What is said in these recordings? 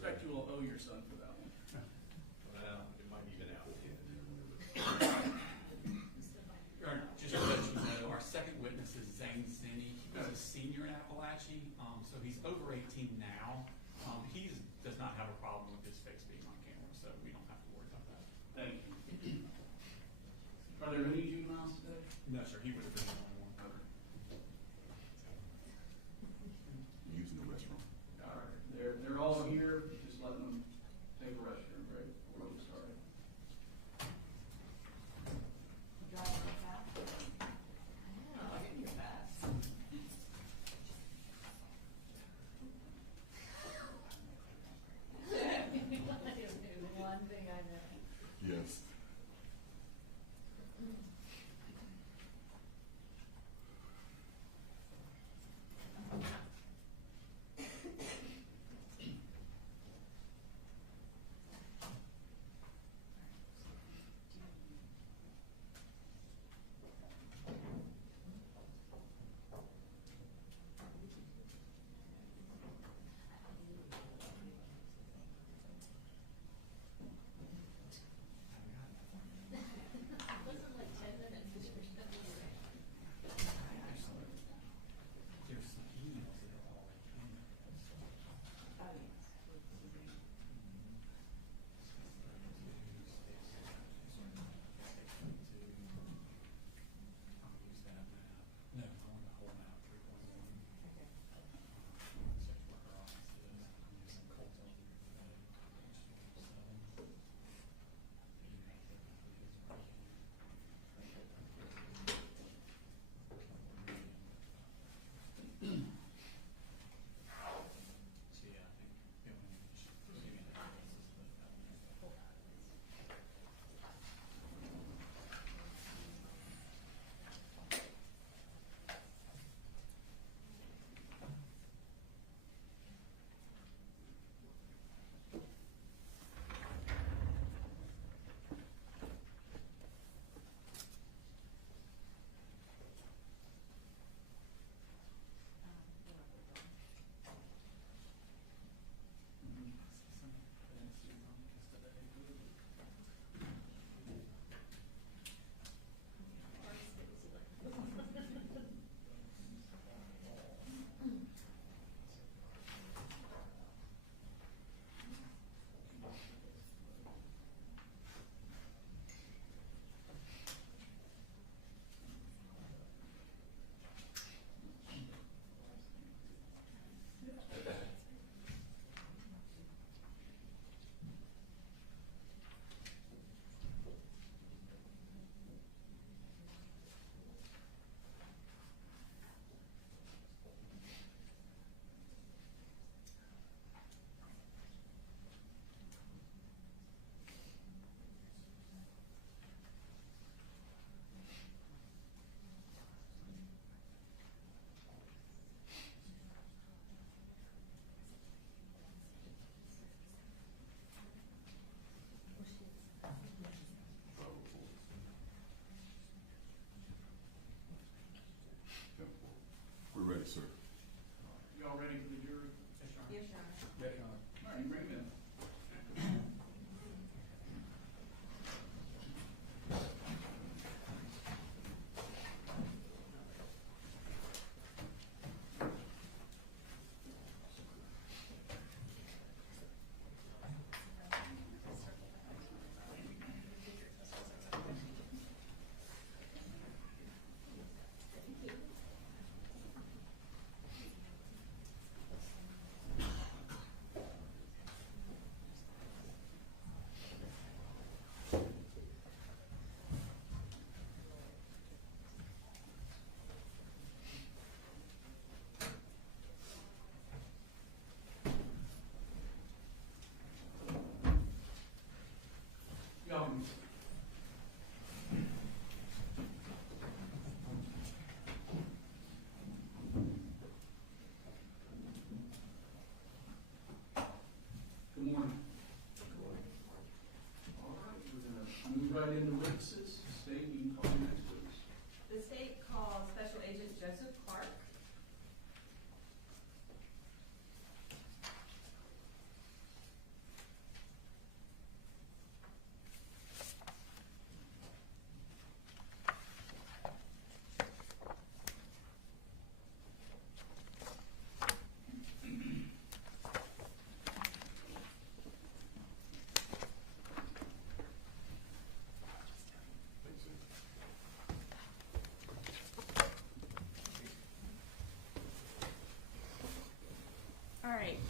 suspect you will owe your son for that one. Well, it might even out. Just to let you know, our second witness is Zane Zinni. He was a senior in Apalachee, so he's over 18 now. He does not have a problem with his face being on camera, so we don't have to worry about that. Thank you. Are there any juveniles today? No, sir, he would have been the only one. Using the restroom. All right, they're all here, just letting them take a restroom break before we get started. Driving real fast. I know, I can hear fast. One thing I know. Yes.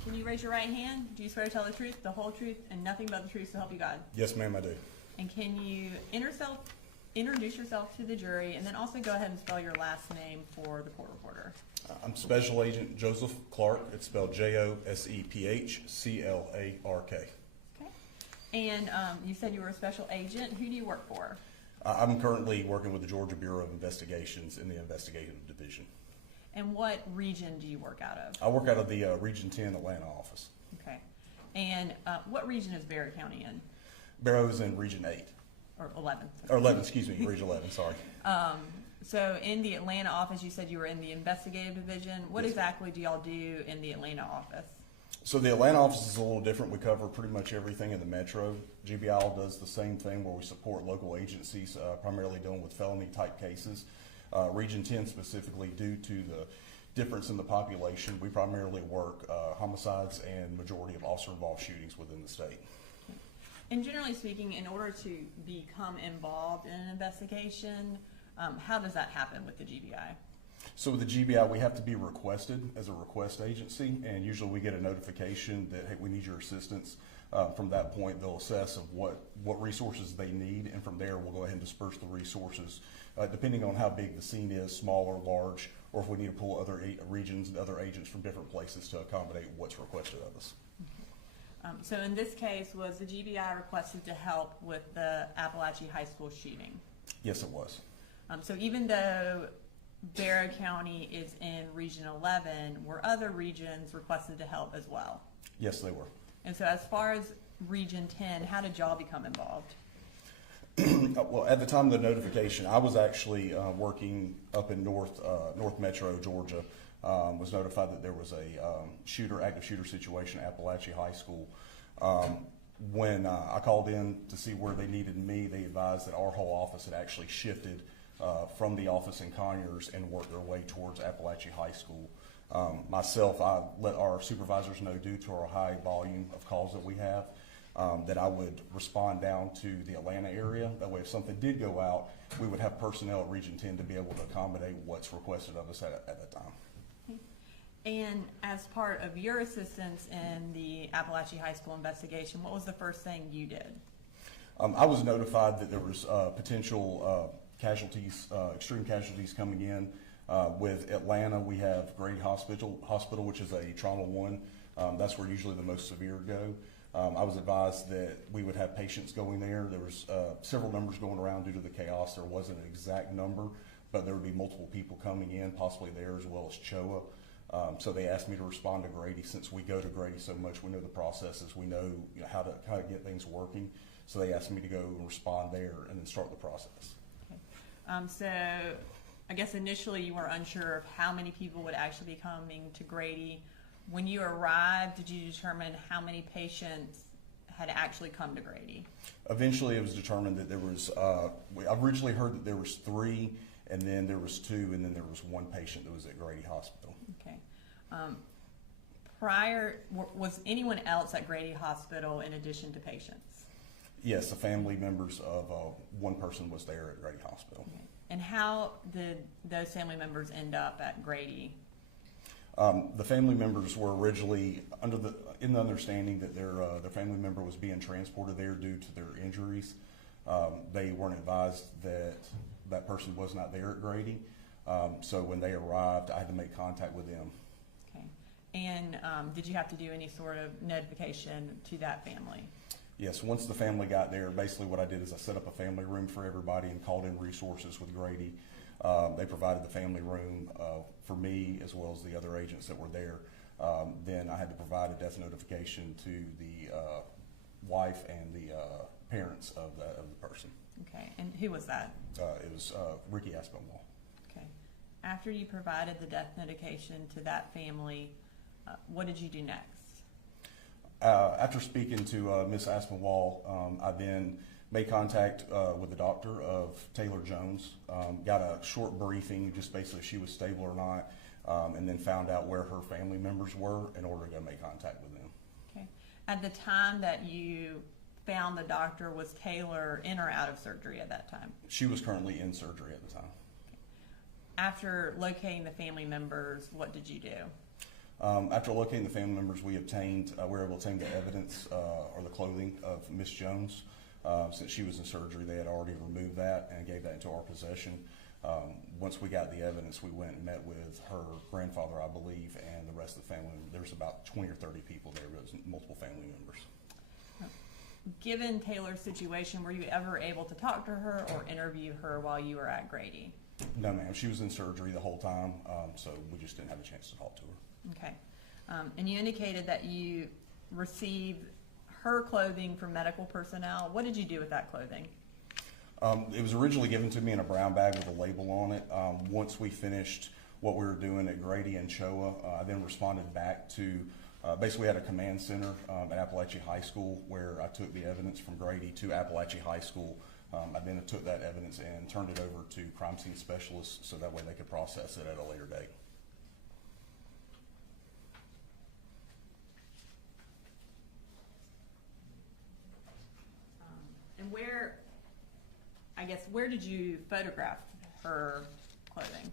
Can you raise your right hand? Do you swear to tell the truth, the whole truth, and nothing but the truth, so help you God? Yes, ma'am, I do. And can you introduce yourself to the jury, and then also go ahead and spell your last name for the court reporter? I'm Special Agent Joseph Clark. It's spelled Josephclark. Okay. And you said you were a special agent. Who do you work for? I'm currently working with the Georgia Bureau of Investigations in the investigative division. And what region do you work out of? I work out of the Region 10 Atlanta office. Okay. And what region is Barrow County in? Barrow is in Region 8. Or 11? Or 11, excuse me, Region 11, sorry. So in the Atlanta office, you said you were in the investigative division. What Yes. exactly do y'all do in the Atlanta office? So the Atlanta office is a little different. We cover pretty much everything in the metro. GBI does the same thing where we support local agencies, primarily dealing with felony type cases. Region 10 specifically, due to the difference in the population, we primarily work homicides and majority of officer-involved shootings within the state. And generally speaking, in order to become involved in an investigation, how does that happen with the GBI? So with the GBI, we have to be requested as a request agency, and usually we get a notification that, hey, we need your assistance. From that point, they'll assess of what resources they need, and from there, we'll go ahead and disperse the resources, depending on how big the scene is, small or large, or if we need to pull other regions and other agents from different places to accommodate what's requested of us. So in this case, was the GBI requested to help with the Apalachee High School shooting? Yes, it was. So even though Barrow County is in Region 11, were other regions requested to help as well? Yes, they were. And so as far as Region 10, how did y'all become involved? Well, at the time of the notification, I was actually working up in North Metro, Georgia. Was notified that there was a active shooter situation at Apalachee High School. When I called in to see where they needed me, they advised that our whole office had actually shifted from the office in Conyers and worked their way towards Apalachee High School. Myself, I let our supervisors know, due to our high volume of calls that we have, that I would respond down to the Atlanta area. That way, if something did go out, we would have personnel at Region 10 to be able to accommodate what's requested of us at that time. And as part of your assistance in the Apalachee High School investigation, what was the first thing you did? I was notified that there was potential casualties, extreme casualties coming in. With Atlanta, we have Grady Hospital, which is a trauma 1. That's where usually the most severe go. I was advised that we would have patients going there. There was several numbers going around due to the chaos. There wasn't an exact number, but there would be multiple people coming in, possibly there as well as CHOA. So they asked me to respond to Grady. Since we go to Grady so much, we know the processes, we know, how to get things working. So they asked me to go and respond there and then start the process. Okay. So I guess initially you were unsure of how many people would actually be coming to Grady. When you arrived, did you determine how many patients had actually come to Grady? Eventually it was determined that there was, I originally heard that there was 3, and then there was 2, and then there was 1 patient that was at Grady Hospital. Okay. Was anyone else at Grady Hospital in addition to patients? Yes, the family members of 1 person was there at Grady Hospital. Okay. And how did those family members end up at Grady? The family members were originally in the understanding that their family member was being transported there due to their injuries. They weren't advised that that person was not there at Grady. So when they arrived, I had to make contact with them. Okay. And did you have to do any sort of notification to that family? Yes, once the family got there, basically what I did is I set up a family room for everybody and called in resources with Grady. They provided the family room for me as well as the other agents that were there. Then I had to provide a death notification to the wife and the parents of the person. Okay, and who was that? It was Ricky Aspinwall. Okay. After you provided the death notification to that family, what did you do next? After speaking to Miss Aspinwall, I then made contact with the doctor of Taylor Jones, got a short briefing, just basically if she was stable or not, and then found out where her family members were in order to go make contact with them. Okay. At the time that you found the doctor, was Taylor in or out of surgery at that time? She was currently in surgery at the time. Okay. After locating the family members, what did you do? After locating the family members, we were able to obtain the evidence or the clothing of Miss Jones. Since she was in surgery, they had already removed that and gave that into our possession. Once we got the evidence, we went and met with her grandfather, I believe, and the rest of the family. There was about 20 or 30 people there. There was multiple family members. Given Taylor's situation, were you ever able to talk to her or interview her while you were at Grady? No, ma'am. She was in surgery the whole time, so we just didn't have a chance to talk to her. Okay. And you indicated that you received her clothing from medical personnel. What did you do with that clothing? It was originally given to me in a brown bag with a label on it. Once we finished what we were doing at Grady and Choa, I then responded back to, basically we had a command center at Apalachee High School where I took the evidence from Grady to Apalachee High School. I then took that evidence and turned it over to crime scene specialists so that way they could process it at a later date. And where did you photograph her clothing?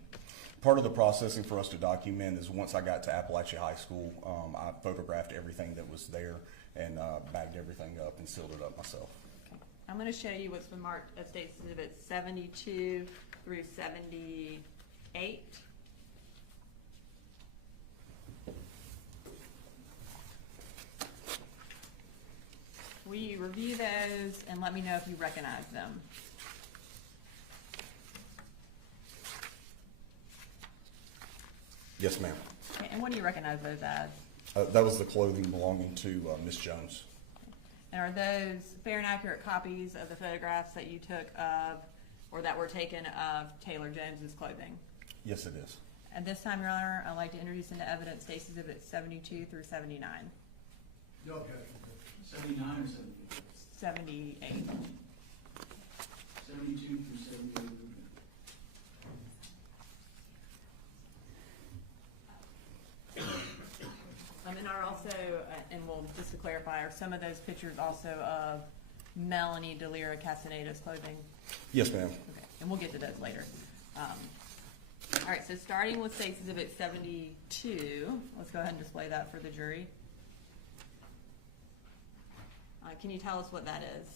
Part of the processing for us to document is once I got to Apalachee High School, I photographed everything that was there and bagged everything up and sealed it up myself. Okay. I'm going to show you what's been marked as State Exhibit 72 through 78. Will you review those and let me know if you recognize them? Yes, ma'am. Okay, and what do you recognize those as? That was the clothing belonging to Miss Jones. And are those fair and accurate copies of the photographs that you took of, or that were taken of Taylor Jones's clothing? Yes, it is. At this time, Your Honor, I'd like to introduce into evidence State Exhibit 72 through 79. No objection. 79 or 78? 78. 72 through 78. And are also, and we'll just to clarify, are some of those pictures also of Melanie Delira Castaneda's clothing? Yes, ma'am. Okay, and we'll get to those later. All right, so starting with State Exhibit 72, let's go ahead and display that for the jury. Can you tell us what that is?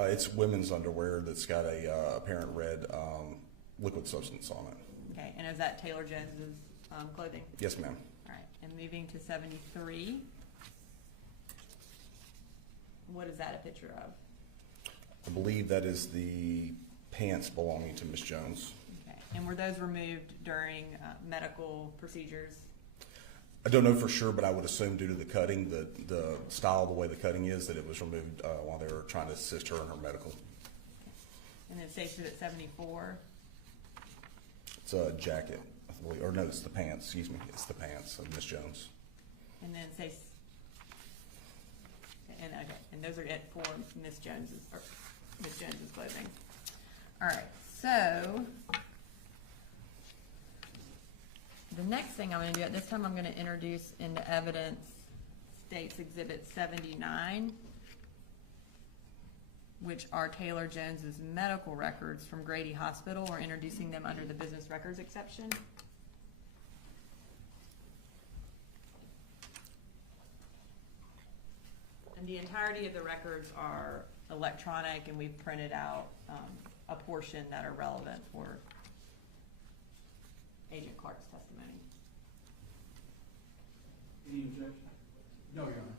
It's women's underwear that's got a apparent red liquid substance on it. Okay, and is that Taylor Jones's clothing? Yes, ma'am. All right, and moving to 73. What is that a picture of? I believe that is the pants belonging to Miss Jones. Okay, and were those removed during medical procedures? I don't know for sure, but I would assume due to the cutting, the style, the way the cutting is, that it was removed while they were trying to assist her in her medical. And then State Exhibit 74. It's a jacket, I believe, or no, it's the pants, excuse me. It's the pants of Miss Jones. And then and those are it for Miss Jones's clothing. All right, so the next thing I'm going to do at this time, I'm going to introduce into evidence State's Exhibit 79, which are Taylor Jones's medical records from Grady Hospital. We're introducing them under the business records exception. And the entirety of the records are electronic, and we've printed out a portion that are relevant for Agent Clark's testimony. Any objection? No, Your Honor.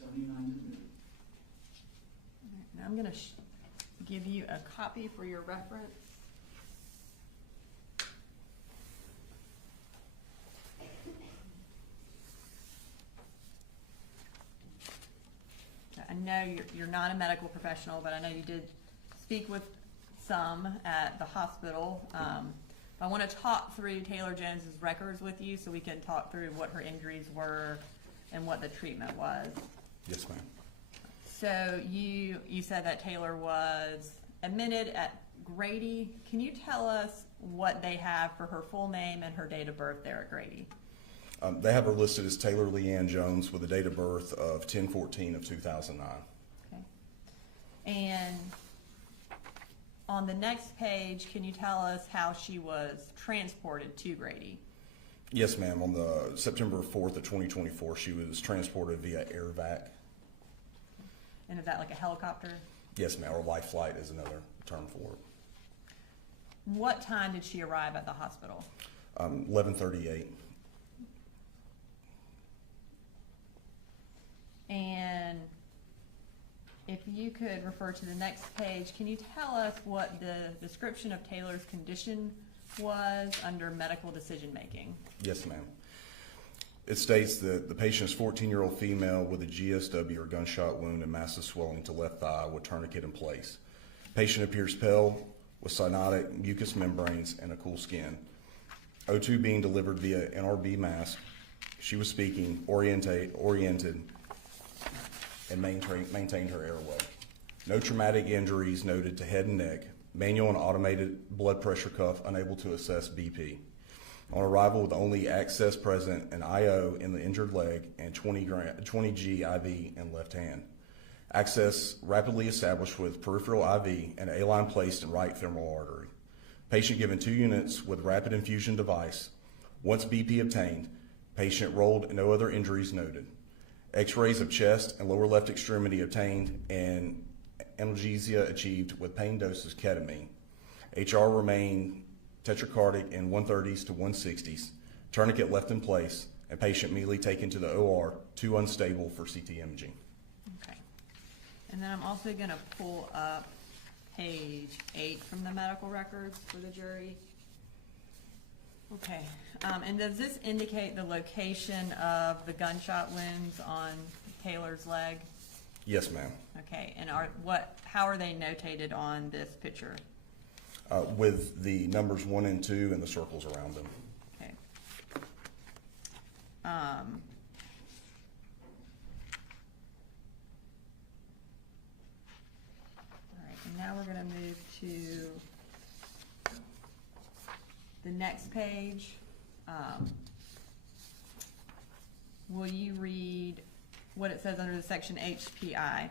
79 is admitted. Now I'm going to give you a copy for your reference. I know you're not a medical professional, but I know you did speak with some at the hospital. I want to talk through Taylor Jones's records with you so we can talk through what her injuries were and what the treatment was. Yes, ma'am. So you said that Taylor was admitted at Grady. Can you tell us what they have for her full name and her date of birth there at Grady? They have her listed as Taylor Leanne Jones with a date of birth of 10/14 of 2009. Okay. And on the next page, can you tell us how she was transported to Grady? Yes, ma'am. On the September 4th of 2024, she was transported via air vac. And is that like a helicopter? Yes, ma'am, or life flight is another term for it. What time did she arrive at the hospital? 11:38. And if you could refer to the next page, can you tell us what the description of Taylor's condition was under medical decision-making? Yes, ma'am. It states that the patient is 14-year-old female with a GSW or gunshot wound and massive swelling to left thigh with tourniquet in place. Patient appears pale with cyanotic mucous membranes and a cool skin. O2 being delivered via NRB mask. She was speaking, oriented, and maintained her airway. No traumatic injuries noted to head and neck. Manual and automated blood pressure cuff unable to assess BP. On arrival with only access present, an IO in the injured leg and 20G IV in left hand. Access rapidly established with peripheral IV and A-line placed in right femoral artery. Patient given 2 units with rapid infusion device. Once BP obtained, patient rolled and no other injuries noted. X-rays of chest and lower left extremity obtained and analgesia achieved with pain doses ketamine. HR remained tetracardic in 130s to 160s. Tourniquet left in place and patient immediately taken to the OR, 2 unstable for CT imaging. Okay. And then I'm also going to pull up page 8 from the medical records for the jury. Okay. And does this indicate the location of the gunshot wounds on Taylor's leg? Yes, ma'am. Okay. And how are they notated on this picture? With the numbers 1 and 2 and the circles around them. Okay. All right, and now we're going to move to the next page. Will you read what it says under the section HPI?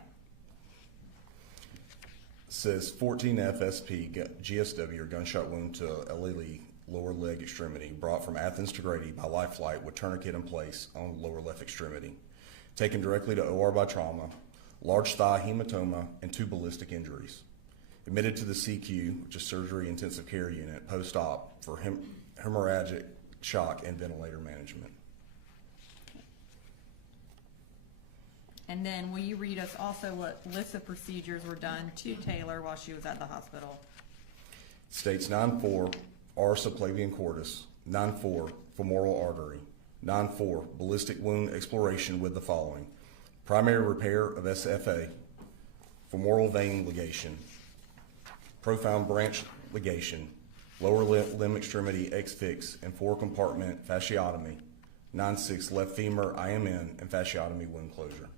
Says 14 FSP GSW or gunshot wound to LLE lower leg extremity brought from Athens to Grady by life flight with tourniquet in place on lower left extremity. Taken directly to OR by trauma, large thigh hematoma, and 2 ballistic injuries. Admitted to the CQ, which is surgery intensive care unit, post-op for hemorrhagic shock and ventilator management. And then will you read us also what list of procedures were done to Taylor while she was at the hospital? States 9-4 R subclavian cordis, 9-4 femoral artery, 9-4 ballistic wound exploration with the following: primary repair of SFA, femoral vein ligation, profound branch ligation, lower limb extremity X-fix and 4-compartment fasciotomy, 9-6 left femur IMN and fasciotomy wound closure.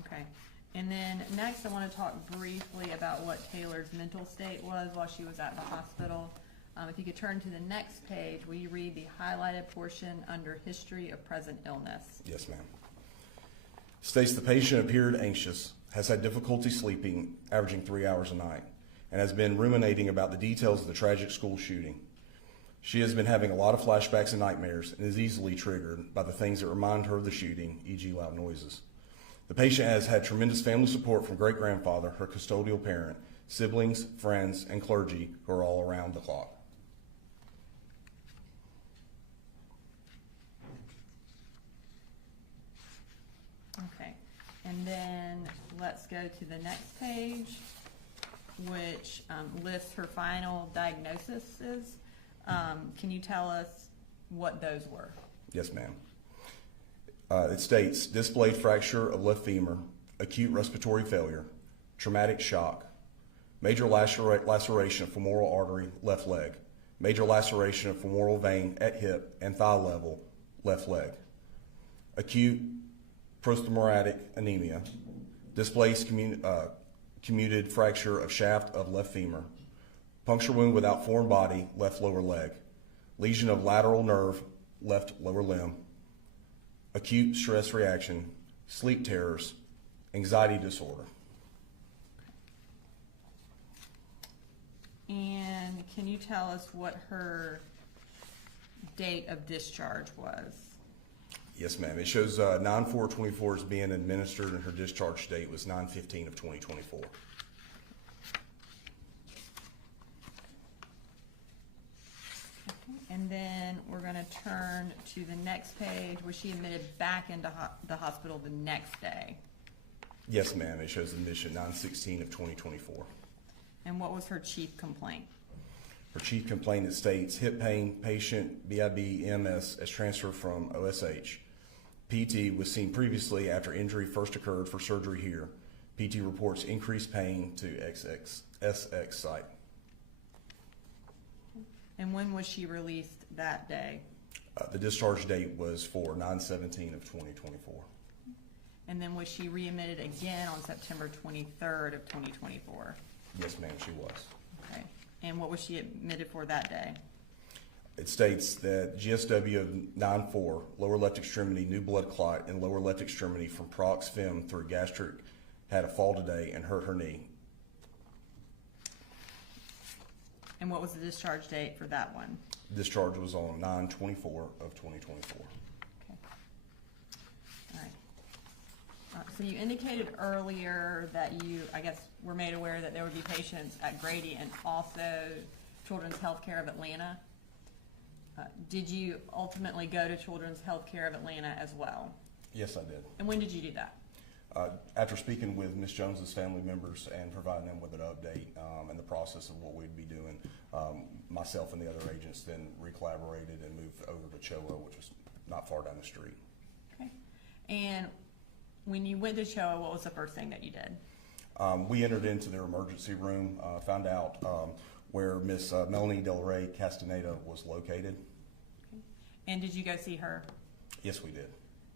Okay. And then next I want to talk briefly about what Taylor's mental state was while she was at the hospital. If you could turn to the next page, will you read the highlighted portion under history of present illness? Yes, ma'am. States the patient appeared anxious, has had difficulty sleeping, averaging 3 hours a night, and has been ruminating about the details of the tragic school shooting. She has been having a lot of flashbacks and nightmares and is easily triggered by the things that remind her of the shooting, e.g. loud noises. The patient has had tremendous family support from great-grandfather, her custodial parent, siblings, friends, and clergy who are all around the clock. Okay. And then let's go to the next page, which lists her final diagnoses. Can you tell us what those were? Yes, ma'am. It states displaced fracture of left femur, acute respiratory failure, traumatic shock, major laceration of femoral artery, left leg, major laceration of femoral vein at hip and thigh level, left leg, acute prosthomoratic anemia, displaced commuted fracture of shaft of left femur, puncture wound without foreign body, left lower leg, lesion of lateral nerve, left lower limb, acute stress reaction, sleep terrors, anxiety disorder. And can you tell us what her date of discharge was? Yes, ma'am. It shows 9/4/24 is being administered, and her discharge date was 9/15/2024. And then we're gonna turn to the next page. Was she admitted back into the hospital the next day? Yes, ma'am. It shows admission 9/16/2024. And what was her chief complaint? Her chief complaint states hip pain, patient BIB-MS as transferred from OSH. PT was seen previously after injury first occurred for surgery here. PT reports increased pain to SX site. And when was she released that day? The discharge date was for 9/17/2024. And then was she readmitted again on September 23rd of 2024? Yes, ma'am, she was. Okay. And what was she admitted for that day? It states that GSW of 9/4, lower left extremity, new blood clot in lower left extremity from prox fem through gastric, had a fall today and hurt her knee. And what was the discharge date for that one? Discharge was on 9/24/2024. Okay. All right. So you indicated earlier that you, I guess, were made aware that there would be patients at Grady and also Children's Healthcare of Atlanta. Did you ultimately go to Children's Healthcare of Atlanta as well? Yes, I did. And when did you do that? After speaking with Ms. Jones's family members and providing them with an update and the process of what we'd be doing, myself and the other agents then recollaborated and moved over to CHOA, which was not far down the street. Okay. And when you went to CHOA, what was the first thing that you did? We entered into their emergency room, found out where Miss Melanie Del Rey Castaneda was located. Okay. And did you go see her? Yes, we did.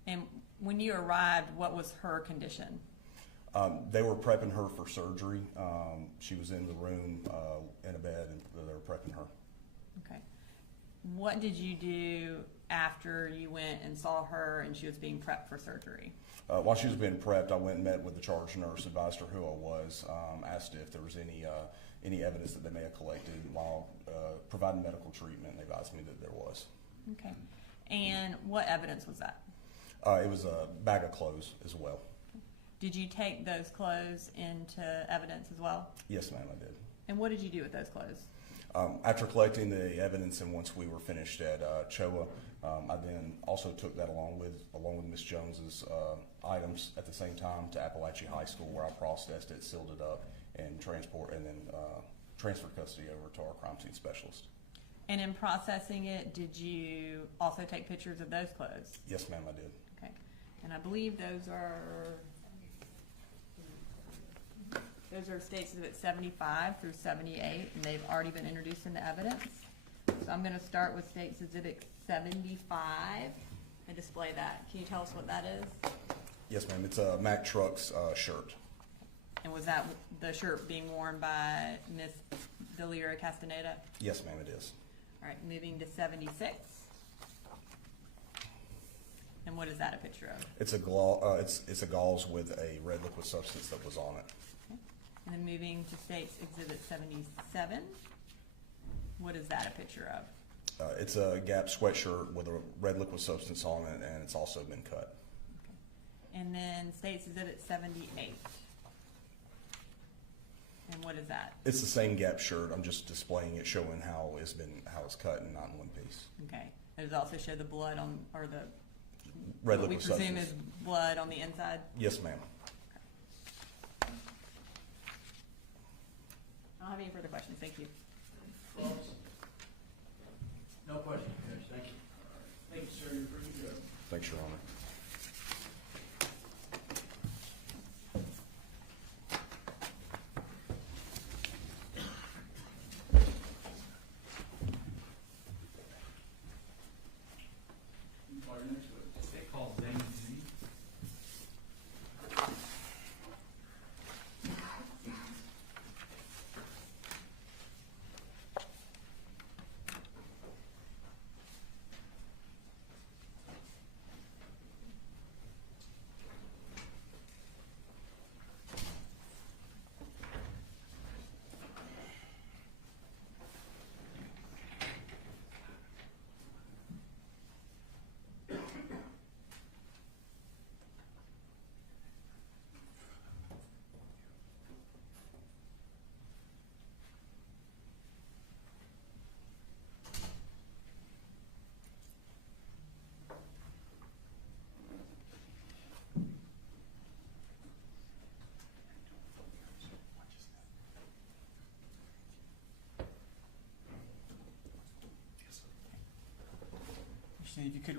And when you arrived, what was her condition? They were prepping her for surgery. She was in the room in a bed, and they were prepping her. Okay. What did you do after you went and saw her and she was being prepped for surgery? While she was being prepped, I went and met with the charge nurse, advised her who I was, asked if there was any evidence that they may have collected while providing medical treatment. They advised me that there was. Okay. And what evidence was that? It was a bag of clothes as well. Did you take those clothes into evidence as well? Yes, ma'am, I did. And what did you do with those clothes? After collecting the evidence and once we were finished at CHOA, I then also took that along with Ms. Jones's items at the same time to Apalachee High School, where I processed it, sealed it up, and transferred custody over to our crime scene specialist. And in processing it, did you also take pictures of those clothes? Yes, ma'am, I did. Okay. And I believe those are States Exhibit 75 through 78, and they've already been introduced into evidence. So I'm going to start with States Exhibit 75 and display that. Can you tell us what that is? Yes, ma'am. It's a Mack Trucks shirt. And was that the shirt being worn by Miss Delira Castaneda? Yes, ma'am, it is. All right, moving to 76. And what is that a picture of? It's a gauze with a red liquid substance that was on it. Okay. And then moving to States Exhibit 77. What is that a picture of? It's a Gap sweatshirt with a red liquid substance on it, and it's also been cut. Okay. And then States Exhibit 78. And what is that? It's the same Gap shirt. I'm just displaying it, showing how it's cut and not in one piece. Okay. Does it also show the blood on, or the Red what we liquid presume substance. is blood on the inside? Yes, ma'am. I don't have any further questions. Thank you. No questions, Judge, thank you. Thank you, sir, you're pretty good. Thanks, Your Honor. You call your next witness. They call Zane Zinni.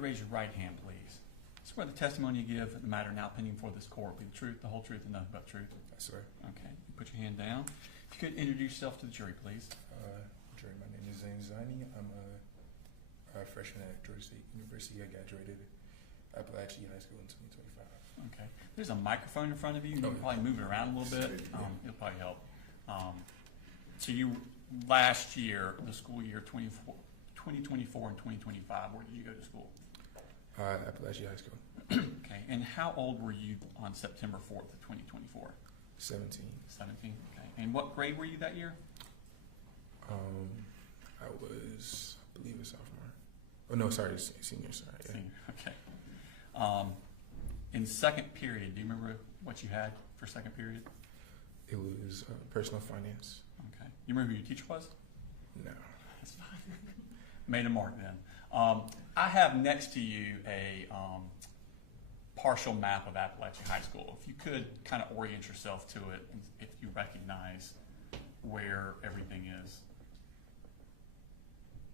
raise your right hand, please? Swear the testimony you give in the matter now pending before this court will be the truth, the whole truth, and nothing but the truth. I swear. Okay, you put your hand down. If you could introduce yourself to the jury, please. Jury, my name is Zane Zani. I'm a freshman at Georgia State University. I graduated Apalachee High School in 2025. Okay. There's a microphone in front of you. You can probably move it around a little bit. It'll probably help. So you, last year, the school year 2024 and 2025, where did you go to school? Apalachee High School. Okay. And how old were you on September 4th of 2024? 17. 17. Okay. And what grade were you that year? I was, I believe, a sophomore. Oh no, sorry, senior. Sorry. Yeah. Senior. Okay. In second period, do you remember what you had for second period? It was personal finance. Okay. You remember who your teacher was? No. That's fine. Made a mark then. I have next to you a partial map of Apalachee High School. If you could kind of orient yourself to it, and if you recognize where everything is.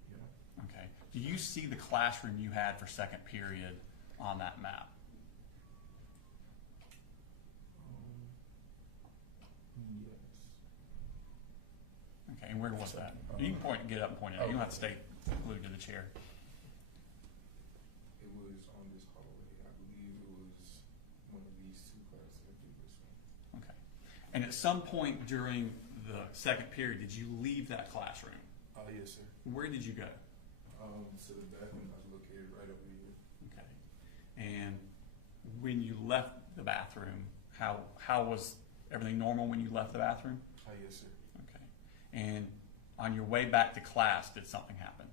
Yeah. Okay. Do you see the classroom you had for second period on that map? Yes. Okay. And where was that? You can get up and point it out. You don't have to stay glued to the chair. It was on this hallway. I believe it was one of these two classes. I think this one. Okay. And at some point during the second period, did you leave that classroom? Yes, sir. Where did you go? So the bathroom was located right over here. Okay. And when you left the bathroom, how was everything normal when you left the bathroom? Yes, sir. Okay. And on your way back to class, did something happen?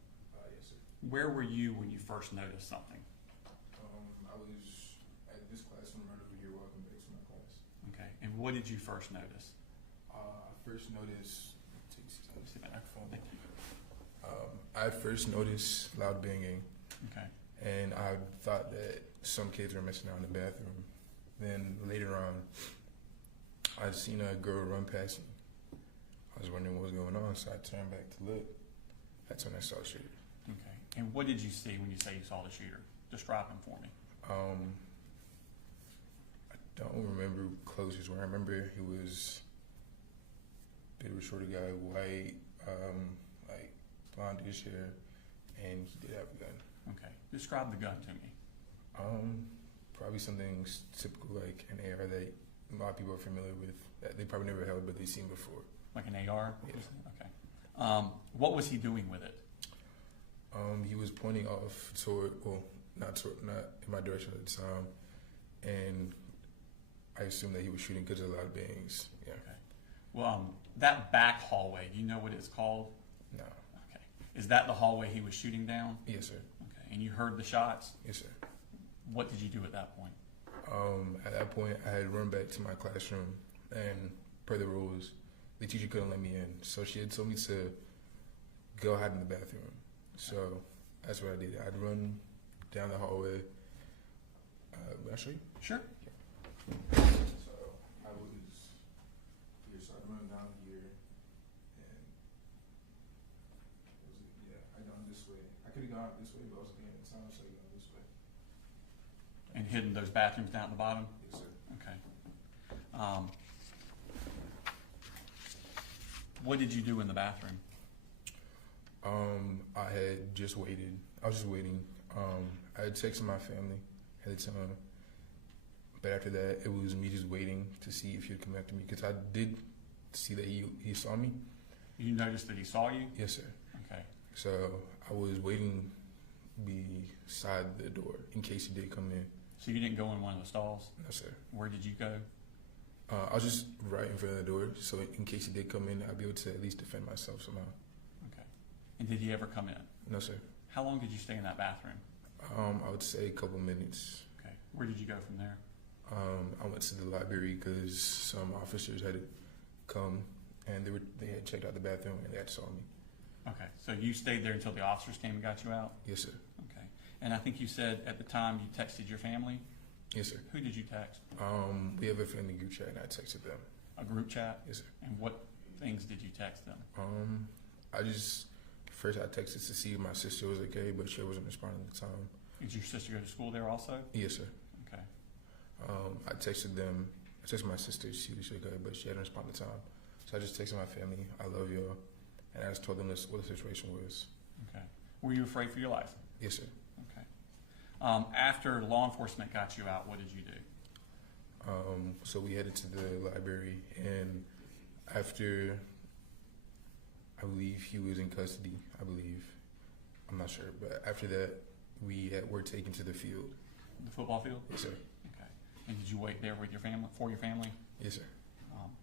Yes, sir. Where were you when you first noticed something? I was at this classroom right over here walking back to my class. Okay. And what did you first notice? I first noticed. See that microphone? I first noticed loud banging, Okay. and I thought that some kids were messing out in the bathroom. Then later on, I seen a girl run past me. I was wondering what was going on, so I turned back to look. That's when I saw the shooter. Okay. And what did you see when you say you saw the shooter? Describe him for me. I don't remember closest where I remember he was a bit of a shorter guy, white, like blondish hair, and he did have a gun. Okay. Describe the gun to me. Probably something typical like an AR that a lot of people are familiar with, that they probably never held but they've seen before. Like an AR? Yeah. Okay. What was he doing with it? He was pointing off toward, well, not in my direction at the time, and I assumed that he was shooting because of the loud bangs. Yeah. Okay. Well, that back hallway, do you know what it's called? No. Okay. Is that the hallway he was shooting down? Yes, sir. Okay. And you heard the shots? Yes, sir. What did you do at that point? At that point, I had run back to my classroom, and per the rules, the teacher couldn't let me in, so she had told me to go hide in the bathroom. So that's what I did. I'd run down the hallway. Will I show you? Sure. So I was here, so I run down here, and I gone this way. I could have gone this way, but I was looking at the time, so I gone this way. And hidden those bathrooms down at the bottom? Yes, sir. Okay. What did you do in the bathroom? I had just waited. I was just waiting. I had texted my family at the time, but after that, it was me just waiting to see if he'd come back to me, because I did see that he saw me. You noticed that he saw you? Yes, sir. Okay. So I was waiting beside the door in case he did come in. So you didn't go in one of the stalls? No, sir. Where did you go? I was just right in front of the door, so in case he did come in, I'd be able to at least defend myself somehow. Okay. And did he ever come in? No, sir. How long did you stay in that bathroom? I would say a couple minutes. Okay. Where did you go from there? I went to the library because some officers had come, and they had checked out the bathroom, and they had saw me. Okay. So you stayed there until the officers came and got you out? Yes, sir. Okay. And I think you said at the time you texted your family? Yes, sir. Who did you text? We have a family group chat, and I texted them. A group chat? Yes, sir. And what things did you text them? First I texted to see if my sister was okay, but she wasn't responding at the time. Did your sister go to school there also? Yes, sir. Okay. I texted them. I texted my sister. She was okay, but she hadn't responded in time. So I just texted my family, I love y'all. And I just told them what the situation was. Okay. Were you afraid for your life? Yes, sir. Okay. After law enforcement got you out, what did you do? So we headed to the library, and after, I believe he was in custody, I'm not sure, but after that, were taken to the field. The football field? Yes, sir. Okay. And did you wait there with your family, for your family? Yes, sir.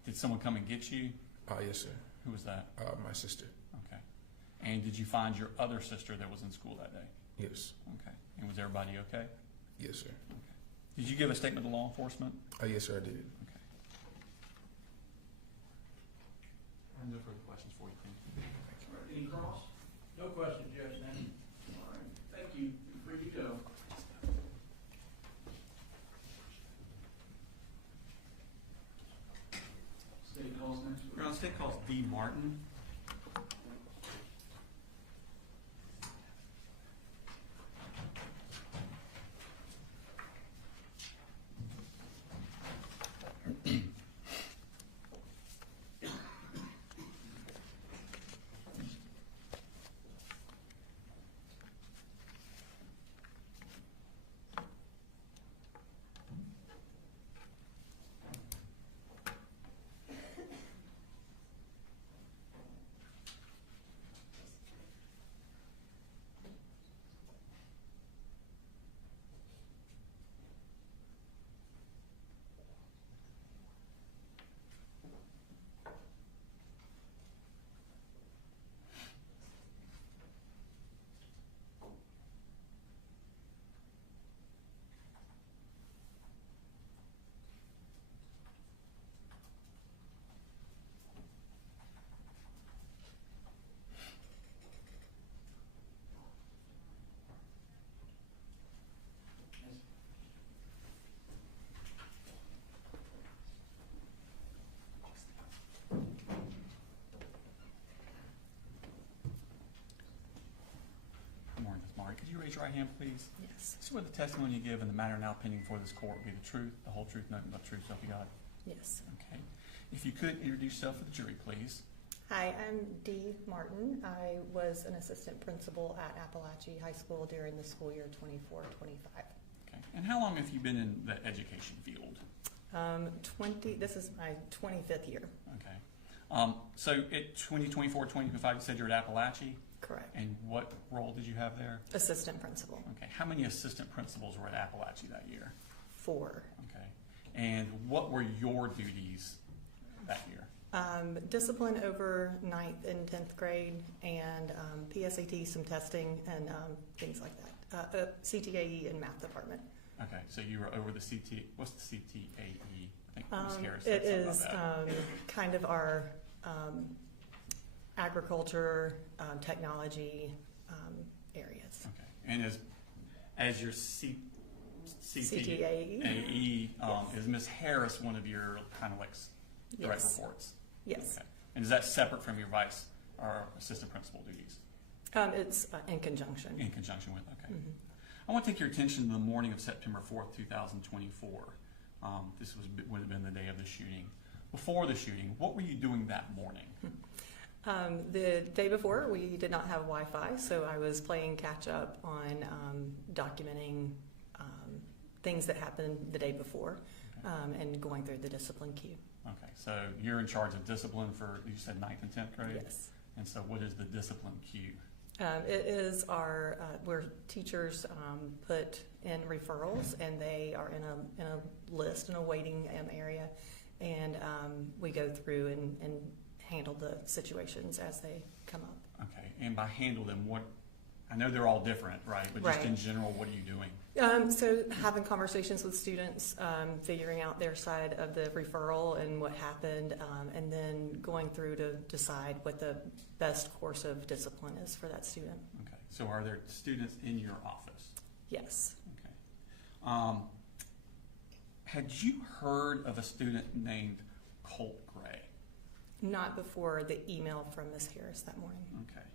Did someone come and get you? Yes, sir. Who was that? My sister. Okay. And did you find your other sister that was in school that day? Yes. Okay. And was everybody okay? Yes, sir. Okay. Did you give a statement to law enforcement? Yes, sir, I did. Okay. I have no further questions for you, Ken. All right, any cross? No question, Judge Manning. All right, thank you. You're free to go. State calls next week. Your Honor, state calls D. Martin. Good morning, Ms. Martin. Could you raise your right hand, please? Yes. Swear the testimony you give in the matter now pending before this court will be the truth, the whole truth, nothing but the truth, so help you God. Yes. Okay. If you could introduce yourself to the jury, please. Hi, I'm Dee Martin. I was an assistant principal at Apalachee High School during the school year 24-25. Okay. And how long have you been in the education field? This is my 25th year. Okay. So at 2024-25, you said you're at Apalachee? Correct. And what role did you have there? Assistant principal. Okay. How many assistant principals were at Apalachee that year? 4. Okay. And what were your duties that year? Discipline over 9th and 10th grade, and PSAT, some testing, and things like that. CTAE and math department. Okay. So you were over the CT. What's the CTAE? I think Ms. Harris said It something is about that. kind of our agriculture, technology areas. Okay. And as your CTAE? CTAE, Yes. is Ms. Harris one of your kind of like direct Yes. reports? Yes. Okay. And is that separate from your vice or assistant principal duties? It's in conjunction. In conjunction with, okay. Mhm. I want to take your attention to the morning of September 4th, 2024. This would have been the day of the shooting. Before the shooting, what were you doing that morning? The day before, we did not have Wi-Fi, so I was playing catch up on documenting things that happened the day before, Okay. and going through the discipline queue. Okay, so you're in charge of discipline for, you said 9th and 10th grade? Yes. And so what is the discipline queue? It is our where teachers put in referrals, and they are in a list, in a waiting area, and we go through and handle the situations as they come up. Okay, and by handle them, what, I know they're all different, right? But just Right. in general, what are you doing? So having conversations with students, figuring out their side of the referral and what happened, and then going through to decide what the best course of discipline is for that student. Okay, so are there students in your office? Yes. Okay. Had you heard of a student named Colt Gray? Not before the email from Ms. Harris that morning. Okay.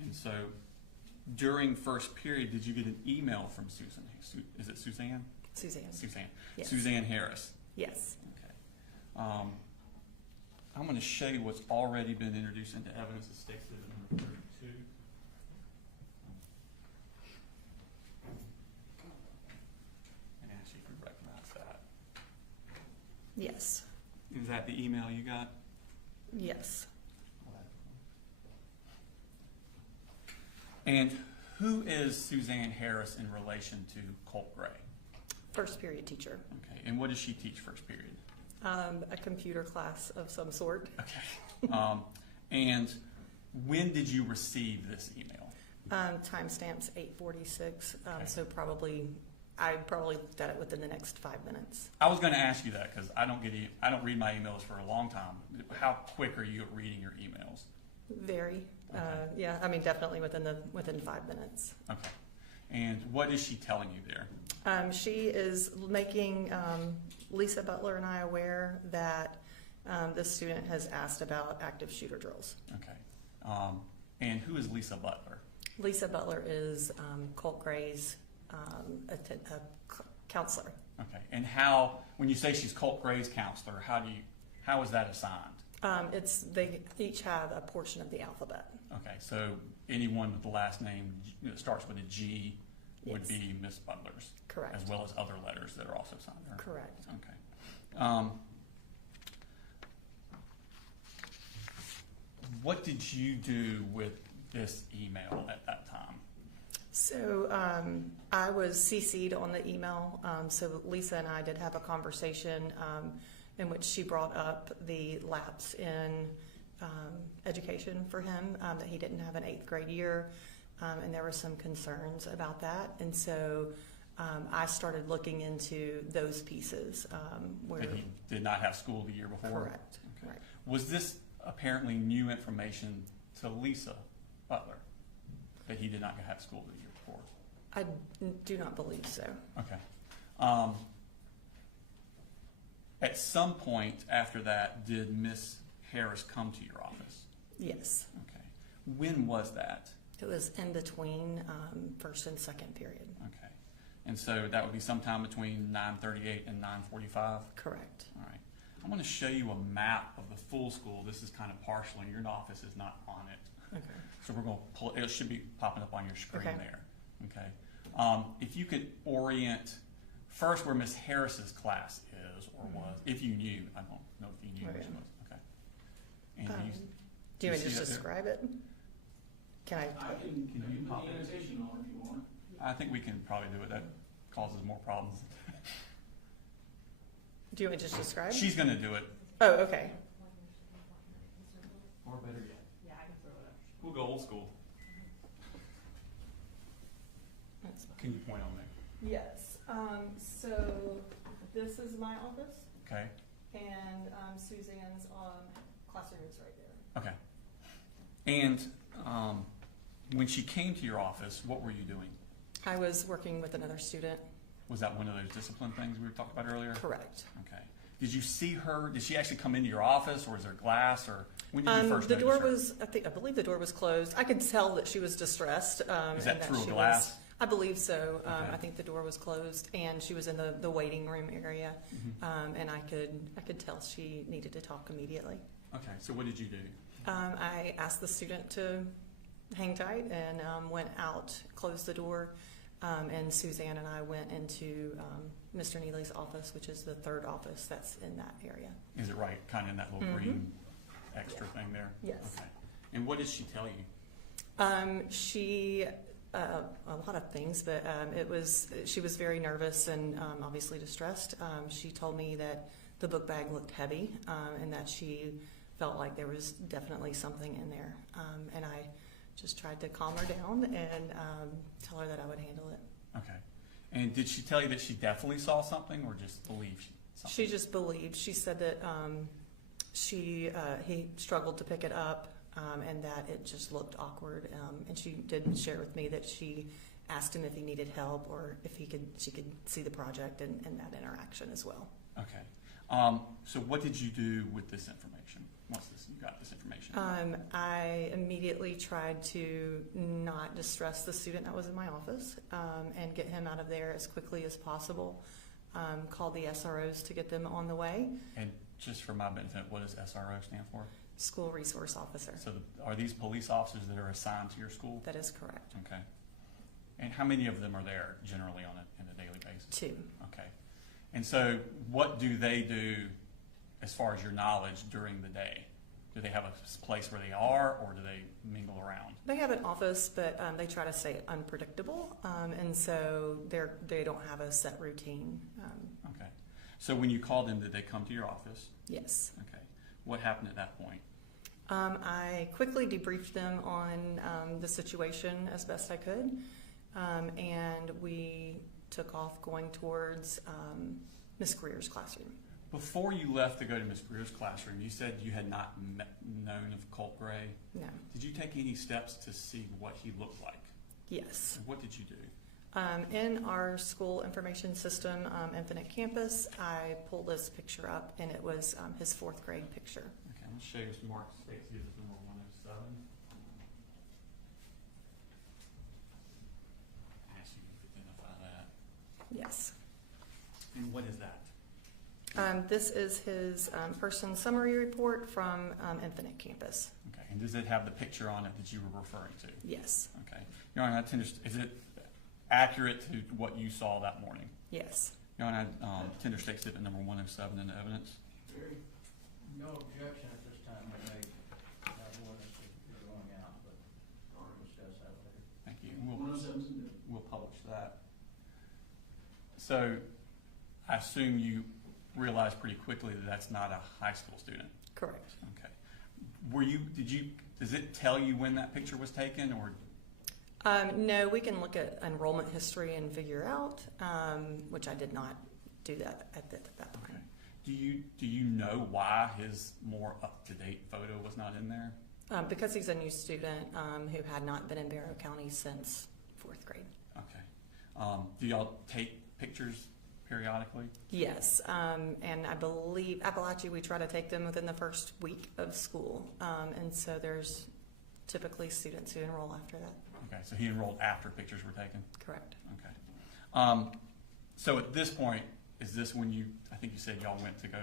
And so during first period, did you get an email from Susan? Is it Suzanne? Suzanne. Suzanne. Yes. Suzanne Harris. Yes. Okay. I'm going to show you what's already been introduced into evidence of State Exhibit number 32. And ask you if you recognize that. Yes. Is that the email you got? Yes. And who is Suzanne Harris in relation to Colt Gray? First period teacher. Okay. And what does she teach first period? A computer class of some sort. Okay. And when did you receive this email? Timestamps 8:46. Okay. So I probably looked at it within the next 5 minutes. I was going to ask you that because I don't read my emails for a long time. How quick are you at reading your emails? Very. Okay. Yeah. I mean, definitely within 5 minutes. Okay. And what is she telling you there? She is making Lisa Butler and I aware that this student has asked about active shooter drills. Okay. And who is Lisa Butler? Lisa Butler is Colt Gray's counselor. Okay. And when you say she's Colt Gray's counselor, how is that assigned? They each have a portion of the alphabet. Okay. So anyone with the last name that starts with a G would Yes. be Miss Butler's. Correct. As well as other letters that are also signed there. Correct. Okay. What did you do with this email at that time? So I was CC'd on the email. So Lisa and I did have a conversation in which she brought up the lapse in education for him, that he didn't have an 8th grade year, and there were some concerns about that. And so I started looking into those pieces. Where That he did not have school the year before? Correct. Okay. Right. Was this apparently new information to Lisa Butler, that he did not have school the year before? I do not believe so. Okay. At some point after that, did Miss Harris come to your office? Yes. Okay. When was that? It was in between first and second period. Okay. And so that would be sometime between 9:38 and 9:45? Correct. All right. I'm going to show you a map of the full school. This is kind of partial, and your office is not on it. Okay. So we're going to pull it. It should be popping up on your screen Okay. there. Okay. If you could orient first where Miss Harris's class is or was, if you knew. I don't know if you knew where she was. Okay. And Do you want you me to see just it there? describe it? Can I? I can Can you put pop the it? annotation on if you want. I think we can probably do it. That causes more problems. Do you want me to just describe? She's going to do it. Oh, okay. Or better yet. Yeah, I can throw it up. We'll go old school. That's fine. Can you point on there? Yes. So this is my office, Okay. and Suzanne's classroom is right there. Okay. And when she came to your office, what were you doing? I was working with another student. Was that one of those discipline things we were talking about earlier? Correct. Okay. Did you see her? Did she actually come into your office, or is there glass, or when did you first The notice door her? was, I believe the door was closed. I could tell that she was distressed. Is and that through a she glass? I believe so. Okay. I think the door was closed, and she was in the waiting room area, Mm-hmm. and I could tell she needed to talk immediately. Okay. So what did you do? I asked the student to hang tight and went out, closed the door, and Suzanne and I went into Mr. Neely's office, which is the third office that's in that area. Is it right, kind of in that little green extra thing there? Yes. Okay. And what did she tell you? She a lot of things, but she was very nervous and obviously distressed. She told me that the book bag looked heavy and that she felt like there was definitely something in there. And I just tried to calm her down and tell her that I would handle it. Okay. And did she tell you that she definitely saw something, or just believed something? She just believed. She said that he struggled to pick it up. And that it just looked awkward. And she did share with me that she asked him if he needed help or if she could see the project and that interaction as well. Okay. So what did you do with this information? Once you got this information? I immediately tried to not distress the student that was in my office and get him out of there as quickly as possible. Called the SROs to get them on the way. And just for my benefit, what does SRO stand for? School Resource Officer. So are these police officers that are assigned to your school? That is correct. Okay. And how many of them are there generally on a daily basis? 2. Okay. And so what do they do as far as your knowledge during the day? Do they have a place where they are, or do they mingle around? They have an office, but they try to stay unpredictable, and so they don't have a set routine. Okay. So when you called them, did they come to your office? Yes. Okay. What happened at that point? I quickly debriefed them on the situation as best I could, and we took off going towards Miss Greer's classroom. Before you left to go to Ms. Greer's classroom, you said you had not known of Colt Gray. No. Did you take any steps to see what he looked like? Yes. And what did you do? In our school information system, Infinite Campus, I pulled this picture up, and it was his 4th grade picture. Okay, I'm going to show you Mark States Unit number 107. Ask you to identify that. Yes. And what is that? This is his person summary report from Infinite Campus. Okay, and does it have the picture on it that you were referring to? Yes. Okay. Your Honor, is it accurate to what you saw that morning? Yes. Your Honor, Tender State Exhibit number 107 in the evidence. No objection at this time to make that ordinance is going out, but we'll discuss that later. Thank you. 107. We'll publish that. So I assume you realized pretty quickly that that's not a high school student. Correct. Okay. Does it tell you when that picture was taken, or? No, we can look at enrollment history and figure out, which I did not do that at that point. Okay. Do you know why his more up-to-date photo was not in there? Because he's a new student who had not been in Barrow County since 4th grade. Okay. Do y'all take pictures periodically? Yes, and I believe Apalachee, we try to take them within the first week of school, and so there's typically students who enroll after that. Okay, so he enrolled after pictures were taken? Correct. Okay. So at this point, is this when I think you said y'all went to go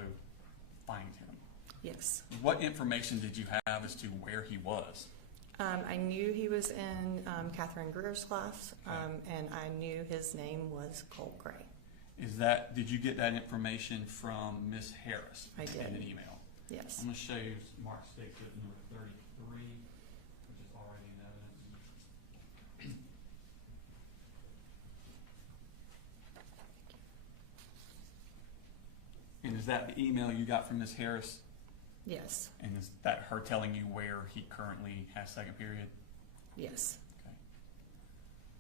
find him? Yes. What information did you have as to where he was? I knew he was in Catherine Greer's class, and I knew his name was Colt Gray. Did you get that information from Miss Harris? I did. In an email? Yes. I'm going to show you Mark State Exhibit number 33, which is already in evidence. And is that the email you got from Miss Harris? Yes. And is that her telling you where he currently has second period? Yes. Okay.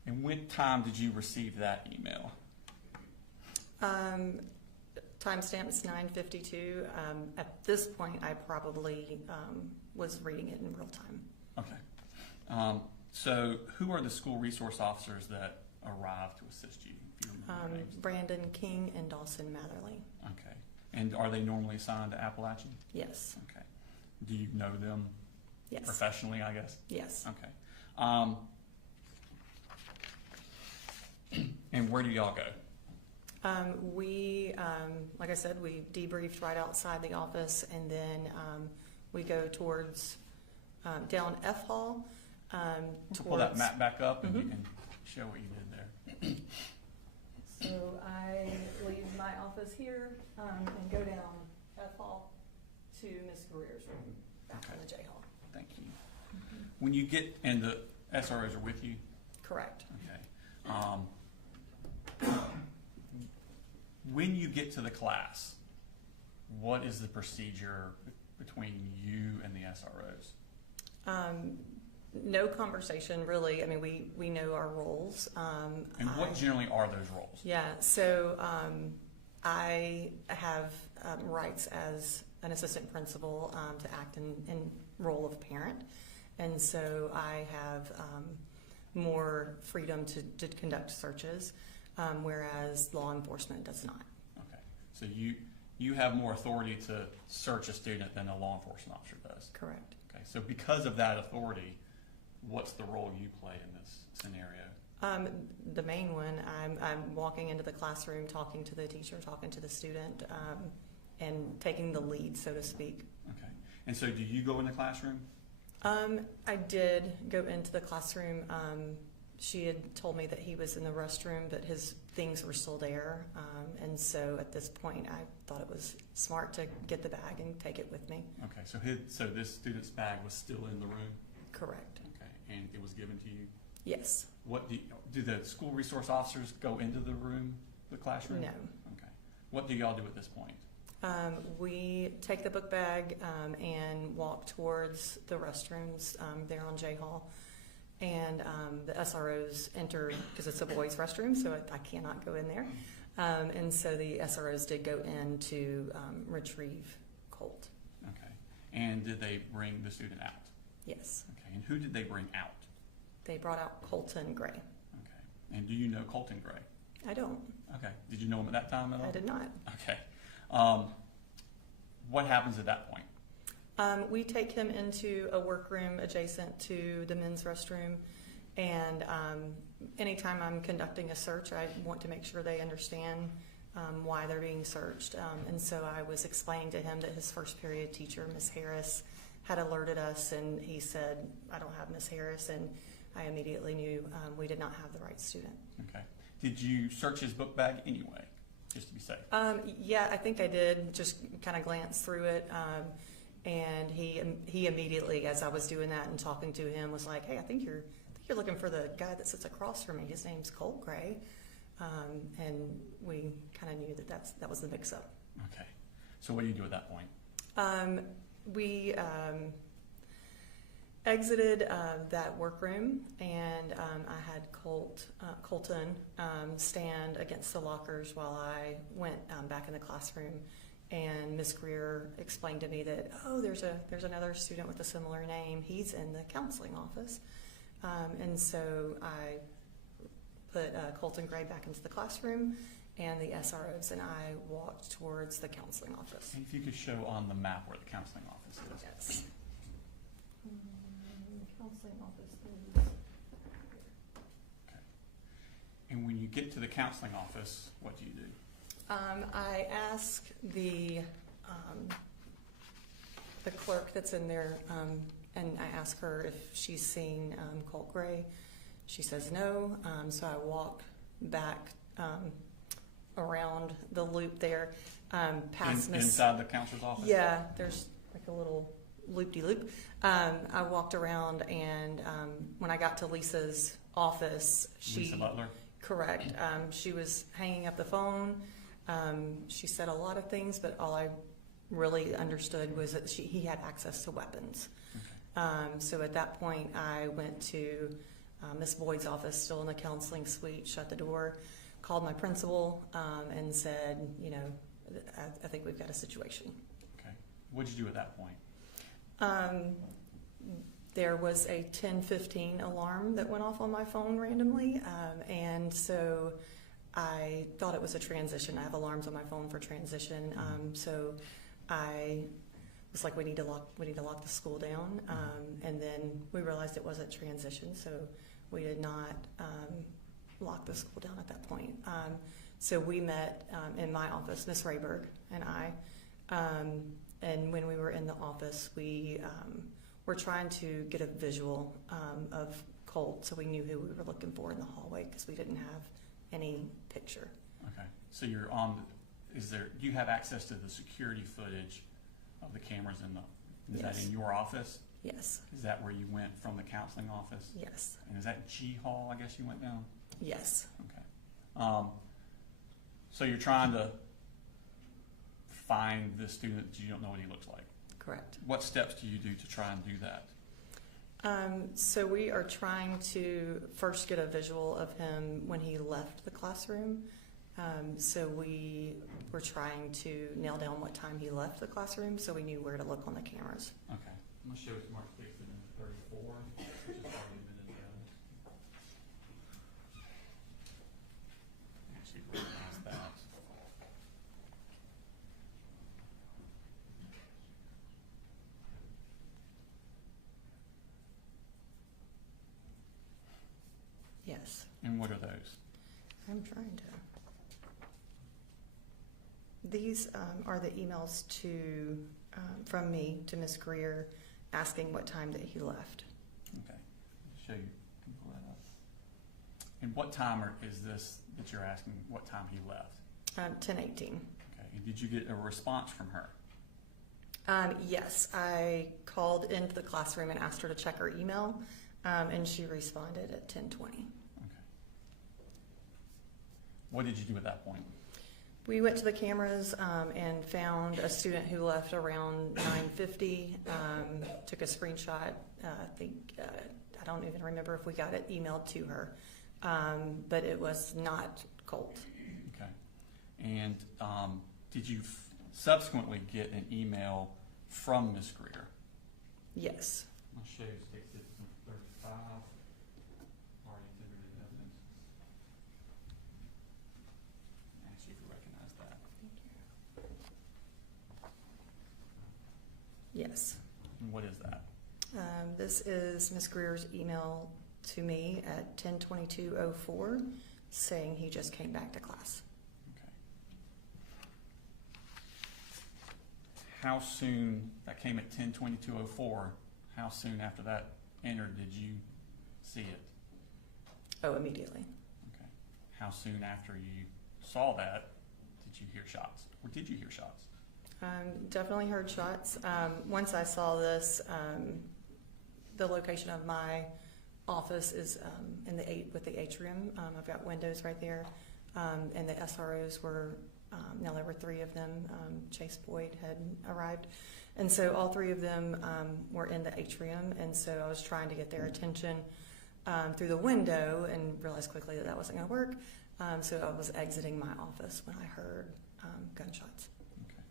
And when time did you receive that email? Timestamp is 9:52. At this point, I probably was reading it in real time. Okay. So who are the school resource officers that arrived to assist you? If you remember their names? Brandon King and Dawson Matherly. Okay. And are they normally assigned to Apalachee? Yes. Okay. Do you know them Yes. professionally, I guess? Yes. Okay. And where do y'all go? Like I said, we debriefed right outside the office, and then we go towards down F Hall. Pull that map back up and Mhm. you can show what you did there. So I leave my office here and go down F Hall to Miss Greer's room, back in the J Hall. Thank you. When you get, and the SROs are with you? Correct. Okay. When you get to the class, what is the procedure between you and the SROs? No conversation, really. I mean, we know our roles. And what generally are those roles? Yeah, so I have rights as an assistant principal to act in role of parent, and so I have more freedom to conduct searches, whereas law enforcement does not. Okay, so you have more authority to search a student than a law enforcement officer does. Correct. Okay, so because of that authority, what's the role you play in this scenario? The main one, I'm walking into the classroom, talking to the teacher, talking to the student, and taking the lead, so to speak. Okay, and so do you go in the classroom? I did go into the classroom. She had told me that he was in the restroom, but his things were still there. And so at this point, I thought it was smart to get the bag and take it with me. Okay, so this student's bag was still in the room? Correct. Okay, and it was given to you? Yes. What do the school resource officers go into the room, the classroom? No. Okay. What do y'all do at this point? We take the book bag and walk towards the restrooms there on J Hall. And the SROs enter, because it's a boys' restroom, so I cannot go in there. And so the SROs did go in to retrieve Colt. Okay. And did they bring the student out? Yes. Okay. And who did they bring out? They brought out Colton Gray. Okay. And do you know Colton Gray? I don't. Okay. Did you know him at that time at all? I did not. Okay. What happens at that point? We take him into a workroom adjacent to the men's restroom, and anytime I'm conducting a search, I want to make sure they understand why they're being searched. And so I was explaining to him that his first period teacher, Miss Harris, had alerted us, and he said, "I don't have Miss Harris," and I immediately knew we did not have the right student. Okay. Did you search his book bag anyway, just to be safe? Yeah, I think I did. Just kind of glance through it. And he immediately, as I was doing that and talking to him, was like, "Hey, I think you're looking for the guy that sits across from me. His name's Colt Gray," and we kind of knew that was the mix-up. Okay. So what do you do at that point? We exited that workroom, and I had Colton stand against the lockers while I went back in the classroom. And Ms. Greer explained to me that, there's another student with a similar name. He's in the counseling office. And so I put Colton Gray back into the classroom, and the SROs and I walked towards the counseling office. And if you could show on the map where the counseling office is. Yes. Counseling office is Okay. And when you get to the counseling office, what do you do? I ask the clerk that's in there, and I ask her if she's seen Colt Gray. She says no, so I walk back around the loop there, past Miss. Inside the counselor's office? Yeah, there's like a little loop-de-loop. I walked around, and when I got to Lisa's office, Lisa Butler? Correct. She was hanging up the phone. She said a lot of things, but all I really understood was that he had access to weapons. Okay. So at that point, I went to Miss Boyd's office, still in the counseling suite, shut the door, called my principal, and said, I think we've got a situation. Okay. What did you do at that point? There was a 10:15 alarm that went off on my phone randomly, and so I thought it was a transition. I have alarms on my phone for transition, so I was like, we need to lock the school down, and then we realized it wasn't transition, so we did not lock the school down at that point. So we met in my office, Miss Rayberg and I, and when we were in the office, we were trying to get a visual of Colt, so we knew who we were looking for in the hallway because we didn't have any picture. Okay. So you're on. Do you have access to the security footage of the cameras is Yes. that in your office? Yes. Is that where you went from the counseling office? Yes. And is that G Hall, I guess you went down? Yes. Okay. So you're trying to find the student that you don't know what he looks like. Correct. What steps do you do to try and do that? So we are trying to first get a visual of him when he left the classroom. So we were trying to nail down what time he left the classroom, so we knew where to look on the cameras. Okay. I'm going to show it to Mark 6 and 34, which is probably a minute ago. Actually, recognize that. what are those? I'm trying to. These are the emails to from me to Miss Greer asking what time that he left. Okay, show you. Can you pull that up? And what timer is this that you're asking? What time he left? 10:18. Okay. And did you get a response from her? Yes, I called into the classroom and asked her to check her email, and she responded at 10:20. Okay. What did you do at that point? We went to the cameras and found a student who left around 9:50. Took a screenshot. I don't even remember if we got it emailed to her, but it was not Colt. Okay. And did you subsequently get an email from Ms. Greer? Yes. I'll show you state citizen 35. Already entered in evidence. Ask you if you recognize that. Yes. And what is that? This is Ms. Greer's email to me at 10:22:04 saying he just came back to class. Okay. How soon, that came at 10:22:04, how soon after that entered did you see it? Oh, immediately. Okay. How soon after you saw that did you hear shots? Or did you hear shots? Definitely heard shots. Once I saw this, the location of my office is in with the atrium. I've got windows right there, and the SROs were. Now there were 3 of them. Chase Boyd had arrived, and so all 3 of them were in the atrium. And so I was trying to get their attention through the window, and realized quickly that wasn't going to work. So I was exiting my office when I heard gunshots. Okay.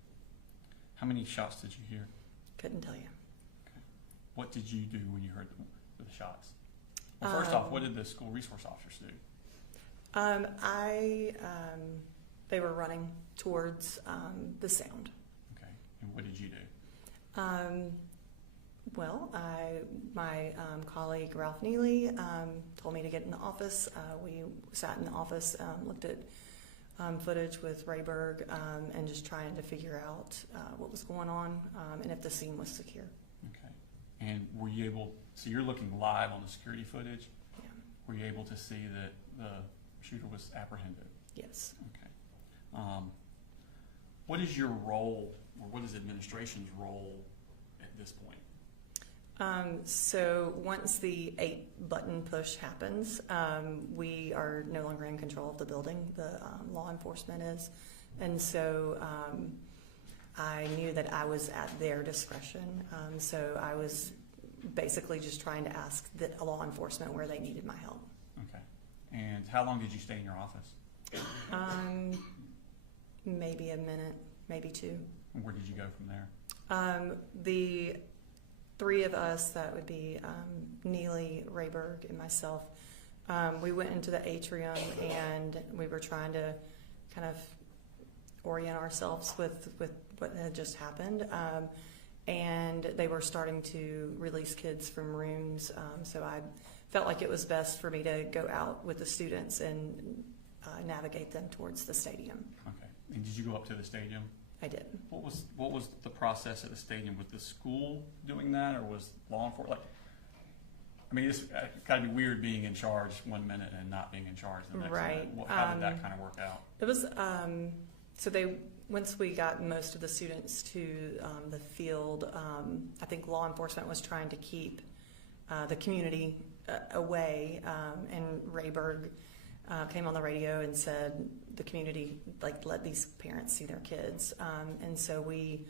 How many shots did you hear? Couldn't tell you. Okay. What did you do when you heard the shots? Well, first off, what did the school resource officers do? They were running towards the sound. Okay. And what did you do? Well, my colleague Ralph Neely told me to get in the office. We sat in the office, looked at footage with Rayberg, and just trying to figure out what was going on and if the scene was secure. Okay. And were you able, so you're looking live on the security footage? Yeah. Were you able to see that the shooter was apprehended? Yes. Okay. What is your role, or what is administration's role at this point? So once the 8-button push happens, we are no longer in control of the building. The law enforcement is. And so I knew that I was at their discretion. So I was basically just trying to ask the law enforcement where they needed my help. Okay. And how long did you stay in your office? Maybe a minute, maybe 2. And where did you go from there? The 3 of us, that would be Neely, Rayberg, and myself, we went into the atrium and we were trying to kind of orient ourselves with what had just happened. And they were starting to release kids from rooms, so I felt like it was best for me to go out with the students and navigate them towards the stadium. Okay. And did you go up to the stadium? I did. What was the process at the stadium? Was the school doing that, or was law enforcement? Like, I mean, it's kind of be weird being in charge one minute and not being in charge the next Right. minute. How did that kind of work out? It was so once we got most of the students to the field, I think law enforcement was trying to keep the community away, and Rayberg came on the radio and said the community let these parents see their kids, and so we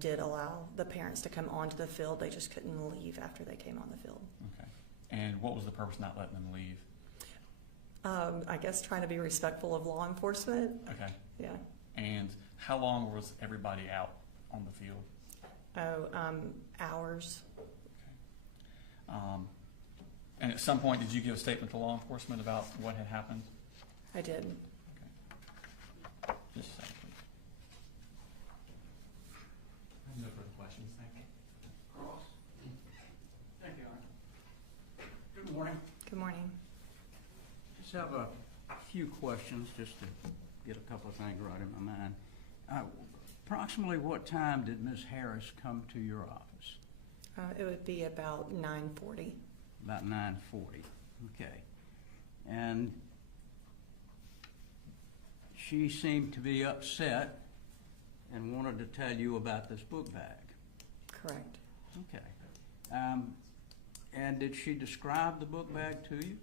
did allow the parents to come onto the field. They just couldn't leave after they came on the field. Okay. And what was the purpose of not letting them leave? I guess trying to be respectful of law enforcement. Okay. Yeah. And how long was everybody out on the field? Hours. Okay. And at some point, did you give a statement to law enforcement about what had happened? I did. Okay. Just a second, please. I have no further questions. Thank you. Cross. Thank you, Good morning. Good morning. Just have a few questions, just to get a couple of things right in my mind. Approximately what time did Ms. Harris come to your office? It would be about 9:40. About 9:40, okay. And she seemed to be upset and wanted to tell you about this book bag. Correct. Okay. And did she describe the book bag to you?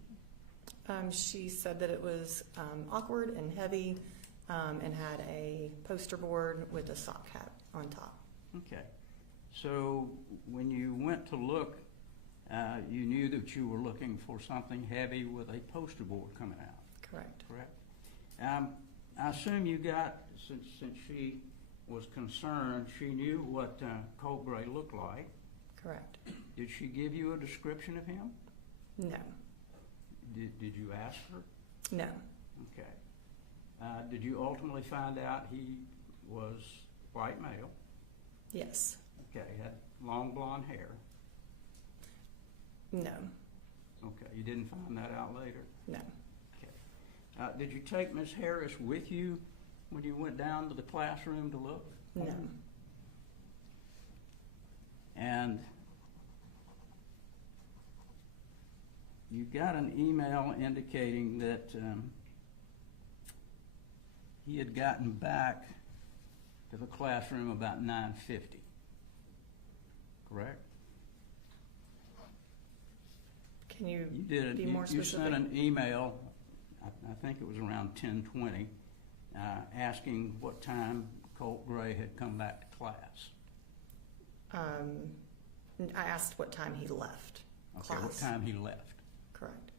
She said that it was awkward and heavy and had a poster board with a sock cap on top. Okay. So when you went to look, you knew that you were looking for something heavy with a poster board coming out. Correct. Correct. I assume you got, since she was concerned, she knew what Colt Gray looked like. Correct. Did she give you a description of him? No. Did you ask her? No. Okay. Did you ultimately find out he was white male? Yes. Okay. Had long blonde hair? No. Okay. You didn't find that out later? No. Okay. Did you take Ms. Harris with you when you went down to the classroom to look? No. And you got an email indicating that he had gotten back to the classroom about 9:50, correct? Can you did. be more You specific? sent an email, I think it was around 10:20, asking what time Colt Gray had come back to class. I asked what time he left Okay, class. what time he left. Correct.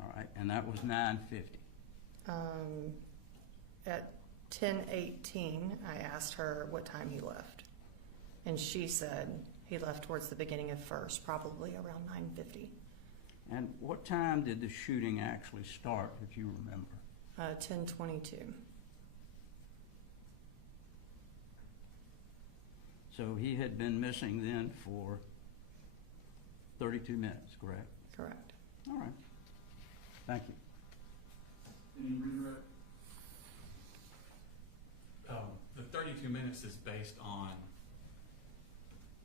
All right, and that was 9:50. At 10:18, I asked her what time he left, and she said he left towards the beginning of first, probably around 9:50. And what time did the shooting actually start, if you remember? 10:22. So he had been missing then for 32 minutes, correct? Correct. All right. Thank you. Any redirect? The 32 minutes is based on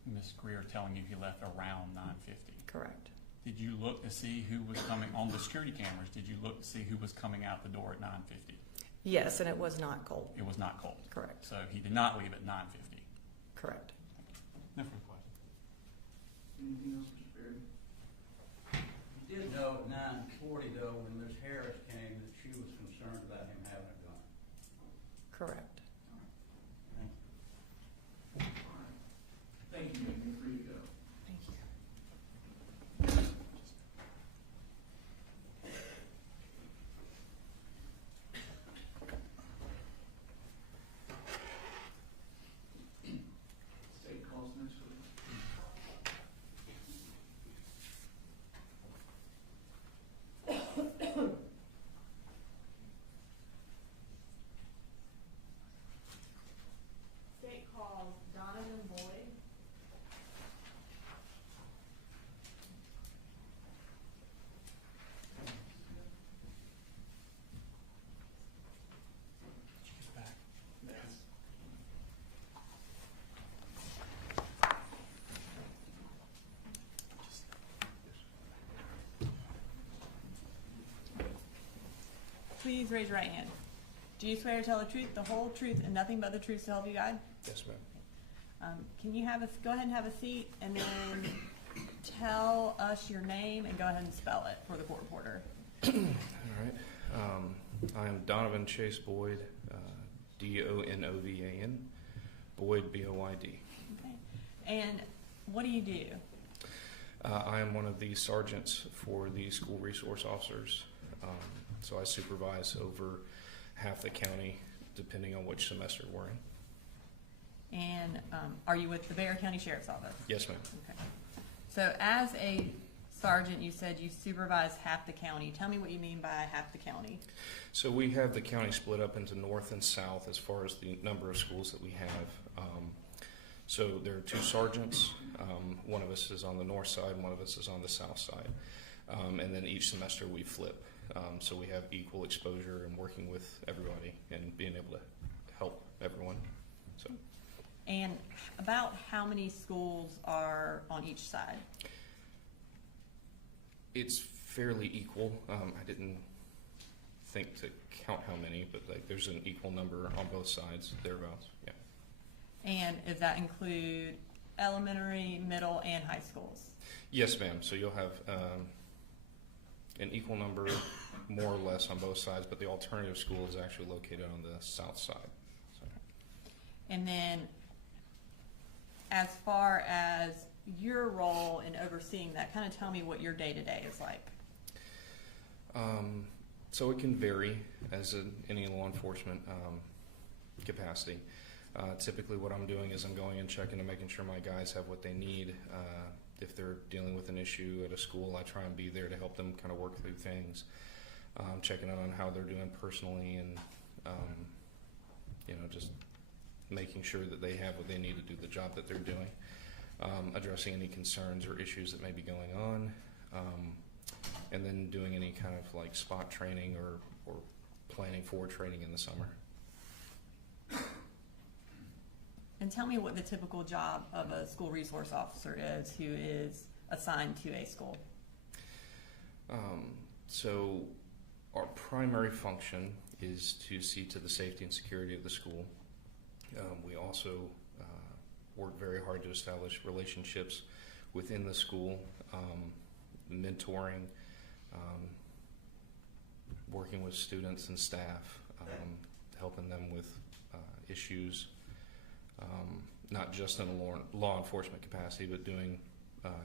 Ms. Greer telling you he left around 9:50. Correct. Did you look to see who was coming on the security cameras? Did you look to see who was coming out the door at 9:50? Yes, and it was not Colt. It was not Colt. Correct. So he did not leave at 9:50. Correct. No further questions. Anything else, Mr. Perry? You did know at 9:40, though, when Ms. Harris came, that she was concerned about him having a gun. Correct. Thank you. All right. Thank you, ma'am. You're free to go. Thank you. State calls next week. State calls Donovan Boyd. She's back. Please raise your right hand. Do you swear to tell the truth, the whole truth, and nothing but the truth to help you God? Yes, ma'am. Can you go ahead and have a seat, and then tell us your name and go ahead and spell it for the court reporter. All right. I am Donovan Chase Boyd, Donovan, Boyd, B-O-Y-D. Okay. And what do you do? I am one of the sergeants for the school resource officers. So I supervise over half the county, depending on which semester we're in. And are you with the Bexar County Sheriff's Office? Yes, ma'am. Okay. So as a sergeant, you said you supervise half the county. Tell me what you mean by half the county. So we have the county split up into north and south as far as the number of schools that we have. So there are two sergeants. One of us is on the north side, one of us is on the south side. And then each semester we flip. so we have equal exposure and working with everybody and being able to help everyone. So And about how many schools are on each side? it's fairly equal. I didn't think to count how many, but like there's an equal number on both sides, thereabouts. Yeah. And does that include elementary, middle, and high schools? Yes, ma'am. So you'll have an equal number, more or less, on both sides, but the alternative school is actually located on the south side. So. And then, as far as your role in overseeing that, kind of tell me what your day-to-day is like. So it can vary as in any law enforcement capacity. Typically what I'm doing is I'm going and checking and making sure my guys have what they need. If they're dealing with an issue at a school, I try and be there to help them kind of work through things. Checking out on how they're doing personally and, just making sure that they have what they need to do the job that they're doing. Addressing any concerns or issues that may be going on. And then doing any kind of like spot training or planning for training in the summer. And tell me what the typical job of a school resource officer is who is assigned to a school. So our primary function is to see to the safety and security of the school. We also work very hard to establish relationships within the school, mentoring, working with students and staff, helping them with issues, not just in a law enforcement capacity, but doing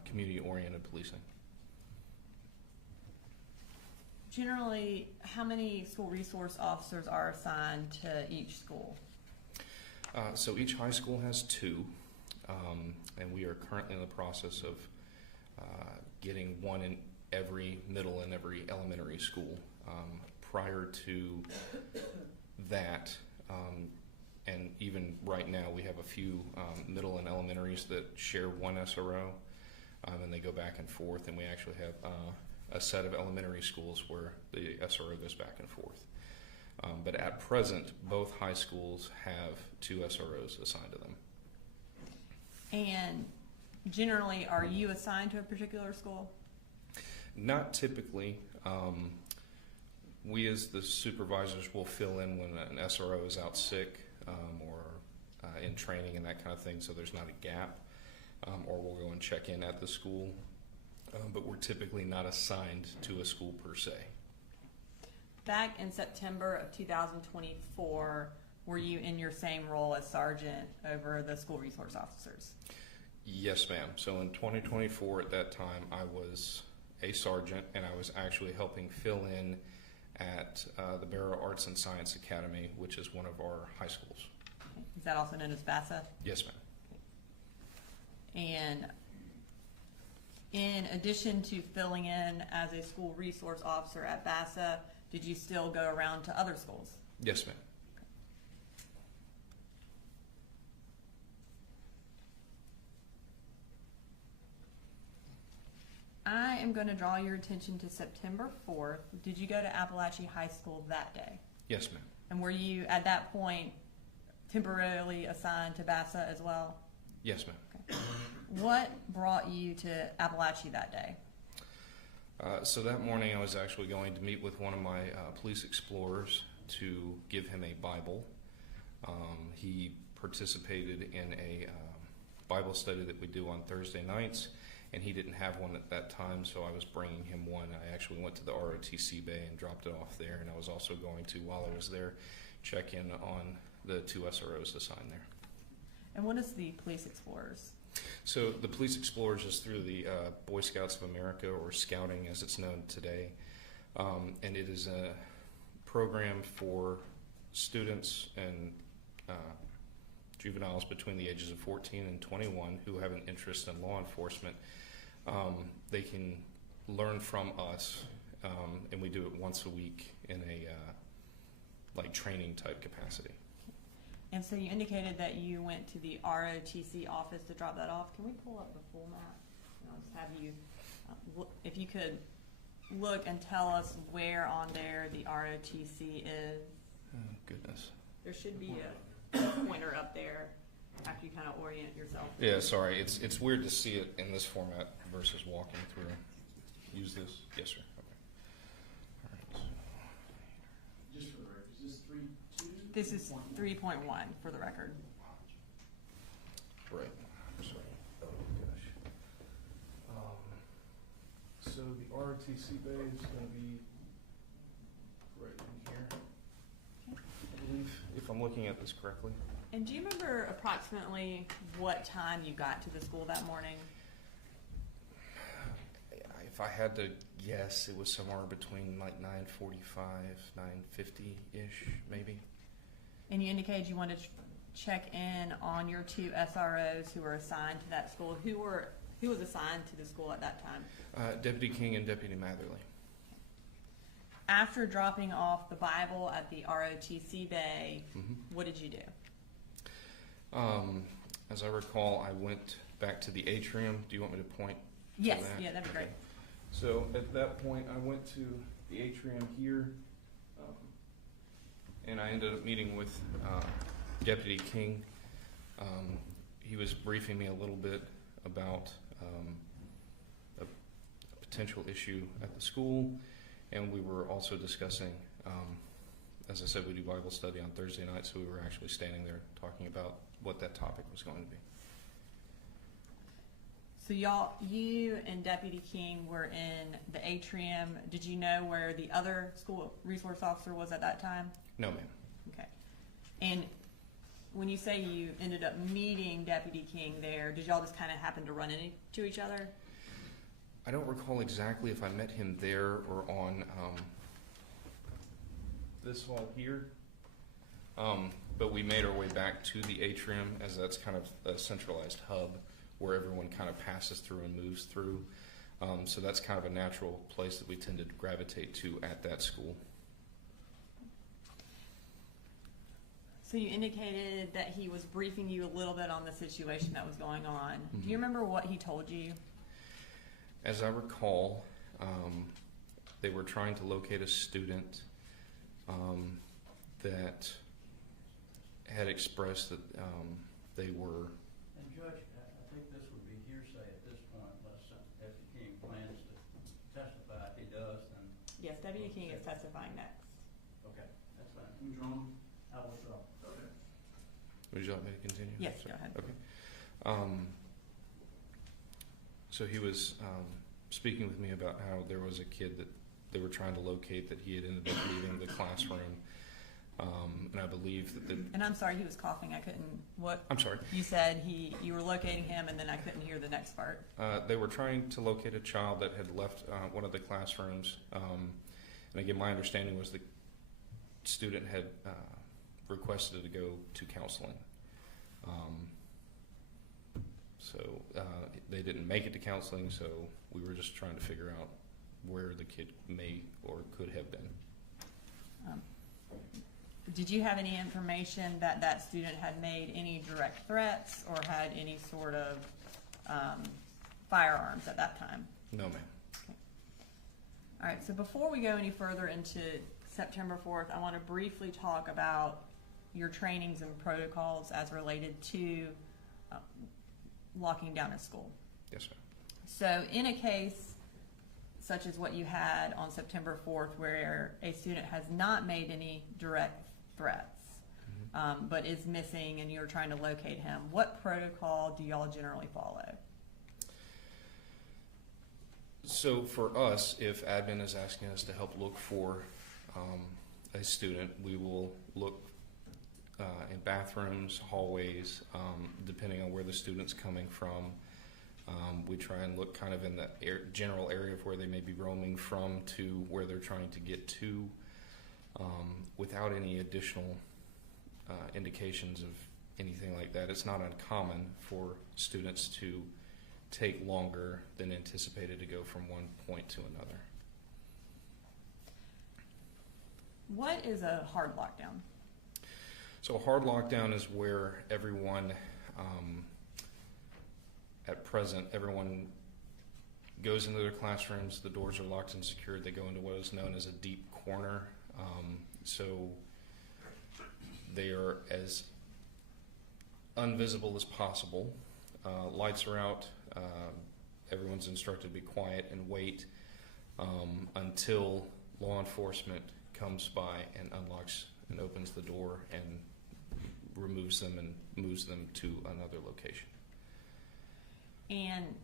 community-oriented policing. Generally, how many school resource officers are assigned to each school? So each high school has 2, and we are currently in the process of getting one in every middle and every elementary school. Prior to that, and even right now, we have a few middle and elementaries that share one SRO, and they go back and forth, and we actually have a set of elementary schools where the SRO goes back and forth. But at present, both high schools have 2 SROs assigned to them. And generally, are you assigned to a particular school? Not typically. We as the supervisors will fill in when an SRO is out sick or in training and that kind of thing, so there's not a gap. Or we'll go and check in at the school. But we're typically not assigned to a school per se. Back in September of 2024, were you in your same role as sergeant over the school resource officers? Yes, ma'am. So in 2024, at that time, I was a sergeant, and I was actually helping fill in at the Barrow Arts and Science Academy, which is one of our high schools. Is that also known as BASA? Yes, ma'am. And in addition to filling in as a school resource officer at BASA, did you still go around to other schools? Yes, ma'am. I am going to draw your attention to September 4th. Did you go to Apalachee High School that day? Yes, ma'am. And were you, at that point, temporarily assigned to BASA as well? Yes, ma'am. Okay. What brought you to Apalachee that day? So that morning I was actually going to meet with one of my police explorers to give him a Bible. He participated in a Bible study that we do on Thursday nights, and he didn't have one at that time, so I was bringing him one. I actually went to the ROTC bay and dropped it off there, and I was also going to, while I was there, check in on the 2 SROs assigned there. And what is the Police Explorers? So the Police Explorers is through the Boy Scouts of America, or Scouting as it's known today. And it is a program for students and juveniles between the ages of 14 and 21 who have an interest in law enforcement. They can learn from us, and we do it once a week in a like training type capacity. And so you indicated that you went to the ROTC office to drop that off. Can we pull up the full map? And I'll just have you, if you could look and tell us where on there the ROTC is? Oh, goodness. There should be a pointer up there after you kind of orient yourself. Yeah, sorry. It's weird to see it in this format versus walking through. Use this? Yes, sir. Okay. All right. Just for the record, is this 3.2? This is 3.1 for the record. Right. Sorry. Oh, gosh. So the ROTC bay is going to be right in here, I believe, if I'm looking at this correctly. And do you remember approximately what time you got to the school that morning? If I had to guess, it was somewhere between like 9:45, 9:50-ish, maybe. And you indicated you wanted to check in on your two SROs who were assigned to that school. Who was assigned to the school at that time? Deputy King and Deputy Matherly. After dropping off the Bible at the ROTC bay, what did you do? As I recall, I went back to the atrium. Do you want me to point? Yes, that? yeah, that'd be great. Okay. So at that point, I went to the atrium here, and I ended up meeting with Deputy King. He was briefing me a little bit about a potential issue at the school, and we were also discussing, as I said, we do Bible study on Thursday night, so we were actually standing there talking about what that topic was going to be. So you and Deputy King were in the atrium. Did you know where the other school resource officer was at that time? No, ma'am. Okay. And when you say you ended up meeting Deputy King there, did y'all just kind of happen to run into each other? I don't recall exactly if I met him there or on this hall here, but we made our way back to the atrium, as that's kind of a centralized hub where everyone kind of passes through and moves through. So that's kind of a natural place that we tended to gravitate to at that school. So you indicated that he was briefing you a little bit on the situation that was going on. Do you remember what he told you? As I recall, they were trying to locate a student that had expressed that they were. And Judge, I think this would be hearsay at this point, unless Deputy King plans to testify. If he does, then. Yes, Deputy King is testifying next. Okay, that's fine. You drawn? I will draw. Okay. Would you like me to continue? Yes, Sorry. go ahead. Okay. So he was speaking with me about how there was a kid that they were trying to locate that he had ended up leaving the classroom, and I believe that the. And I'm sorry, he was coughing. I couldn't. What? I'm sorry. You said you were locating him, and then I couldn't hear the next part. They were trying to locate a child that had left one of the classrooms, and again, my understanding was the student had requested to go to counseling. So they didn't make it to counseling, so we were just trying to figure out where the kid may or could have been. Did you have any information that that student had made any direct threats or had any sort of firearms at that time? No, ma'am. Okay. All right, so before we go any further into September 4th, I want to briefly talk about your trainings and protocols as related to locking down a school. Yes, ma'am. So in a case such as what you had on September 4th, where a student has not made any direct threats, but is missing and you're trying to locate him, what protocol do y'all generally follow? So for us, if admin is asking us to help look for a student, we will look in bathrooms, hallways, depending on where the student's coming from. We try and look kind of in the general area of where they may be roaming from to where they're trying to get to, without any additional indications of anything like that. It's not uncommon for students to take longer than anticipated to go from one point to another. What is a hard lockdown? So a hard lockdown is where everyone, at present, everyone goes into their classrooms. The doors are locked and secured. They go into what is known as a deep corner. So they are as invisible as possible. Lights are out. Everyone's instructed to be quiet and wait until law enforcement comes by and unlocks and opens the door and removes them and moves them to another location. And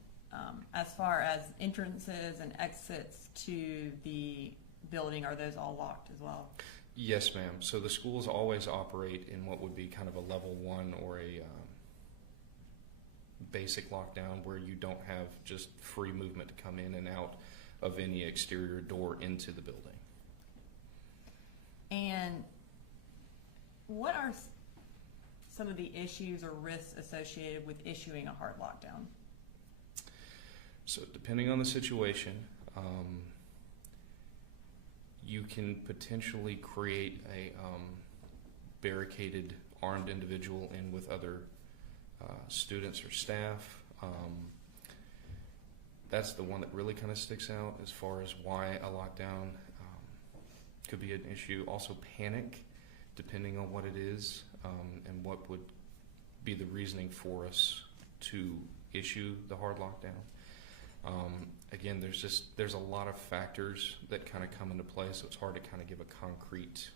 as far as entrances and exits to the building, are those all locked as well? Yes, ma'am. So the schools always operate in what would be kind of a level 1 or a basic lockdown, where you don't have just free movement to come in and out of any exterior door into the building. And what are some of the issues or risks associated with issuing a hard lockdown? So depending on the situation, you can potentially create a barricaded armed individual in with other students or staff. That's the one that really kind of sticks out as far as why a lockdown could be an issue. Also panic, depending on what it is, and what would be the reasoning for us to issue the hard lockdown. Again, there's a lot of factors that kind of come into play, so it's hard to kind of give a concrete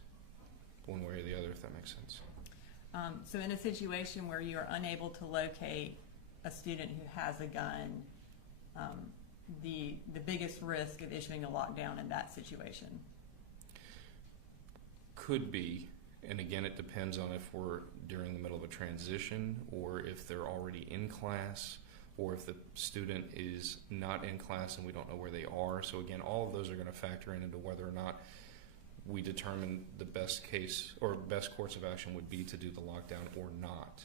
one way or the other, if that makes sense. So in a situation where you are unable to locate a student who has a gun, the biggest risk of issuing a lockdown in that situation? Could be, and again, it depends on if we're during the middle of a transition or if they're already in class, or if the student is not in class and we don't know where they are. So again, all of those are going to factor into whether or not we determine the best case or best course of action would be to do the lockdown or not.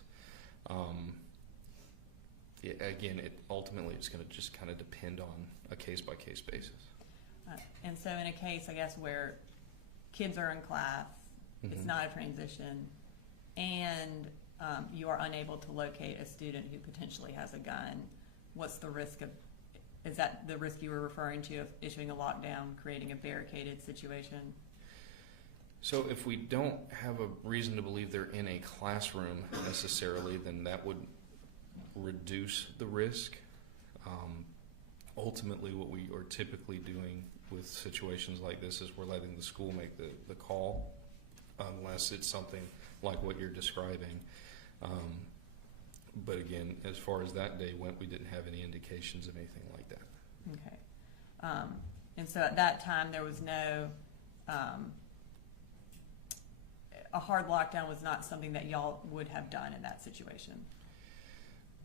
Again, ultimately it's going to just kind of depend on a case-by-case basis. And so in a case, I guess, where kids are in class, it's not a transition, and you are unable to locate a student who potentially has a gun, what's the risk of, is that the risk you were referring to of issuing a lockdown, creating a barricaded situation? So if we don't have a reason to believe they're in a classroom necessarily, then that would reduce the risk. Ultimately, what we are typically doing with situations like this is we're letting the school make the call, unless it's something like what you're describing. But again, as far as that day went, we didn't have any indications of anything like that. Okay. And so at that time, there was no, a hard lockdown was not something that y'all would have done in that situation?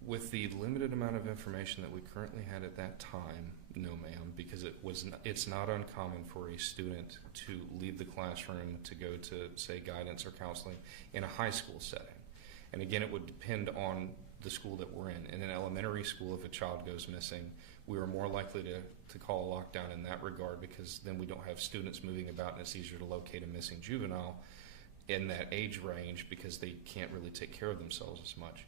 With the limited amount of information that we currently had at that time, no ma'am, because it's not uncommon for a student to leave the classroom to go to, say, guidance or counseling in a high school setting. And again, it would depend on the school that we're in. In an elementary school, if a child goes missing, we are more likely to call a lockdown in that regard, because then we don't have students moving about and it's easier to locate a missing juvenile in that age range because they can't really take care of themselves as much.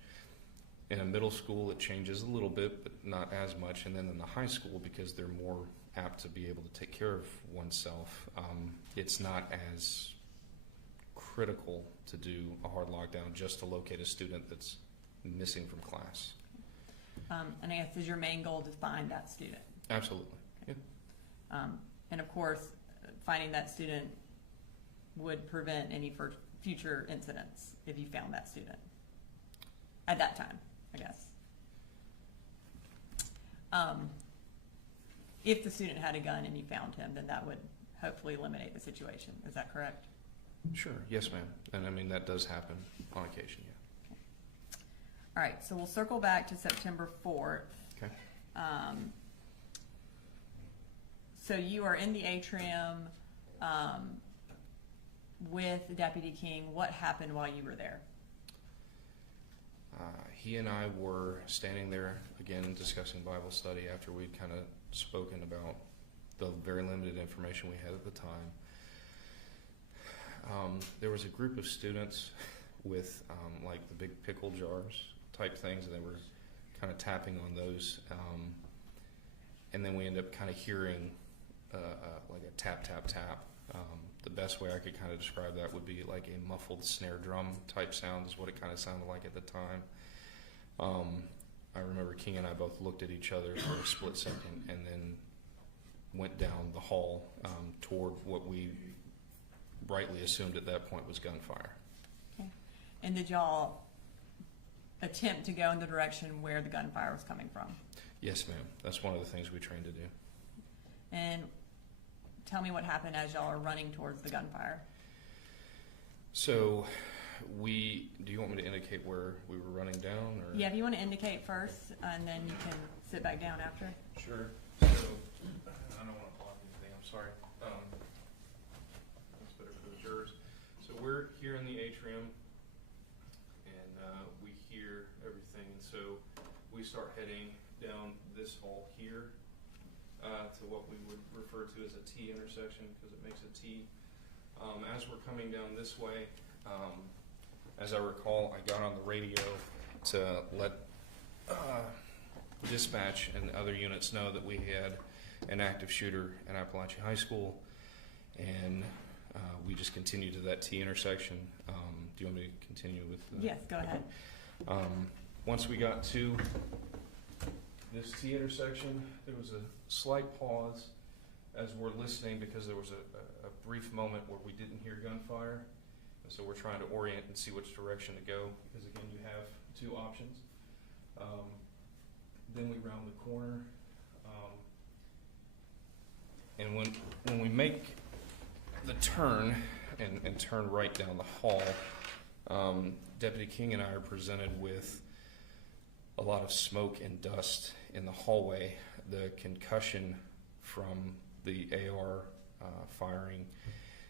In a middle school, it changes a little bit, but not as much. And then in the high school, because they're more apt to be able to take care of oneself, it's not as critical to do a hard lockdown just to locate a student that's missing from class. And I guess is your main goal to find that student? Absolutely. Okay. Yeah. And of course, finding that student would prevent any future incidents if you found that student at that time, I guess. If the student had a gun and you found him, then that would hopefully eliminate the situation. Is that correct? Sure. Yes, ma'am. And I mean, that does happen on occasion, yeah. Okay. All right, so we'll circle back to September 4th. Okay. So you are in the atrium with Deputy King. What happened while you were there? He and I were standing there, again, discussing Bible study after we'd kind of spoken about the very limited information we had at the time. There was a group of students with like the big pickle jars type things, and they were kind of tapping on those. and then we end up kind of hearing like a tap, tap, tap. The best way I could kind of describe that would be like a muffled snare drum type sound is what it kind of sounded like at the time. I remember King and I both looked at each other for a split second and then went down the hall toward what we rightly assumed at that point was gunfire. Okay. And did y'all attempt to go in the direction where the gunfire was coming from? Yes, ma'am. That's one of the things we trained to do. And tell me what happened as y'all are running towards the gunfire. So do you want me to indicate where we were running down? Or? Yeah, if you want to indicate first, and then you can sit back down after. Sure. So, I don't want to block anything, I'm sorry. That's better for the jurors. So we're here in the atrium, and we hear everything, and so we start heading down this hall here to what we would refer to as a T intersection, because it makes a T. As we're coming down this way, as I recall, I got on the radio to let dispatch and other units know that we had an active shooter at Apalachee High School, and we just continued to that T intersection. Do you want me to continue with? Yes, go ahead. Once we got to this T intersection, there was a slight pause as we're listening, because there was a brief moment where we didn't hear gunfire. And so we're trying to orient and see which direction to go, because again, you have two options. Then we round the corner. And when we make the turn and turn right down the hall, Deputy King and I are presented with a lot of smoke and dust in the hallway. The concussion from the AR firing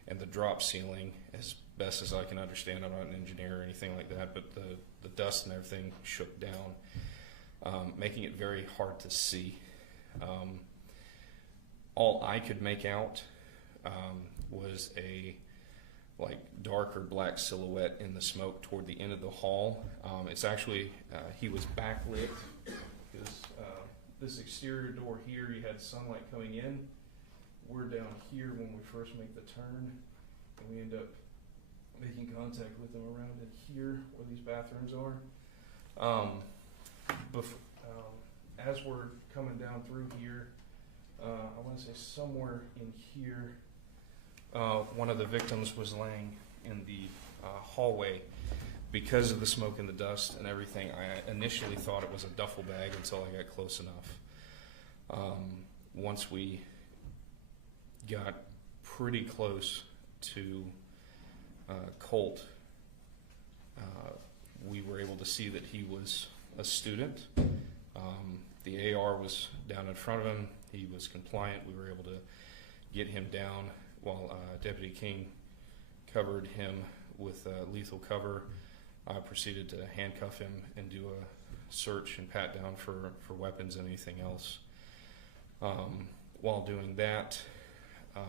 and the drop ceiling, as best as I can understand, I'm not an engineer or anything like that, but the dust and everything shook down, making it very hard to see. All I could make out was a like dark or black silhouette in the smoke toward the end of the hall. It's actually, he was backlit, because this exterior door here, you had sunlight coming in. We're down here when we first make the turn, and we end up making contact with them around in here where these bathrooms are. As we're coming down through here, I want to say somewhere in here, one of the victims was laying in the hallway. Because of the smoke and the dust and everything, I initially thought it was a duffel bag until I got close enough. Once we got pretty close to Colt, we were able to see that he was a student. The AR was down in front of him. He was compliant. We were able to get him down while Deputy King covered him with lethal cover. I proceeded to handcuff him and do a search and pat down for weapons and anything else. While doing that, I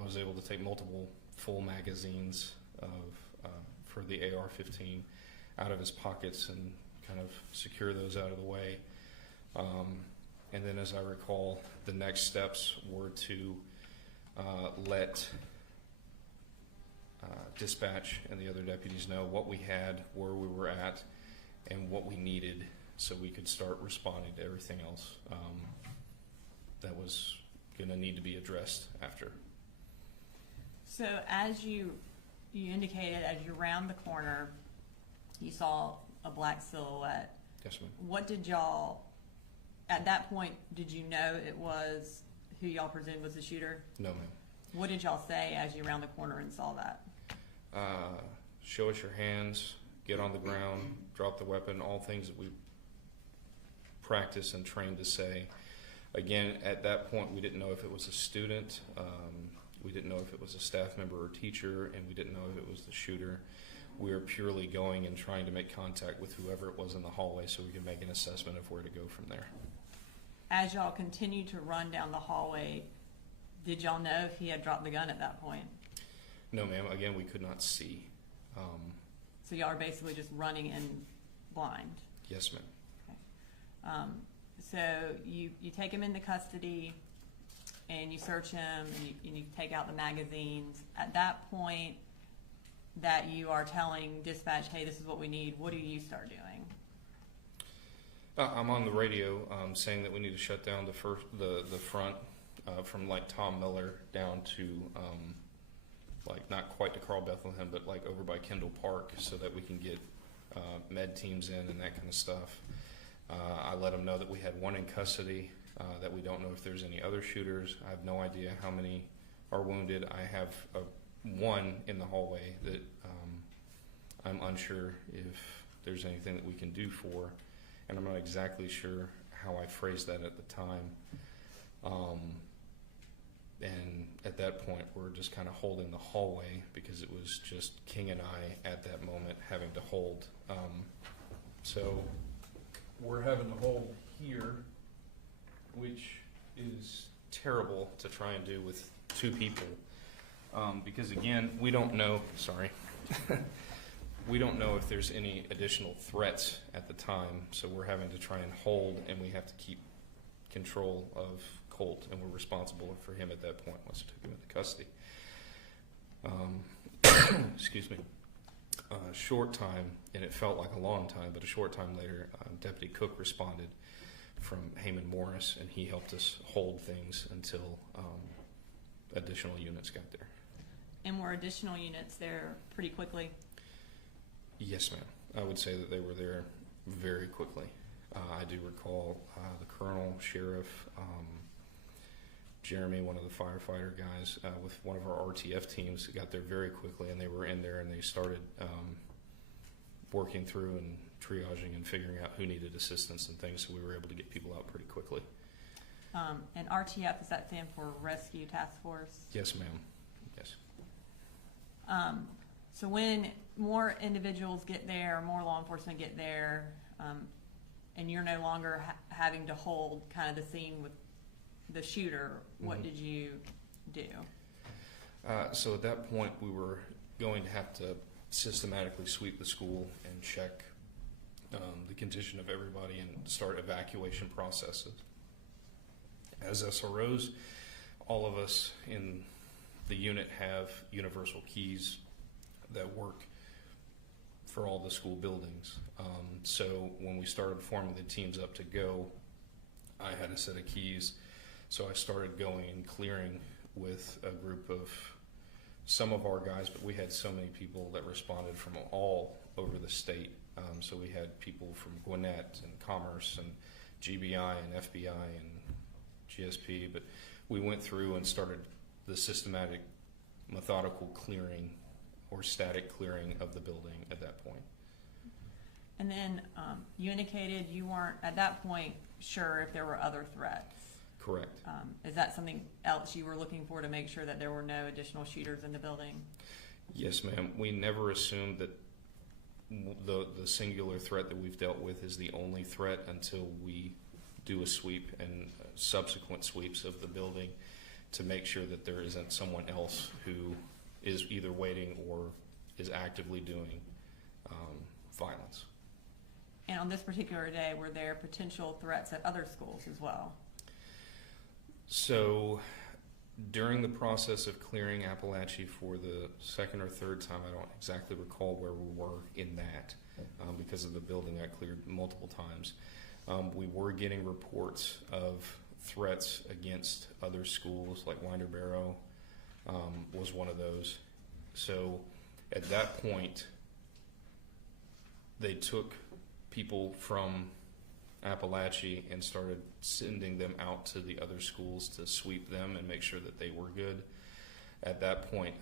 was able to take multiple full magazines for the AR-15 out of his pockets and kind of secure those out of the way. And then, as I recall, the next steps were to let dispatch and the other deputies know what we had, where we were at, and what we needed, so we could start responding to everything else that was going to need to be addressed after. So as you indicated, as you round the corner, you saw a black silhouette. Yes, ma'am. What did y'all, at that point, did you know it was who y'all presumed was the shooter? No, ma'am. What did y'all say as you round the corner and saw that? Show us your hands, get on the ground, drop the weapon, all things that we practice and trained to say. Again, at that point, we didn't know if it was a student, we didn't know if it was a staff member or teacher, and we didn't know if it was the shooter. We were purely going and trying to make contact with whoever it was in the hallway so we could make an assessment of where to go from there. As y'all continued to run down the hallway, did y'all know if he had dropped the gun at that point? No, ma'am. Again, we could not see. So y'all are basically just running in blind. Yes, ma'am. Okay. so you take him into custody and you search him and you take out the magazines. At that point that you are telling dispatch, hey, this is what we need, what do you start doing? I'm on the radio saying that we need to shut down the front from like Tom Miller down to like not quite to Carl Bethlehem, but like over by Kendall Park, so that we can get med teams in and that kind of stuff. I let them know that we had one in custody, that we don't know if there's any other shooters. I have no idea how many are wounded. I have one in the hallway that I'm unsure if there's anything that we can do for, and I'm not exactly sure how I phrased that at the time. And at that point, we're just kind of holding the hallway because it was just King and I at that moment having to hold. So we're having to hold here, which is terrible to try and do with two people. Because again, we don't know, sorry, we don't know if there's any additional threats at the time. So we're having to try and hold, and we have to keep control of Colt, and we're responsible for him at that point once we took him into custody. Excuse me. A short time, and it felt like a long time, but a short time later, Deputy Cook responded from Heyman Morris, and he helped us hold things until additional units got there. And were additional units there pretty quickly? Yes, ma'am. I would say that they were there very quickly. I do recall the colonel, sheriff, Jeremy, one of the firefighter guys, with one of our RTF teams, got there very quickly, and they were in there and they started working through and triaging and figuring out who needed assistance and things, so we were able to get people out pretty quickly. And RTF, does that stand for Rescue Task Force? Yes, ma'am. Yes. So when more individuals get there, more law enforcement get there, and you're no longer having to hold kind of the scene with the shooter, what did you do? So at that point, we were going to have to systematically sweep the school and check the condition of everybody and start evacuation processes. As SROs, all of us in the unit have universal keys that work for all the school buildings. So when we started forming the teams up to go, I had a set of keys. So I started going and clearing with a group of some of our guys, but we had so many people that responded from all over the state. So we had people from Gwinnett and Commerce and GBI and FBI and GSP, but we went through and started the systematic, methodical clearing or static clearing of the building at that point. And then you indicated you weren't, at that point, sure if there were other threats. Correct. Is that something else you were looking for to make sure that there were no additional shooters in the building? Yes, ma'am. We never assumed that the singular threat that we've dealt with is the only threat until we do a sweep and subsequent sweeps of the building to make sure that there isn't someone else who is either waiting or is actively doing violence. And on this particular day, were there potential threats at other schools as well? So during the process of clearing Apalachee for the second or third time, I don't exactly recall where we were in that because of the building got cleared multiple times. We were getting reports of threats against other schools, like Winder Barrow was one of those. So at that point, they took people from Apalachee and started sending them out to the other schools to sweep them and make sure that they were good. At that point,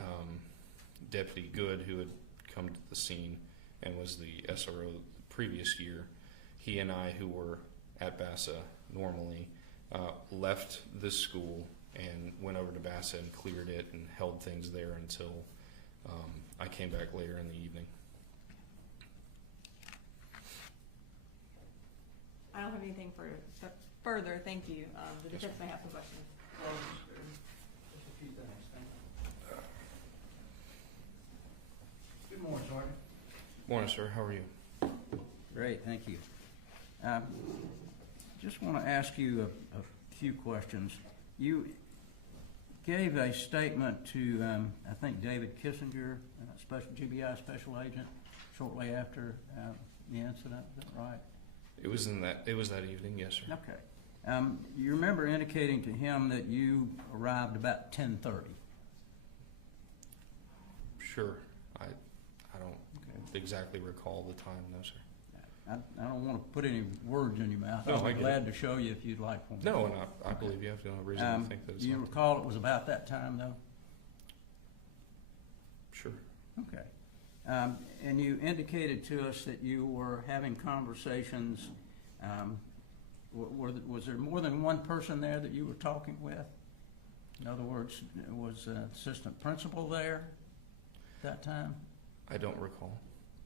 Deputy Good, who had come to the scene and was the SRO the previous year, he and I, who were at Bassa normally, left this school and went over to Bassa and cleared it and held things there until I came back later in the evening. I don't have anything further. Thank you. The defense may have some questions. Just a few things, thank you. Good morning, Sergeant. Morning, sir. How are you? Great, thank you. just want to ask you a few questions. You gave a statement to, I think, David Kissinger, GBI special agent, shortly after the incident. Is that right? It was that evening, yes, sir. Okay. You remember indicating to him that you arrived about 10:30. Sure. I don't exactly recall the time, no, sir. I don't want to put any words in your mouth. No, I I'll be get glad it. to show you if you'd like one. No, and I believe you have no reason to think that it's Do you not. recall it was about that time, though? Sure. Okay. And you indicated to us that you were having conversations. Was there more than one person there that you were talking with? In other words, was an assistant principal there at that time? I don't recall.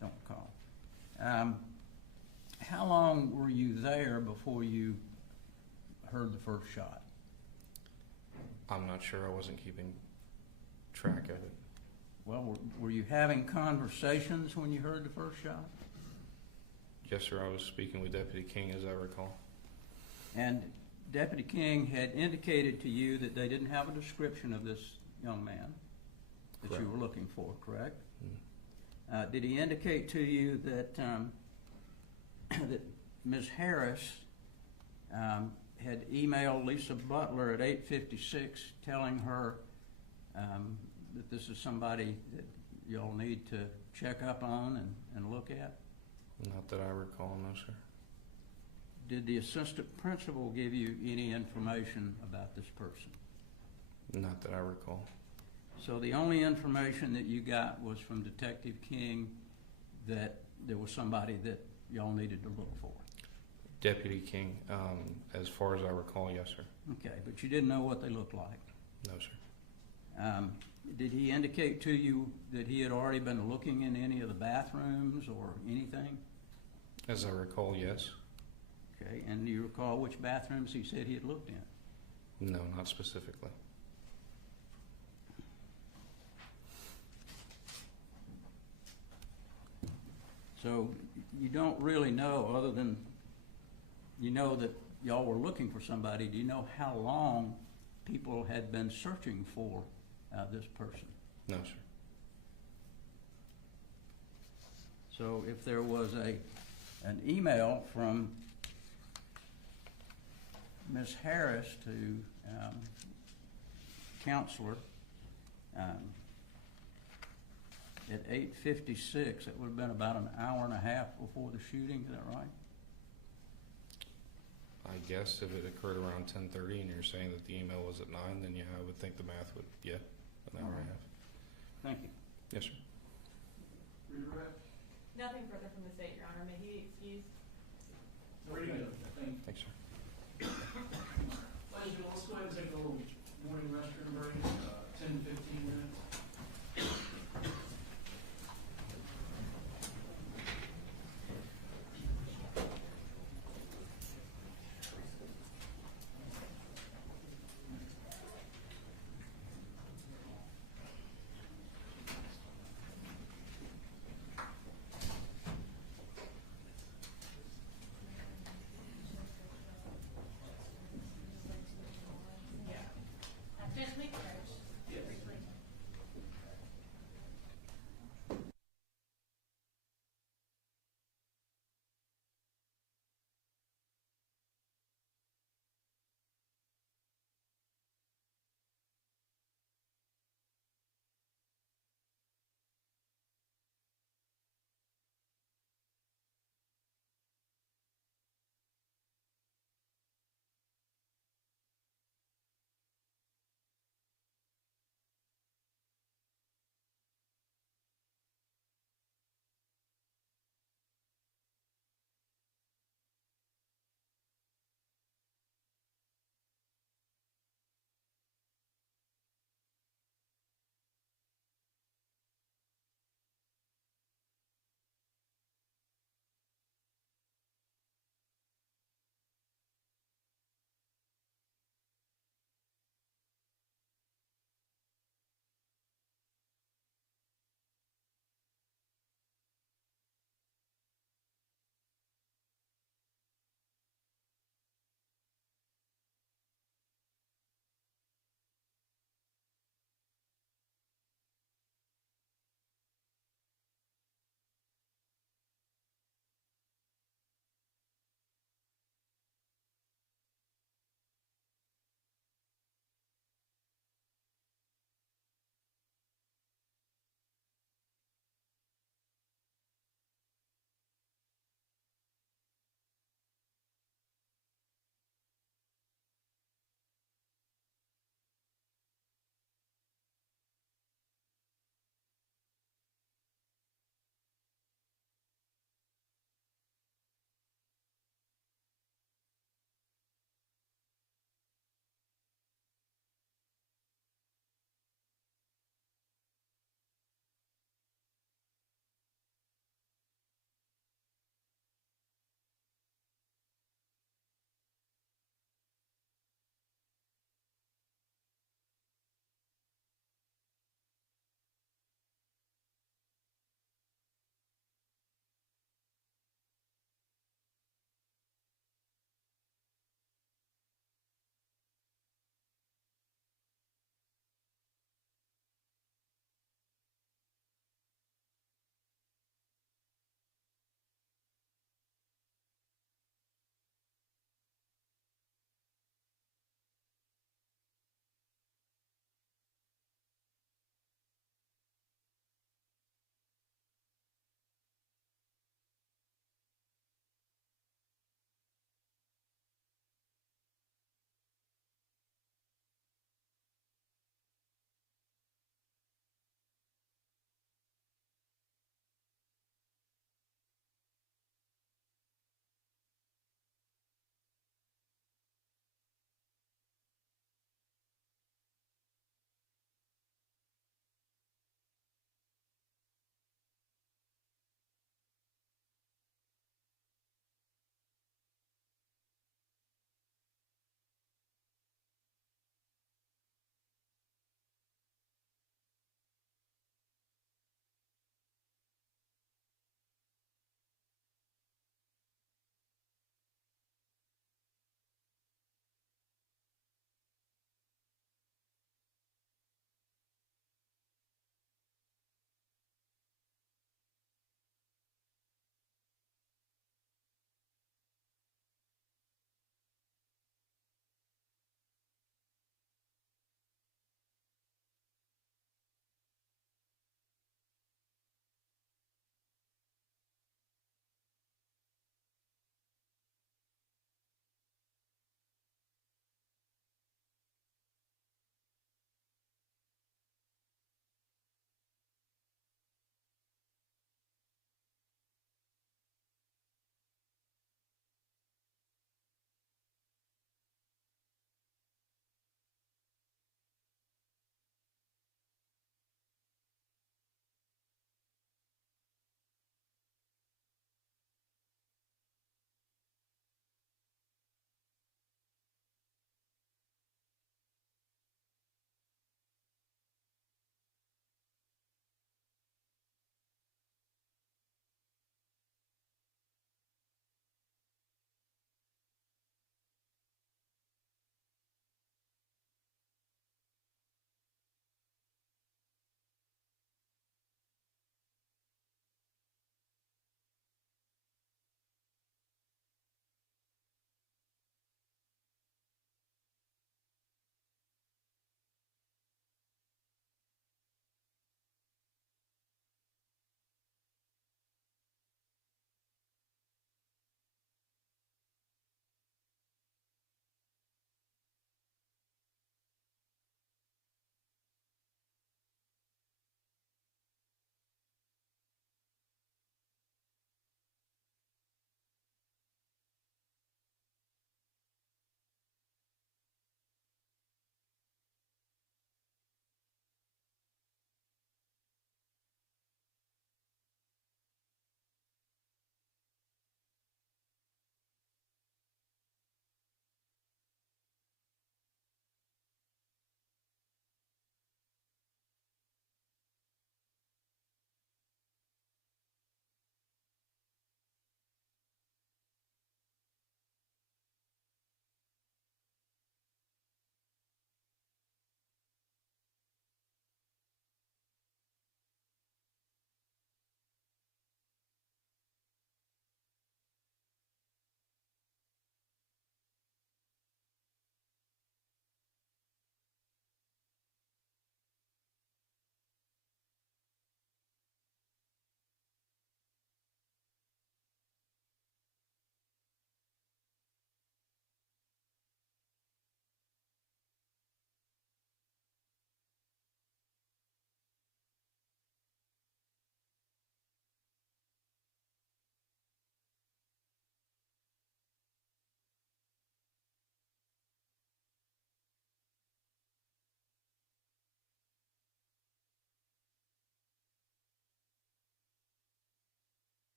Don't recall. How long were you there before you heard the first shot? I'm not sure. I wasn't keeping track of it. Well, were you having conversations when you heard the first shot? Yes, sir. I was speaking with Deputy King, as I recall. And Deputy King had indicated to you that they didn't have a description of this young man that you Correct. were looking for, correct? Mm. Did he indicate to you that that Ms. Harris had emailed Lisa Butler at 8:56 telling her that this is somebody that y'all need to check up on and look at? Not that I recall, no, sir. Did the assistant principal give you any information about this person? Not that I recall. So the only information that you got was from Detective King that there was somebody that y'all needed to look for? Deputy King, as far as I recall, yes, sir. Okay, but you didn't know what they looked like. No, sir. Did he indicate to you that he had already been looking in any of the bathrooms or anything? As I recall, yes. Okay, and do you recall which bathrooms he said he had looked in? No, not specifically. So you don't really know, other than you know that y'all were looking for somebody. Do you know how long people had been searching for this person? No, sir. So if there was an email from Ms. Harris to counselor at 8:56, it would have been about an hour and a half before the shooting. Is that right? I guess if it occurred around 10:30 and you're saying that the email was at 9, then yeah, I would think the math would, an hour and a half. Thank you. Yes, sir. Redirect. Nothing further from the state, Your Honor. May he excuse? Very good. Thank you. Thanks, sir. Ladies and gentlemen, let's go ahead and take a little morning restroom break, 10 to 15 minutes. Transmission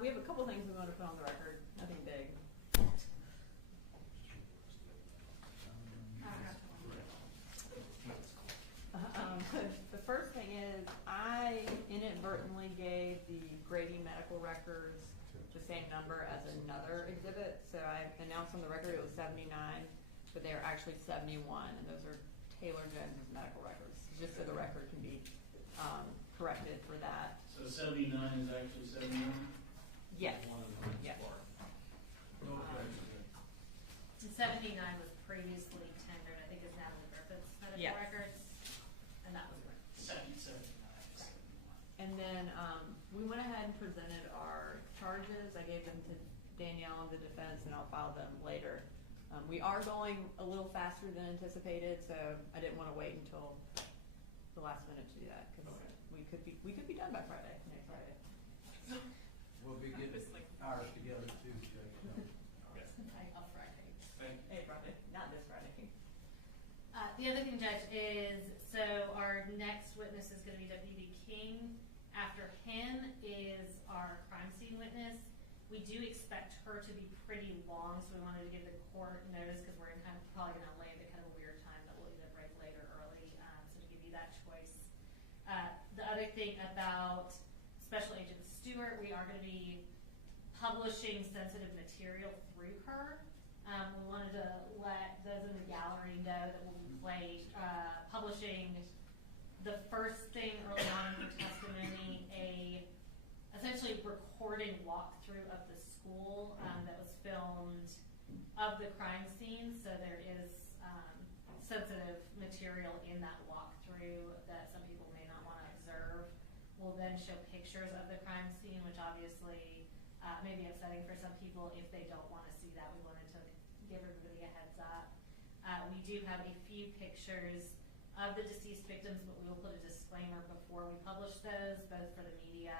We have a couple things we want to put on the record, nothing big. The first thing is, I inadvertently gave the Grady medical records the same number as another exhibit, so I announced on the record it was 79, but they are actually 71, and those are Taylor Jones's medical records, just so the record can be corrected for that. So 79 is actually 71? Yes. One of them is Yes. Clark. The 79 was previously tendered, I think it's Natalie Griffith's medical Yes. records, and that was correct. Second 79. And then we went ahead and presented our charges. I gave them to Danielle and the defense, and I'll file them later. We are going a little faster than anticipated, so I didn't want to wait until the last minute to do that, because we could be done by Friday, next Friday. We'll be getting ours together too, Jake. On Friday. Hey, Friday, not this Friday. The other thing, Judge, is so our next witness is going to be W.B. King. After him is our crime scene witness. We do expect her to be pretty long, so we wanted to give the court notice because we're probably going to land at kind of a weird time that we'll either break late or early. So to give you that choice. The other thing about Special Agent Stewart, we are going to be publishing sensitive material through her. We wanted to let those in the gallery know that we'll be publishing the first thing early on in her testimony, essentially recording walkthrough of the school that was filmed of the crime scene. So there is sensitive material in that walkthrough that some people may not want to observe. We'll then show pictures of the crime scene, which obviously may be upsetting for some people if they don't want to see that. We wanted to give everybody a heads up. We do have a few pictures of the deceased victims, but we will put a disclaimer before we publish those, both for the media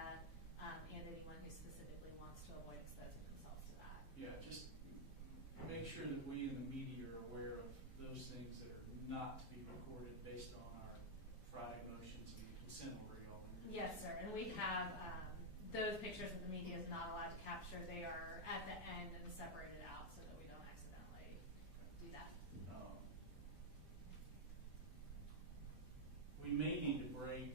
and anyone who specifically wants to avoid exposing themselves to that. Yeah, just make sure that we in the media are aware of those things that are not to be recorded based on our Friday motions and consent order, y'all. Yes, sir. And we have those pictures that the media is not allowed to capture. They are at the end and separated out so that we don't accidentally do that. We may need to break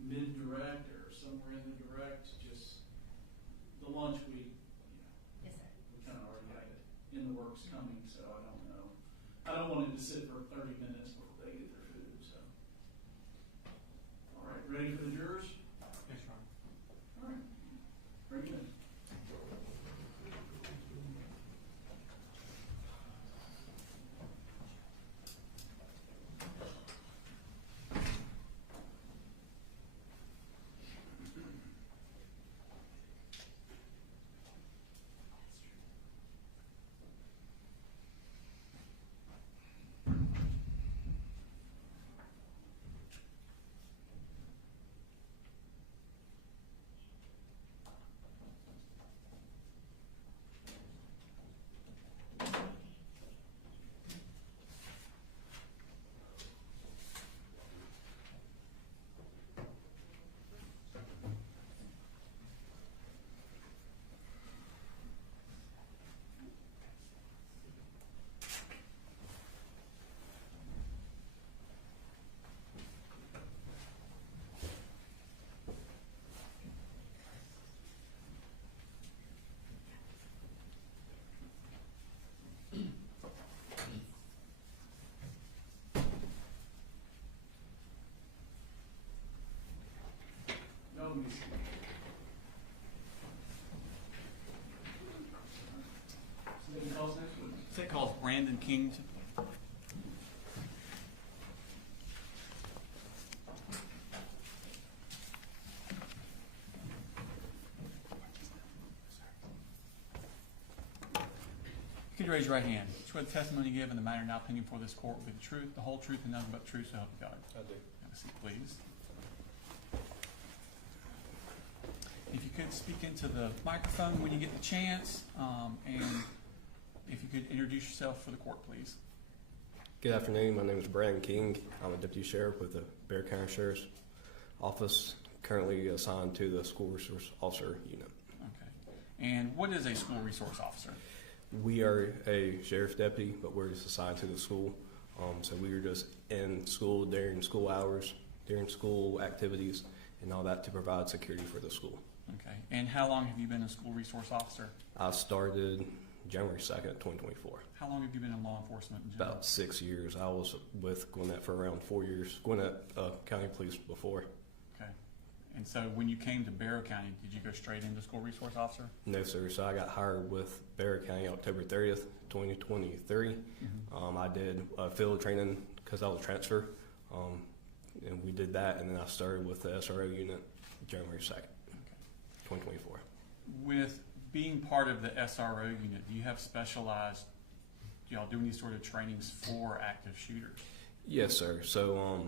mid-direct or somewhere in the direct, just the lunch we Yes, sir. kind of already had it in the works coming, so I don't know. I don't want it to sit for 30 minutes before they get their food, so. All right, ready for the jurors? Yes, Ron. All right, bring it in. No, Miss. Somebody calls next one. State calls Brandon King. Could you raise your right hand? Swear the testimony you give in the matter now pending before this court will be the truth, the whole truth, and nothing but the truth, so help you God. I do. Have a seat, please. If you could speak into the microphone when you get the chance, and if you could introduce yourself for the court, please. Good afternoon. My name is Brandon King. I'm a deputy sheriff with the Bexar County Sheriff's Office, currently assigned to the school resource officer unit. Okay. And what is a school resource officer? We are a sheriff's deputy, but we're just assigned to the school. So we are just in school during school hours, during school activities, and all that to provide security for the school. Okay. And how long have you been a school resource officer? I started January 2nd, 2024. How long have you been in law enforcement in general? About 6 years. I was with Gwinnett for around 4 years. Gwinnett County Police before. Okay. And so when you came to Barrow County, did you go straight into school resource officer? No, sir. So I got hired with Barrow County October 30th, 2023. I did field training because I was transfer, and we did that, and then I started with the SRO unit January 2nd, 2024. With being part of the SRO unit, do you have specialized, do y'all do any sort of trainings for active shooters? Yes, sir. So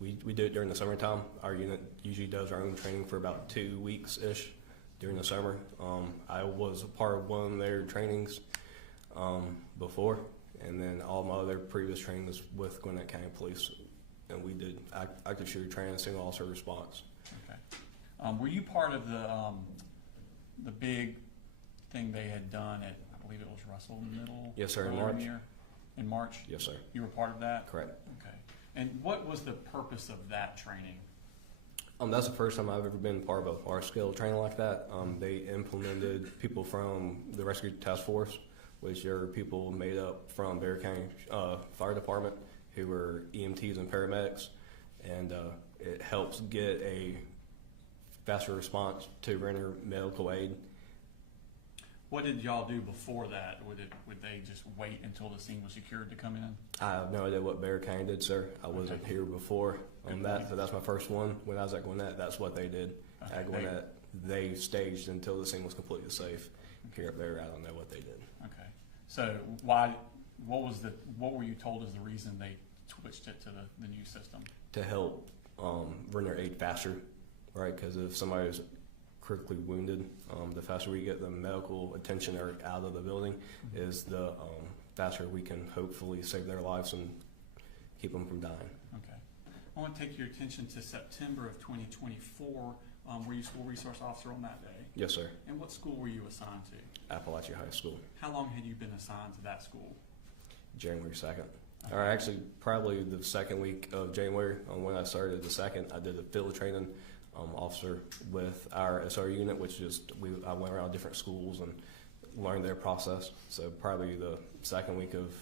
we do it during the summertime. Our unit usually does our own training for about 2 weeks-ish during the summer. I was a part of one of their trainings before, and then all my other previous training was with Gwinnett County Police, and we did active shooter training, single officer response. Okay. Were you part of the big thing they had done at, I believe it was Russell Middle? Yes, sir. In earlier March. In March? Yes, sir. You were part of that? Correct. Okay. And what was the purpose of that training? That's the first time I've ever been part of a large-scale training like that. They implemented people from the Rescue Task Force, which are people made up from Barrow County Fire Department who were EMTs and paramedics, and it helps get a faster response to render medical aid. What did y'all do before that? Would they just wait until the scene was secured to come in? I have no idea what Barrow County did, sir. I wasn't here before on that, so that's my first one. When I was at Gwinnett, that's what they did. Okay. At Gwinnett, they staged until the scene was completely safe. Here at Barrow, I don't know what they did. Okay. So what were you told is the reason they switched it to the new system? To help render aid faster, right? Because if somebody is critically wounded, the faster we get the medical attention or out of the building, is the faster we can hopefully save their lives and keep them from dying. Okay. I want to take your attention to September of 2024. Were you school resource officer on that day? Yes, sir. And what school were you assigned to? Apalachee High School. How long had you been assigned to that school? January 2nd. Or actually, probably the second week of January. When I started the 2nd, I did a field training officer with our SR unit, which is I went around different schools and learned their process. So probably the second week of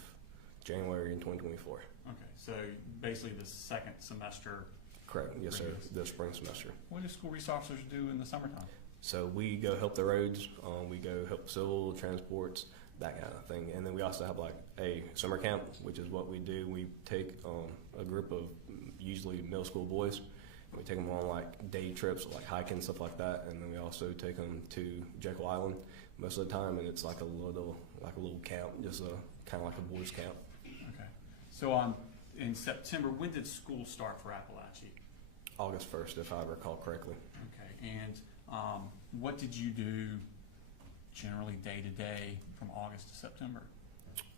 January in 2024. Okay, so basically the second semester. Correct. Yes, sir. The spring semester. What do school resource officers do in the summertime? So we go help the roads. We go help civil transports, that kind of thing. And then we also have like a summer camp, which is what we do. We take a group of usually middle school boys. We take them on like day trips, like hiking, stuff like that, and then we also take them to Jekyll Island most of the time, and it's like a little camp, just kind of like a boys' camp. Okay. So in September, when did school start for Apalachee? August 1st, if I recall correctly. Okay. And what did you do generally day to day from August to September?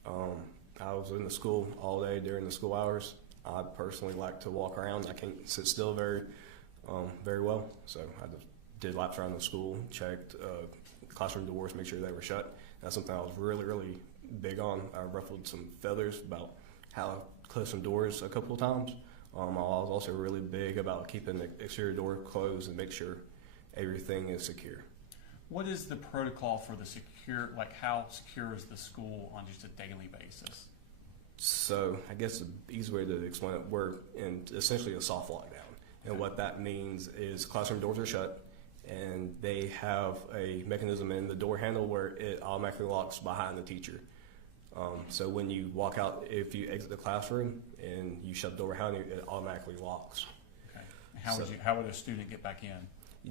I was in the school all day during the school hours. I personally like to walk around. I can't sit still very well, so I just did laps around the school, checked classroom doors, make sure they were shut. That's something I was really, really big on. I ruffled some feathers about how to close some doors a couple of times. I was also really big about keeping the exterior door closed and make sure everything is secure. What is the protocol for the secure, like how secure is the school on just a daily basis? So I guess the easy way to explain it, we're in essentially a soft lockdown. And what that means is classroom doors are shut, and they have a mechanism in the door handle where it automatically locks behind the teacher. So when you walk out, if you exit the classroom and you shut the door behind you, it automatically locks. Okay. And how would a student get back in?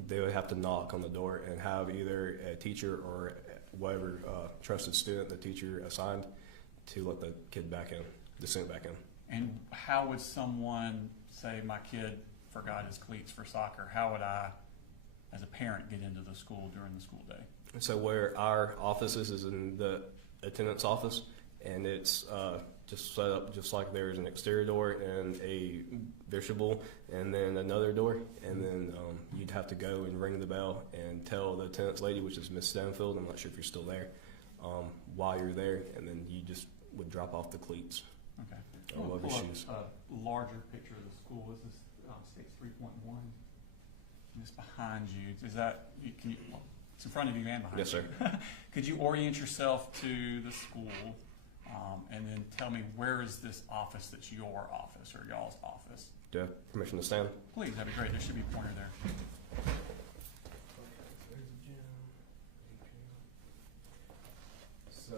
They would have to knock on the door and have either a teacher or whatever trusted student the teacher assigned to let the kid back in, the student back in. And how would someone say, my kid forgot his cleats for soccer? How would I, as a parent, get into the school during the school day? So where our office is in the attendance office, and it's just set up just like there's an exterior door and a vestibule, and then another door, and then you'd have to go and ring the bell and tell the attendance lady, which is Miss Stanfield, I'm not sure if you're still there, why you're there, and then you just would drop off the cleats. Okay. Or We'll rubber pull up shoes. a larger picture of the school. This is stage 3.1. Just behind you. Is that, can you, it's in front of you and behind you. Yes, sir. Could you orient yourself to the school and then tell me where is this office that's your office or y'all's office? Do I have permission to stand? Please, that'd be great. There should be a pointer there. So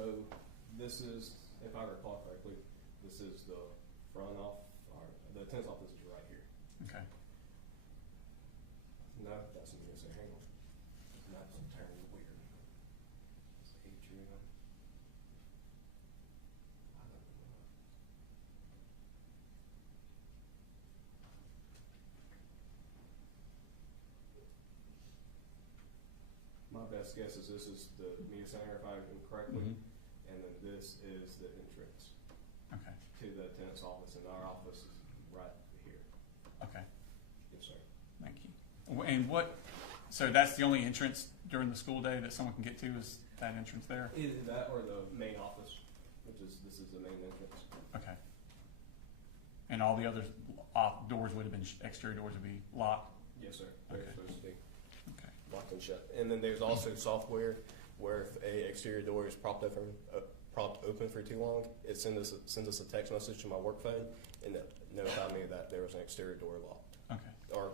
this is, if I recall correctly, this is the front off, or the attendance office is right here. Okay. No, that's what I'm gonna say. Hang on. That's turning weird. It's atrium. I don't know. My best guess is this is the media center, if I remember correctly, and then this is the entrance Okay. to the attendance office, and our office is right here. Okay. Yes, sir. Thank you. And what, so that's the only entrance during the school day that someone can get to is that entrance there? Either that or the main office, which is, this is the main entrance. Okay. And all the other doors would have been, exterior doors would be locked? Yes, sir. They're Okay. supposed to be Okay. locked and shut. And then there's also software where if a exterior door is propped open for too long, it sends us a text message to my work phone and it notified me that there was an exterior door locked Okay. or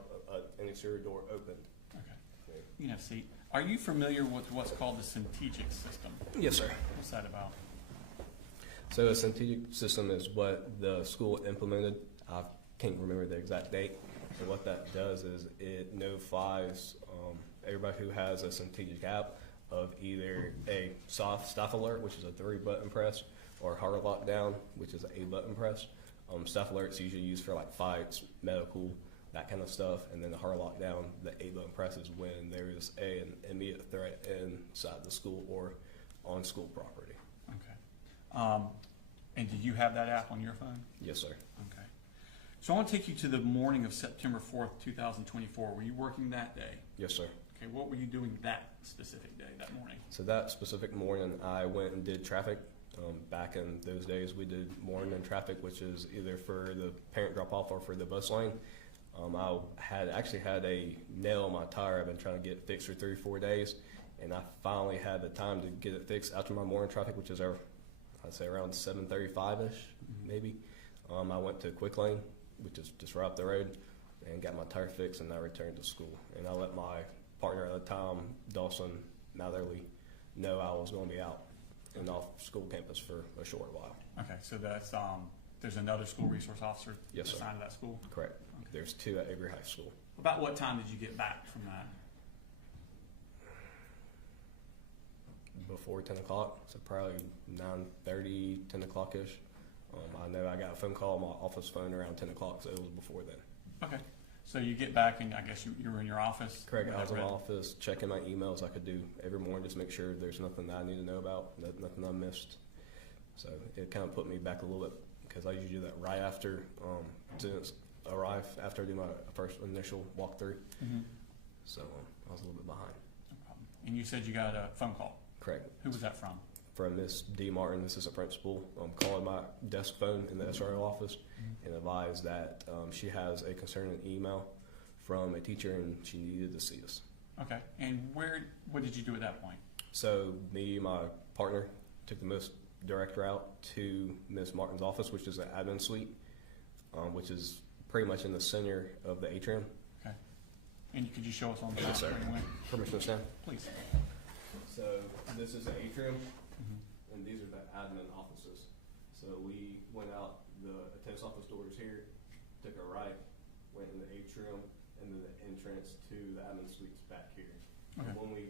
an exterior door opened. Okay. You can have a seat. Are you familiar with what's called the Centegic system? Yes, sir. What's that about? So a strategic system is what the school implemented. I can't remember the exact date. And what that does is it notifies everybody who has a strategic app of either a soft staff alert, which is a 3-button press, or hard lockdown, which is an 8-button press. Staff alerts usually used for like fights, medical, that kind of stuff, and then the hard lockdown, the 8-button press is when there is an immediate threat inside the school or on school property. Okay. And do you have that app on your phone? Yes, sir. Okay. So I want to take you to the morning of September 4th, 2024. Were you working that day? Yes, sir. Okay, what were you doing that specific day, that morning? So that specific morning, I went and did traffic. Back in those days, we did morning traffic, which is either for the parent drop-off or for the bus lane. I had actually had a nail in my tire I've been trying to get fixed for 3 or 4 days, and I finally had the time to get it fixed after my morning traffic, which is I'd say around 7:35ish, maybe. I went to Quick Lane, which is just right up the road, and got my tire fixed, and I returned to school. And I let my partner at the time, Dawson Matherly, know I was going to be out and off school campus for a short while. Okay, so that's there's another school resource officer Yes, sir. assigned to that school? Correct. Okay. There's 2 at every high school. About what time did you get back from that? Before 10 o'clock, so probably 9:30, 10 o'clock-ish. I know I got a phone call on my office phone around 10 o'clock, so it was before then. Okay, so you get back and I guess you were in your office? Correct. when I was that in my read? office checking my emails. I could do every morning, just make sure there's nothing that I need to know about, nothing I missed. So it kind of put me back a little bit because I usually do that right after students arrive, after I do my first initial walkthrough. Mhm. So I was a little bit behind. No problem. And you said you got a phone call. Correct. Who was that from? From Miss D. Martin, assistant principal, calling my desk phone in the SRO office and advised that she has a concerning email from a teacher and she needed to see us. Okay, and what did you do at that point? So me and my partner took the most direct route to Miss Martin's office, which is the admin suite, which is pretty much in the center of the atrium. Okay, and could you show us on the map Yes, sir. where you went? Permission to stand? Please. So this is the atrium, Mhm. and these are the admin offices. So we went out, the attendance office door is here, took a right, went in the atrium, and then the entrance to the admin suite's back here. Okay. And when we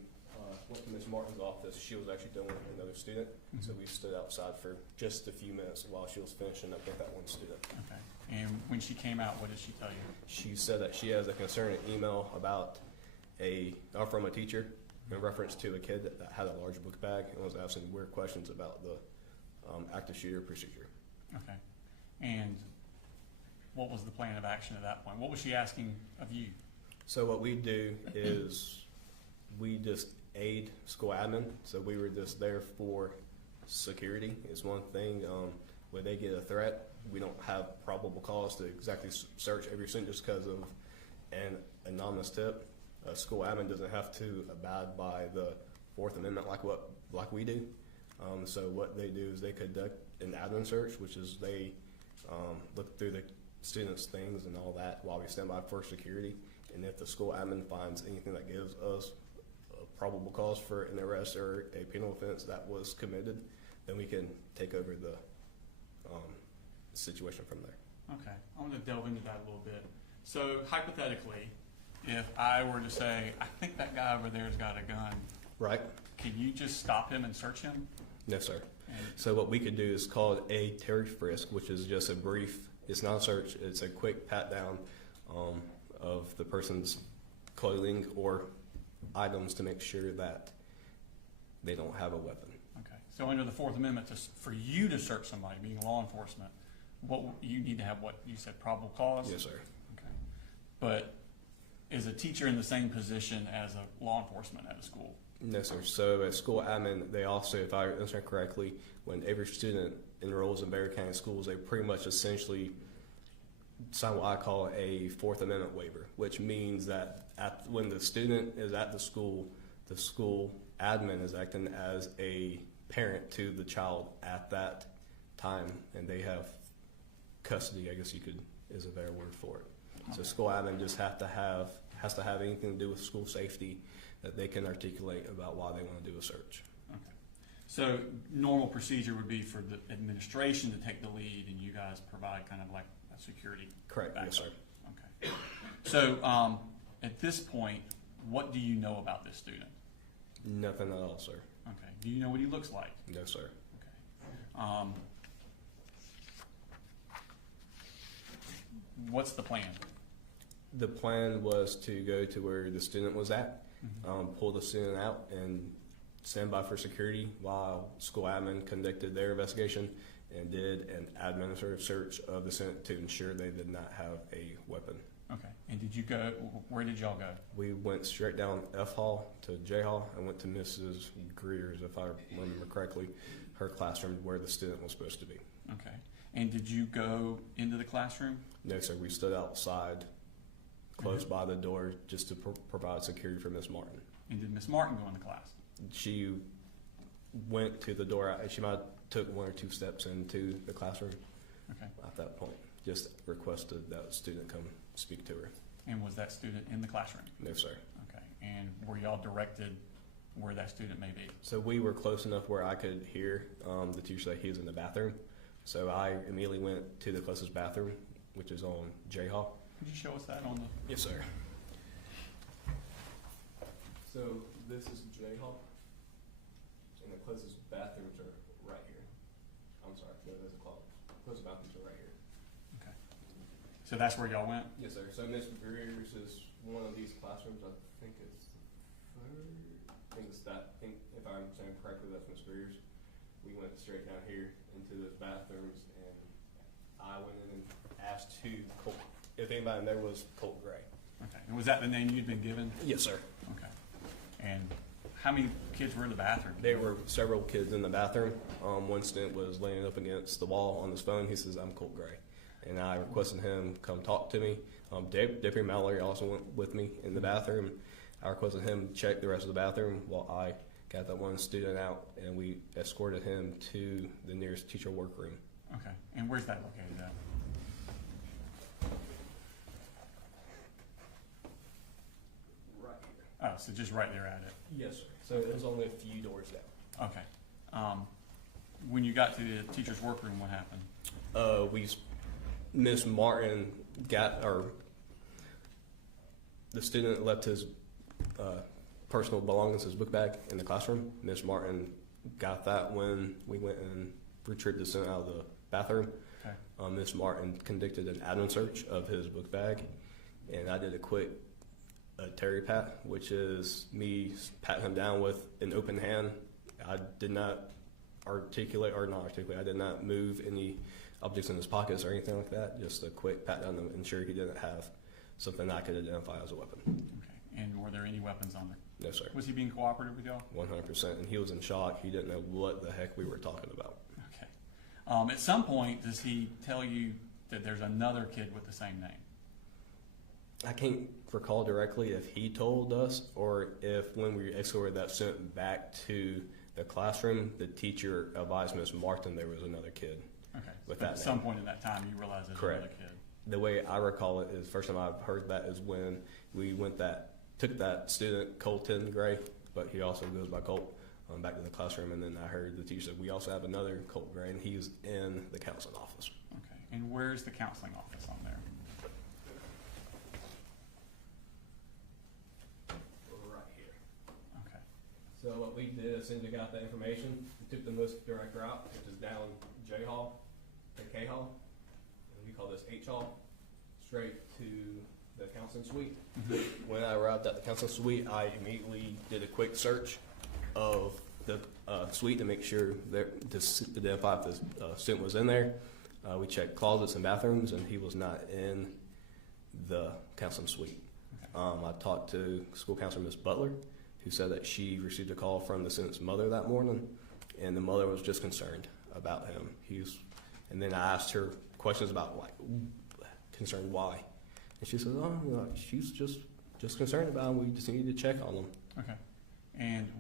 went to Miss Martin's office, she was actually done with another student, so we stood outside for just a few minutes while she was finishing up with that one student. Okay, and when she came out, what did she tell you? She said that she has a concerning email about from a teacher in reference to a kid that had a large book bag and was asking weird questions about the active shooter procedure. Okay. And what was the plan of action at that point? What was she asking of you? So what we do is we just aid school admin. So we were just there for security is one thing. When they get a threat, we don't have probable cause to exactly search every student just because of an anonymous tip. A school admin doesn't have to abide by the Fourth Amendment like we do. So what they do is they conduct an admin search, which is they look through the students' things and all that while we stand by for security. And if the school admin finds anything that gives us a probable cause for an arrest or a penal offense that was committed, then we can take over the situation from there. Okay, I want to delve into that a little bit. So hypothetically, if I were to say, I think that guy over there's got a gun, Right? can you just stop him and search him? No, sir. And, So what we could do is called a Terry frisk, which is just a brief, it's not a search, it's a quick pat down of the person's clothing or items to make sure that they don't have a weapon. okay, so under the Fourth Amendment, for you to search somebody, being law enforcement, you need to have what you said, probable cause? Yes, sir. Okay, but is a teacher in the same position as a law enforcement at a school? No, sir. So at school admin, they also, if I understand correctly, when every student enrolls in Bexar County schools, they pretty much essentially sign what I call a Fourth Amendment waiver, which means that when the student is at the school admin is acting as a parent to the child at that time, and they have custody, I guess you could, is a better word for it. So school admin just has to have anything to do with school safety that they can articulate about why they want to do a search. Okay. So normal procedure would be for the administration to take the lead and you guys provide kind of like a security Correct. backup. Yes, sir. Okay. So at this point, what do you know about this student? Nothing at all, sir. Okay. Do you know what he looks like? No, sir. Okay. What's the plan? The plan was to go to where the student was at, Mm-hmm. pull the student out, and stand by for security while school admin conducted their investigation and did an administrative search of the student to ensure they did not have a weapon. Okay. And did you go, where did y'all go? We went straight down F Hall to J Hall and went to Mrs. Greer's, if I remember correctly, her classroom where the student was supposed to be. Okay. And did you go into the classroom? No, sir. We stood outside, close by the door, just to provide security for Miss Martin. And did Miss Martin go into class? She went to the door. She might have took one or two steps into the classroom. Okay. At that point, just requested that student come speak to her. And was that student in the classroom? No, sir. Okay. And were y'all directed where that student may be? So we were close enough where I could hear the teacher say he was in the bathroom. So I immediately went to the closest bathroom, which is on J Hall. Could you show us that on the? Yes, sir. So this is J Hall, and the closest bathrooms are right here. I'm sorry, no, there's a closet. Closest bathrooms are right here. Okay. So that's where y'all went? Yes, sir. So Miss Greer's is one of these classrooms. I think it's the third. I think if I'm saying correctly, that's Miss Greer's. We went straight down here into the bathrooms, and I went in and asked Colt if anybody in there was Colt Gray. Okay. And was that the name you'd been given? Yes, sir. Okay. And how many kids were in the bathroom? There were several kids in the bathroom. One student was laying up against the wall on his phone. He says, "I'm Colt Gray." And I requested him come talk to me. Deputy Mallory also went with me in the bathroom. I requested him check the rest of the bathroom while I got that one student out, and we escorted him to the nearest teacher workroom. Okay. And where's that located at? Right here. Oh, so just right there at it. Yes, sir. So it was only a few doors down. Okay. When you got to the teacher's workroom, what happened? Miss Martin the student left his personal belongings, his book bag, in the classroom. Miss Martin got that when we went and retrieved the student out of the bathroom. Okay. Miss Martin conducted an admin search of his book bag, and I did a quick Terry pat, which is me patting him down with an open hand. I did not articulate or not articulate. I did not move any objects in his pockets or anything like that. Just a quick pat down to ensure he didn't have something I could identify as a weapon. Okay. And were there any weapons on there? No, sir. Was he being cooperative with y'all? 100%. And he was in shock. He didn't know what the heck we were talking about. Okay. At some point, does he tell you that there's another kid with the same name? I can't recall directly if he told us or if when we escorted that student back to the classroom, the teacher advised Ms. Martin there was another kid. Okay. With But that at some name. point in that time, you realized there's Correct. another kid. The way I recall it is first time I've heard that is when we took that student, Colton Gray, but he also goes by Colt, back to the classroom, and then I heard the teacher said we also have another Colt Gray, and he's in the counseling office. Okay. And where's the counseling office on there? Right here. Okay. So what we did as soon as we got that information, we took the most direct route, which is down J Hall to K Hall, and we call this H Hall, straight to the counseling suite. When I arrived at the counseling suite, I immediately did a quick search of the suite to make sure that to identify if the student was in there. We checked closets and bathrooms, and he was not in the counseling suite. I talked to school counselor Ms. Butler, who said that she received a call from the student's mother that morning, and the mother was just concerned about him. And then I asked her questions about concerned why, and she said, "Oh, she's just concerned about him. We just need to check on him." Okay. And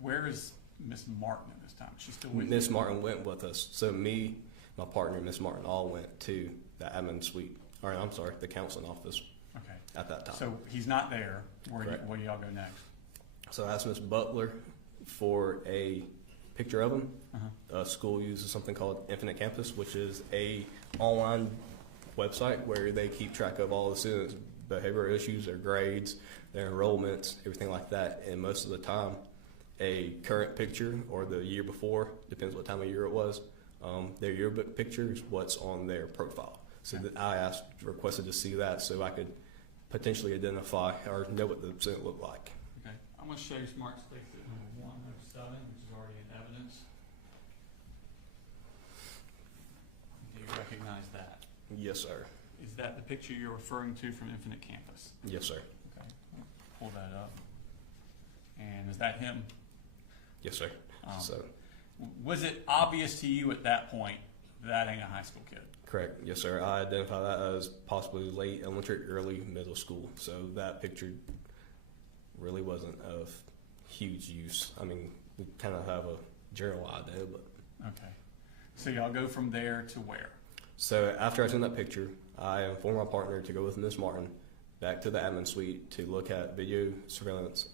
where is Miss Martin at this time? She's still with you? Miss Martin went with us. So me, my partner, Miss Martin, all went to the admin suite, or I'm sorry, the counseling office. Okay. At that time. So he's not there. Where do y'all go next? So I asked Ms. Butler for a picture of him. Uh-huh. School uses something called Infinite Campus, which is a online website where they keep track of all the students' behavioral issues, their grades, their enrollments, everything like that. And most of the time, a current picture or the year before, depends what time of year it was, their yearbook picture is what's on their profile. So that I requested to see that so I could potentially identify or know what the student looked like. Okay. I'm going to show you Smart Sticks at number 107, which is already in evidence. Do you recognize that? Yes, sir. Is that the picture you're referring to from Infinite Campus? Yes, sir. Okay. Pull that up. And is that him? Yes, sir. So was it obvious to you at that point that ain't a high school kid? correct. Yes, sir. I identify that as possibly late elementary, early middle school. So that picture really wasn't of huge use. I mean, we kind of have a general idea, but. Okay. So y'all go from there to where? So after I sent that picture, I informed my partner to go with Ms. Martin back to the admin suite to look at video surveillance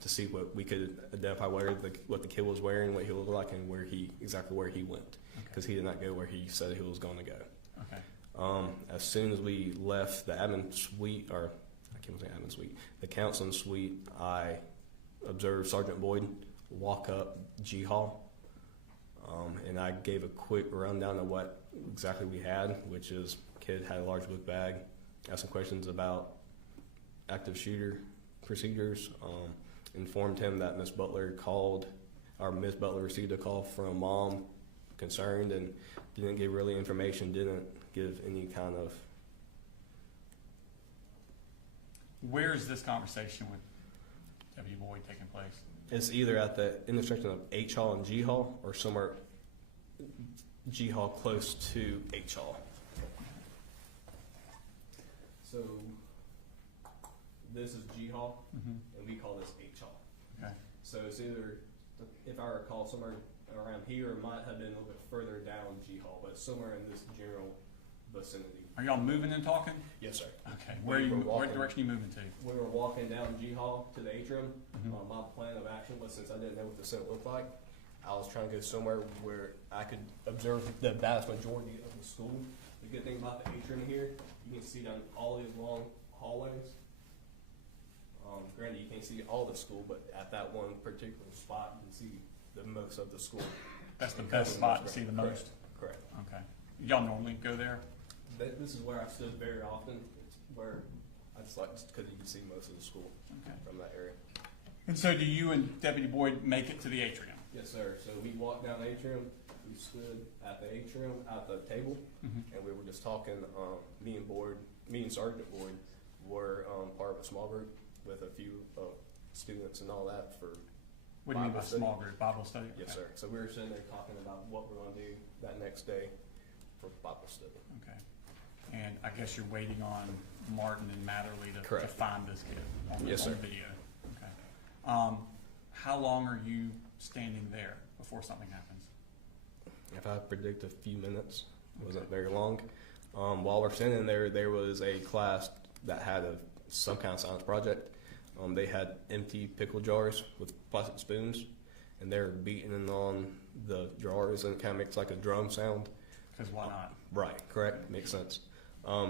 to see what we could identify what the kid was wearing, what he looked like, and exactly where he went, because he did not go where he said he was going to go. Okay. As soon as we left the admin suite, or I can't say admin suite, the counseling suite, I observed Sergeant Boyd walk up G Hall. And I gave a quick rundown of what exactly we had, which is kid had a large book bag, asked some questions about active shooter procedures, informed him that Ms. Butler received a call from mom concerned, and didn't give really information, didn't give any kind of. Where is this conversation with W. Boyd taking place? It's either at the intersection of H Hall and G Hall, or somewhere G Hall close to H Hall. So this is G Hall, and we call this H Hall. Okay. So it's either, if I recall, somewhere around here, it might have been a little bit further down G Hall, but somewhere in this general vicinity. Are y'all moving and talking? Yes, sir. Okay. We were What walking. direction are you moving to? We were walking down G Hall to the atrium. My plan of action was, since I didn't know what the scent looked like, I was trying to go somewhere where I could observe the vast majority of the school. The good thing about the atrium here, you can see down all these long hallways. Granted, you can't see all the school, but at that one particular spot, you can see the most of the school. That's the best spot to see the most? Correct. Okay. Y'all normally go there? This is where I stood very often. It's where I just like, because you can see most of the school from that area. And so do you and Deputy Boyd make it to the atrium? Yes, sir. So we walked down the atrium. We stood at the atrium at the table, and we were just talking. Me and Sergeant Boyd were part of a small group with a few students and all that for. What do you mean by Bible study. small group? Bible study? Yes, sir. So we were sitting there talking about what we're going to do that next day for Bible study. Okay. And I guess you're waiting on Martin and Matterly to Correct. find this kid on the, Yes, on sir. the video. Okay. How long are you standing there before something happens? If I predict a few minutes, it wasn't very long. While we're standing there, there was a class that had some kind of science project. They had empty pickle jars with plastic spoons, and they were beating on the jars, and it kind of makes like a drum sound. Because why not? Right, correct, makes sense.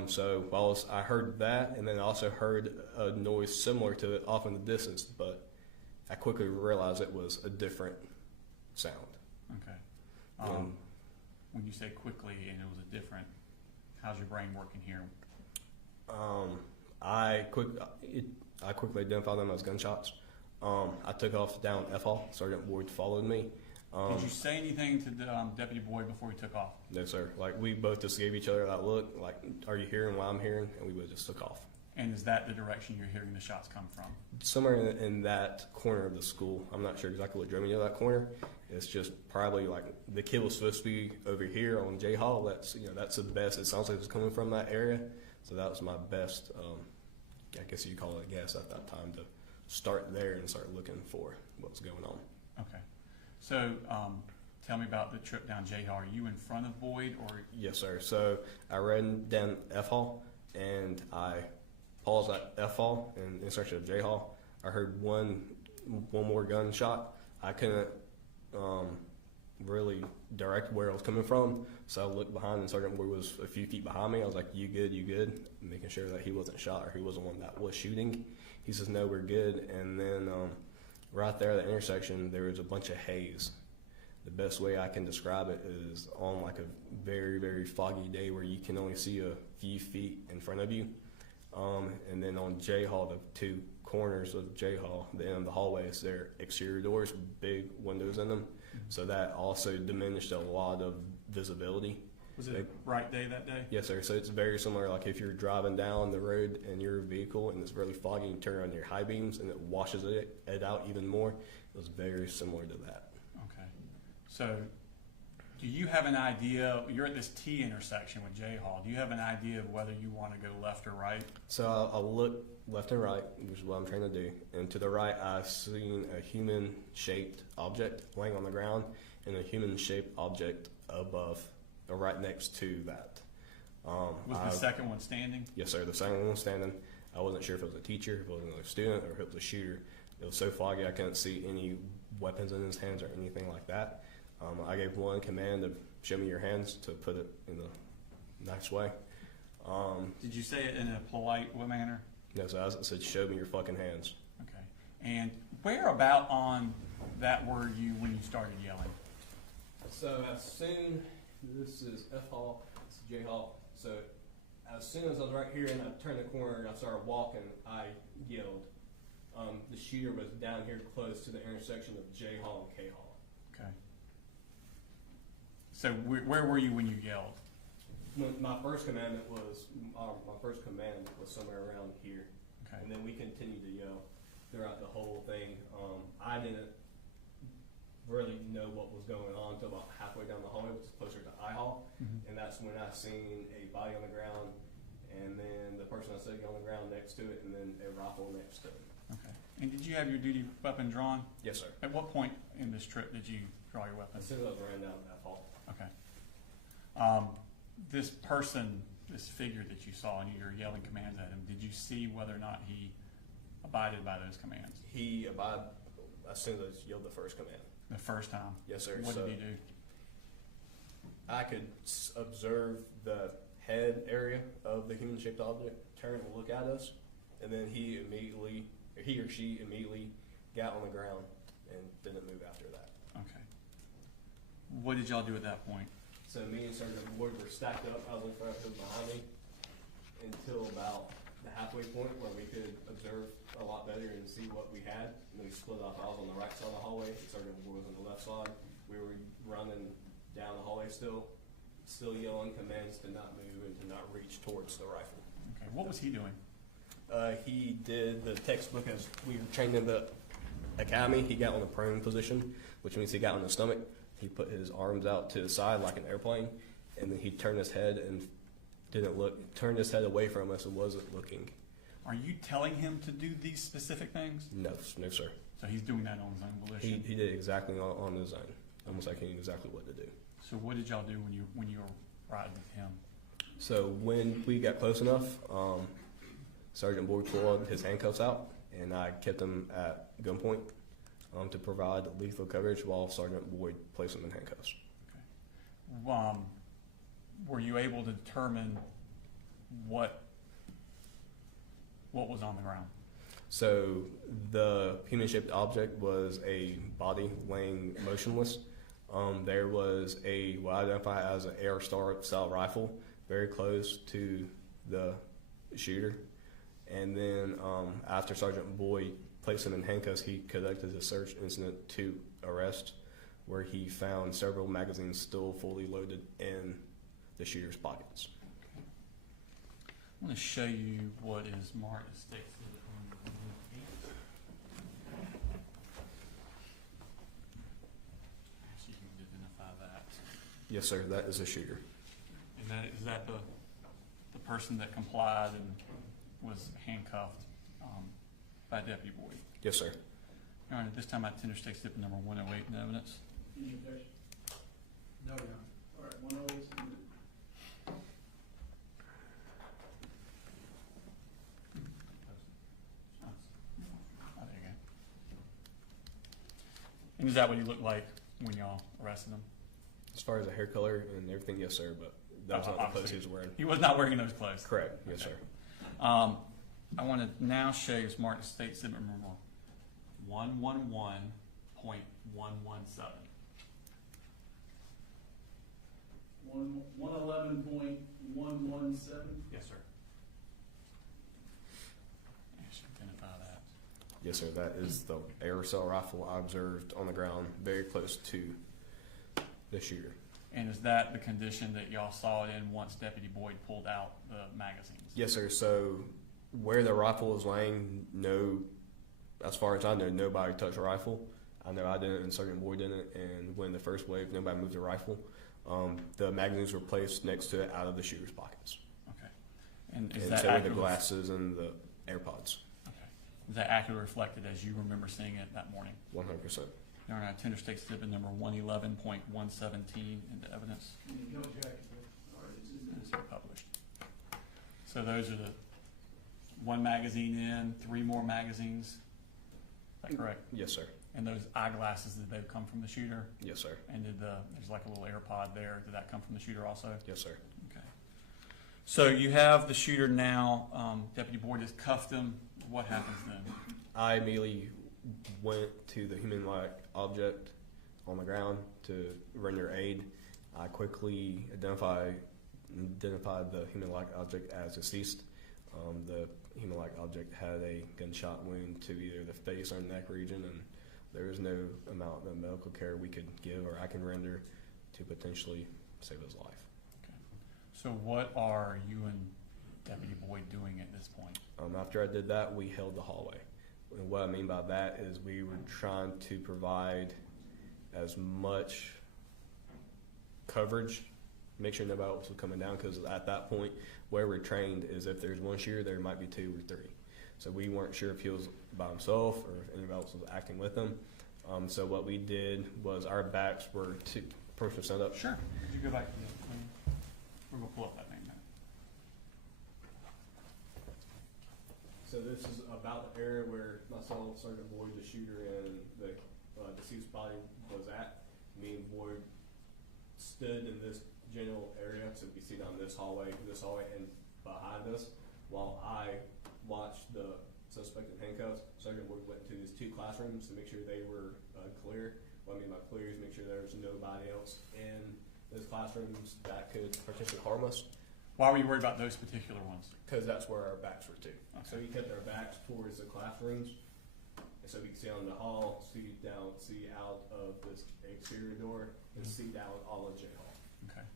So I heard that, and then I also heard a noise similar to it off in the distance, but I quickly realized it was a different sound. Okay. When you say quickly and it was a different, how's your brain working here? I quickly identified them as gunshots. I took off down F Hall. Sergeant Boyd followed me. Did you say anything to Deputy Boyd before you took off? No, sir. Like, we both just gave each other that look, like, are you hearing what I'm hearing? And we both just took off. And is that the direction you're hearing the shots come from? Somewhere in that corner of the school. I'm not sure exactly what drove me to that corner. It's just probably like the kid was supposed to be over here on J Hall. That's the best. It sounds like it's coming from that area. So that was my best, I guess you'd call it a guess at that time, to start there and start looking for what's going on. Okay. So tell me about the trip down J Hall. Are you in front of Boyd or? Yes, sir. So I ran down F Hall and I paused at F Hall and in search of J Hall. I heard one more gunshot. I couldn't really direct where it was coming from, so I looked behind and Sergeant Boyd was a few feet behind me. I was like, you good? Making sure that he wasn't shot or he wasn't one that was shooting. He says, no, we're good. And then right there at the intersection, there was a bunch of haze. The best way I can describe it is on like a very, very foggy day where you can only see a few feet in front of you. And then on J Hall, the two corners of J Hall, the end of the hallways, they're exterior doors, big windows in them. So that also diminished a lot of visibility. Was it a bright day that day? Yes, sir. So it's very similar. Like if you're driving down the road in your vehicle and it's really foggy, you turn on your high beams and it washes it out even more. It was very similar to that. Okay. So do you have an idea, you're at this T intersection with J Hall, do you have an idea of whether you want to go left or right? So I'll look left and right, which is what I'm trying to do. And to the right, I've seen a human-shaped object laying on the ground and a human-shaped object above, or right next to that. Was the second one standing? Yes, sir. The second one was standing. I wasn't sure if it was a teacher, if it was another student, or if it was a shooter. It was so foggy I couldn't see any weapons in his hands or anything like that. I gave one command to show me your hands, to put it in a nice way. Did you say it in a polite manner? No, so I said, show me your fucking hands. Okay. And where about on that were you when you started yelling? So as soon, this is F Hall, this is J Hall. So as soon as I was right here and I turned the corner and I started walking, I yelled. The shooter was down here close to the intersection of J Hall and K Hall. Okay. So where were you when you yelled? My first command was somewhere around here. Okay. And then we continued to yell throughout the whole thing. I didn't really know what was going on until about halfway down the hallway, which is closer to I Hall. And that's when I seen a body on the ground, and then the person I sitting on the ground next to it, and then a rifle next to it. Okay. And did you have your duty weapon drawn? Yes, sir. At what point in this trip did you draw your weapon? As soon as I ran down that hall. Okay. This person, this figure that you saw, and you're yelling commands at him, did you see whether or not he abided by those commands? He abided as soon as I yelled the first command. The first time? Yes, sir. What did he do? I could observe the head area of the human-shaped object turn and look at us, and then he or she immediately got on the ground and didn't move after that. Okay. What did y'all do at that point? So me and Sergeant Boyd were stacked up. I was in front of him behind me until about the halfway point where we could observe a lot better and see what we had. And we split off. I was on the right side of the hallway, and Sergeant Boyd was on the left side. We were running down the hallway still yelling commands to not move and to not reach towards the rifle. Okay, what was he doing? He did the textbook as we were trained in the academy. He got on the prone position, which means he got on the stomach. He put his arms out to the side like an airplane, and then he turned his head and didn't look, turned his head away from us and wasn't looking. Are you telling him to do these specific things? No, sir. So he's doing that on his own volition? He did exactly on his own, almost like he knew exactly what to do. So what did y'all do when you were riding with him? So when we got close enough, Sergeant Boyd pulled his handcuffs out, and I kept him at gunpoint to provide lethal coverage while Sergeant Boyd placed him in handcuffs. Okay. Were you able to determine what was on the ground? So the human-shaped object was a body laying motionless. There was what I identify as an Air Star style rifle very close to the shooter. And then after Sergeant Boyd placed him in handcuffs, he conducted a search incident to arrest, where he found several magazines still fully loaded in the shooter's pockets. I'm going to show you what is marked as state exhibit number 8. So you can identify that. Yes, sir. That is a shooter. And is that the person that complied and was handcuffed by Deputy Boyd? Yes, sir. Your Honor, at this time I tender state exhibit number 108 in evidence. Any objection? No, Your Honor. All right, 108 is submitted. Oh, there you go. And is that what he looked like when y'all arrested him? As far as the hair color and everything, yes, sir. But that was not the clothes he was wearing. He was not wearing those clothes. Correct. Yes, Okay. sir. I want to now show you smart state exhibit number 111.117. 111.117. Yes, sir. You should identify that. Yes, sir. That is the aerosol rifle I observed on the ground very close to the shooter. And is that the condition that y'all saw it in once Deputy Boyd pulled out the magazines? Yes, sir. So where the rifle was laying, as far as I know, nobody touched the rifle. I know I didn't and Sergeant Boyd didn't. And when the first wave, nobody moved the rifle. The magazines were placed next to it out of the shooter's pockets. Okay. And is And that so were the accurately, glasses and the AirPods. okay. Is that accurately reflected as you remember seeing it that morning? 100%. Your Honor, I tender state exhibit number 111.117 into evidence. Any objection? All right, it's submitted. It's published. So those are the one magazine in, 3 more magazines. Is that correct? Yes, sir. And those eyeglasses, did they come from the shooter? Yes, sir. And there's like a little AirPod there. Did that come from the shooter also? Yes, sir. Okay. So you have the shooter now. Deputy Boyd has cuffed him. What happens then? I immediately went to the human-like object on the ground to render aid. I quickly identified the human-like object as deceased. The human-like object had a gunshot wound to either the face or neck region, and there is no amount of medical care we could give or I can render to potentially save his life. Okay. So what are you and Deputy Boyd doing at this point? After I did that, we held the hallway. And what I mean by that is we were trying to provide as much coverage, make sure nobody else was coming down, because at that point, where we're trained is if there's one shooter, there might be 2 or 3. So we weren't sure if he was by himself or if anybody else was acting with him. So what we did was our backs were to person stand up. Sure. Could you go back to the we're going to pull up that name now. So this is about the area where myself, Sergeant Boyd, the shooter, and the deceased body was at. Me and Boyd stood in this general area, so we see down this hallway, and behind us, while I watched the suspect in handcuffs. Sergeant Boyd went to his 2 classrooms to make sure they were clear. What I mean by clear is make sure there was nobody else in those classrooms that could potentially harm us. Why were you worried about those particular ones? Because that's where our backs were to. Okay. So we kept our backs towards the classrooms, and so we could see on the hall, see down, see out of this exterior door, and see down all of J Hall. Okay.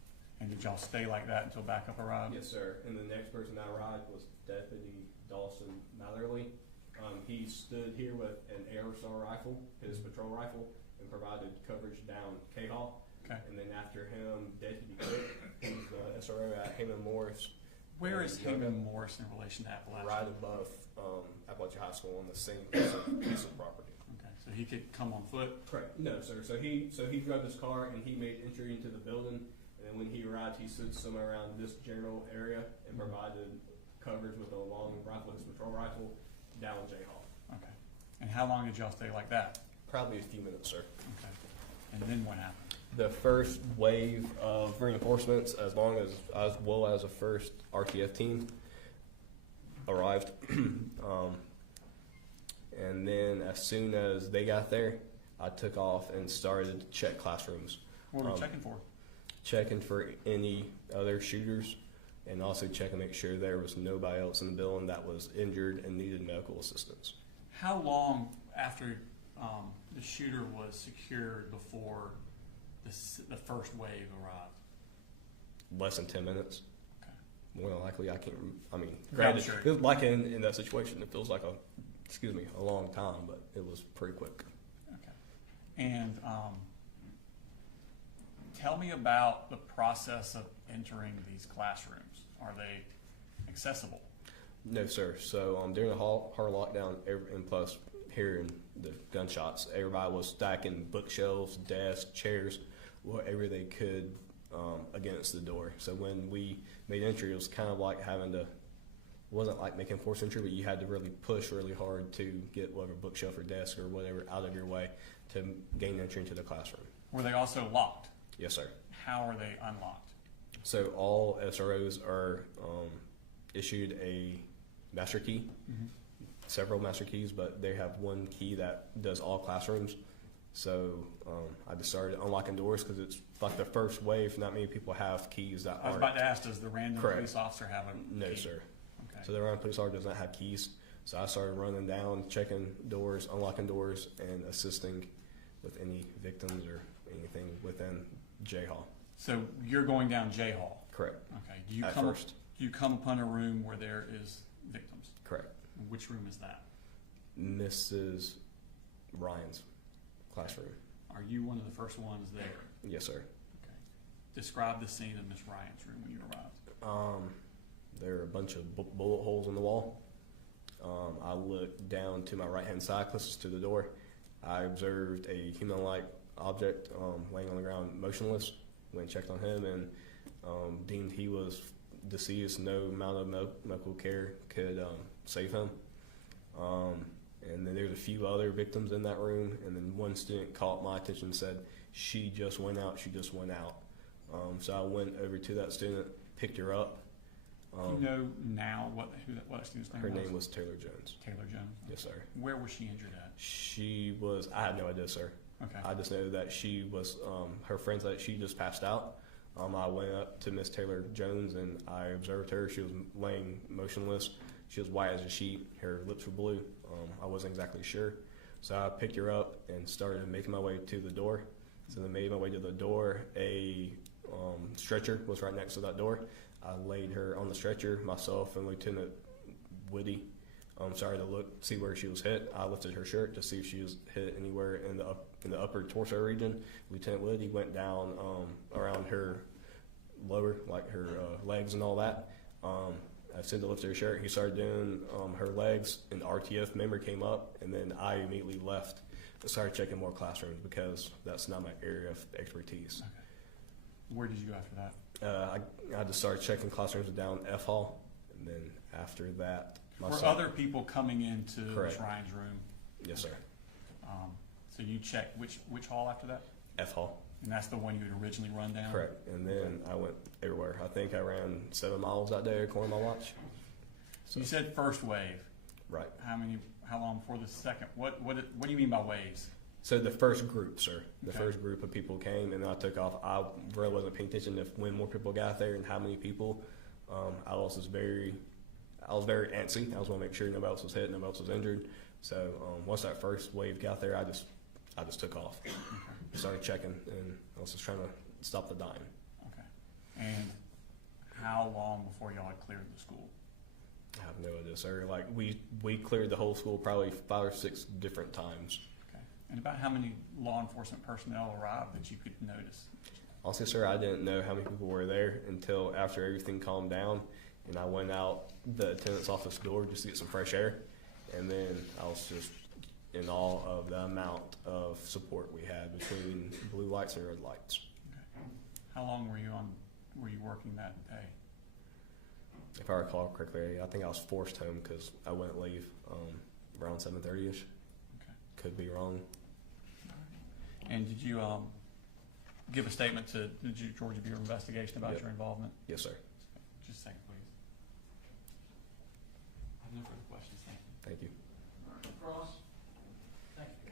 And did y'all stay like that until backup arrived? Yes, sir. And the next person that arrived was Deputy Dawson Matherly. He stood here with an aerosol rifle, his patrol rifle, and provided coverage down K Hall. Okay. And then after him, Deputy Cook, who's the SRO at Heyman Morris. Where is Heyman Morris in relation to Apalachee? Right above Apalachee High School on the same piece of property. Okay, so he could come on foot? Correct. No, sir. So he drove his car and he made entry into the building. And then when he arrived, he stood somewhere around this general area and provided coverage with a long rifle, his patrol rifle, down J Hall. Okay. And how long did y'all stay like that? Probably a few minutes, sir. Okay. And then what happened? The first wave of reinforcements, as well as the first RTF team, arrived. And then as soon as they got there, I took off and started to check classrooms. What were you checking for? Checking for any other shooters, and also checking to make sure there was nobody else in the building that was injured and needed medical assistance. How long after the shooter was secured before the first wave arrived? Less than 10 minutes. Okay. More than likely, I can't. I mean, Yeah, granted, sure. it was like in that situation, it feels like a long time, but it was pretty quick. Okay. And tell me about the process of entering these classrooms. Are they accessible? No, sir. So during the hard lockdown, and plus hearing the gunshots, everybody was stacking bookshelves, desks, chairs, whatever they could against the door. So when we made entry, it was kind of like wasn't like making forced entry, but you had to really push really hard to get whatever bookshelf or desk or whatever out of your way to gain entry into the classroom. Were they also locked? Yes, sir. How are they unlocked? So all SROs are issued a master key, several master keys, but they have one key that does all classrooms. So I just started unlocking doors because it's like the first wave. Not many people have keys that I was about to ask, does the random Correct. police officer have a No, key? sir. Okay. So the random police officer does not have keys. So I started running down, checking doors, unlocking doors, and assisting with any victims or anything within J Hall. So you're going down J Hall? Correct. Okay. At first. Do you come upon a room where there is victims? Correct. Which room is that? Mrs. Ryan's classroom. Are you one of the first ones there? Yes, sir. Okay. Describe the scene of Miss Ryan's room when you arrived. There are a bunch of bullet holes in the wall. I looked down to my right-hand side, closest to the door. I observed a human-like object laying on the ground motionless. Went and checked on him and deemed he was deceased. No amount of medical care could save him. And then there's a few other victims in that room. And then one student caught my attention and said, "She just went out. She just went out." So I went over to that student, picked her up. Do you know now what student's name Her was? name was Taylor Jones. Taylor Jones? Yes, sir. Where was she injured at? I had no idea, sir. Okay. I just know that she was, her friend said she just passed out. I went up to Miss Taylor Jones and I observed her. She was laying motionless. She was white as a sheet. Her lips were blue. I wasn't exactly sure. So I picked her up and started making my way to the door. So I made my way to the door. A stretcher was right next to that door. I laid her on the stretcher, myself and Lieutenant Woody. Started to see where she was hit. I lifted her shirt to see if she was hit anywhere in the upper torso region. Lieutenant Woody went down around her lower, like her legs and all that. I said to lift her shirt. He started doing her legs, and the RTF member came up, and then I immediately left and started checking more classrooms because that's not my area of expertise. Okay. Where did you go after that? I just started checking classrooms down F Hall, and then after that, Were other people coming into Correct. Miss Ryan's room? Yes, sir. So you checked which hall after that? F Hall. And that's the one you had originally run down? Correct. And then I went everywhere. I think I ran 7 miles that day according to my watch. So you said first wave. Right. How long before the second? What do you mean by waves? So the first group, sir. The Okay. first group of people came, and I took off. I really wasn't paying attention to when more people got there and how many people. I was very antsy. I was going to make sure nobody else was hit, nobody else was injured. So once that first wave got there, I just took off. Started checking, and I was just trying to stop the dying. Okay. And how long before y'all had cleared the school? I have no idea, sir. Like we cleared the whole school probably 5 or 6 different times. Okay. And about how many law enforcement personnel arrived that you could notice? Honestly, sir, I didn't know how many people were there until after everything calmed down, and I went out the attendant's office door just to get some fresh air, and then I was just in awe of the amount of support we had between blue lights and red lights. Okay. How long were you working that day? If I recall correctly, I think I was forced home because I wouldn't leave around 7:30ish. Okay. Could be wrong. And did you give a statement to the Georgia Bureau of Investigation about Yep. your involvement? Yes, sir. Just a second, please. I have no further questions. Thank you. Thank you. All right, Cross. Thank you.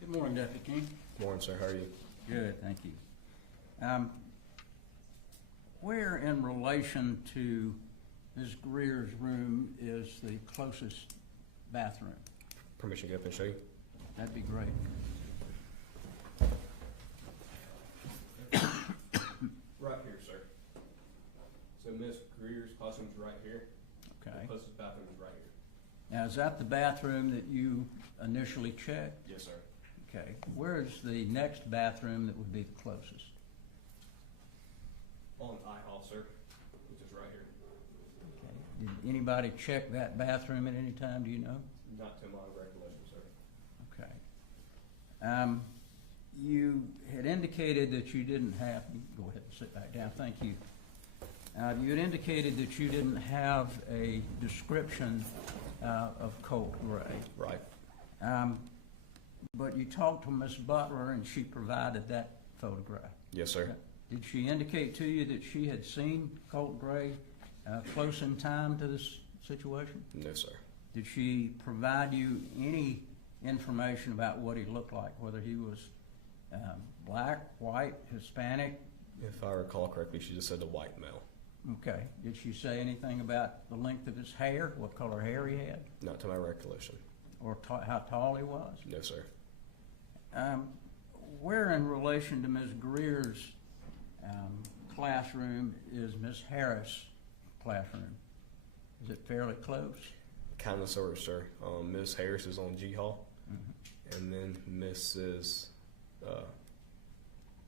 Good morning, Deputy King. Morning, sir. How are you? Good, thank you. Where in relation to Ms. Greer's room is the closest bathroom? Permission to go up and show you? That'd be great. Right here, sir. So Miss Greer's classroom's right here. Okay. The closest bathroom is right here. Now, is that the bathroom that you initially checked? Yes, sir. Okay. Where is the next bathroom that would be the closest? On I hall, sir, which is right here. Okay. Did anybody check that bathroom at any time, do you know? Not to my recollection, sir. Okay. You had indicated that you didn't have, go ahead and sit back down, thank you. You had indicated that you didn't have a description of Colt Gray. Right. But you talked to Ms. Butler and she provided that photograph. Yes, sir. Did she indicate to you that she had seen Colt Gray close in time to this situation? No, sir. Did she provide you any information about what he looked like, whether he was black, white, Hispanic? If I recall correctly, she just said the white male. Okay. Did she say anything about the length of his hair, what color hair he had, Not to my recollection. or how tall he was? No, sir. Where in relation to Ms. Greer's classroom is Ms. Harris' classroom? Is it fairly close? Kind of, sort of, sir. Miss Harris is on G Hall, Mm-hmm. and then Mrs.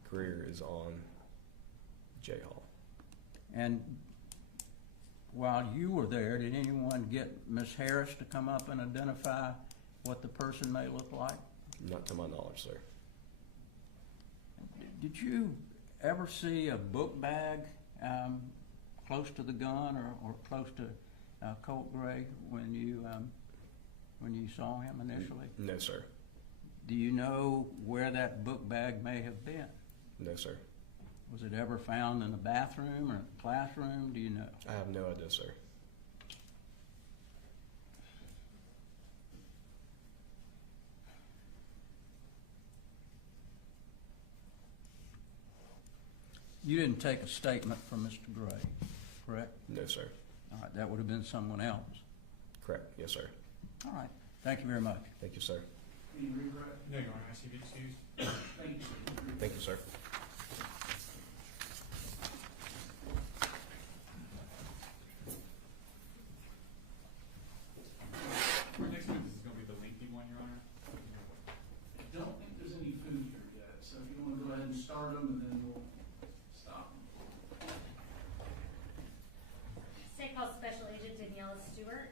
Greer is on J Hall. And while you were there, did anyone get Ms. Harris to come up and identify what the person may look like? Not to my knowledge, sir. Did you ever see a book bag close to the gun or close to Colt Gray when you saw him initially? No, sir. Do you know where that book bag may have been? No, sir. Was it ever found in the bathroom or the classroom? Do you know? I have no idea, sir. You didn't take a statement from Mr. Gray, correct? No, sir. All right, that would have been someone else. Correct. Yes, sir. All right, thank you very much. Thank you, sir. Any regret? No, Your Honor, I ask you to be excused. Thank you. Thank you, sir. Our next witness is going to be the lengthy one, Your Honor. I don't think there's any food here yet, so if you want to go ahead and start them, and then we'll stop them. State Call Special Agent Daniela Stewart.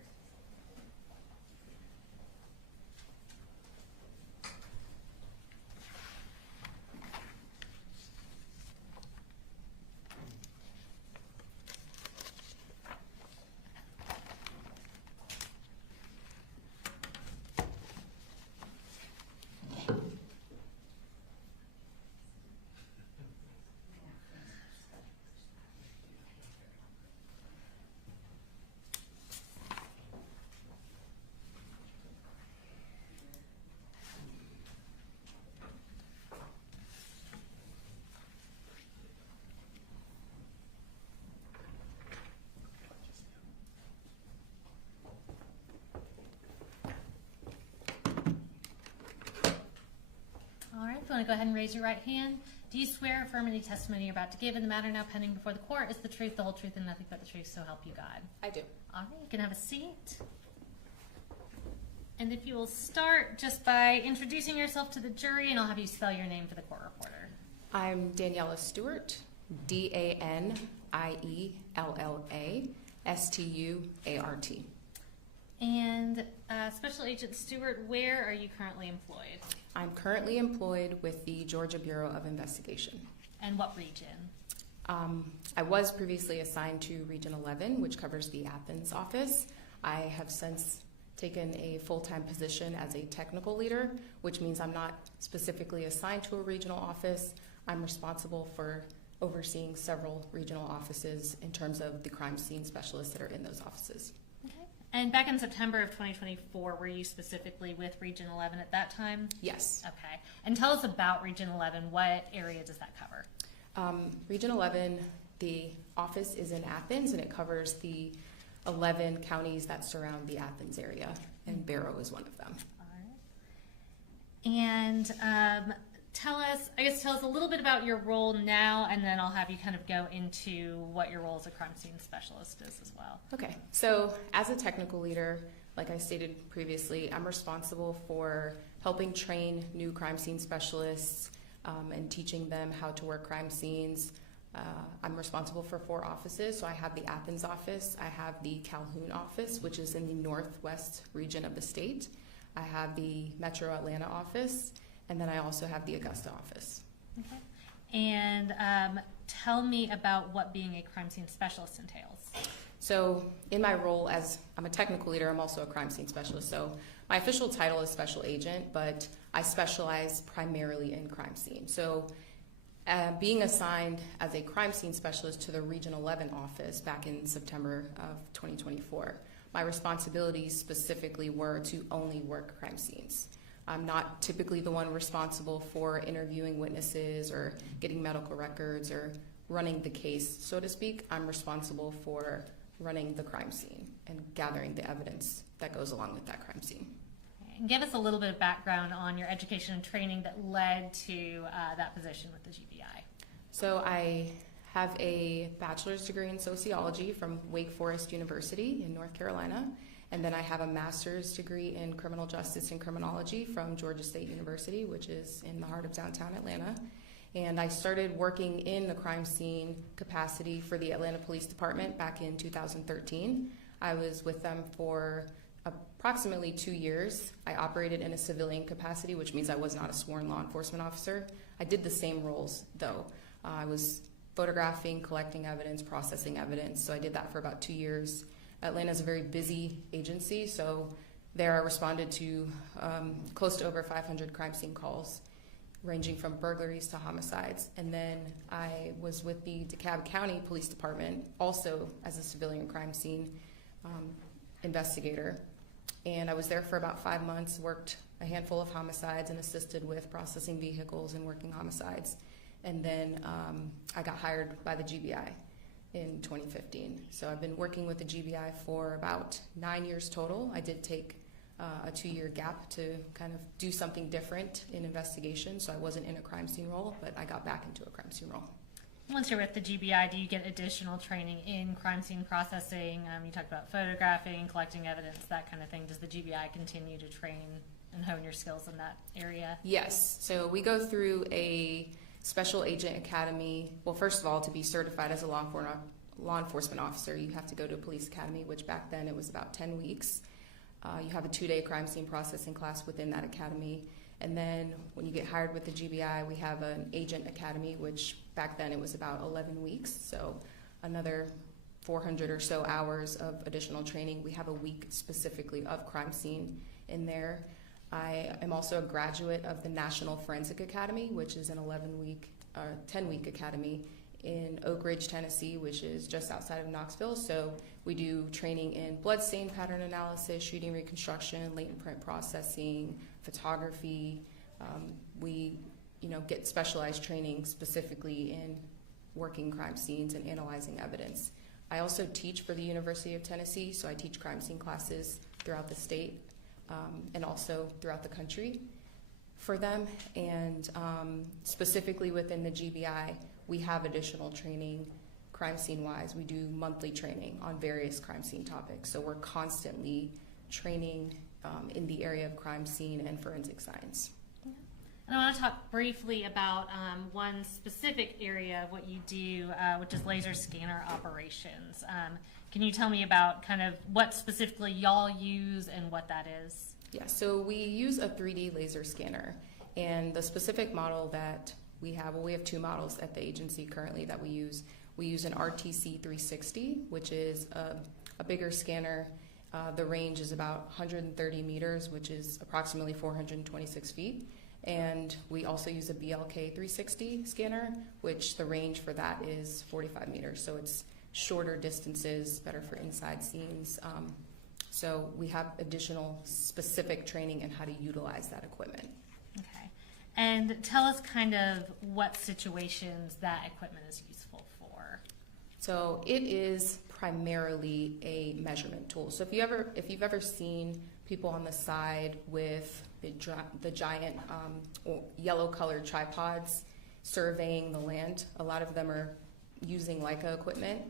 want to go ahead and raise your right hand. Do you swear or affirm any testimony you're about to give in the matter now pending before the court is the truth, the whole truth, and nothing but the truth, so help you God? I do. All right, you can have a seat. And if you will start just by introducing yourself to the jury, and I'll have you spell your name for the court reporter. I'm Daniela Stewart, DANIELLA STUART. And Special Agent Stewart, where are you currently employed? I'm currently employed with the Georgia Bureau of Investigation. And what region? I was previously assigned to Region 11, which covers the Athens office. I have since taken a full-time position as a technical leader, which means I'm not specifically assigned to a regional office. I'm responsible for overseeing several regional offices in terms of the crime scene specialists that are in those offices. Okay. And back in September of 2024, were you specifically with Region 11 at that time? Yes. Okay. And tell us about Region 11. What area does that cover? Region 11, the office is in Athens, and it covers the 11 counties that surround the Athens area, and Barrow is one of them. All right. And tell us a little bit about your role now, and then I'll have you kind of go into what your role as a crime scene specialist is as well. Okay, so as a technical leader, like I stated previously, I'm responsible for helping train new crime scene specialists and teaching them how to work crime scenes. I'm responsible for 4 offices. So I have the Athens office, I have the Calhoun office, which is in the northwest region of the state. I have the Metro Atlanta office, and then I also have the Augusta office. Okay. And tell me about what being a crime scene specialist entails. So in my role as I'm a technical leader, I'm also a crime scene specialist. So my official title is special agent, but I specialize primarily in crime scene. So being assigned as a crime scene specialist to the Region 11 office back in September of 2024, my responsibilities specifically were to only work crime scenes. I'm not typically the one responsible for interviewing witnesses or getting medical records or running the case, so to speak. I'm responsible for running the crime scene and gathering the evidence that goes along with that crime scene. And give us a little bit of background on your education and training that led to that position with the GBI. So I have a bachelor's degree in sociology from Wake Forest University in North Carolina, and then I have a master's degree in criminal justice and criminology from Georgia State University, which is in the heart of downtown Atlanta. And I started working in the crime scene capacity for the Atlanta Police Department back in 2013. I was with them for approximately 2 years. I operated in a civilian capacity, which means I was not a sworn law enforcement officer. I did the same roles, though. I was photographing, collecting evidence, processing evidence, so I did that for about 2 years. Atlanta is a very busy agency, so there I responded to close to over 500 crime scene calls, ranging from burglaries to homicides. And then I was with the DeKalb County Police Department, also as a civilian crime scene investigator. And I was there for about 5 months, worked a handful of homicides and assisted with processing vehicles and working homicides. And then I got hired by the GBI in 2015. So I've been working with the GBI for about 9 years total. I did take a 2-year gap to kind of do something different in investigation, so I wasn't in a crime scene role, but I got back into a crime scene role. Once you're with the GBI, do you get additional training in crime scene processing? You talked about photographing, collecting evidence, that kind of thing. Does the GBI continue to train and hone your skills in that area? Yes. So we go through a special agent academy. Well, first of all, to be certified as a law enforcement officer, you have to go to a police academy, which back then it was about 10 weeks. You have a 2-day crime scene processing class within that academy. And then when you get hired with the GBI, we have an agent academy, which back then it was about 11 weeks. So another 400 or so hours of additional training. We have a week specifically of crime scene in there. I am also a graduate of the National Forensic Academy, which is an 10-week academy in Oak Ridge, Tennessee, which is just outside of Knoxville. So we do training in bloodstain pattern analysis, shooting reconstruction, latent print processing, photography. We get specialized training specifically in working crime scenes and analyzing evidence. I also teach for the University of Tennessee, so I teach crime scene classes throughout the state and also throughout the country. for them. And specifically within the GBI, we have additional training crime scene wise. We do monthly training on various crime scene topics. So we're constantly training in the area of crime scene and forensic science. And I want to talk briefly about one specific area of what you do, which is laser scanner operations. Can you tell me about kind of what specifically y'all use and what that is? Yeah, so we use a 3D laser scanner, and the specific model that we have, well, we have two models at the agency currently that we use. We use an RTC 360, which is a bigger scanner. The range is about 130 meters, which is approximately 426 feet. And we also use a BLK 360 scanner, which the range for that is 45 meters. So it's shorter distances, better for inside scenes. So we have additional specific training in how to utilize that equipment. Okay. And tell us kind of what situations that equipment is useful for. So it is primarily a measurement tool. So if you've ever seen people on the side with the giant yellow colored tripods surveying the land, a lot of them are using Leica equipment.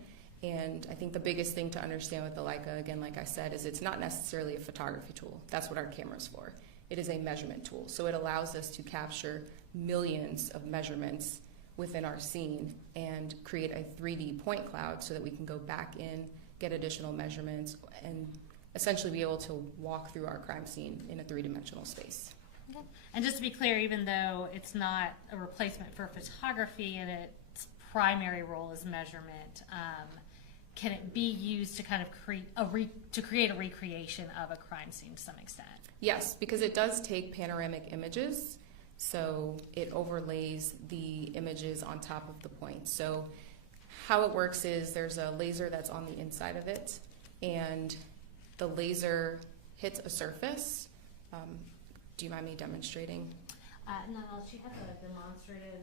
And I think the biggest thing to understand with the Leica, again, like I said, is it's not necessarily a photography tool. That's what our camera's for. It is a measurement tool. So it allows us to capture millions of measurements within our scene and create a 3D point cloud so that we can go back in, get additional measurements, and essentially be able to walk through our crime scene in a three-dimensional space. Okay. And just to be clear, even though it's not a replacement for photography and its primary role is measurement, can it be used to kind of create a recreation of a crime scene to some extent? Yes, because it does take panoramic images, so it overlays the images on top of the point. So how it works is there's a laser that's on the inside of it, and the laser hits a surface. Do you mind me demonstrating? No, she has a demonstrative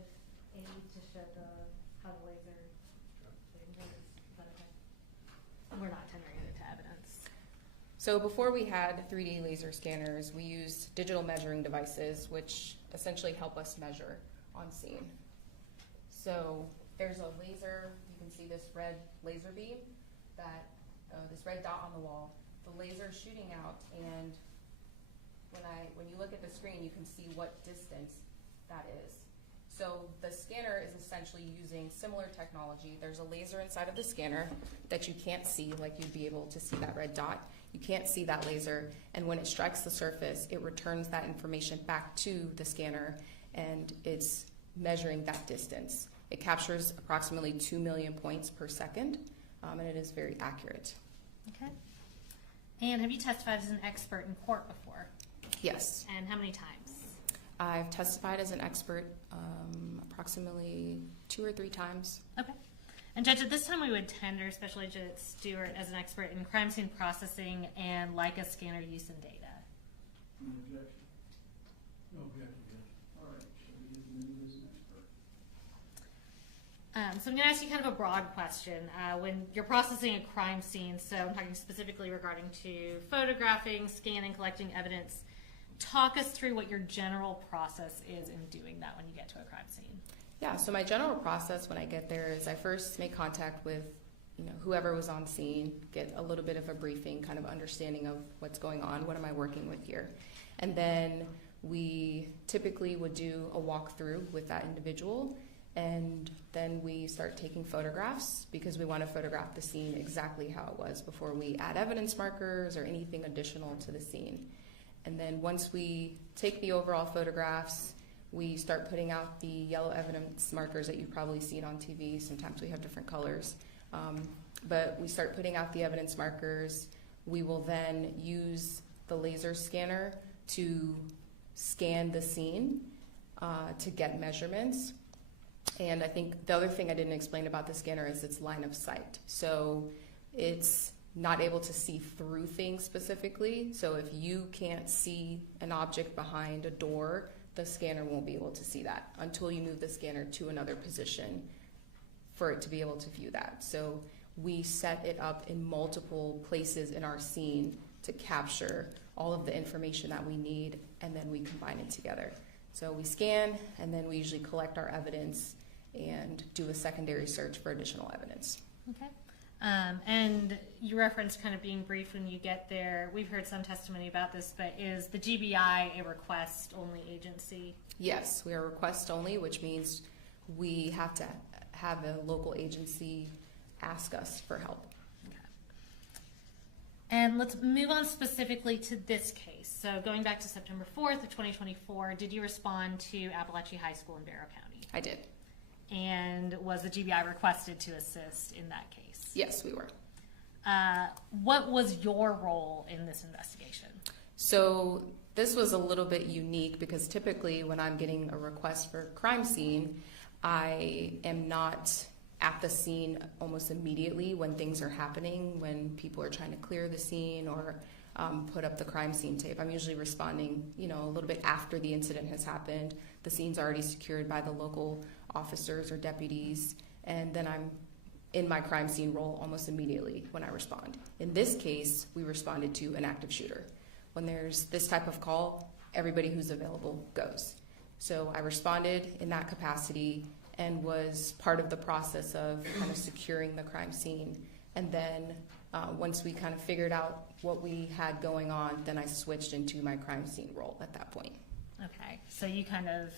aid to show how the laser. We're not tendering it to evidence. So before we had 3D laser scanners, we used digital measuring devices, which essentially help us measure on scene. So there's a laser, you can see this red laser beam, this red dot on the wall. The laser is shooting out, and when you look at the screen, you can see what distance that is. So the scanner is essentially using similar technology. There's a laser inside of the scanner that you can't see, like you'd be able to see that red dot. You can't see that laser, and when it strikes the surface, it returns that information back to the scanner, and it's measuring that distance. It captures approximately 2 million points per second, and it is very accurate. Okay. And have you testified as an expert in court before? Yes. And how many times? I've testified as an expert approximately 2 or 3 times. Okay. And Judge, at this time we would tender Special Agent Stewart as an expert in crime scene processing and Leica scanner use and data. No objection. No objection, Judge. All right, so we get the new as an expert. So I'm going to ask you kind of a broad question. When you're processing a crime scene, so I'm talking specifically regarding to photographing, scanning, collecting evidence, talk us through what your general process is in doing that when you get to a crime scene. Yeah, so my general process when I get there is I first make contact with whoever was on scene, get a little bit of a briefing, kind of understanding of what's going on, what am I working with here. And then we typically would do a walkthrough with that individual, and then we start taking photographs because we want to photograph the scene exactly how it was before we add evidence markers or anything additional to the scene. And then once we take the overall photographs, we start putting out the yellow evidence markers that you've probably seen on TV. Sometimes we have different colors. But we start putting out the evidence markers. We will then use the laser scanner to scan the scene to get measurements. And I think the other thing I didn't explain about the scanner is its line of sight. So it's not able to see through things specifically. So if you can't see an object behind a door, the scanner won't be able to see that until you move the scanner to another position for it to be able to view that. So we set it up in multiple places in our scene to capture all of the information that we need, and then we combine it together. So we scan, and then we usually collect our evidence and do a secondary search for additional evidence. Okay. And you referenced kind of being brief when you get there. We've heard some testimony about this, but is the GBI a request-only agency? Yes, we are request only, which means we have to have a local agency ask us for help. Okay. And let's move on specifically to this case. So going back to September 4th of 2024, did you respond to Apalachee High School in Barrow County? I did. And was the GBI requested to assist in that case? Yes, we were. What was your role in this investigation? So this was a little bit unique because typically when I'm getting a request for a crime scene, I am not at the scene almost immediately when things are happening, when people are trying to clear the scene or put up the crime scene tape. I'm usually responding, a little bit after the incident has happened. The scene's already secured by the local officers or deputies, and then I'm in my crime scene role almost immediately when I respond. In this case, we responded to an active shooter. When there's this type of call, everybody who's available goes. So I responded in that capacity and was part of the process of kind of securing the crime scene. And then once we kind of figured out what we had going on, then I switched into my crime scene role at that point. Okay, so you kind of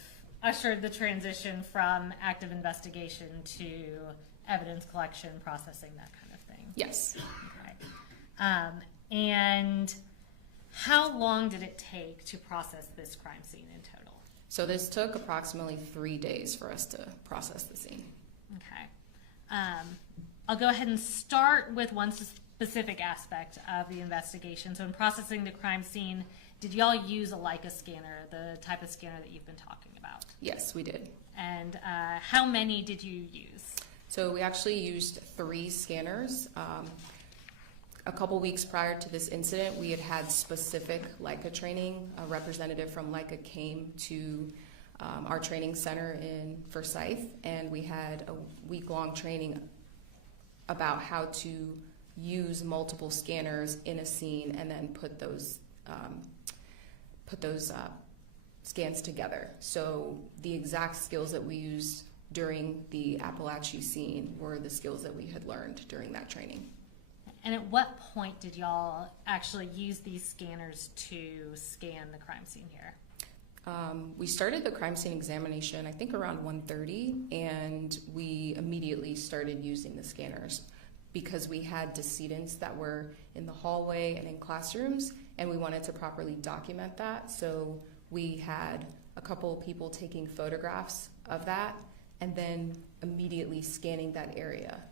ushered the transition from active investigation to evidence collection, processing, that kind of thing. Yes. Okay. And how long did it take to process this crime scene in total? So this took approximately 3 days for us to process the scene. Okay. I'll go ahead and start with one specific aspect of the investigation. So in processing the crime scene, did y'all use a Leica scanner, the type of scanner that you've been talking about? Yes, we did. And how many did you use? So we actually used 3 scanners. A couple weeks prior to this incident, we had specific Leica training. A representative from Leica came to our training center in Forsyth, and we had a week-long training about how to use multiple scanners in a scene and then put those scans together. So the exact skills that we used during the Apalachee scene were the skills that we had learned during that training. And at what point did y'all actually use these scanners to scan the crime scene here? We started the crime scene examination, I think around 1:30, and we immediately started using the scanners because we had decedents that were in the hallway and in classrooms, and we wanted to properly document that. So we had a couple of people taking photographs of that and then immediately scanning that area.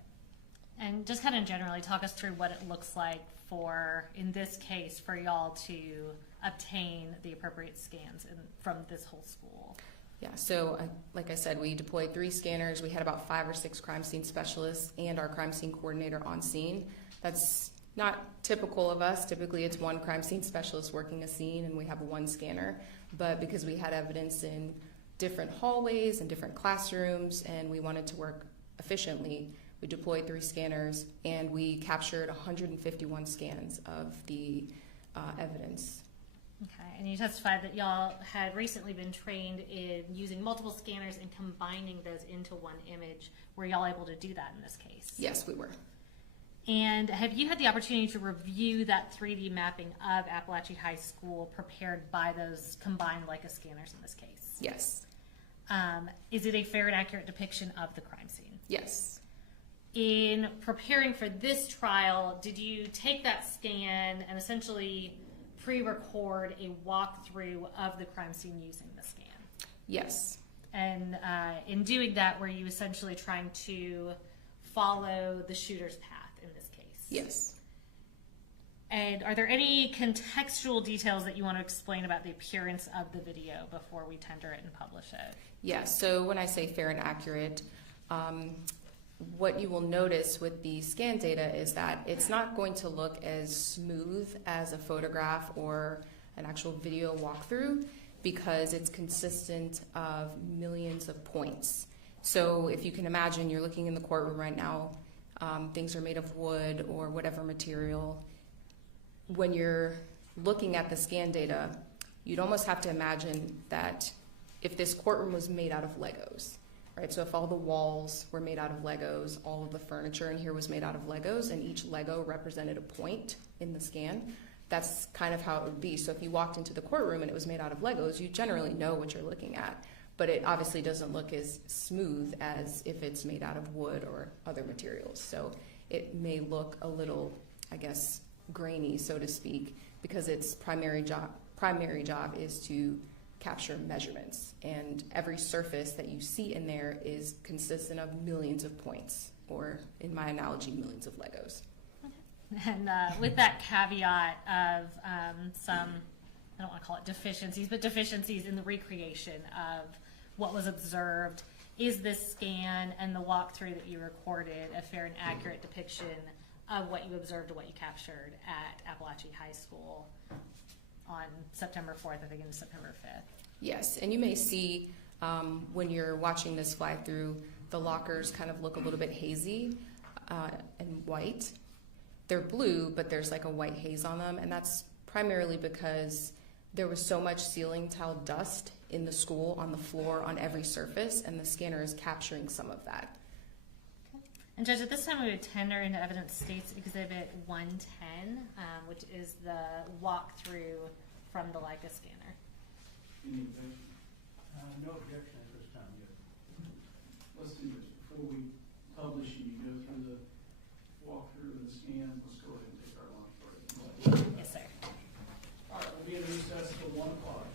And just kind of generally talk us through what it looks like for, in this case, for y'all to obtain the appropriate scans from this whole school. Yeah, so like I said, we deployed 3 scanners. We had about 5 or 6 crime scene specialists and our crime scene coordinator on scene. That's not typical of us. Typically it's 1 crime scene specialist working a scene and we have 1 scanner. But because we had evidence in different hallways and different classrooms and we wanted to work efficiently, we deployed 3 scanners and we captured 151 scans of the evidence. Okay, and you testified that y'all had recently been trained in using multiple scanners and combining those into one image. Were y'all able to do that in this case? Yes, we were. And have you had the opportunity to review that 3D mapping of Apalachee High School prepared by those combined Leica scanners in this case? Yes. Is it a fair and accurate depiction of the crime scene? Yes. In preparing for this trial, did you take that scan and essentially pre-record a walkthrough of the crime scene using the scan? Yes. And in doing that, were you essentially trying to follow the shooter's path in this case? Yes. And are there any contextual details that you want to explain about the appearance of the video before we tender it and publish it? Yeah, so when I say fair and accurate, what you will notice with the scan data is that it's not going to look as smooth as a photograph or an actual video walkthrough because it's consistent of millions of points. So if you can imagine, you're looking in the courtroom right now, things are made of wood or whatever material. When you're looking at the scan data, you'd almost have to imagine that if this courtroom was made out of Legos, right? So if all the walls were made out of Legos, all of the furniture in here was made out of Legos, and each Lego represented a point in the scan, that's kind of how it would be. So if you walked into the courtroom and it was made out of Legos, you generally know what you're looking at. But it obviously doesn't look as smooth as if it's made out of wood or other materials. So it may look a little, I guess, grainy, so to speak, because its primary job is to capture measurements. And every surface that you see in there is consistent of millions of points, or in my analogy, millions of Legos. And with that caveat of some, I don't want to call it deficiencies, but deficiencies in the recreation of what was observed, is this scan and the walkthrough that you recorded a fair and accurate depiction of what you observed or what you captured at Apalachee High School on September 4th, I think, and September 5th? Yes, and you may see when you're watching this fly through, the lockers kind of look a little bit hazy and white. They're blue, but there's like a white haze on them, and that's primarily because there was so much ceiling tile dust in the school, on the floor, on every surface, and the scanner is capturing some of that. And Judge, at this time we would tender into evidence States Exhibit 110, which is the walkthrough from the Leica scanner. Any objection? No objection at this time, yes. Let's do this. Before we publish and you go through the walkthrough and the scan, let's go ahead and take our lunch break. Yes, sir. All right, we'll be in recess till 1 o'clock.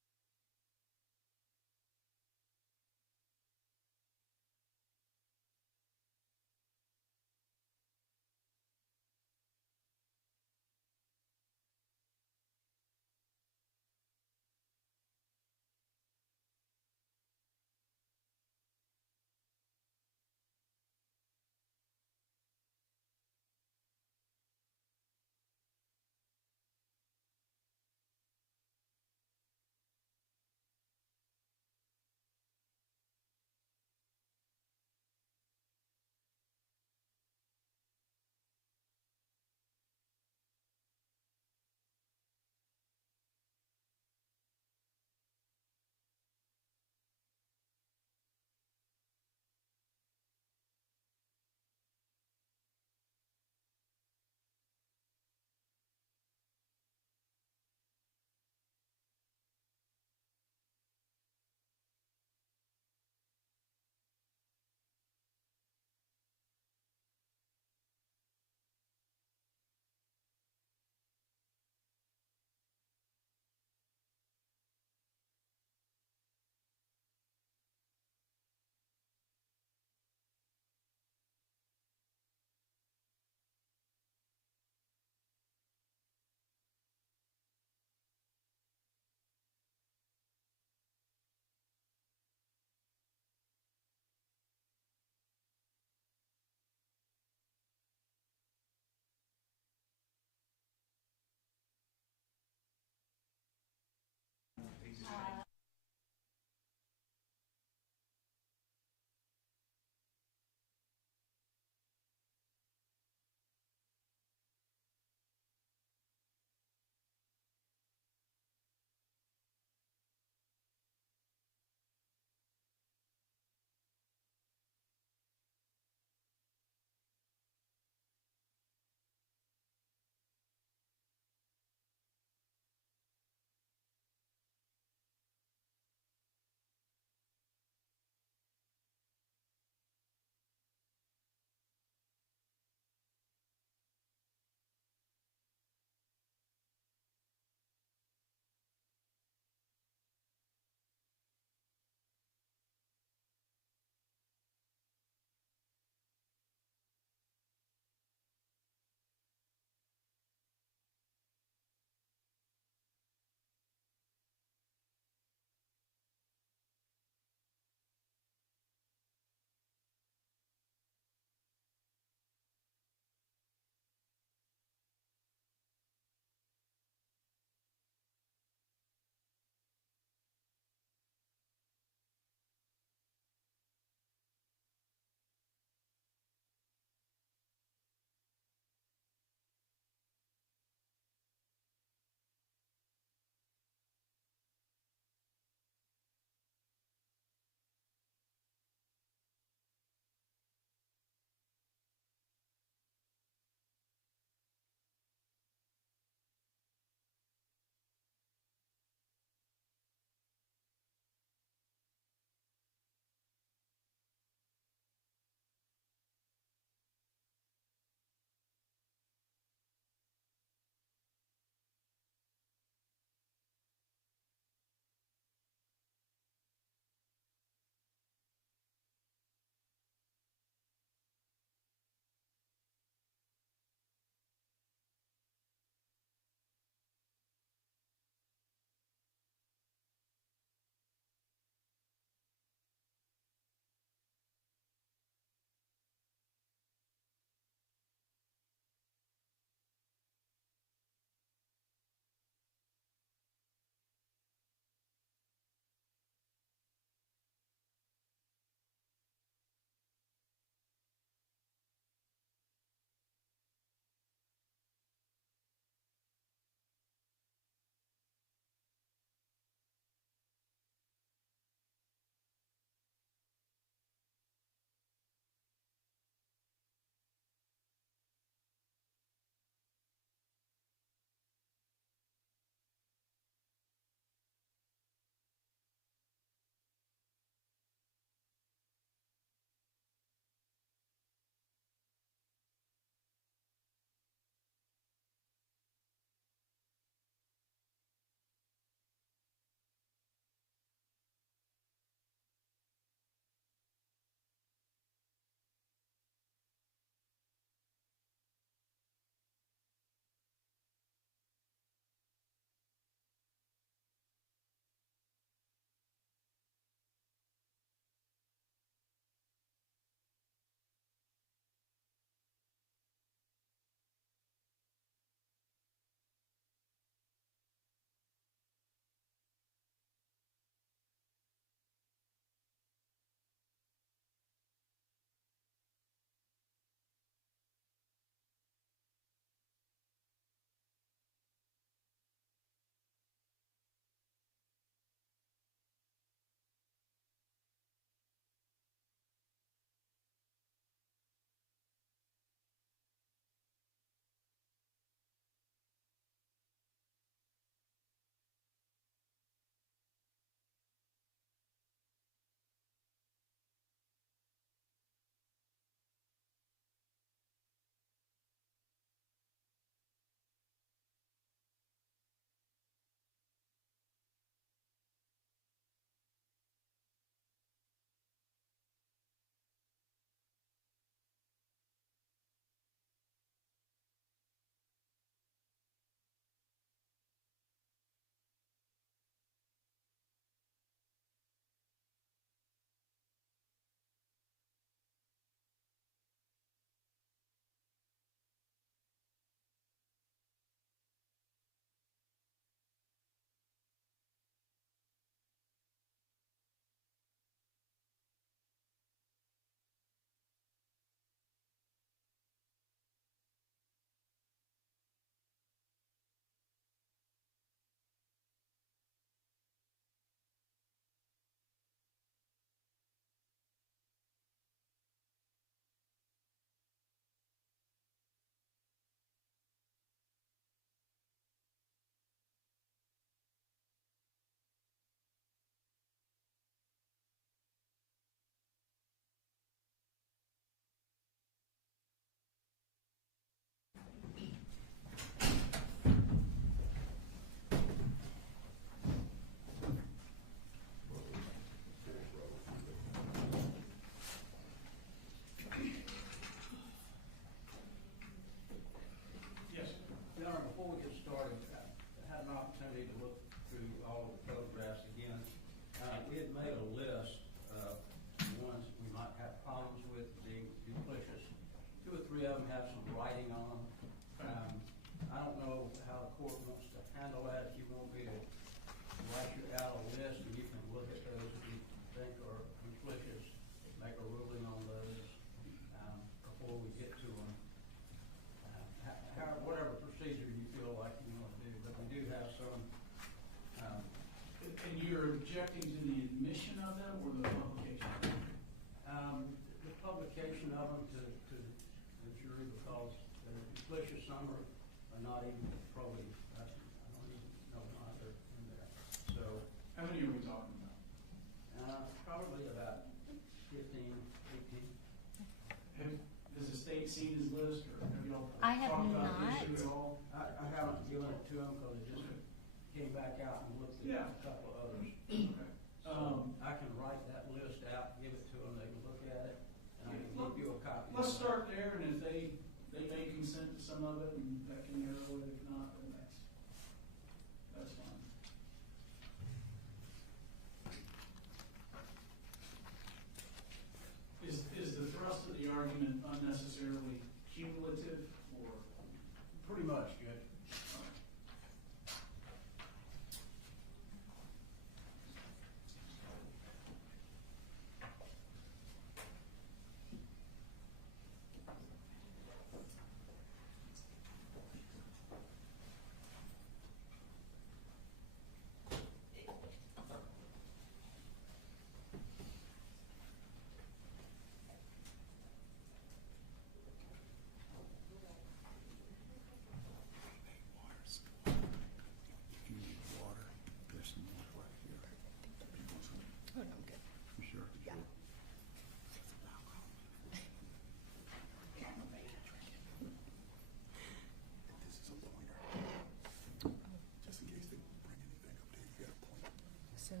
So.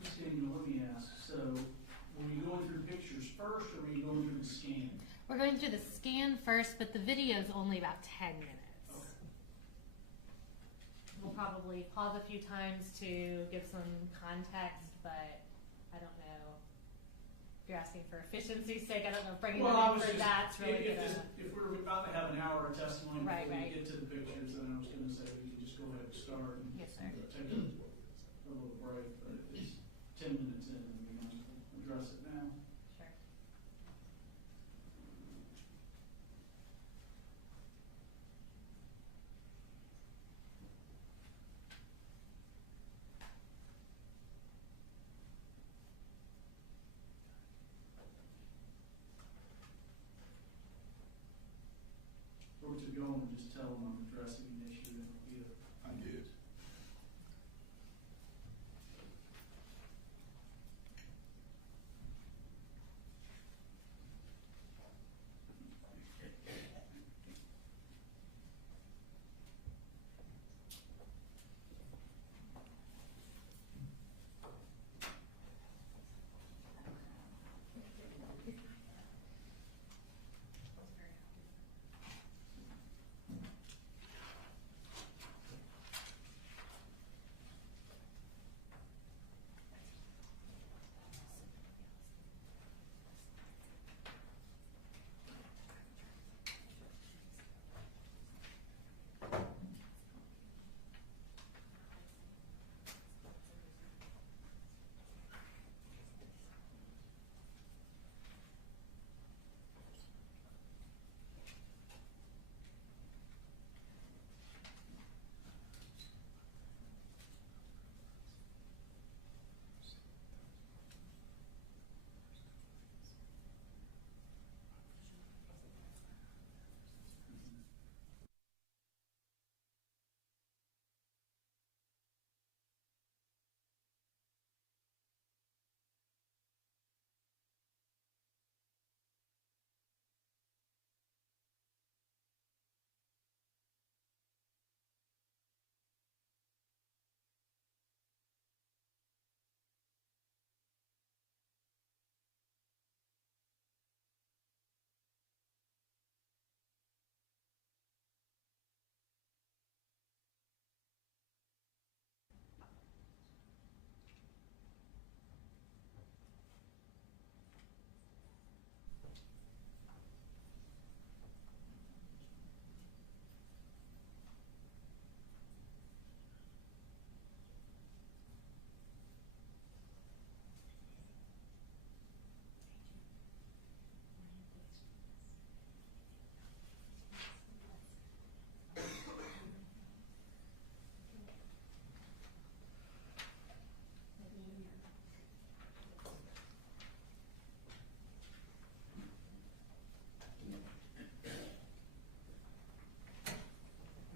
Ms. Daniel, let me ask, so were you going through pictures first, or were you going through the scan? We're going through the scan first, but the video is only about 10 minutes. Okay. We'll probably pause a few times to give some context, but I don't know. If you're asking for efficiency's sake, I don't know if bringing Well, it I in was for just, that's really gonna. if we're about to have an hour of testimony Right, before right. we get to the pictures, then I was gonna say we can just go ahead and start and Yes, sir. take a little break, but if it's 10 minutes in, then we might as well address it now. Sure. Or to go and just tell them I'm addressing an issue and it'll be I did.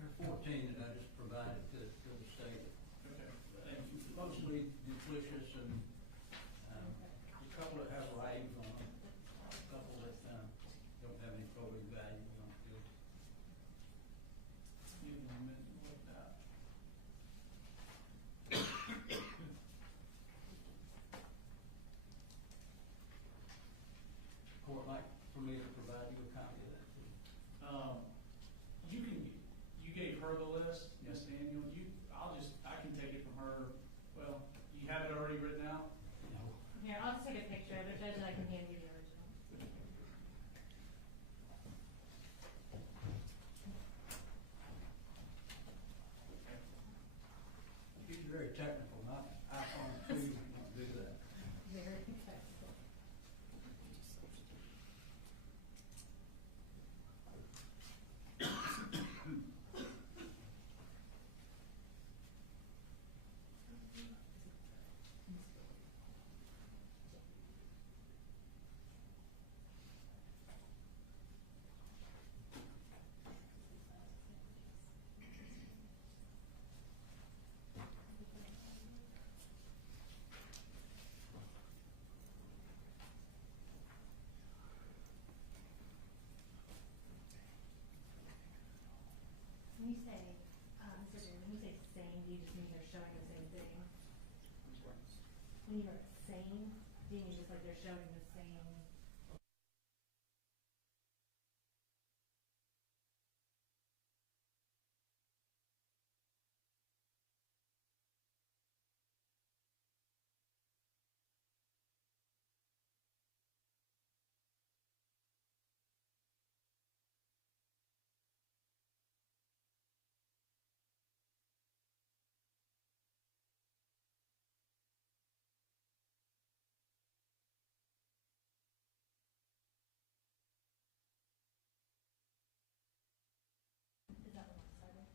There are 14 that I just provided to the state. Okay, thank you. Mostly duplicious and a couple that have writings on them, a couple that don't have any voting value on it. Give me a minute to look that. Court like for me to provide you a copy of that too. You gave her the list, Miss Daniel, I can take it from her, well, you have it already written out? No. Here, I'll just take a picture of it, Judge, and I can hand you the original. He's very technical, not iPhone 2, won't do that. Very technical. when you're same, do you mean just like they're showing the same? Is that the one sided?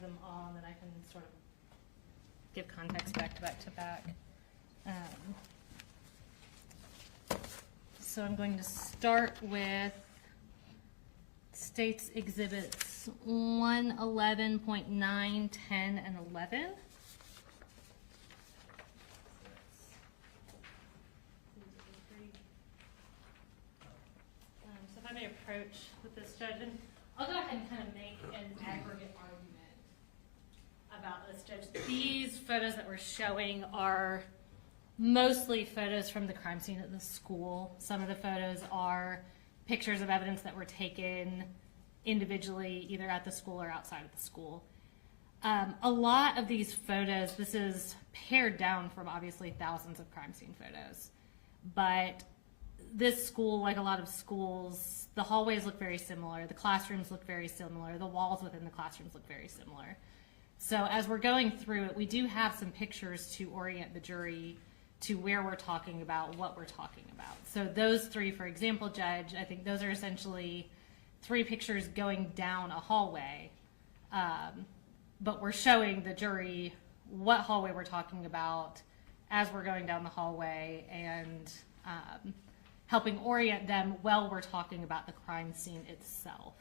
Them all, and then I can sort of give context back to back. So I'm going to start with States Exhibits 1, 11.9, 10, and 11. So if I may approach with this judge, and I'll go ahead and kind of make an aggregate argument about this judge. These photos that we're showing are mostly photos from the crime scene at the school. Some of the photos are pictures of evidence that were taken individually, either at the school or outside of the school. A lot of these photos, this is pared down from obviously thousands of crime scene photos, but this school, like a lot of schools, the hallways look very similar, the classrooms look very similar, the walls within the classrooms look very similar. So as we're going through it, we do have some pictures to orient the jury to where we're talking about what we're talking about. So those three, for example, Judge, I think those are essentially three pictures going down a hallway, but we're showing the jury what hallway we're talking about as we're going down the hallway and helping orient them while we're talking about the crime scene itself.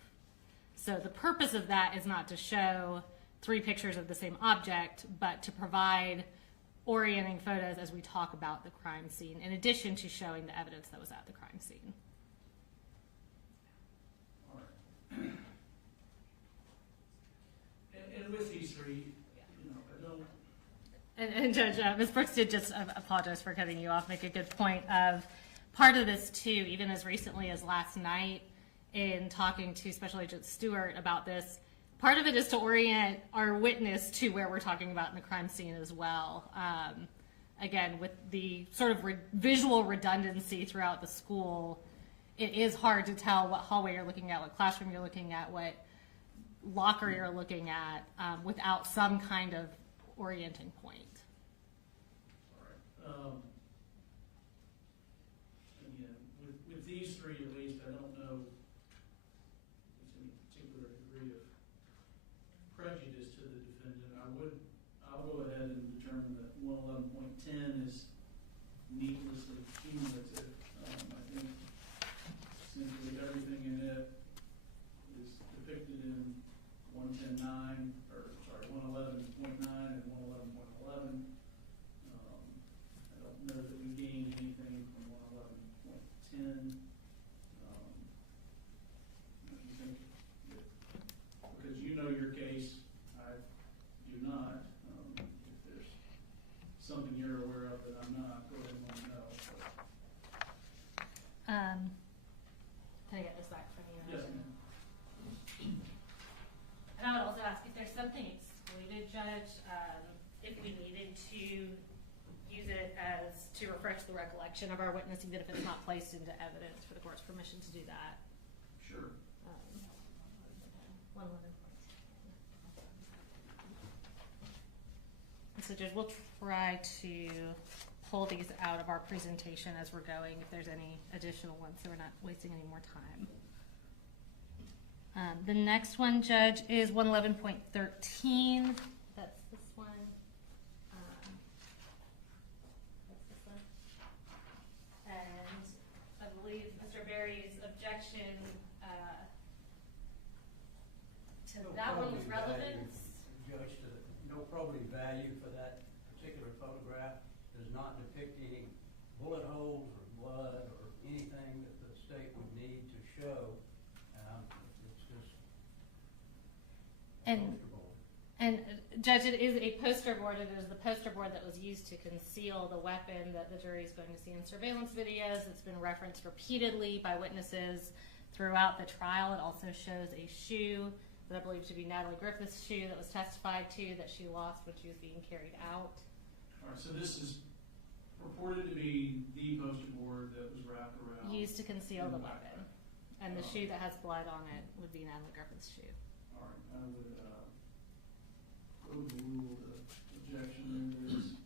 So the purpose of that is not to show three pictures of the same object, but to provide orienting photos as we talk about the crime scene, in addition to showing the evidence that was at the crime scene. All right. And And Judge, Ms. Brooks did just, apologize for cutting you off, make a good point of part of this too, even as recently as last night in talking to Special Agent Stewart about this, part of it is to orient our witness to where we're talking about in the crime scene as well. Again, with the sort of visual redundancy throughout the school, it is hard to tell what hallway you're looking at, what classroom you're looking at, what locker you're looking at, without some kind of orienting point. All right. Again, with these three at least, I don't know if there's any particular degree of prejudice to the defendant. I'll go ahead and determine that 111.10 is needlessly cumulative. I think essentially everything in it is depicted in 111.9 and 111.11. I don't know that we gained anything from 111.10. I think that, because you know your case, I do not. If there's something you're aware of that I'm not, go ahead and let me know. Can I get this back from you? Yes, ma'am. And I would also ask if there's something excluded, Judge, if we needed to use it as to refresh the recollection of our witness, even if it's not placed into evidence, for the court's permission to do that. Sure. 111. So, Judge, we'll try to pull these out of our presentation as we're going, if there's any additional ones, so we're not wasting any more time. The next one, Judge, is 111.13. That's this one. That's this one. And I believe Mr. Berry's objection to that one was relevant. Judge, no probative value for that particular photograph, does not depict any bullet holes or blood or anything that the state would need to show. It's just And Judge, it is a poster board. It is the poster board that was used to conceal the weapon that the jury is going to see in surveillance videos. It's been referenced repeatedly by witnesses throughout the trial. It also shows a shoe that I believe to be Natalie Griffith's shoe that was testified to that she lost when she was being carried out. All right, so this is purported to be the poster board that was wrapped around. Used to conceal the weapon. And the shoe that has blood on it would be Natalie Griffith's shoe. All right, I would overrule the objection. There is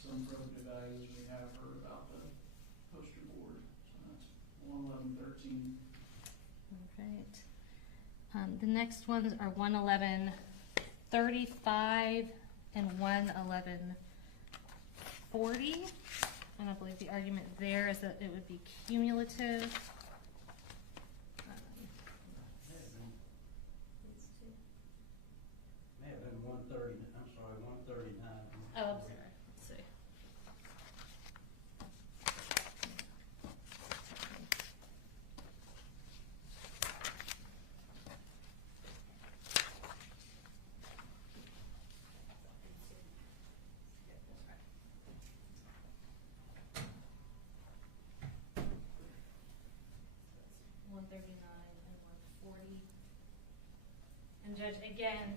some probative values we have heard about the poster board. So that's 111.13. All right. The next ones are 111.35 and 111.40. And I believe the argument there is that it would be cumulative. may have been 130. I'm sorry, 139. Oh, I'm sorry. Let's see. And Judge, again,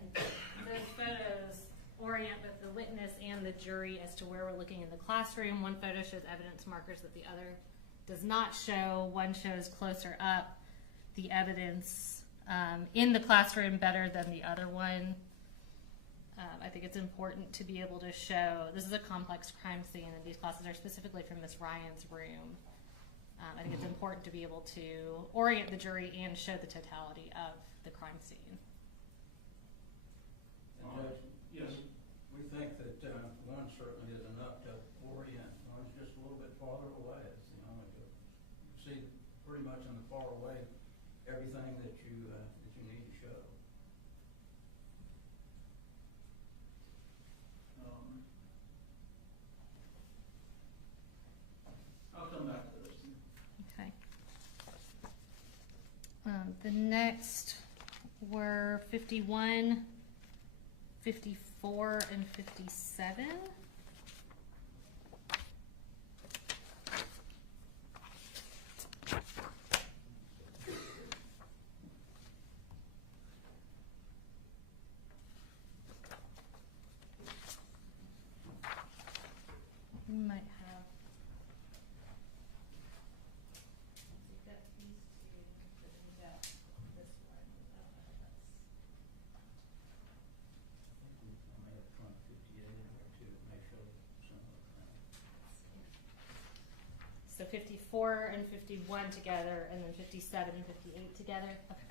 those photos orient both the witness and the jury as to where we're looking in the classroom. One photo shows evidence markers that the other does not show. One shows closer up the evidence in the classroom better than the other one. I think it's important to be able to show, this is a complex crime scene, and these classes are specifically from Miss Ryan's room. I think it's important to be able to orient the jury and show the totality of the crime scene. Judge, Yes. we think that one certainly is enough to orient. One's just a little bit farther away. It's the only good. You see pretty much on the far away everything that you need to show. I'll come back to those. Okay. The next were 51, 54 and 57. We might have. We've got these two, but then we've got this one. So 54 and 51 together, and then 57 and 58 together. Okay.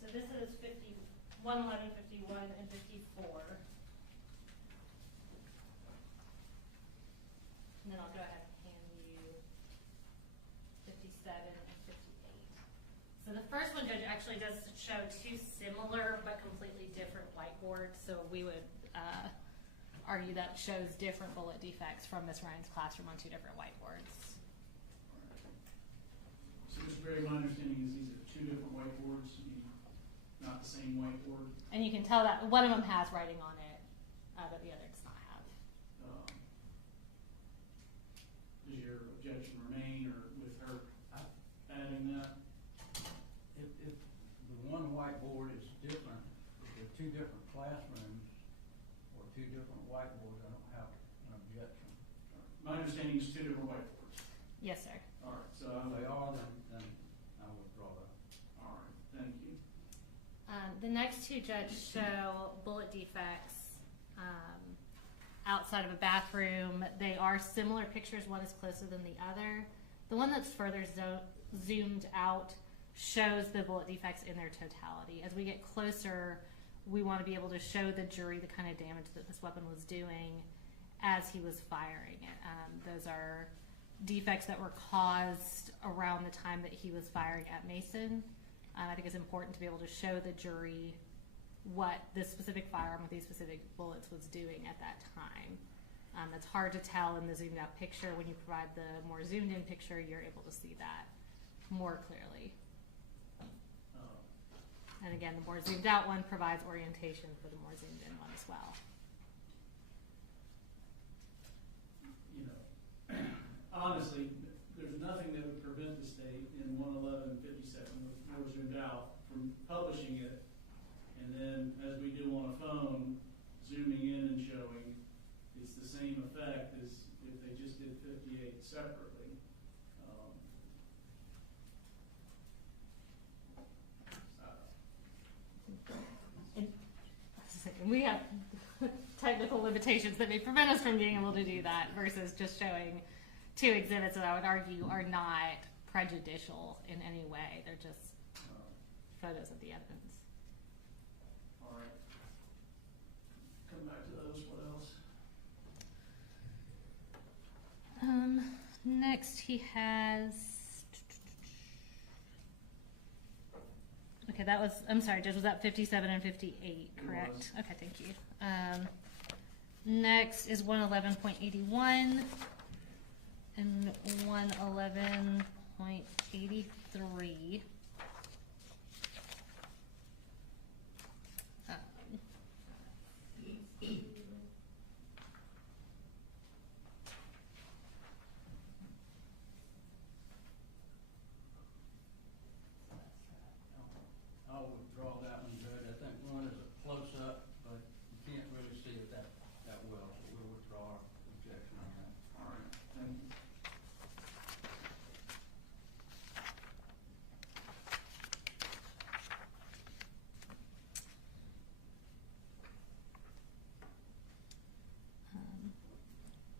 So this is 51, 11, 51, and 54. And then I'll go ahead and hand you 57 and 58. So the first one, Judge, actually does show two similar but completely different whiteboards. So we would argue that shows different bullet defects from Ms. Ryan's classroom on two different whiteboards. So Mr. Gray, my understanding is these are two different whiteboards, not the same whiteboard. And you can tell that one of them has writing on it, but the other does not have. Does your objection remain, or with her adding that? If the one whiteboard is different, if they're two different classrooms or two different whiteboards, I don't have an objection. My understanding is two different whiteboards. Yes, sir. All right, so If they are, then I withdraw that. all right, thank you. The next two, Judge, show bullet defects outside of a bathroom. They are similar pictures. One is closer than the other. The one that's further zoomed out shows the bullet defects in their totality. As we get closer, we want to be able to show the jury the kind of damage that this weapon was doing as he was firing it. Those are defects that were caused around the time that he was firing at Mason. I think it's important to be able to show the jury what this specific firearm with these specific bullets was doing at that time. It's hard to tell in the zoomed out picture. When you provide the more zoomed in picture, you're able to see that more clearly. And again, the more zoomed out one provides orientation for the more zoomed in one as well. You know, honestly, there's nothing that would prevent the state in 11157, more zoomed out, from publishing it, and then, as we do on a phone, zooming in and showing. It's the same effect as if they just did 58 separately. And we have technical limitations that may prevent us from being able to do that versus just showing two exhibits that I would argue are not prejudicial in any way. They're just photos of the evidence. All right. Come back to those. What else? Next he has, okay, that was, I'm sorry, Judge, was that 57 and 58, correct? Okay, thank you. Next is 111.81 and 111.83. I'll withdraw that one, Judge. I think one is a close-up, but you can't really see it that well, so we'll withdraw our objection on that. All right. Thank you.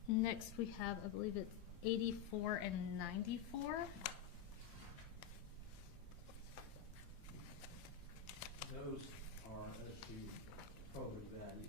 Next we have, I believe it's 84 and 94. Those are as to probative value.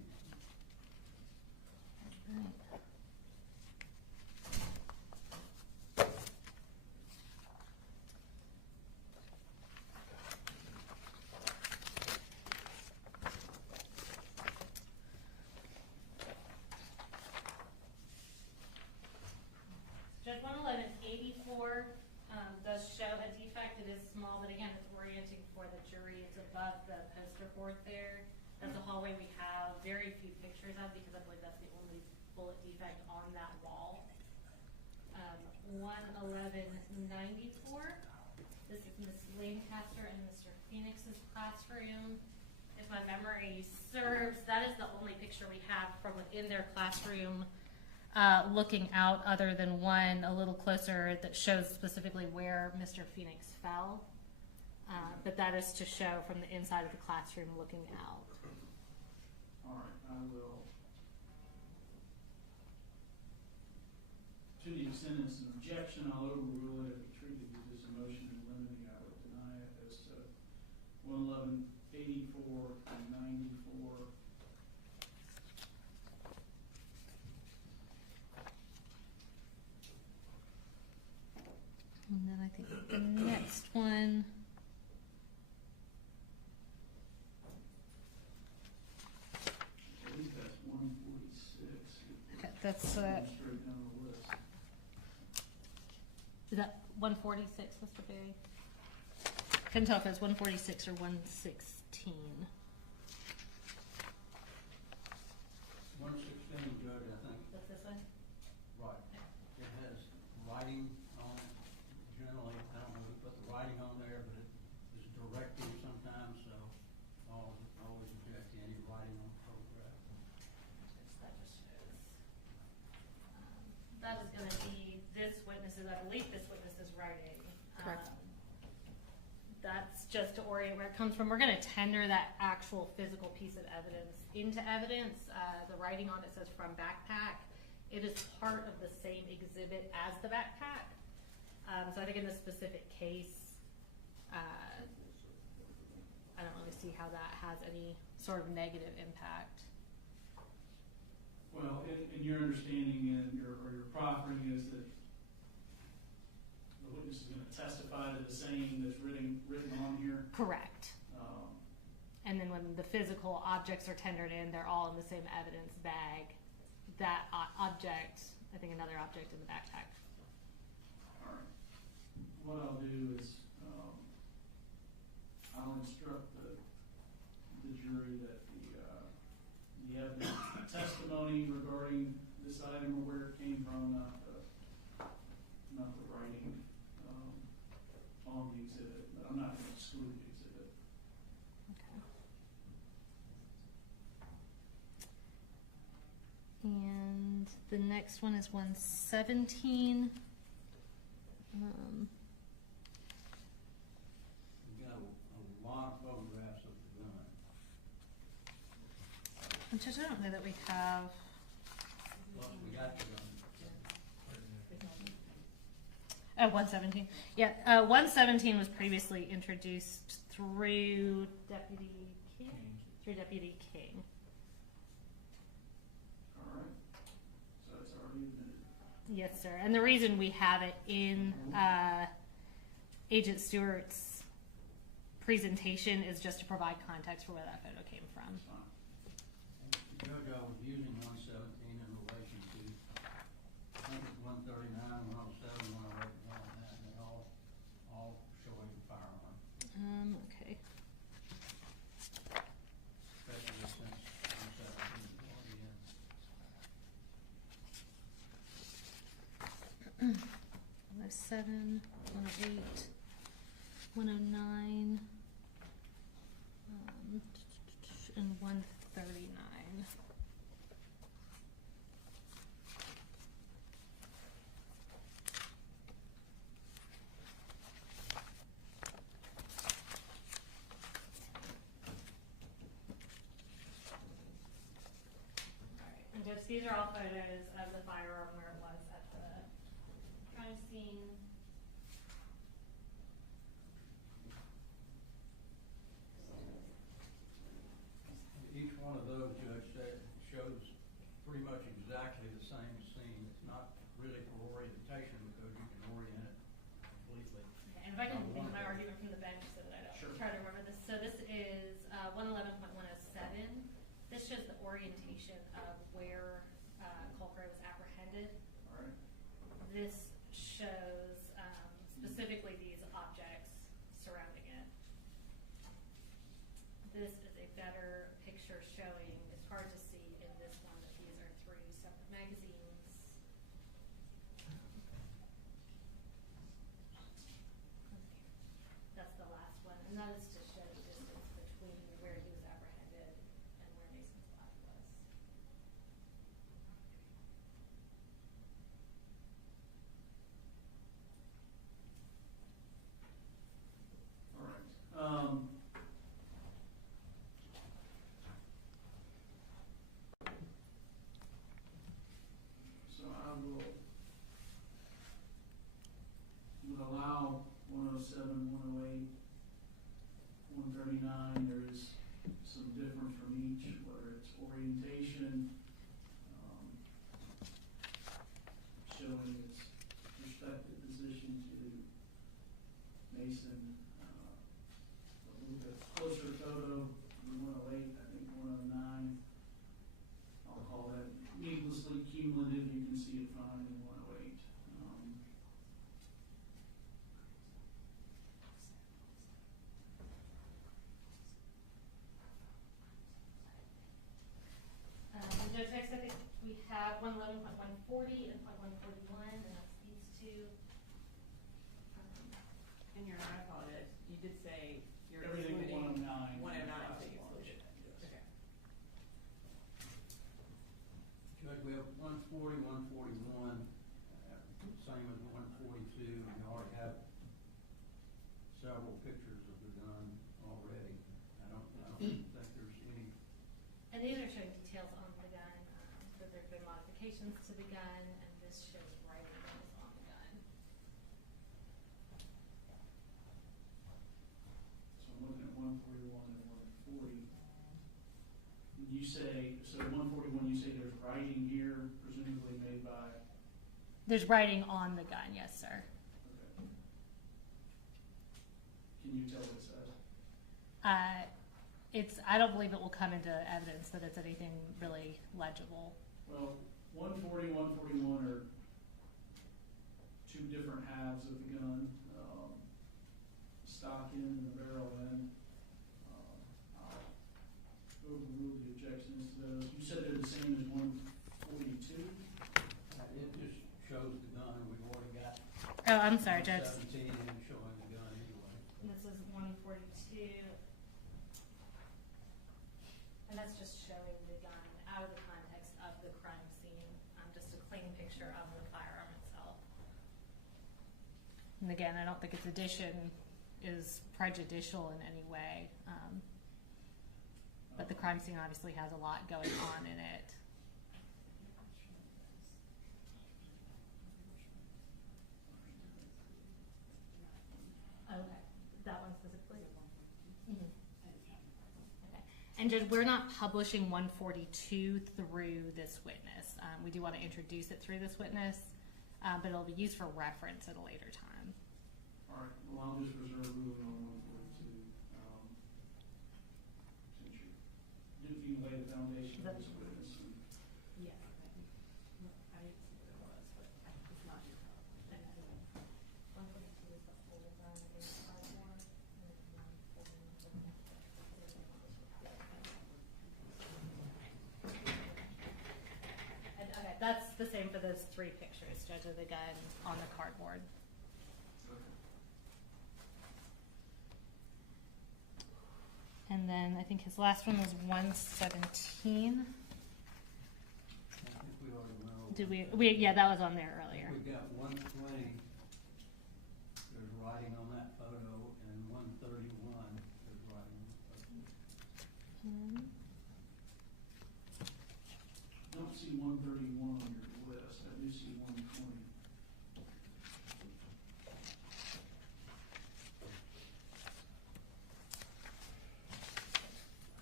defect on that wall. 11194. This is Miss Lancaster and Mr. Phoenix's classroom. If my memory serves, that is the only picture we have from within their classroom looking out, other than one a little closer that shows specifically where Mr. Phoenix fell. But that is to show from the inside of the classroom looking out. All right, I will. To the extent it's an objection, I'll overrule it. If we treat it as a motion in limine, I would deny it as to 11184 and 94. And then I think the next one. I believe that's 146. Okay, that's Straight down the list. is that 146, Mr. Berry? Couldn't tell if it was 146 or 116. 116, Judge, I think. What's this one? Right. It has writing on it. Generally, I don't know who put the writing on there, but it is directive sometimes, so I'll always object to any writing on the photograph. That just shows. That is going to be this witness's, I believe this witness's writing. Correct. That's just to orient where it comes from. We're going to tender that actual physical piece of evidence into evidence. The writing on it says from backpack. It is part of the same exhibit as the backpack. So I think in this specific case, I don't really see how that has any sort of negative impact. Well, in your understanding and your proffering is that the witness is going to testify to the same that's written on here. Correct. And then when the physical objects are tendered in, they're all in the same evidence bag. That object, I think another object in the backpack. All right. What I'll do is I'll instruct the jury that the evidence, testimony regarding this item or where it came from, not the writing on the exhibit. But I'm not going to exclude the exhibit. Okay. And the next one is 117. We've got a lot of photographs of the gun. Which I don't know that we have. Plus, we got the gun. Oh, 117. Yeah, 117 was previously introduced through Deputy King. Through Deputy King. All right. So it's already admitted. Yes, sir. And the reason we have it in Agent Stewart's presentation is just to provide context for where that photo came from. That's fine. Judge, I was using 117 in relation to, I think it's 139, 107, 108, and all that, and they all showing the firearm, Okay. especially since 117 is already in. 107, 108, 109, and 139. And just these are all photos of the firearm where it was at the crime scene. Each one of those, Judge, shows pretty much exactly the same scene. It's not really for orientation because you can orient it completely. Okay, and if I can think of my argument from the bench so that I don't Sure. try to remember this. So this is 111.107. This shows the orientation of where Colt Gray was apprehended. All right. This shows specifically these objects surrounding it. This is a better picture showing, it's hard to see in this one that these are three separate magazines. 109, there is some difference from each, whether it's orientation, showing its respective position to Mason, a little bit closer photo, 108, I think 109. I'll call that needlessly cumulative, you can see it fine in 108. Judge, next I think we have 111.140 and 141, and that's these two. And you're, I apologize, you did say you're Everything excluding 109. 109, so you excluded. Yes. Okay. Judge, we have 140, 141, same as 142. We already have several pictures of the gun already. I don't think there's any. And these are showing details on the gun, that there have been modifications to the gun, and this shows writing that is on the gun. So I'm looking at 141 and 140. When you say, so 141, you say there's writing here, presumably made by, There's writing on the gun, yes, sir. okay. Can you tell what it says? I don't believe it will come into evidence that it's anything really legible. Well, 140, 141 are two different halves of the gun, stock end and the barrel end. I'll overrule the objections to those. You said they're the same as 142? It just shows the gun. We've already got. Oh, I'm sorry, Judge. 17 showing the gun anyway. This is 142. And that's just showing the gun out of the context of the crime scene, just a clean picture of the firearm itself. And again, I don't think its addition is prejudicial in any way, but the crime scene obviously has a lot going on in it. Okay, that one specifically? Mm-hmm. And Judge, we're not publishing 142 through this witness. We do want to introduce it through this witness, but it'll be used for reference at a later time. All right, well, I'll just reserve ruling on 142. Since you lay the foundation of this witness. Yes. I didn't see what it was, but it's not your problem. 142 is the whole gun in 5-4. Okay, that's the same for those three pictures, Judge, of the gun on the cardboard. And then I think his last one was 117. I think we already know. Did we? Yeah, that was on there earlier. We've got 120. There's writing on that photo, and 131. There's writing on the photo. I don't see 131 on your list. I do see 120.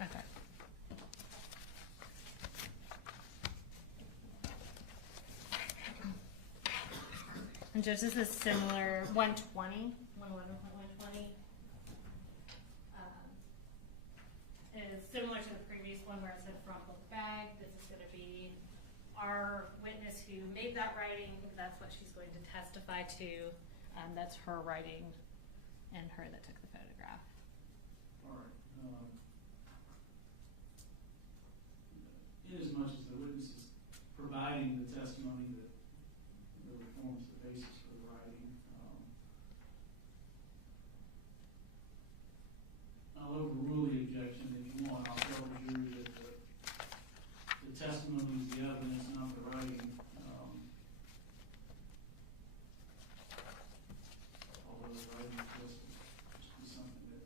Okay. And Judge, this is similar, 120, 111.120. Is similar to the previous one where it said front book bag. This is going to be our witness who made that writing. That's what she's going to testify to. That's her writing and her that took the photograph. All right. Inasmuch as the witness is providing the testimony that really forms the basis for the writing, I'll overrule the objection if you want. I'll tell the jury that the testimony is the evidence, not the writing. Although the writing is just be something that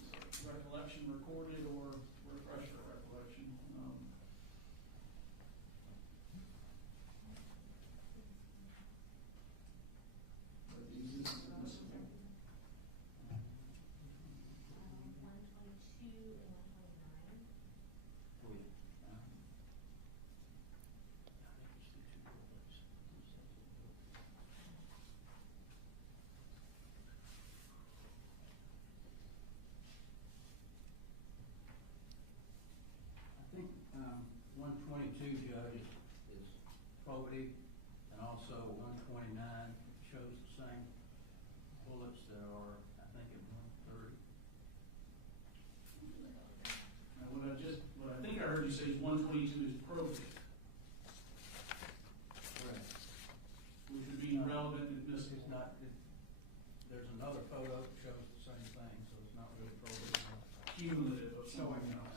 is a recollection recorded or refresher recollection. And also 129 shows the same bullets that are, I think, at 130. Now, what I think I heard you say is 122 is appropriate, Correct. which would be relevant and admissible. It's not, there's another photo that shows the same thing, so it's not really appropriate. Cumulative of something Showing else.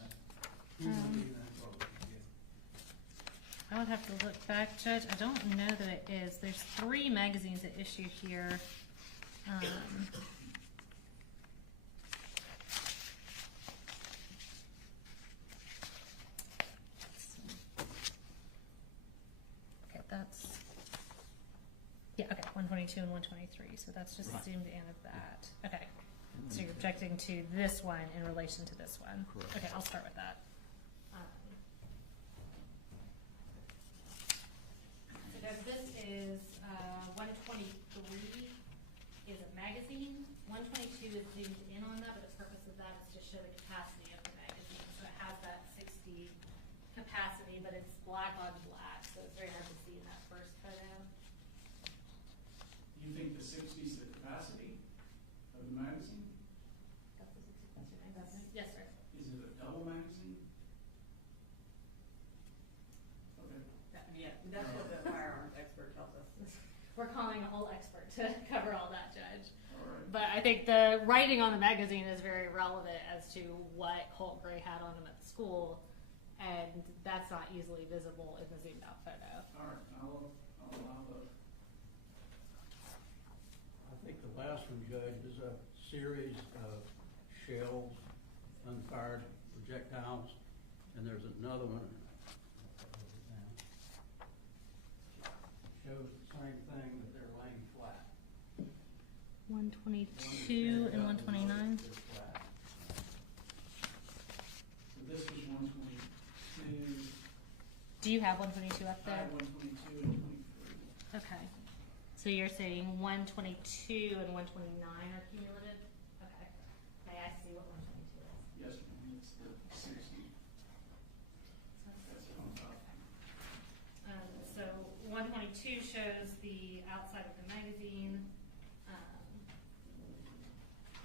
I would have to look back, Judge. I don't know that it is. There's 3 magazines at issue here. Okay, that's, yeah, okay, 122 and 123. So that's just Right. assumed in of that. Okay. So you're objecting to this one in relation to this one. Correct. Okay, I'll start with that. So guys, this is 123 is a magazine. 122 is zoomed in on that, but the purpose of that is to show the capacity of the magazine. So it has that 60 capacity, but it's black on black, so it's very hard to see in that first photo. You think the 60 is the capacity of the magazine? That's the 60 magazine. Yes, sir. Is it a double magazine? Okay. Yeah, that's what the firearms expert tells us. We're calling a whole expert to cover all that, Judge. All right. But I think the writing on the magazine is very relevant as to what Colt Gray had on him at the school, and that's not easily visible in the zoomed out photo. All right. I'll allow the. I think the last one, Judge, is a series of shells, unfired projectiles, and there's another one. Shows the same thing, but they're laying flat. 122 and 129. They're flat. So this was 122. Do you have 122 up I there? have 122 and 23. Okay. So you're saying 122 and 129 are cumulative? Okay. May I see what 122 is? Yes, ma'am. It's the 60. That's on top. So 122 shows the outside of the magazine.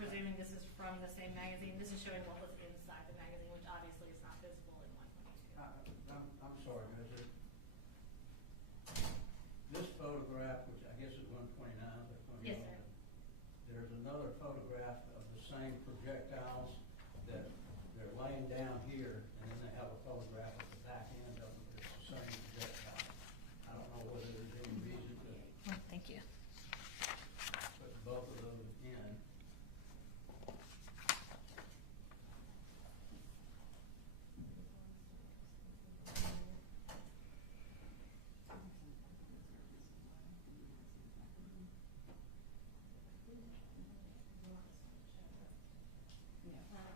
Presuming this is from the same magazine, this is showing what was inside the magazine, which obviously is not visible in 122. I'm sorry, Mister. This photograph, which I guess is 129, but Yes, sir. there's another photograph of the same projectiles that they're laying down here, and then they have a photograph of the back end of them. It's the same projectile. I don't know whether there's any reason to Oh, thank you. put both of those in.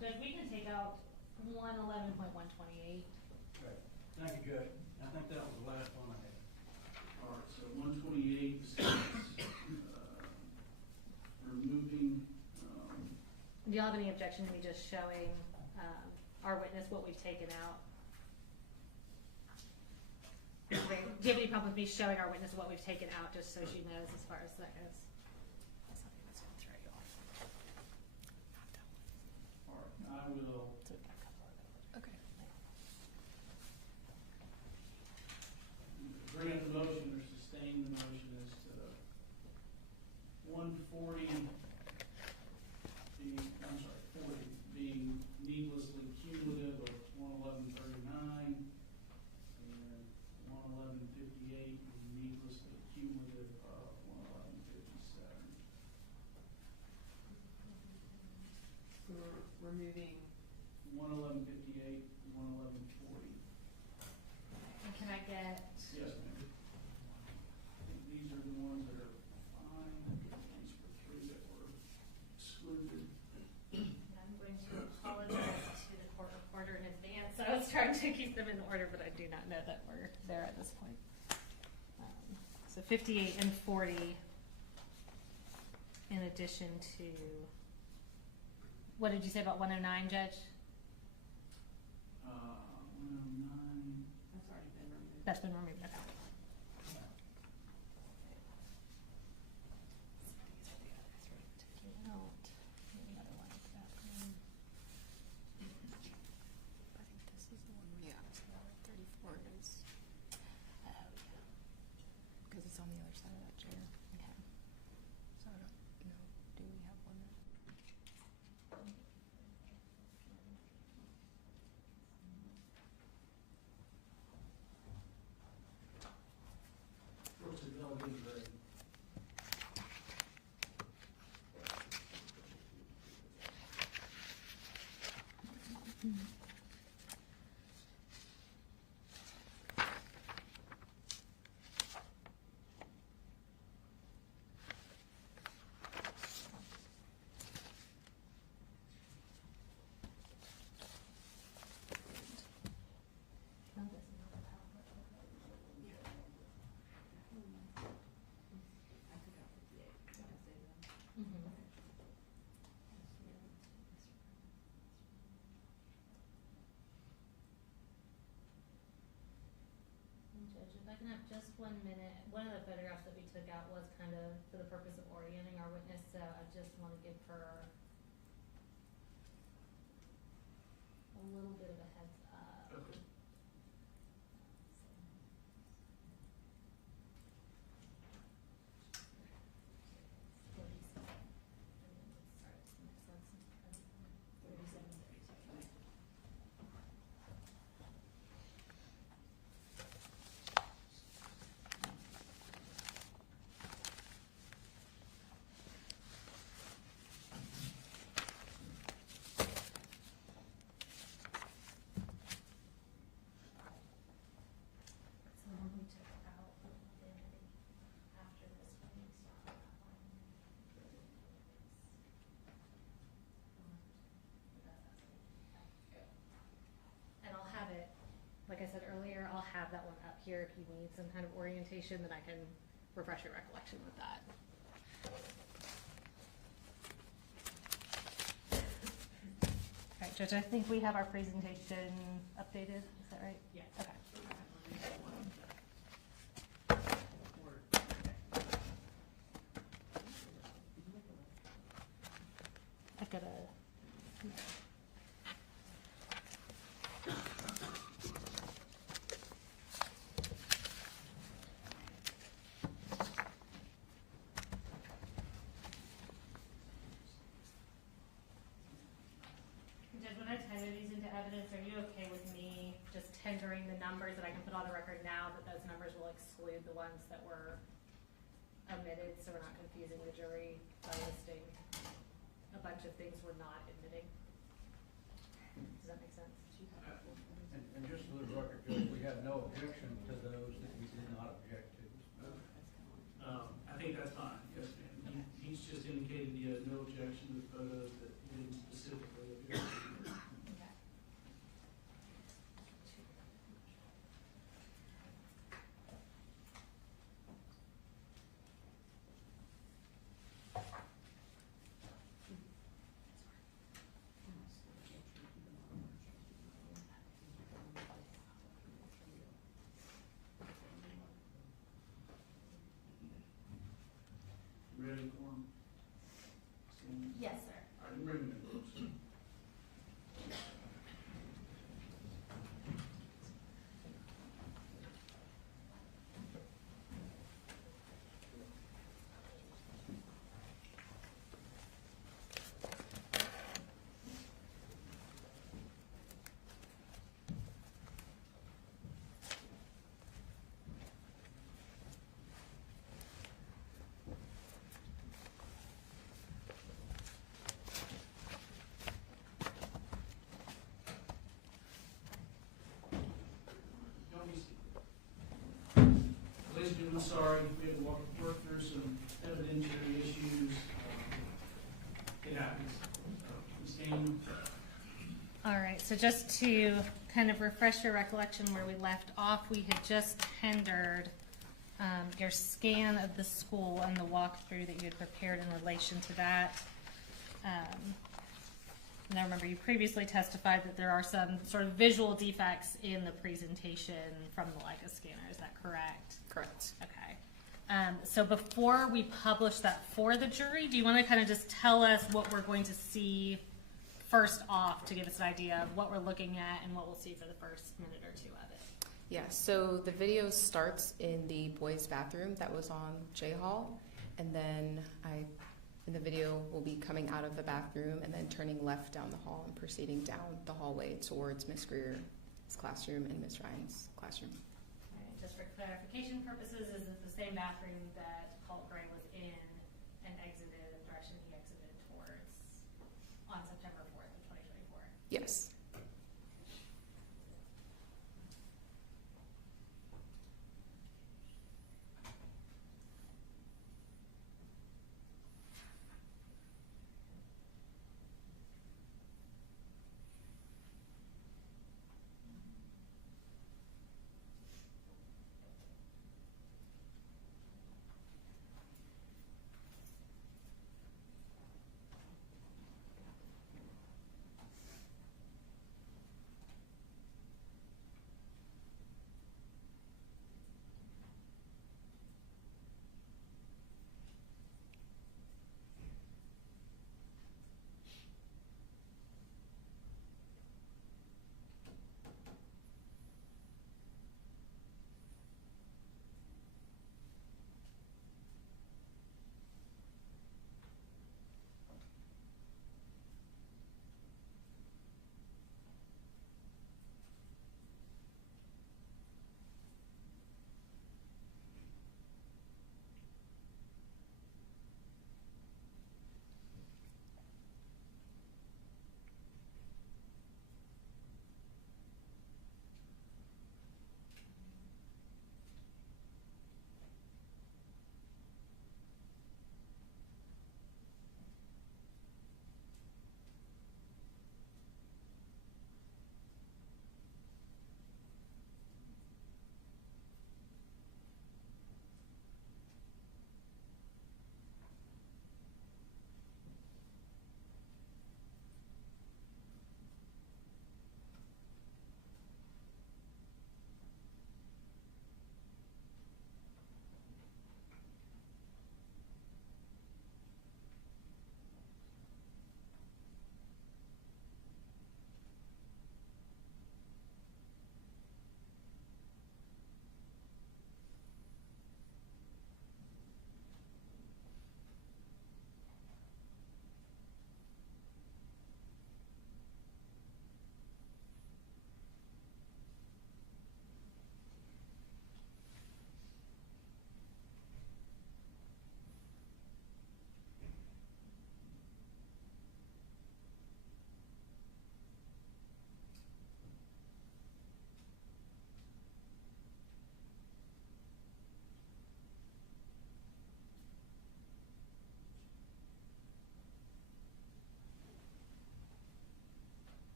Judge, we can take out 111.128. Right. Thank you, Judge. I think that was the last one I had. All right, so 128 is removing, Do you have any objection to me just showing our witness what we've taken out? Do you have any problem with me showing our witness what we've taken out, just so she knows as far as that goes? That's something that's gonna throw you off. all right, I will, So we've got a couple of those. Okay. grant the motion or sustain the motion as to 140 being, I'm sorry, 40 being needlessly cumulative of 111.39 and 111.58 being needlessly cumulative of 111.57. We're removing 111.58 and 111.40. And can I get, Yes, ma'am. I think these are the ones that are fine. These were 3 that were excluded. and I'm going to apologize to the court reporter in advance. I was trying to keep them in order, but I do not know that we're there at this point. So 58 and 40 in addition to, what did you say about 109, Judge? 109. That's already been removed. That's been removed, okay. the other side of that chair. Okay. So I don't know. Do we have one? What's it all been ready? Judge, if I can have just 1 minute, one of the photographs that we took out was kind of for the purpose of orienting our witness, so I just want to give her a little bit of a heads up. Okay. So when we took out identity after this one, we saw that line. And I'll have it, like I said earlier, I'll have that one up here if you need some kind of orientation, then I can refresh your recollection with that. All right, Judge, I think we have our presentation updated, is that right? Yeah. Okay. I've got a. Judge, when I tender these into evidence, are you okay with me just tendering the numbers that I can put on the record now, that those numbers will exclude the ones that were omitted, so we're not confusing the jury by listing a bunch of things we're not admitting? Does that make sense? And just for the record, Judge, we have no objection to those that we did not object to. I think that's fine, yes, ma'am. He's just indicated he has no objection to the photos that he didn't specifically object to. Okay. Ready for him? Yes, sir. All right, bring him in, folks. Don't be scared. Ladies and gentlemen, sorry, we had to work through some evidentiary issues. It happens. Ms. Gannon? All right, so just to kind of refresh your recollection where we left off, we had just tendered your scan of the school and the walkthrough that you had prepared in relation to that. And I remember you previously testified that there are some sort of visual defects in the presentation from the Leica scanner. Is that correct? Correct. Okay. So before we publish that for the jury, do you want to kind of just tell us what we're going to see first off to give us an idea of what we're looking at and what we'll see for the first minute or two of it? Yeah, so the video starts in the boys' bathroom that was on J Hall, and then in the video, will be coming out of the bathroom and then turning left down the hall and proceeding down the hallway towards Miss Greer's classroom and Miss Ryan's classroom. Alright, just for clarification purposes, is it the same bathroom that Colt Gray was in and exited, the direction he exited towards on September 4th of 2024? Yes.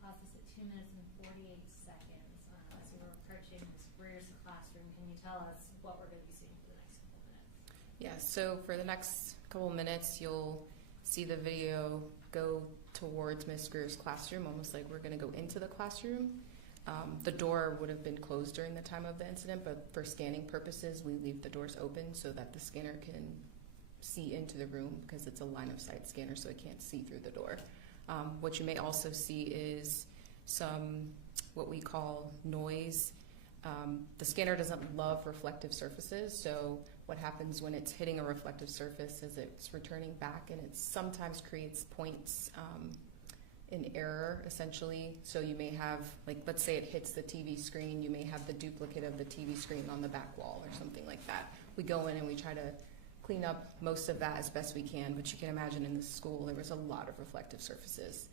Pause this at 2 minutes and 48 seconds. As we're approaching Ms. Greer's classroom, can you tell us what we're going to be seeing for the next couple minutes? Yeah, so for the next couple minutes, you'll see the video go towards Miss Greer's classroom, almost like we're going to go into the classroom. The door would have been closed during the time of the incident, but for scanning purposes, we leave the doors open so that the scanner can see into the room because it's a line of sight scanner, so it can't see through the door. What you may also see is some what we call noise. The scanner doesn't love reflective surfaces, so what happens when it's hitting a reflective surface is it's returning back, and it sometimes creates points in error, essentially. So you may have, like, let's say it hits the TV screen, you may have the duplicate of the TV screen on the back wall or something like that. We go in and we try to clean up most of that as best we can, but you can imagine in the school there was a lot of reflective surfaces.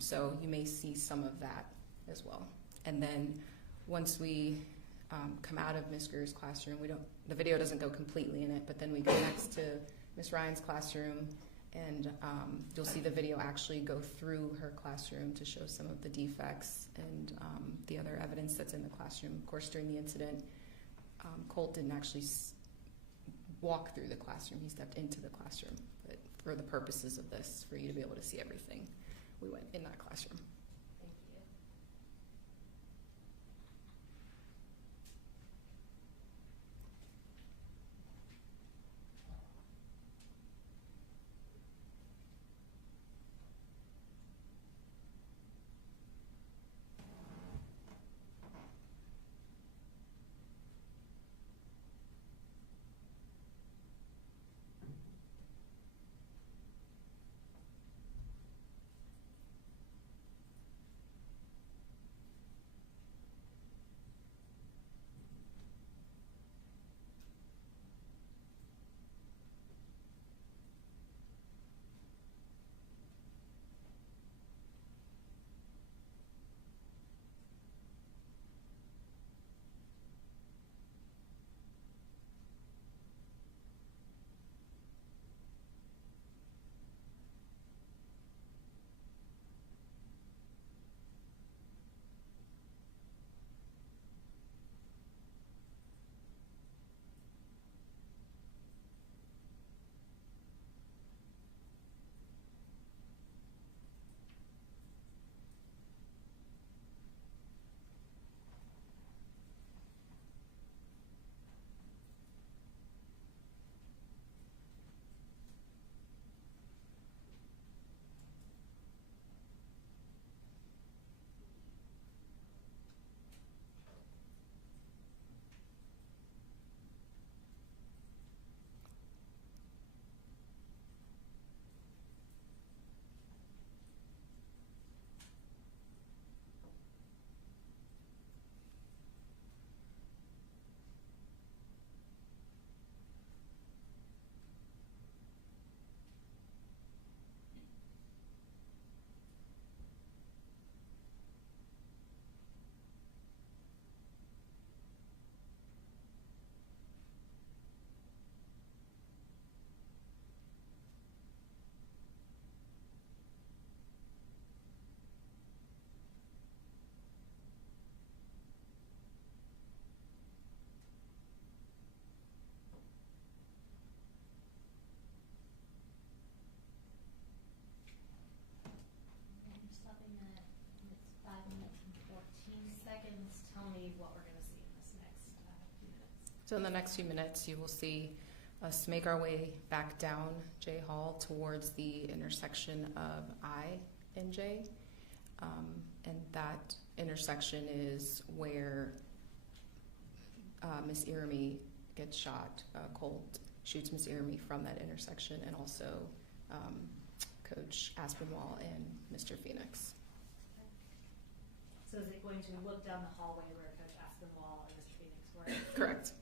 So you may see some of that as well. And then once we come out of Miss Greer's classroom. The video doesn't go completely in it, but then we go next to Miss Ryan's classroom, and you'll see the video actually go through her classroom to show some of the defects and the other evidence that's in the classroom. Of course, during the incident, Colt didn't actually walk through the classroom. He stepped into the classroom. But for the purposes of this, for you to be able to see everything, we went in that classroom. Thank you. Stopping at it's 5 minutes and 14 seconds. Tell me what we're going to see in this next few minutes. So in the next few minutes, you will see us make our way back down J Hall towards the intersection of I and J. And that intersection is where Miss Irami gets shot. Colt shoots Miss Irami from that intersection, and also Coach Aspinwall and Mr. Phoenix. So is it going to look down the hallway where Coach Aspinwall and Mr. Phoenix were? Correct.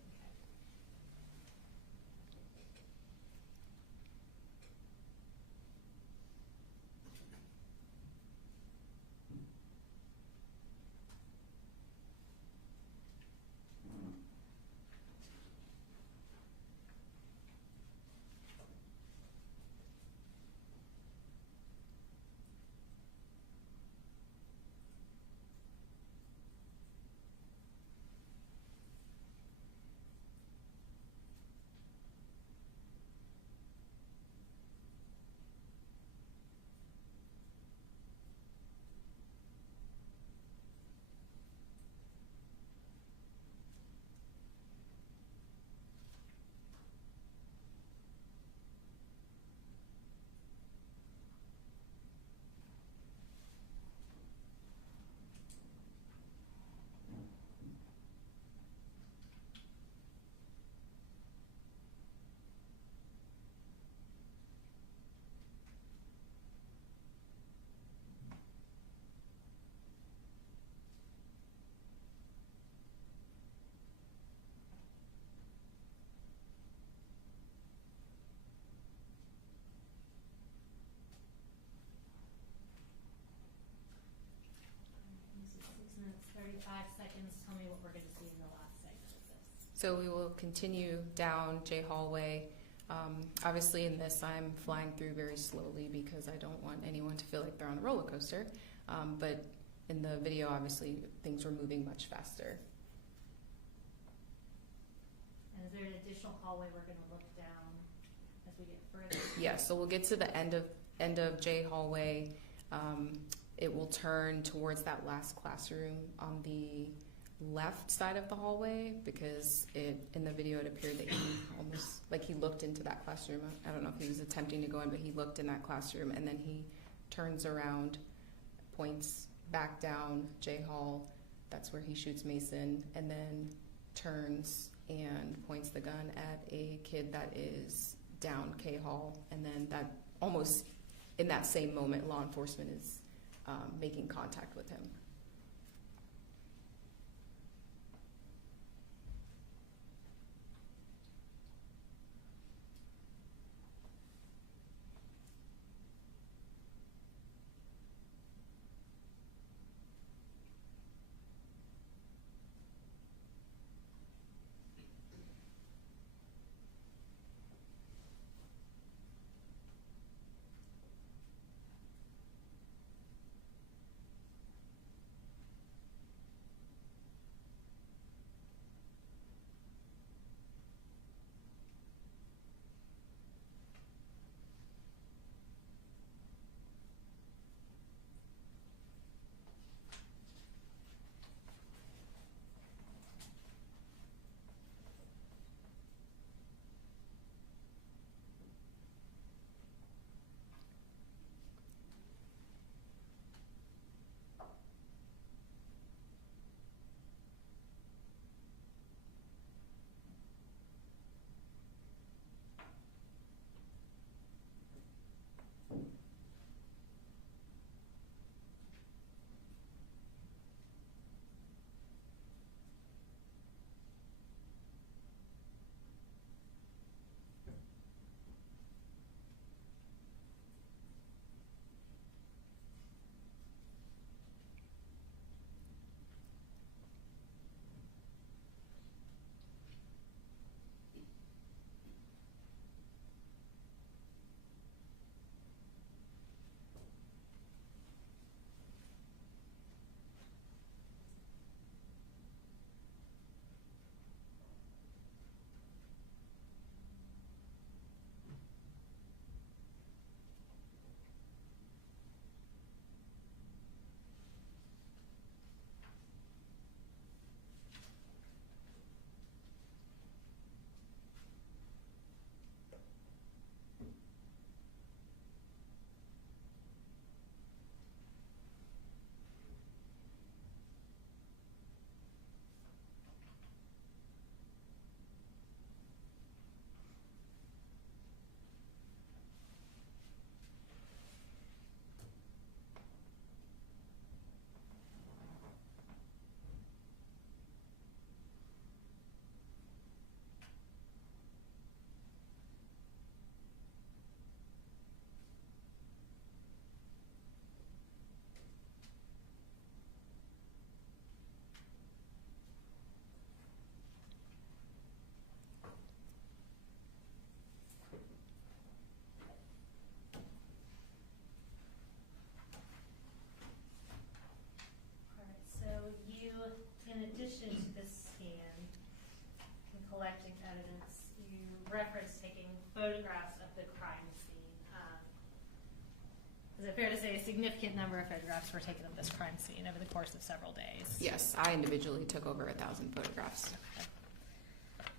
So we will continue down J Hallway. Obviously in this I'm flying through very slowly because I don't want anyone to feel like they're on a roller coaster. But in the video, obviously, things were moving much faster. And is there an additional hallway we're going to look down as we get further? Yeah, so we'll get to the end of J Hallway. It will turn towards that last classroom on the left side of the hallway because in the video it appeared that he almost, like he looked into that classroom. I don't know if he was attempting to go in, but he looked in that classroom and then he turns around, points back down J Hall. That's where he shoots Mason, and then turns and points the gun at a kid that is down K Hall. And then that almost in that same moment, law enforcement is making contact with him. In addition to this scan and collecting evidence, you referenced taking photographs of the crime scene. Is it fair to say a significant number of photographs were taken of this crime scene over the course of several days? Yes, I individually took over 1,000 photographs. Okay.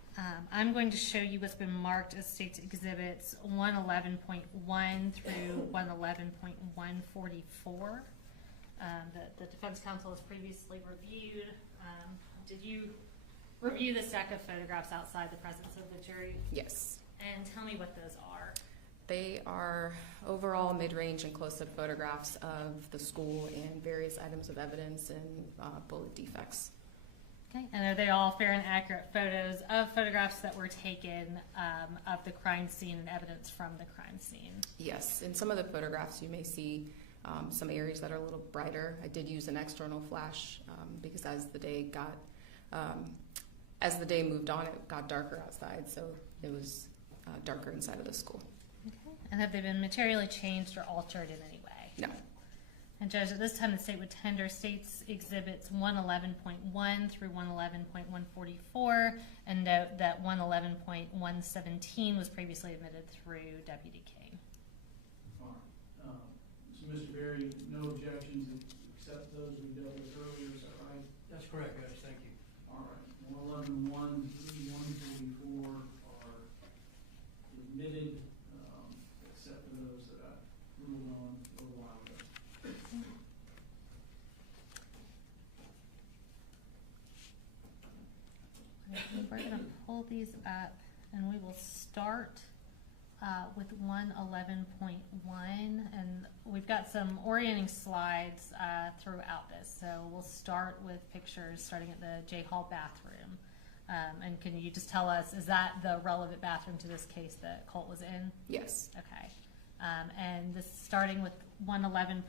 I'm going to show you what's been marked as State's Exhibits 111.1 through 111.144. The defense counsel has previously reviewed. Did you review the stack of photographs outside the presence of the jury? Yes. And tell me what those are. They are overall mid-range and close-up photographs of the school and various items of evidence and bullet defects. Okay, and are they all fair and accurate photos of photographs that were taken of the crime scene and evidence from the crime scene? Yes, in some of the photographs you may see some areas that are a little brighter. I did use an external flash because as the day got As the day moved on, it got darker outside, so it was darker inside of the school. Okay. And have they been materially changed or altered in any way? No. And Judge, at this time, the state would tender States Exhibits 111.1 through 111.144, and note that 111.117 was previously admitted through Deputy King. All right. So, Mr. Berry, no objections except those we dealt with earlier, is that right? That's correct, Judge, thank you. All right. 111.1 through 144 are admitted, except for those that I ruled on a little while ago. We're going to pull these up, and we will start with 111.1, and we've got some orienting slides throughout this. So we'll start with pictures starting at the J Hall bathroom. And can you just tell us, is that the relevant bathroom to this case that Colt was in? Yes. Okay. And this starting with 111.1,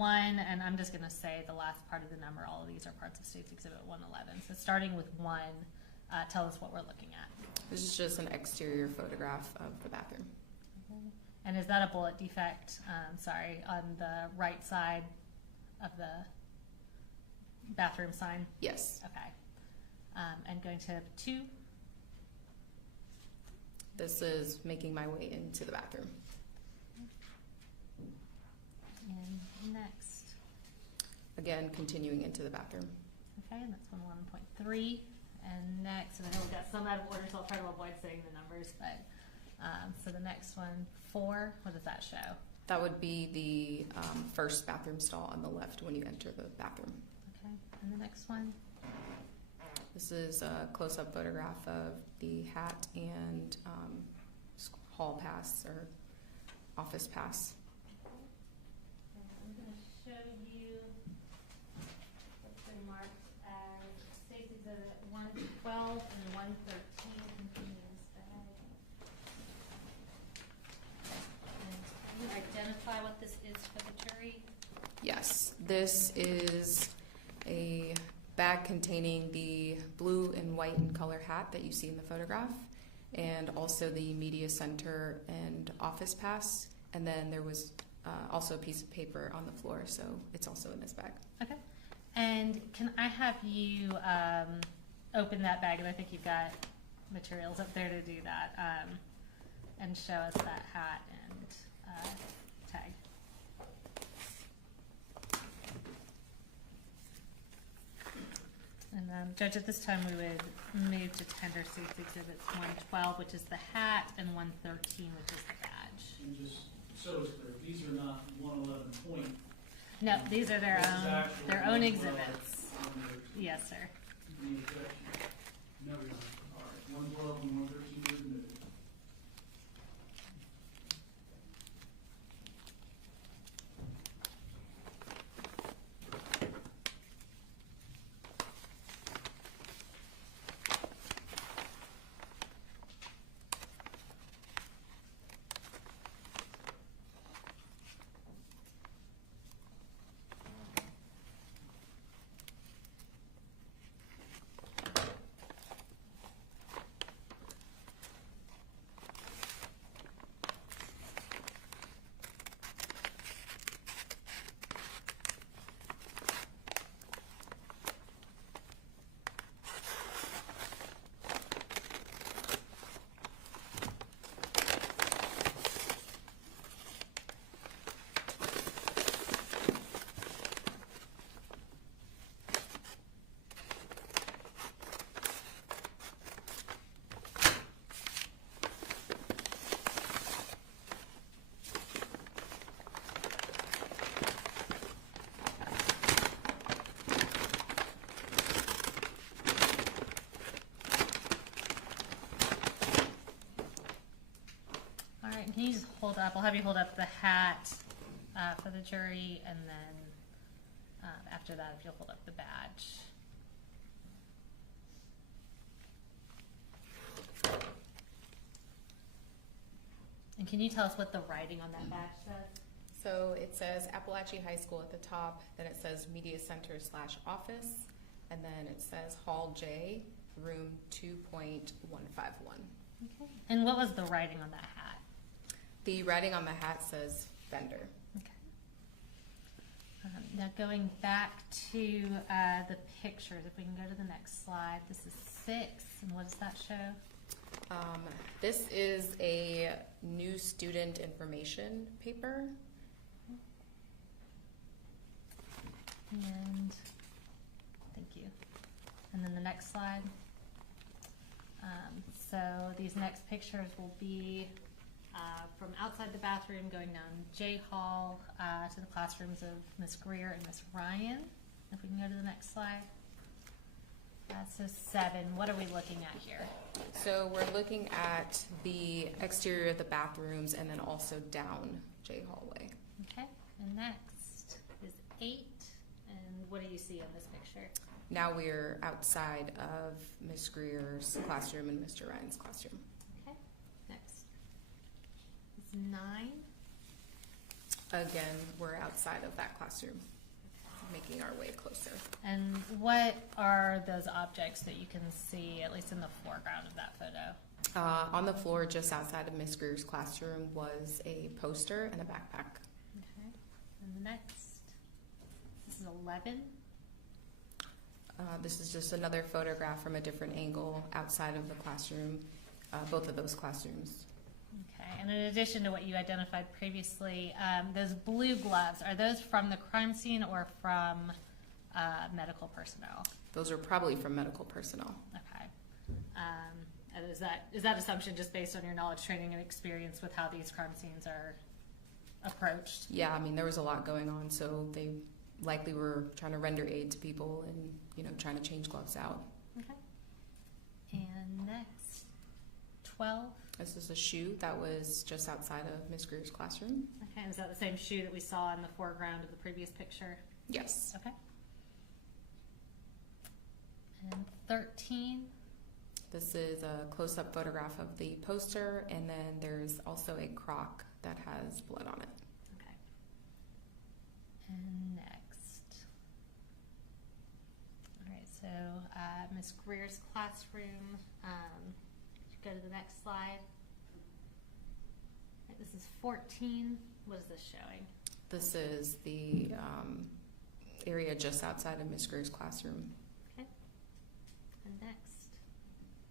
and I'm just going to say the last part of the number. All of these are parts of State's Exhibit 111. So starting with 1, tell us what we're looking at. This is just an exterior photograph of the bathroom. Okay. And is that a bullet defect, on the right side of the bathroom sign? Yes. Okay. And going to 2? This is making my way into the bathroom. And next. Again, continuing into the bathroom. Okay, and that's 111.3. And next, and I know we've got some out of order, so I'll try to avoid saying the numbers, but so the next one, 4, what does that show? That would be the first bathroom stall on the left when you enter the bathroom. Okay, and the next one? This is a close-up photograph of the hat and hall pass or office pass. And I'm going to show you what's been marked as State's Exhibit 112 and 113 continuous bag. And can you identify what this is for the jury? Yes, this is a bag containing the blue and white in color hat that you see in the photograph, and also the media center and office pass. And then there was also a piece of paper on the floor, so it's also in this bag. Okay. And can I have you open that bag? And I think you've got materials up there to do that, and show us that hat and tag. And Judge, at this time we would move to tender State's Exhibits 112, which is the hat, and 113, which is the badge. And just so it's clear, these are not 111 point. No, these are their This is own actual 112 exhibits. Yes, sir. Any objection? No, Your Honor. All right, 112 and 113 are admitted. Can you just hold up? I'll have you hold up the hat for the jury, and then after that, if you'll hold up the badge. And can you tell us what the writing on that badge says? So it says Apalachee High School at the top, then it says Media Center / office, and then it says Hall J, room 2.151. Okay. And what was the writing on that hat? The writing on the hat says vendor. Okay. Now going back to the pictures, if we can go to the next slide. This is 6, and what does that show? This is a new student information paper. And thank you. And then the next slide. So these next pictures will be from outside the bathroom going down J Hall to the classrooms of Miss Greer and Miss Ryan. If we can go to the next slide. So 7, what are we looking at here? So we're looking at the exterior of the bathrooms and then also down J hallway. Okay, and next is 8. And what do you see in this picture? Now we're outside of Miss Greer's classroom and Mr. Ryan's classroom. Okay, next is 9. Again, we're outside of that classroom, making our way closer. And what are those objects that you can see, at least in the foreground of that photo? On the floor just outside of Miss Greer's classroom was a poster and a backpack. Okay, and the next, this is 11. This is just another photograph from a different angle outside of the classroom, both of those classrooms. Okay, and in addition to what you identified previously, those blue gloves, are those from the crime scene or from medical personnel? Those are probably from medical personnel. Okay. And is that assumption just based on your knowledge, training, and experience with how these crime scenes are approached? Yeah, I mean, there was a lot going on, so they likely were trying to render aid to people and, trying to change gloves out. Okay. And next, 12. This is a shoe that was just outside of Miss Greer's classroom. Okay, and is that the same shoe that we saw in the foreground of the previous picture? Yes. Okay. And 13. This is a close-up photograph of the poster, and then there's also a crock that has blood on it. Okay. And next. All right, so Miss Greer's classroom. Go to the next slide. Right, this is 14. What is this showing? This is the area just outside of Miss Greer's classroom. Okay. And next,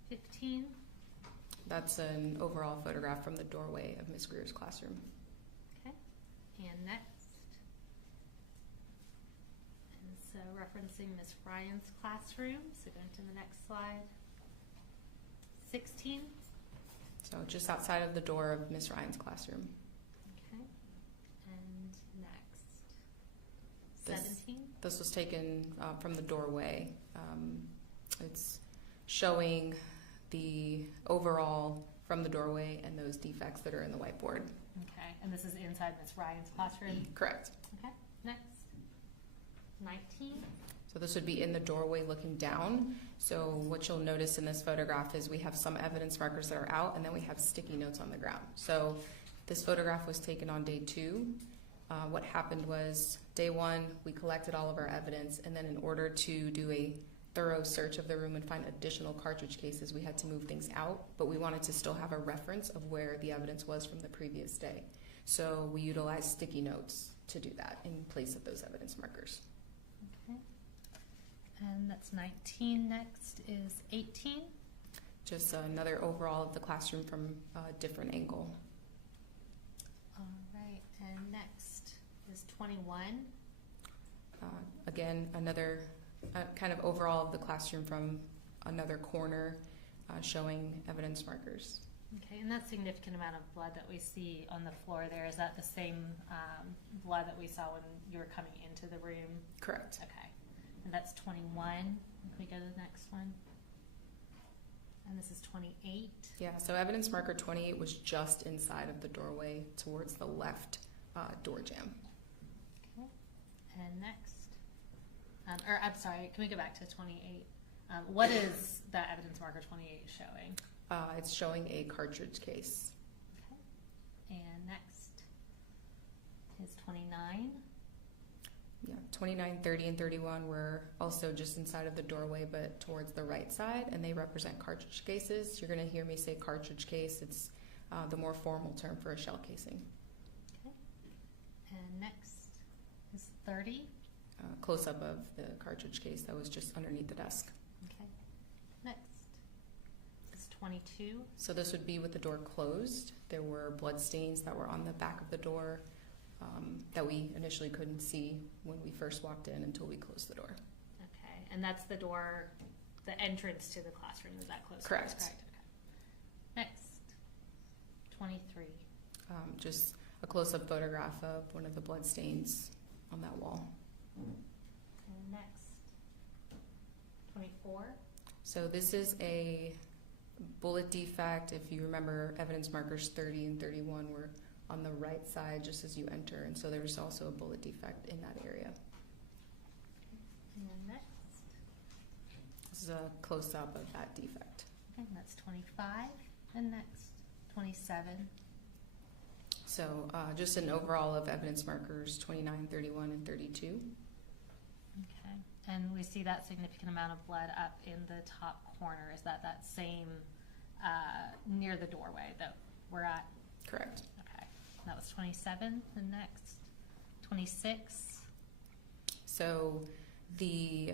15. That's an overall photograph from the doorway of Miss Greer's classroom. Okay. And next. And so referencing Miss Ryan's classroom. So going to the next slide. 16. So just outside of the door of Miss Ryan's classroom. Okay. And next. This- 17. This was taken from the doorway. It's showing the overall from the doorway and those defects that are in the whiteboard. Okay. And this is inside Miss Ryan's classroom. Correct. Okay. Next. 19. So this would be in the doorway looking down. So what you'll notice in this photograph is we have some evidence markers that are out, and then we have sticky notes on the ground. So this photograph was taken on day 2. What happened was day 1, we collected all of our evidence, and then in order to do a thorough search of the room and find additional cartridge cases, we had to move things out, but we wanted to still have a reference of where the evidence was from the previous day. So we utilized sticky notes to do that in place of those evidence markers. Okay. And that's 19. Next is 18. Just another overall of the classroom from a different angle. All right. And next is 21. Again, another kind of overall of the classroom from another corner showing evidence markers. Okay, and that significant amount of blood that we see on the floor there, is that the same blood that we saw when you were coming into the room? Correct. Okay. And that's 21. Can we go to the next one? And this is 28. Yeah, so evidence marker 28 was just inside of the doorway towards the left door jamb. Okay. And next. Or I'm sorry, can we go back to 28? What is that evidence marker 28 showing? It's showing a cartridge case. Okay. And next is 29. Yeah, 29, 30, and 31 were also just inside of the doorway, but towards the right side, and they represent cartridge cases. You're going to hear me say cartridge case. It's the more formal term for a shell casing. Okay. And next is 30. Close-up of the cartridge case that was just underneath the desk. Okay. Next is 22. So this would be with the door closed. There were blood stains that were on the back of the door that we initially couldn't see when we first walked in until we closed the door. Okay. And that's the door, the entrance to the classroom. Is that closed? Correct. Okay. Next, 23. Just a close-up photograph of one of the blood stains on that wall. And next, 24. So this is a bullet defect. If you remember, evidence markers 30 and 31 were on the right side just as you enter, and so there was also a bullet defect in that area. And then next. This is a close-up of that defect. Okay, that's 25. And next, 27. So just an overall of evidence markers 29, 31, and 32. Okay. And we see that significant amount of blood up in the top corner. Is that same near the doorway that we're at? Correct. Okay. That was 27. And next, 26. So the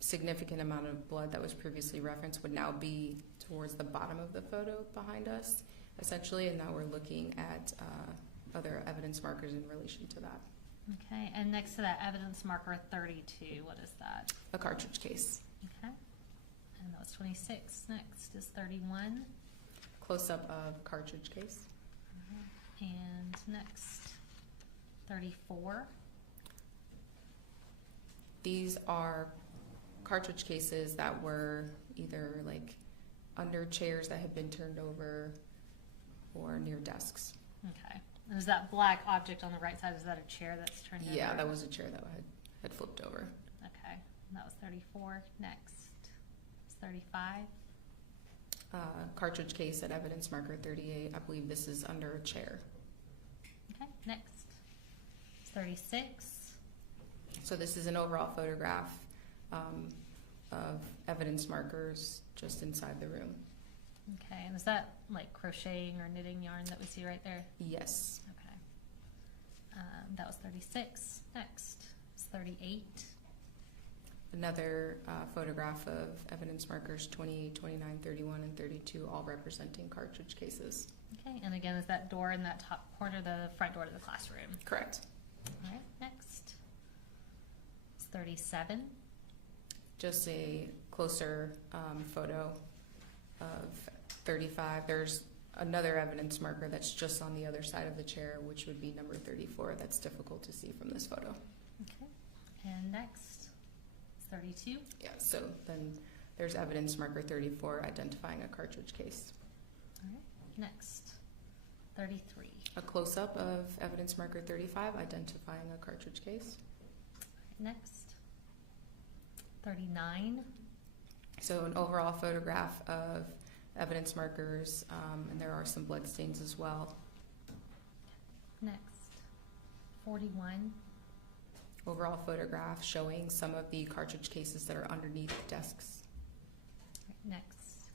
significant amount of blood that was previously referenced would now be towards the bottom of the photo behind us, essentially, and now we're looking at other evidence markers in relation to that. Okay. And next to that evidence marker 32, what is that? A cartridge case. Okay. And that was 26. Next is 31. Close-up of cartridge case. And next, 34. These are cartridge cases that were either like under chairs that had been turned over or near desks. Okay. And is that black object on the right side, is that a chair that's turned over? Yeah, that was a chair that had flipped over. Okay. And that was 34. Next is 35. Cartridge case at evidence marker 38. I believe this is under a chair. Okay. Next is 36. So this is an overall photograph of evidence markers just inside the room. Okay. And is that like crocheting or knitting yarn that we see right there? Yes. Okay. That was 36. Next is 38. Another photograph of evidence markers 28, 29, 31, and 32, all representing cartridge cases. Okay. And again, is that door in that top corner the front door to the classroom? Correct. All right. Next is 37. Just a closer photo of 35. There's another evidence marker that's just on the other side of the chair, which would be number 34. That's difficult to see from this photo. Okay. And next is 32. Yeah, so then there's evidence marker 34 identifying a cartridge case. All right. Next, 33. A close-up of evidence marker 35 identifying a cartridge case. Next, 39. So an overall photograph of evidence markers, and there are some blood stains as well. Next, 41. Overall photograph showing some of the cartridge cases that are underneath desks. Next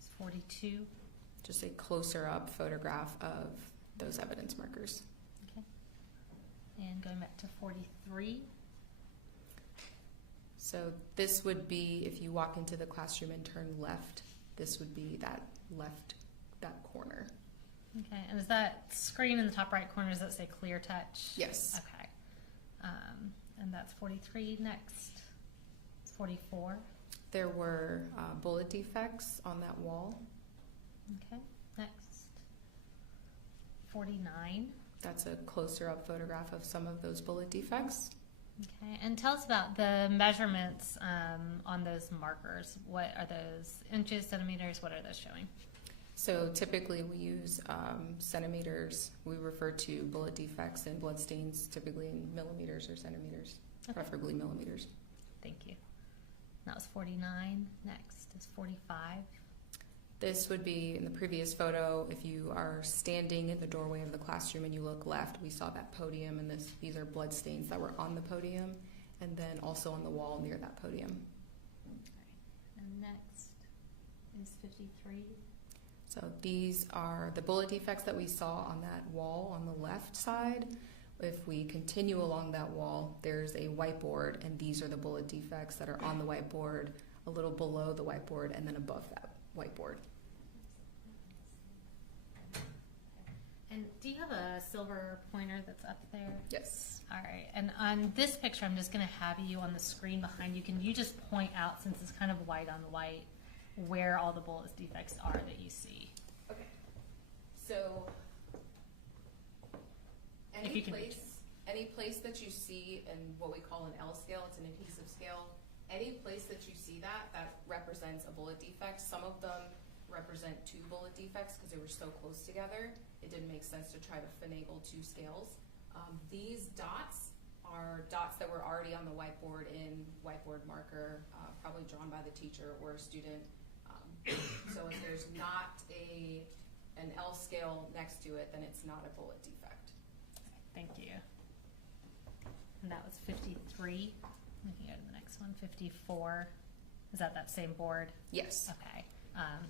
is 42. Just a closer up photograph of those evidence markers. Okay. And going back to 43. So this would be, if you walk into the classroom and turn left, this would be that corner. Okay. And is that screen in the top right corner, does that say clear touch? Yes. Okay. And that's 43. Next is 44. There were bullet defects on that wall. Okay. Next, 49. That's a closer up photograph of some of those bullet defects. Okay. And tell us about the measurements on those markers. What are those? Inches, centimeters? What are those showing? So typically we use centimeters. We refer to bullet defects and blood stains typically in millimeters or centimeters, Okay. preferably millimeters. Thank you. That was 49. Next is 45. This would be in the previous photo. If you are standing in the doorway of the classroom and you look left, we saw that podium, and these are blood stains that were on the podium, and then also on the wall near that podium. And next is 53. So these are the bullet defects that we saw on that wall on the left side. If we continue along that wall, there's a whiteboard, and these are the bullet defects that are on the whiteboard, a little below the whiteboard, and then above that whiteboard. And do you have a silver pointer that's up there? Yes. All right. And on this picture, I'm just going to have you on the screen behind you. Can you just point out, since it's kind of white on white, where all the bullet defects are that you see? Okay. So any place that you see in what we call an L scale, it's an adhesive scale. Any place that you see that represents a bullet defect. Some of them represent 2 bullet defects because they were so close together. It didn't make sense to try to finagle 2 scales. These dots are dots that were already on the whiteboard in whiteboard marker, probably drawn by the teacher or a student. So if there's not an L scale next to it, then it's not a bullet defect. Thank you. And that was 53. We can go to the next one. 54. Is that same board? Yes. Okay.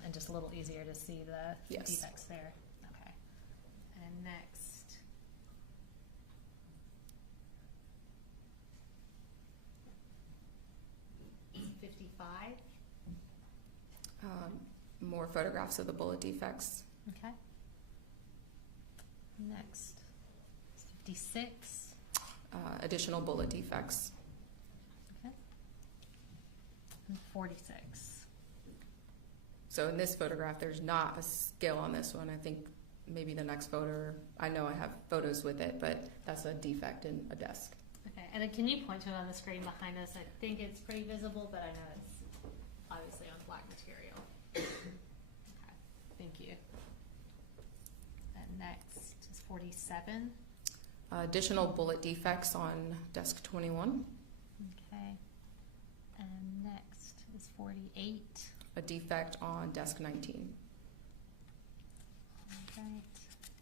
And just a little easier to see the Yes. defects there. Okay. And next. Is 55. More photographs of the bullet defects. Okay. Next is 56. Additional bullet defects. Okay. And 46. So in this photograph, there's not a scale on this one. I think maybe the next photo, I know I have photos with it, but that's a defect in a desk. Okay, and then can you point to it on the screen behind us? I think it's pretty visible, but I know it's obviously on black material. Okay, thank you. And next is 47. Additional bullet defects on desk 21. Okay. And next is 48. A defect on desk 19. All right.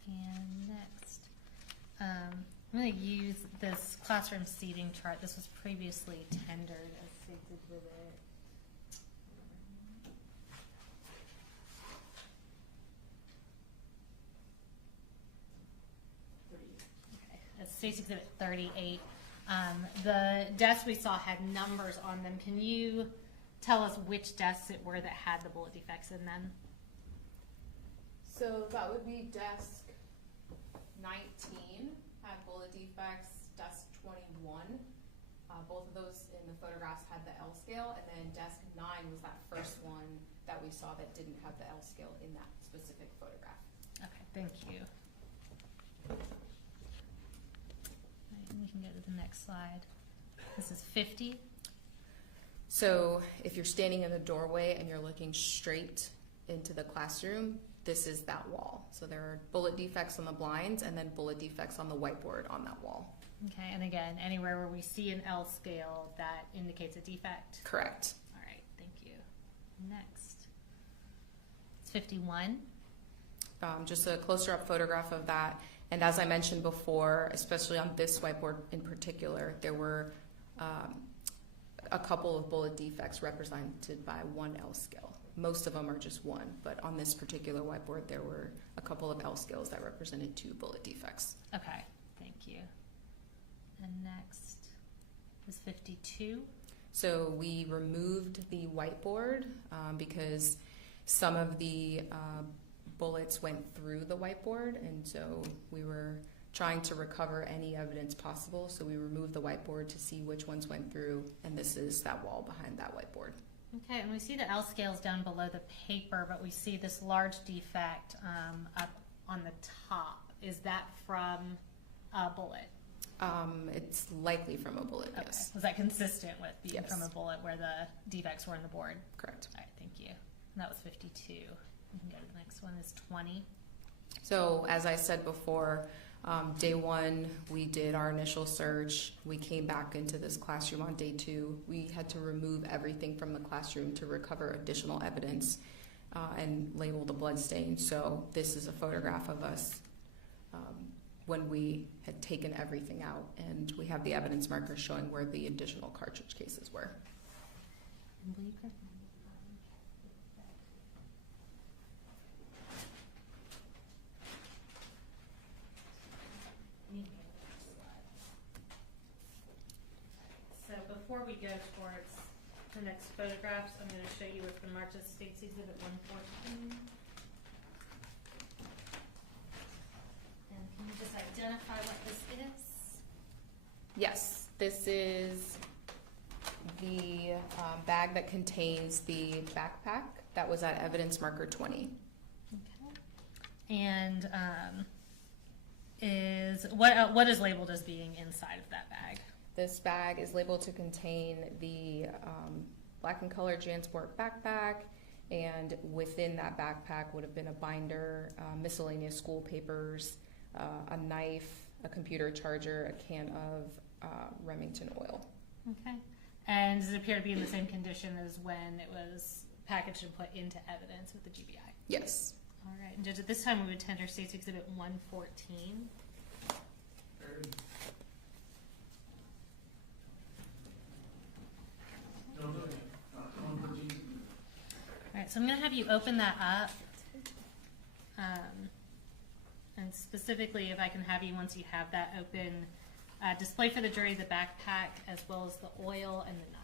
And next, I'm going to use this classroom seating chart. This was previously tendered as State's Exhibit. Okay, as State's Exhibit 38. The desks we saw had numbers on them. Can you tell us which desks it were that had the bullet defects in them? So that would be desk 19 had bullet defects, desk 21. Both of those in the photographs had the L scale, and then desk 9 was that first one that we saw that didn't have the L scale in that specific photograph. Okay, thank you. Right, and we can go to the next slide. This is 50. So if you're standing in the doorway and you're looking straight into the classroom, this is that wall. So there are bullet defects on the blinds and then bullet defects on the whiteboard on that wall. Okay, and again, anywhere where we see an L scale, that indicates a defect? Correct. All right, thank you. Next. It's 51. Just a closer up photograph of that. And as I mentioned before, especially on this whiteboard in particular, there were a couple of bullet defects represented by 1 L scale. Most of them are just 1, but on this particular whiteboard, there were a couple of L scales that represented 2 bullet defects. Okay, thank you. And next is 52. So we removed the whiteboard because some of the bullets went through the whiteboard, and so we were trying to recover any evidence possible. So we removed the whiteboard to see which ones went through, and this is that wall behind that whiteboard. Okay, and we see the L scales down below the paper, but we see this large defect up on the top. Is that from a bullet? It's likely from a bullet, Okay. yes. Was that consistent with being Yes. from a bullet where the defects were on the board? Correct. All right, thank you. And that was 52. We can go to the next one, is 20. So as I said before, day 1, we did our initial search. We came back into this classroom on day 2. We had to remove everything from the classroom to recover additional evidence. and label the blood stain. So this is a photograph of us when we had taken everything out, and we have the evidence markers showing where the additional cartridge cases were. So before we go towards the next photographs, I'm going to show you what's been marked as State's Exhibit 114. And can you just identify what this is? Yes, this is the bag that contains the backpack that was at evidence marker 20. Okay. And is what is labeled as being inside of that bag? This bag is labeled to contain the black and colored JanSport backpack, and within that backpack would have been a binder, miscellaneous school papers, a knife, a computer charger, a can of Remington oil. Okay. And does it appear to be in the same condition as when it was packaged and put into evidence with the GBI? Yes. All right. And Judge, at this time we would tender State's Exhibit 114. All right, so I'm going to have you open that up. And specifically, if I can have you, once you have that open, display for the jury the backpack as well as the oil and the knife.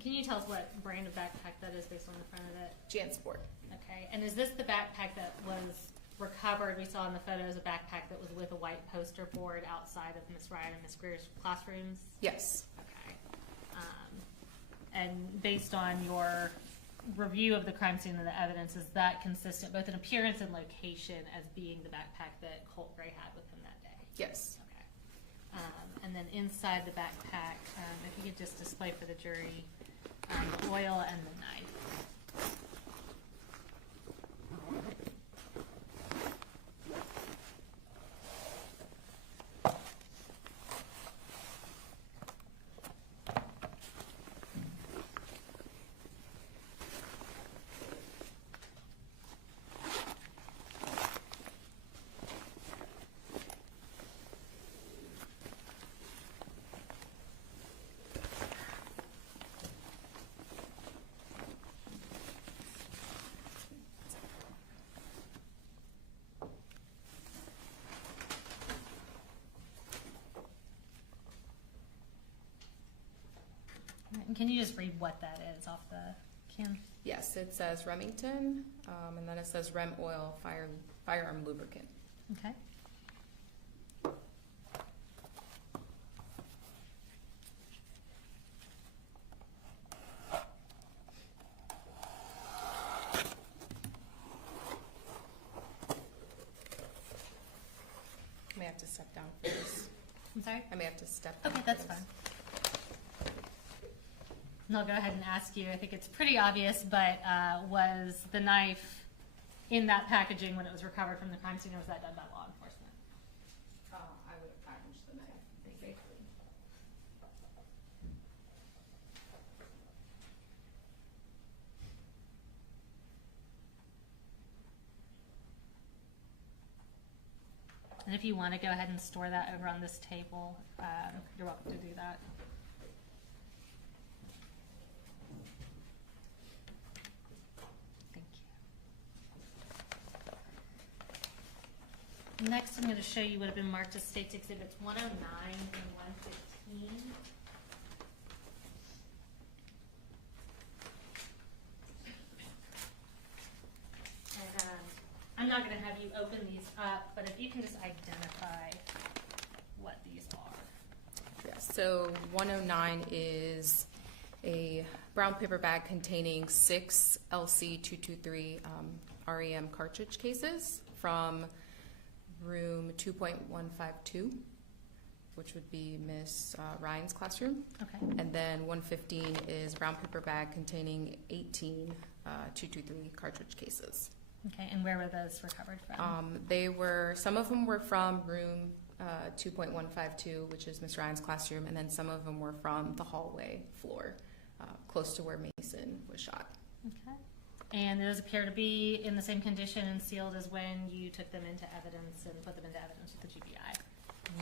Can you tell us what brand of backpack that is based on the front of it? JanSport. Okay, and is this the backpack that was recovered? We saw in the photos a backpack that was with a white poster board outside of Miss Ryan and Miss Greer's classrooms? Yes. Okay. And based on your review of the crime scene and the evidence, is that consistent both in appearance and location as being the backpack that Colt Gray had with him that day? Yes. Okay. And then inside the backpack, if you could just display for the jury the oil and the knife. And can you just read what that is off the can? Yes, it says Remington, and then it says Rem Oil Firearm Lubricant. Okay. I may have to step down for this. I'm sorry? I may have to step down. Okay, for that's this. fine. And I'll go ahead and ask you, I think it's pretty obvious, but was the knife in that packaging when it was recovered from the crime scene, or was that done by law enforcement? I would have packaged the knife safely. And if you want to go ahead and store that over on this table, you're welcome to do that. Thank you. Next, I'm going to show you what have been marked as State's Exhibits 109 and 115. I'm not going to have you open these up, but if you can just identify what these are. Yes, so 109 is a brown paper bag containing 6 LC223 REM cartridge cases from room 2.152, which would be Miss Ryan's classroom. Okay. And then 115 is brown paper bag containing 18 223 cartridge cases. Okay, and where were those recovered from? Some of them were from room 2.152, which is Miss Ryan's classroom, and then some of them were from the hallway floor, close to where Mason was shot. Okay. And those appear to be in the same condition and sealed as when you took them into evidence and put them into evidence with the GBI?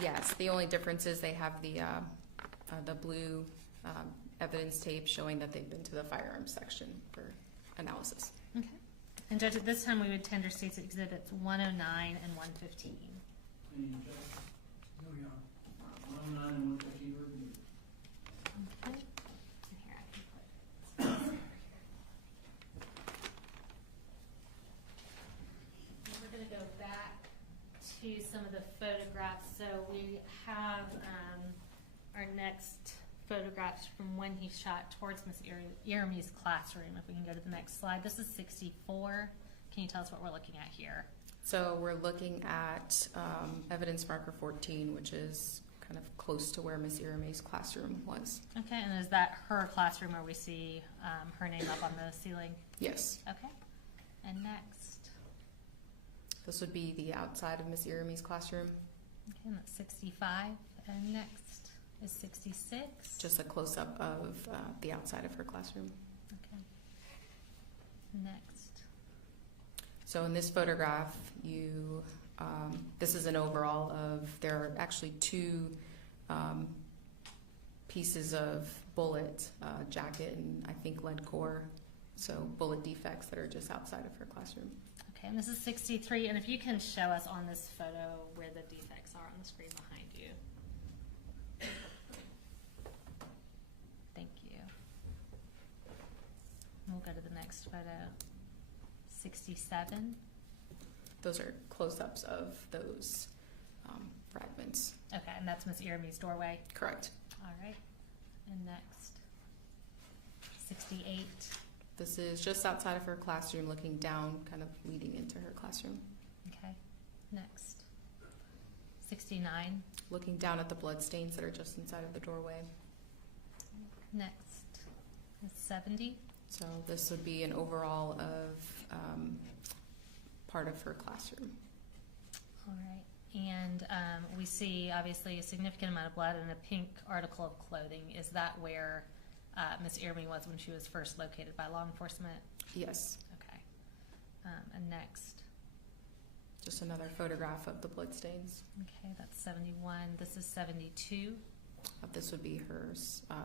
Yes, the only difference is they have the blue evidence tape showing that they've been to the firearms section for analysis. Okay. And Judge, at this time, we would tender State's Exhibits 109 and 115. Any objection? No, Your Honor. 109 and 115 reviewed. Okay. And here I can put. And we're going to go back to some of the photographs. So we have our next photographs from when he shot towards Miss Iramy's classroom. If we can go to the next slide. This is 64. Can you tell us what we're looking at here? So we're looking at evidence marker 14, which is kind of close to where Miss Iramy's classroom was. Okay, and is that her classroom where we see her name up on the ceiling? Yes. Okay. And next? This would be the outside of Miss Iramy's classroom. Okay, and that's 65. And next is 66. Just a close-up of the outside of her classroom. Okay. Next. So in this photograph, this is an overall of, there are actually 2 pieces of bullet jacket and I think lead core, so bullet defects that are just outside of her classroom. Okay, and this is 63. And if you can show us on this photo where the defects are on the screen behind you. Thank you. We'll go to the next photo. 67. Those are close-ups of those fragments. Okay, and that's Miss Iramy's doorway. Correct. All right. And next, 68. This is just outside of her classroom, looking down, kind of leading into her classroom. Okay. Next, 69. Looking down at the blood stains that are just inside of the doorway. Next is 70. So this would be an overall of part of her classroom. All right. And we see obviously a significant amount of blood and a pink article of clothing. Is that where Miss Iramy was when she was first located by law enforcement? Yes. Okay. And next. Just another photograph of the blood stains. Okay, that's 71. This is 72. This would be her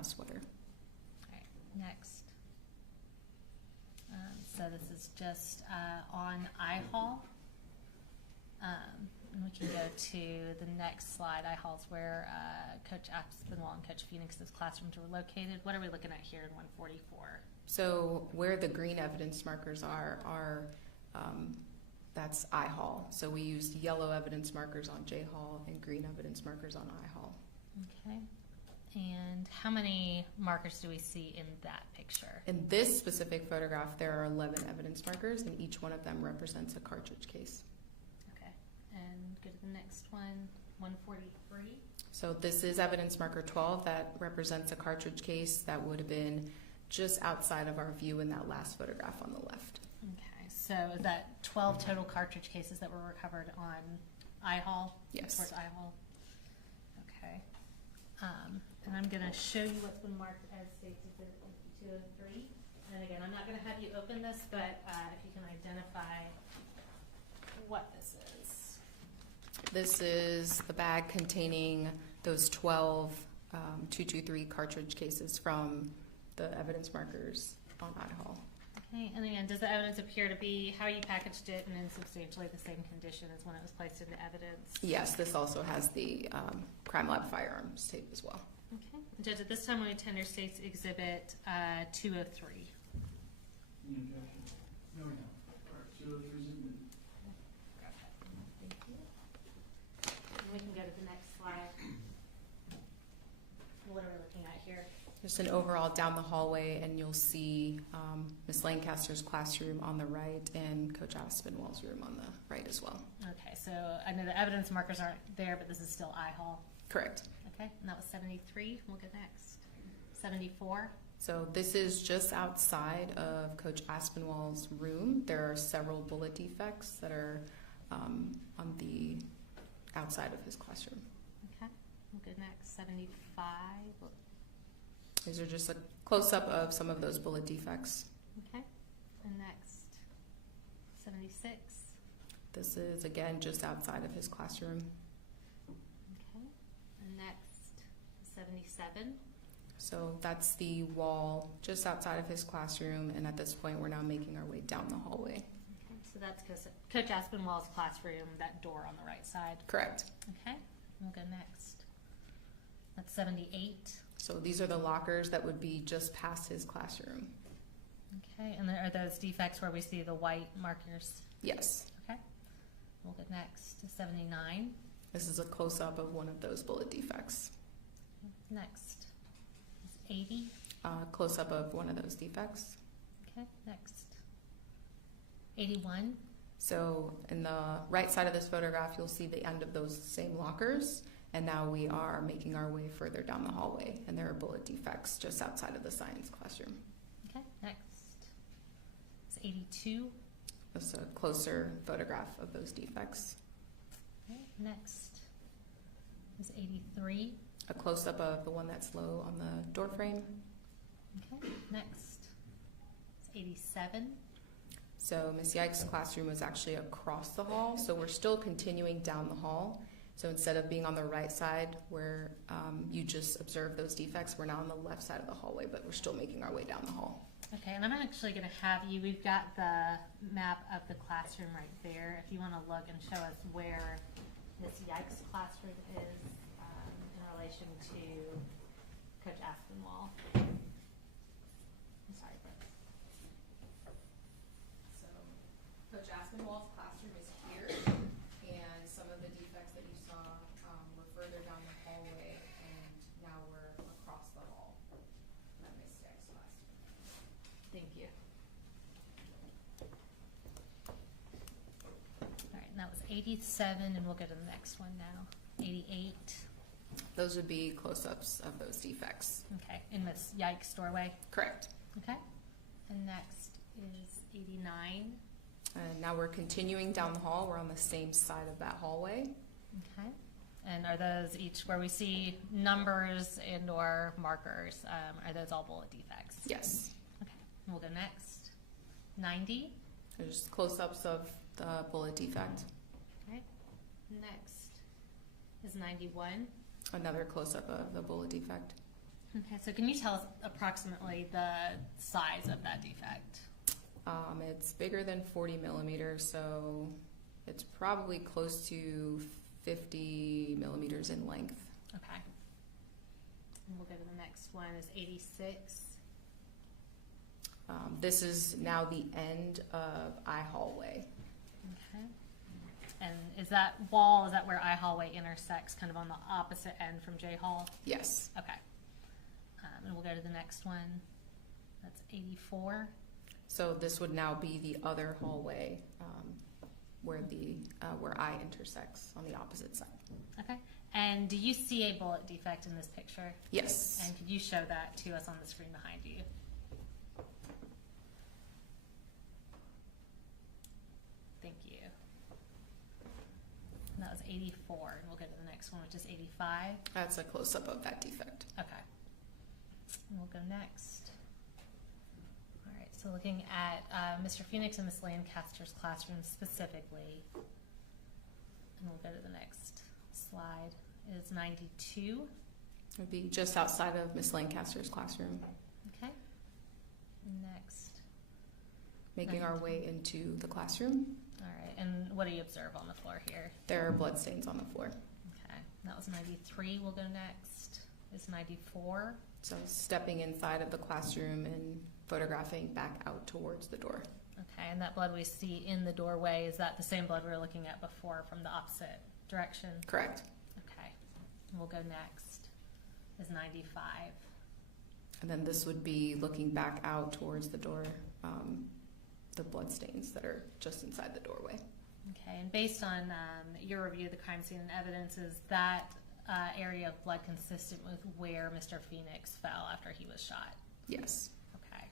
sweater. All right. Next. So this is just on I-Hall. And we can go to the next slide. I-Hall is where Coach Aspinwall and Coach Phoenix's classrooms were located. What are we looking at here in 144? So where the green evidence markers are that's I-Hall. So we used yellow evidence markers on J-Hall and green evidence markers on I-Hall. Okay. And how many markers do we see in that picture? In this specific photograph, there are 11 evidence markers, and each one of them represents a cartridge case. Okay. And go to the next one, 143. So this is evidence marker 12 that represents a cartridge case that would have been just outside of our view in that last photograph on the left. Okay. So is that 12 total cartridge cases that were recovered on I-Hall? Yes. Towards I-Hall. Okay. And I'm going to show you what's been marked as State's Exhibit 2 and 3. And again, I'm not going to have you open this, but if you can identify what this is. This is the bag containing those 12 223 cartridge cases from the evidence markers on I-Hall. Okay, and again, does the evidence appear to be how you packaged it and in substantially the same condition as when it was placed into evidence? Yes, this also has the crime lab firearms tape as well. Okay. Judge, at this time we tender State's Exhibit 203. Any objection? No, no. All right, 203 is admitted. Thank you. And we can go to the next slide. What are we looking at here? Just an overall down the hallway, and you'll see Ms. Lancaster's classroom on the right and Coach Aspinwall's room on the right as well. Okay, so I know the evidence markers aren't there, but this is still I-Hall. Correct. Okay, and that was 73. We'll go next. 74. So this is just outside of Coach Aspinwall's room. There are several bullet defects that are on the outside of his classroom. Okay, we'll go next. 75. These are just a close-up of some of those bullet defects. Okay, and next. 76. This is, again, just outside of his classroom. Okay, and next. 77. So that's the wall just outside of his classroom, and at this point, we're now making our way down the hallway. Okay, so that's Coach Aspinwall's classroom, that door on the right side. Correct. Okay, we'll go next. That's 78. So these are the lockers that would be just past his classroom. Okay, and are those defects where we see the white markers? Yes. Okay, we'll go next to 79. This is a close-up of one of those bullet defects. Next is 80. Close-up of one of those defects. Okay, next. 81. So in the right side of this photograph, you'll see the end of those same lockers. And now we are making our way further down the hallway, and there are bullet defects just outside of the science classroom. Okay, next. It's 82. This is a closer photograph of those defects. Okay, next is 83. A close-up of the one that's low on the door frame. Okay, next is 87. So Ms. Yike's classroom was actually across the hall, so we're still continuing down the hall. So instead of being on the right side where you just observe those defects, we're now on the left side of the hallway, but we're still making our way down the hall. Okay, and I'm actually going to have you, we've got the map of the classroom right there. If you want to look and show us where Ms. Yike's classroom is in relation to Coach Aspinwall. I'm sorry, Brooke. So Coach Aspinwall's classroom is here, and some of the defects that you saw were further down the hallway, and now we're across the hall at Ms. Yike's classroom. Thank you. All right, and that was 87, and we'll go to the next one now. 88. Those would be close-ups of those defects. Okay, in Ms. Yike's doorway. Correct. Okay, and next is 89. And now we're continuing down the hall. We're on the same side of that hallway. Okay, and are those each where we see numbers and or markers? Are those all bullet defects? Yes. Okay, and we'll go next. 90. There's close-ups of the bullet defect. Okay, next is 91. Another close-up of the bullet defect. Okay, so can you tell us approximately the size of that defect? It's bigger than 40 millimeters, so it's probably close to 50 millimeters in length. Okay. And we'll go to the next one is 86. This is now the end of I hallway. Okay. And is that wall, is that where I hallway intersects, kind of on the opposite end from J Hall? Yes. Okay. And we'll go to the next one. That's 84. So this would now be the other hallway where I intersects on the opposite side. Okay. And do you see a bullet defect in this picture? Yes. And could you show that to us on the screen behind you? Thank you. And that was 84. And we'll go to the next one, which is 85. That's a close-up of that defect. Okay. And we'll go next. All right, so looking at Mr. Phoenix and Ms. Lancaster's classroom specifically, And we'll go to the next slide. Is 92. It would be just outside of Miss Lancaster's classroom. Okay. Next. Making our way into the classroom. All right. And what do you observe on the floor here? There are blood stains on the floor. Okay. That was 93. We'll go next. Is 94. So stepping inside of the classroom and photographing back out towards the door. Okay. And that blood we see in the doorway, is that the same blood we were looking at before from the opposite direction? Correct. Okay. And we'll go next. Is 95. And then this would be looking back out towards the door, the blood stains that are just inside the doorway. Okay, and based on your review of the crime scene and evidence, is that area of blood consistent with where Mr. Phoenix fell after he was shot? Yes. Okay,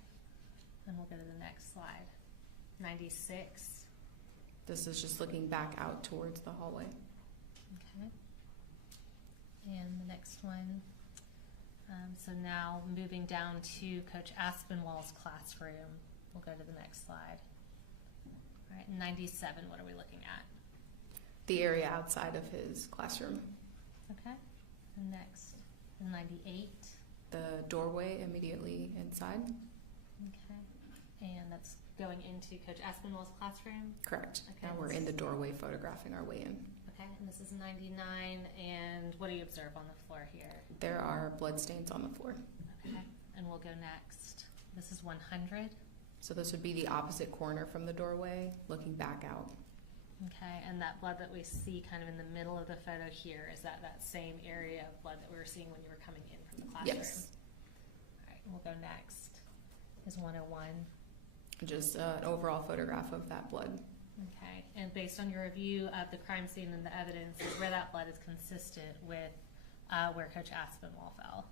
and we'll go to the next slide. 96. This is just looking back out towards the hallway. Okay, and the next one. So now moving down to Coach Aspinwall's classroom. We'll go to the next slide. All right, 97, what are we looking at? The area outside of his classroom. Okay, and next, 98. The doorway immediately inside. Okay, and that's going into Coach Aspinwall's classroom? Correct. Okay. Now we're in the doorway photographing our way in. Okay, and this is 99, and what do you observe on the floor here? There are blood stains on the floor. Okay, and we'll go next. This is 100. So this would be the opposite corner from the doorway, looking back out. Okay, and that blood that we see kind of in the middle of the photo here, is that same area of blood that we were seeing when you were coming in from the classroom? Yes. All right, we'll go next. Is 101. Just an overall photograph of that blood. Okay, and based on your review of the crime scene and the evidence, is where that blood is consistent with where Coach Aspinwall fell?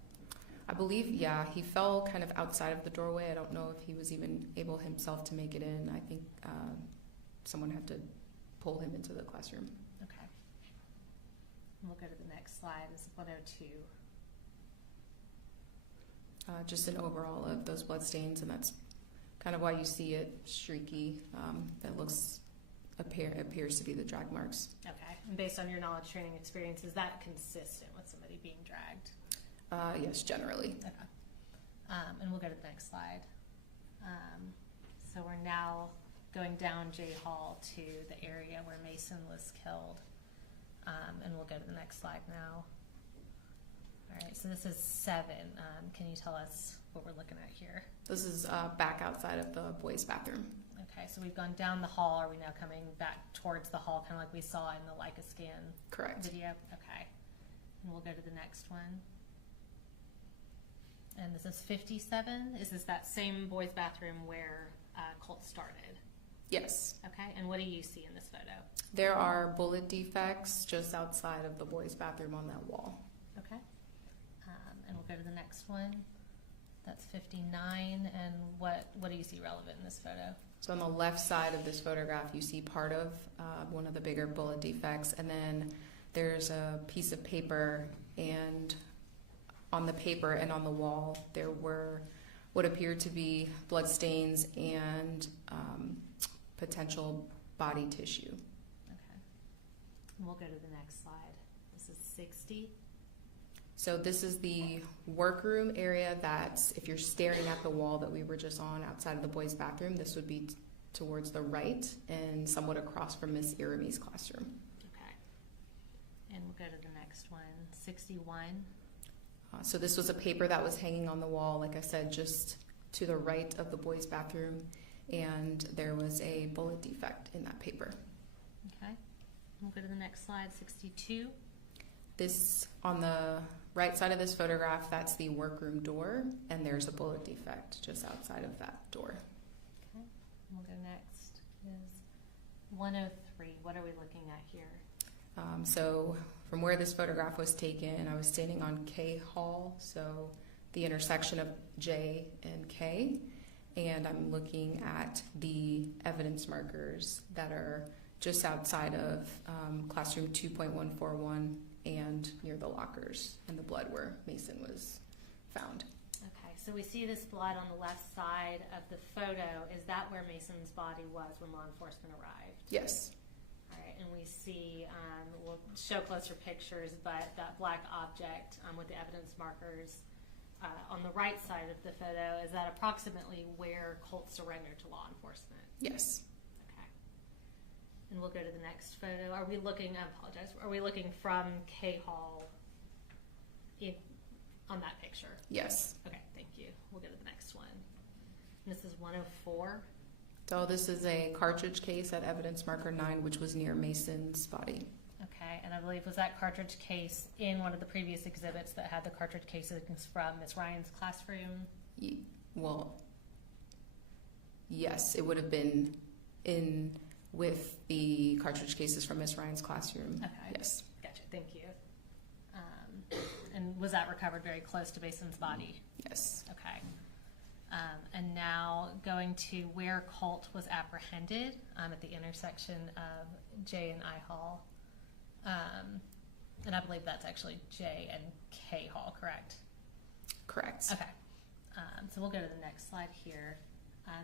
I believe, yeah, he fell kind of outside of the doorway. I don't know if he was even able himself to make it in. I think someone had to pull him into the classroom. Okay. And we'll go to the next slide. This is 102. Just an overall of those blood stains, and that's kind of why you see it streaky. That appears to be the drag marks. Okay, and based on your knowledge, training, experience, is that consistent with somebody being dragged? Yes, generally. Okay. And we'll go to the next slide. So we're now going down J Hall to the area where Mason was killed. And we'll go to the next slide now. All right, so this is 7. Can you tell us what we're looking at here? This is back outside of the boys' bathroom. Okay, so we've gone down the hall. Are we now coming back towards the hall, kind of like we saw in the Leica scan Correct. video? Okay. And we'll go to the next one. And this is 57. Is this that same boys' bathroom where Colt started? Yes. Okay, and what do you see in this photo? There are bullet defects just outside of the boys' bathroom on that wall. Okay. And we'll go to the next one. That's 59. And what do you see relevant in this photo? So on the left side of this photograph, you see part of one of the bigger bullet defects, and then there's a piece of paper, and on the paper and on the wall, there were what appeared to be blood stains and potential body tissue. Okay. And we'll go to the next slide. This is 60. So this is the workroom area that's, if you're staring at the wall that we were just on outside of the boys' bathroom, this would be towards the right and somewhat across from Miss Iramy's classroom. Okay. And we'll go to the next one, 61. So this was a paper that was hanging on the wall, like I said, just to the right of the boys' bathroom, and there was a bullet defect in that paper. Okay. We'll go to the next slide, 62. This, on the right side of this photograph, that's the workroom door, and there's a bullet defect just outside of that door. Okay. We'll go next is 103. What are we looking at here? So from where this photograph was taken, I was standing on K Hall, so the intersection of J and K, and I'm looking at the evidence markers that are just outside of classroom 2.141 and near the lockers and the blood where Mason was found. Okay, so we see this blood on the left side of the photo. Is that where Mason's body was when law enforcement arrived? Yes. All right, and we see, we'll show closer pictures, but that black object with the evidence markers on the right side of the photo, is that approximately where Colt surrendered to law enforcement? Yes. Okay. And we'll go to the next photo. Are we looking, I apologize, are we looking from K Hall on that picture? Yes. Okay, thank you. We'll go to the next one. And this is 104. So this is a cartridge case at evidence marker 9, which was near Mason's body. Okay, and I believe, was that cartridge case in one of the previous exhibits that had the cartridge cases from Miss Ryan's classroom? Well, yes, it would have been in with the cartridge cases from Miss Ryan's classroom. Okay. Yes. Gotcha, thank you. And was that recovered very close to Mason's body? Yes. Okay. And now going to where Colt was apprehended at the intersection of J and I Hall. And I believe that's actually J and K Hall, correct? Correct. Okay. So we'll go to the next slide here.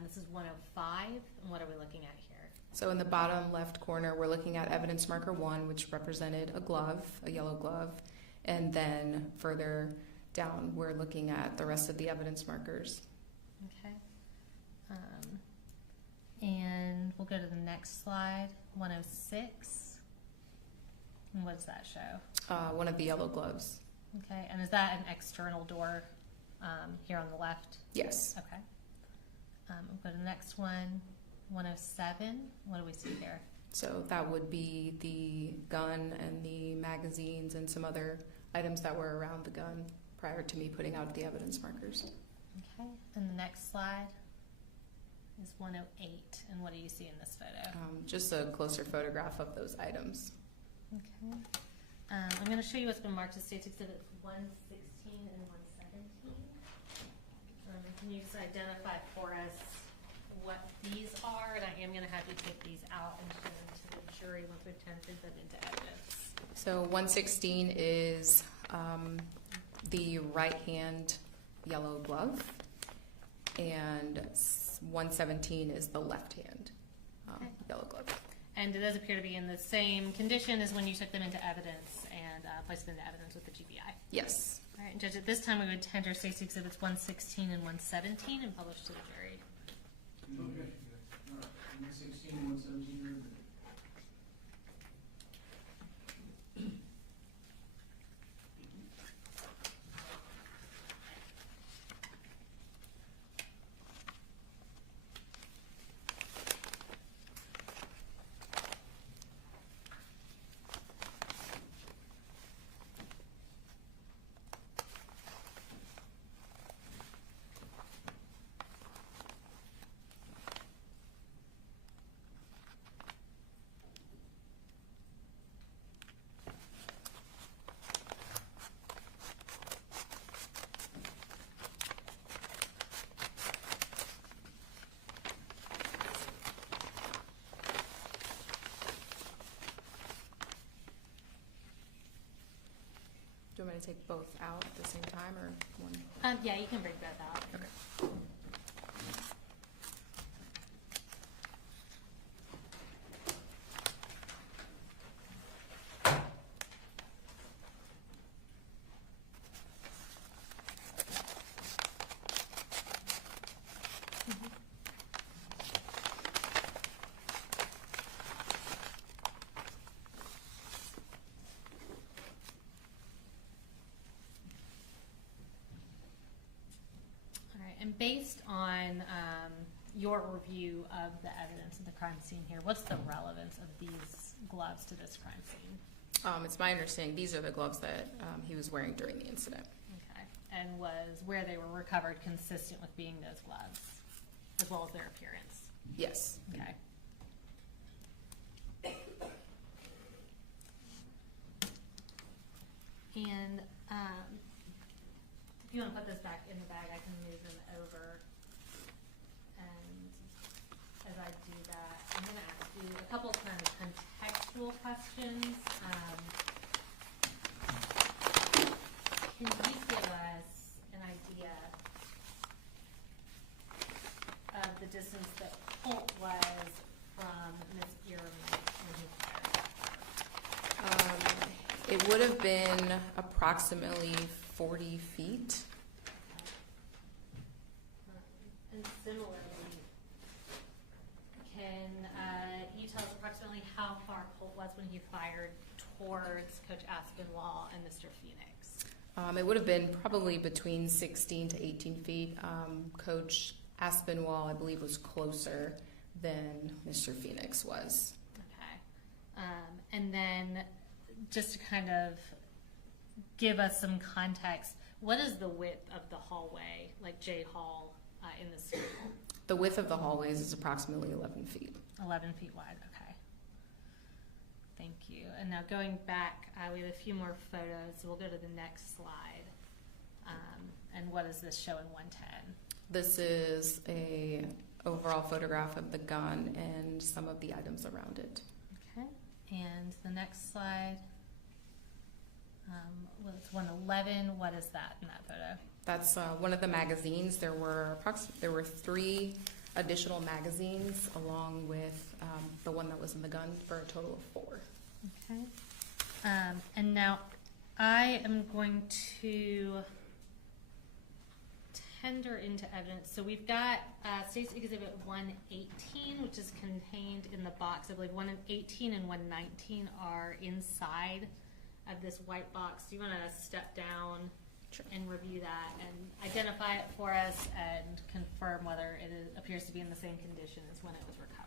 This is 105. And what are we looking at here? So in the bottom left corner, we're looking at evidence marker 1, which represented a glove, a yellow glove. And then further down, we're looking at the rest of the evidence markers. Okay. And we'll go to the next slide, 106. And what does that show? One of the yellow gloves. Okay, and is that an external door here on the left? Yes. Okay. We'll go to the next one, 107. What do we see here? So that would be the gun and the magazines and some other items that were around the gun prior to me putting out the evidence markers. Okay, and the next slide is 108. And what do you see in this photo? Just a closer photograph of those items. Okay. I'm going to show you what's been marked as State's Exhibit 116 and 117. Can you just identify for us what these are? And I am going to have you take these out and show them to the jury once we've entered them into evidence. So 116 is the right hand yellow glove, and 117 is the left hand yellow glove. And do those appear to be in the same condition as when you took them into evidence and placed them into evidence with the GBI? Yes. All right, and Judge, at this time we would tender State's Exhibits 116 and 117 and publish to the jury. Okay. All right. 116 and 117 are good. Do you want me to take both out at the same time or one? Yeah, you can bring both out. Okay. And based on your review of the evidence of the crime scene here, what's the relevance of these gloves to this crime scene? It's my understanding these are the gloves that he was wearing during the incident. Okay. And was where they were recovered consistent with being those gloves, as well as their appearance? Yes. Okay. And if you want to put this back in the bag, I can move them over. And as I do that, I'm going to ask you a couple kind of contextual questions. Can you give us an idea of the distance that Colt was from Miss Ehrman when he fired? It would have been approximately 40 feet. And similarly, can you tell us approximately how far Colt was when he fired towards Coach Aspinwall and Mr. Phoenix? It would have been probably between 16 to 18 feet. Coach Aspinwall, I believe, was closer than Mr. Phoenix was. Okay. And then just to kind of give us some context, what is the width of the hallway, like J Hall, in the school? The width of the hallways is approximately 11 feet. 11 feet wide, okay. Thank you. And now going back, we have a few more photos, so we'll go to the next slide. And what is this showing 110? This is a overall photograph of the gun and some of the items around it. Okay. And the next slide was 111. What is that in that photo? That's one of the magazines. There were 3 additional magazines along with the one that was in the gun for a total of 4. Okay. And now I am going to tender into evidence. So we've got State's Exhibit 118, which is contained in the box. I believe 118 and 119 are inside of this white box. Do you want to step down and review that and identify it for us and confirm whether it appears to be in the same condition as when it was recovered?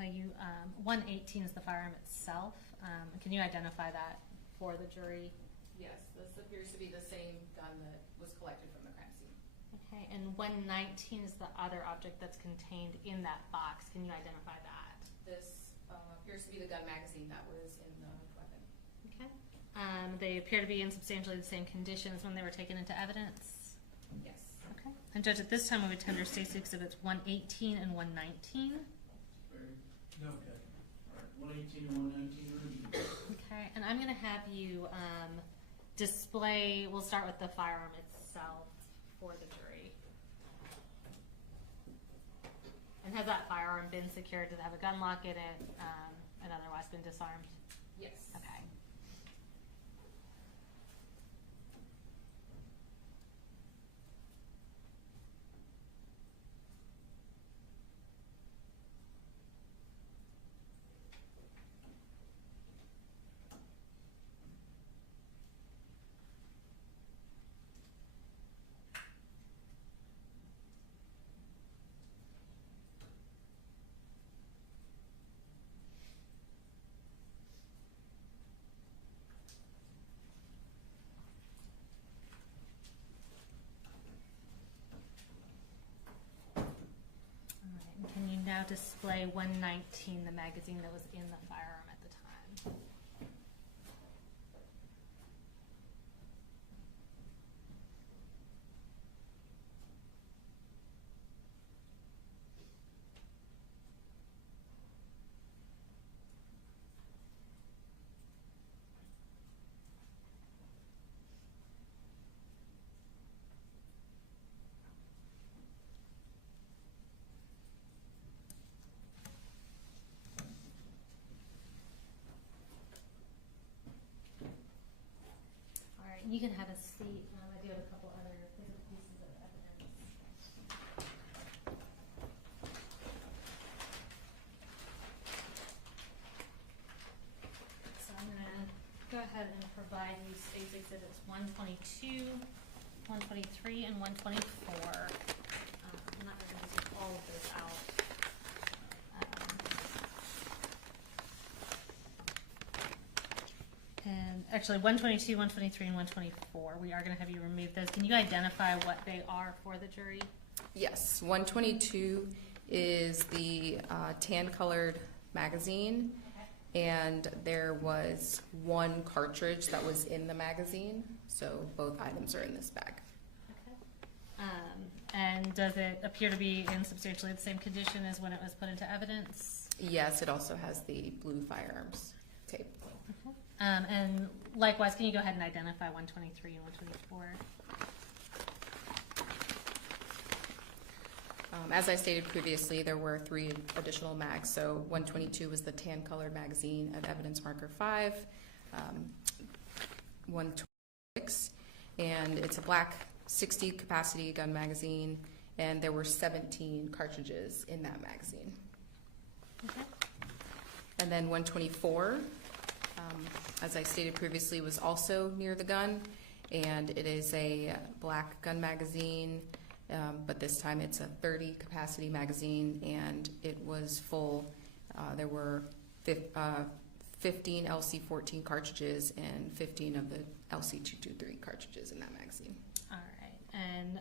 You 118 is the firearm itself. Can you identify that for the jury? Yes, this appears to be the same gun that was collected from the crime scene. Okay, and 119 is the other object that's contained in that box. Can you identify that? This appears to be the gun magazine that was in the weapon. Okay. They appear to be in substantially the same condition as when they were taken into evidence. Yes. Okay. And Judge, at this time we would tender State's Exhibits 118 and 119. Okay. All right. 118 and 119 are reviewed. Okay, and I'm going to have you display, we'll start with the firearm itself for the jury. And has that firearm been secured? Does it have a gun lock in it and otherwise been disarmed? Yes. Okay. Can you now display 119, the magazine that was in the firearm at the time? You can have a seat. I do have a couple other pieces of evidence. So I'm going to go ahead and provide you State's Exhibits 122, 123, and 124. I'm not going to take all of those out. And actually, 122, 123, and 124, we are going to have you remove those. Can you identify what they are for the jury? Yes, 122 is the tan-colored magazine, and there was one cartridge that was in the magazine, so both items are in this bag. And does it appear to be in substantially the same condition as when it was put into evidence? Yes, it also has the blue firearms tape. And likewise, can you go ahead and identify 123 and 124? As I stated previously, there were 3 additional mags. So 122 was the tan-colored magazine of evidence marker 5, 126, and it's a black 60 capacity gun magazine, and there were 17 cartridges in that magazine. Okay. And then 124, as I stated previously, was also near the gun, and it is a black gun magazine, but this time it's a 30 capacity magazine, and it was full. There were 15 LC-14 cartridges and 15 of the LC-223 cartridges in that magazine. All right. And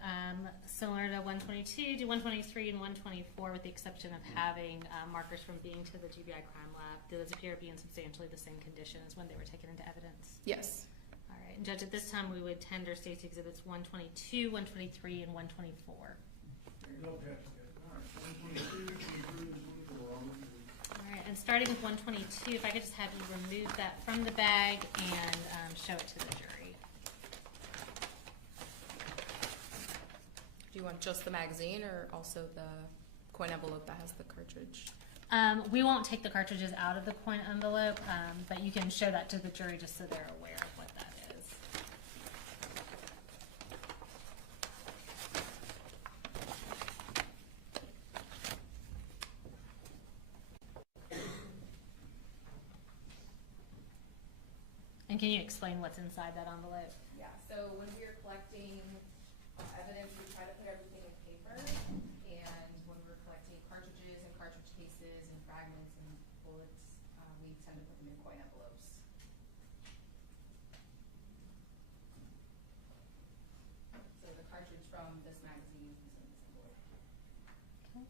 similar to 122, do 123 and 124, with the exception of having markers from being to the GBI crime lab, do those appear to be in substantially the same condition as when they were taken into evidence? Yes. All right. And Judge, at this time, we would tender State's Exhibits 122, 123, and 124. No objection. All right, 122, 123, and 124. All right. And starting with 122, if I could just have you remove that from the bag and show it to the jury. Do you want just the magazine or also the coin envelope that has the cartridge? We won't take the cartridges out of the coin envelope, but you can show that to the jury just so they're aware of what that is. And can you explain what's inside that envelope? Yeah, so when we are collecting evidence, we try to put everything in paper, and when we're collecting cartridges and cartridge cases and fragments and bullets, we tend to put them in coin envelopes. So the cartridge from this magazine is in this envelope. Okay.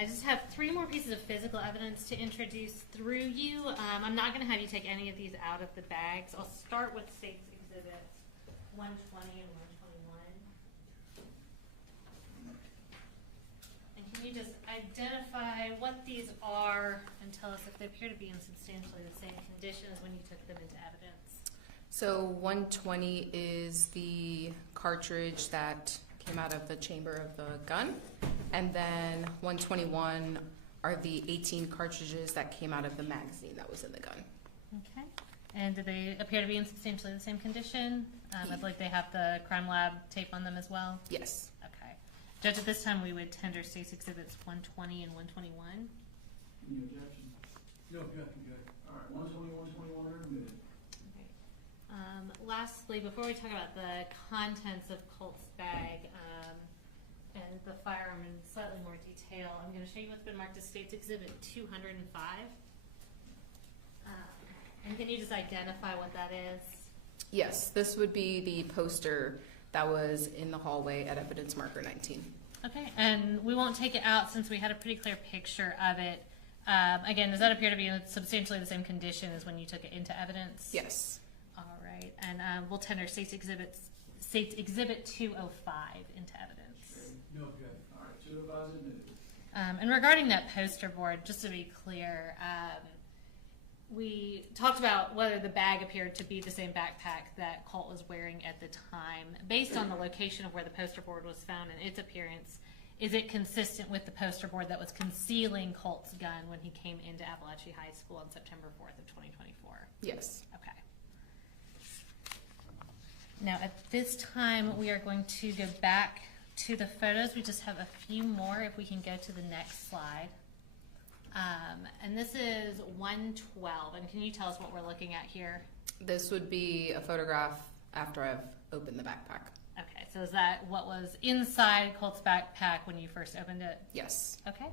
I just have 3 more pieces of physical evidence to introduce through you. I'm not going to have you take any of these out of the bags. I'll start with State's Exhibits 120 and 121. And can you just identify what these are and tell us if they appear to be in substantially the same condition as when you took them into evidence? So 120 is the cartridge that came out of the chamber of the gun, and then 121 are the 18 cartridges that came out of the magazine that was in the gun. Okay. And do they appear to be in substantially the same condition? I believe they have the crime lab tape on them as well? Yes. Okay. Judge, at this time we would tender State's Exhibits 120 and 121. Any objection? No objection, Judge. All right, 120, 121 are admitted. Lastly, before we talk about the contents of Colt's bag and the firearm in slightly more detail, I'm going to show you what's been marked as State's Exhibit 205. And can you just identify what that is? Yes, this would be the poster that was in the hallway at evidence marker 19. Okay, and we won't take it out since we had a pretty clear picture of it. Again, does that appear to be in substantially the same condition as when you took it into evidence? Yes. All right, and we'll tender State's Exhibit 205 into evidence. No objection. All right, 205 is admitted. And regarding that poster board, just to be clear, we talked about whether the bag appeared to be the same backpack that Colt was wearing at the time. Based on the location of where the poster board was found and its appearance, is it consistent with the poster board that was concealing Colt's gun when he came into Apalachee High School on September 4th of 2024? Yes. Okay. Now at this time, we are going to go back to the photos. We just have a few more if we can go to the next slide. And this is 112. And can you tell us what we're looking at here? This would be a photograph after I've opened the backpack. Okay, so is that what was inside Colt's backpack when you first opened it? Yes. Okay,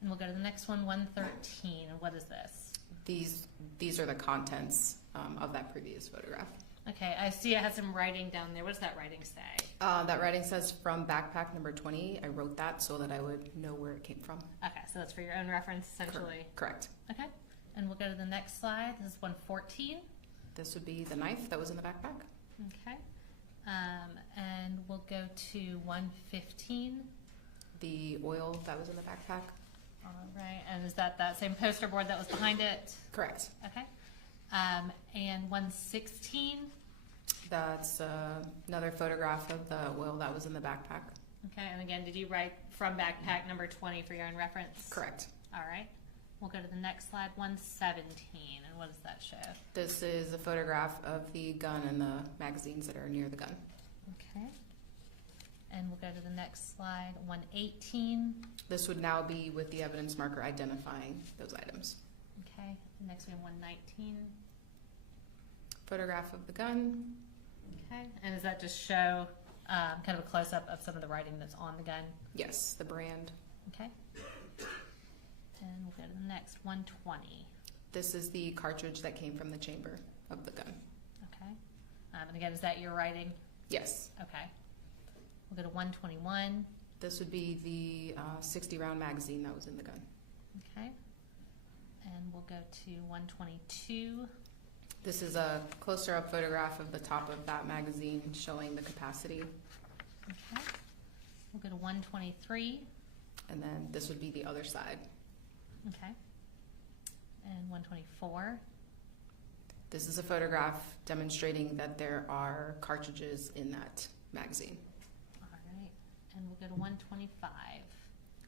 and we'll go to the next one, 113. And what is this? These are the contents of that previous photograph. Okay, I see it has some writing down there. What does that writing say? That writing says from backpack number 20. I wrote that so that I would know where it came from. Okay, so that's for your own reference, essentially? Correct. Okay, and we'll go to the next slide. This is 114. This would be the knife that was in the backpack. Okay, and we'll go to 115. The oil that was in the backpack. All right, and is that same poster board that was behind it? Correct. Okay, and 116. That's another photograph of the oil that was in the backpack. Okay, and again, did you write from backpack number 20 for your own reference? Correct. All right, we'll go to the next slide, 117, and what does that show? This is a photograph of the gun and the magazines that are near the gun. Okay, and we'll go to the next slide, 118. This would now be with the evidence marker identifying those items. Okay, next we have 119. Photograph of the gun. Okay, and does that just show kind of a close-up of some of the writing that's on the gun? Yes, the brand. Okay, and we'll go to the next, 120. This is the cartridge that came from the chamber of the gun. Okay, and again, is that your writing? Yes. Okay, we'll go to 121. This would be the 60-round magazine that was in the gun. Okay, and we'll go to 122. This is a closer-up photograph of the top of that magazine showing the capacity. Okay, we'll go to 123. And then this would be the other side. Okay, and 124. This is a photograph demonstrating that there are cartridges in that magazine. All right, and we'll go to 125.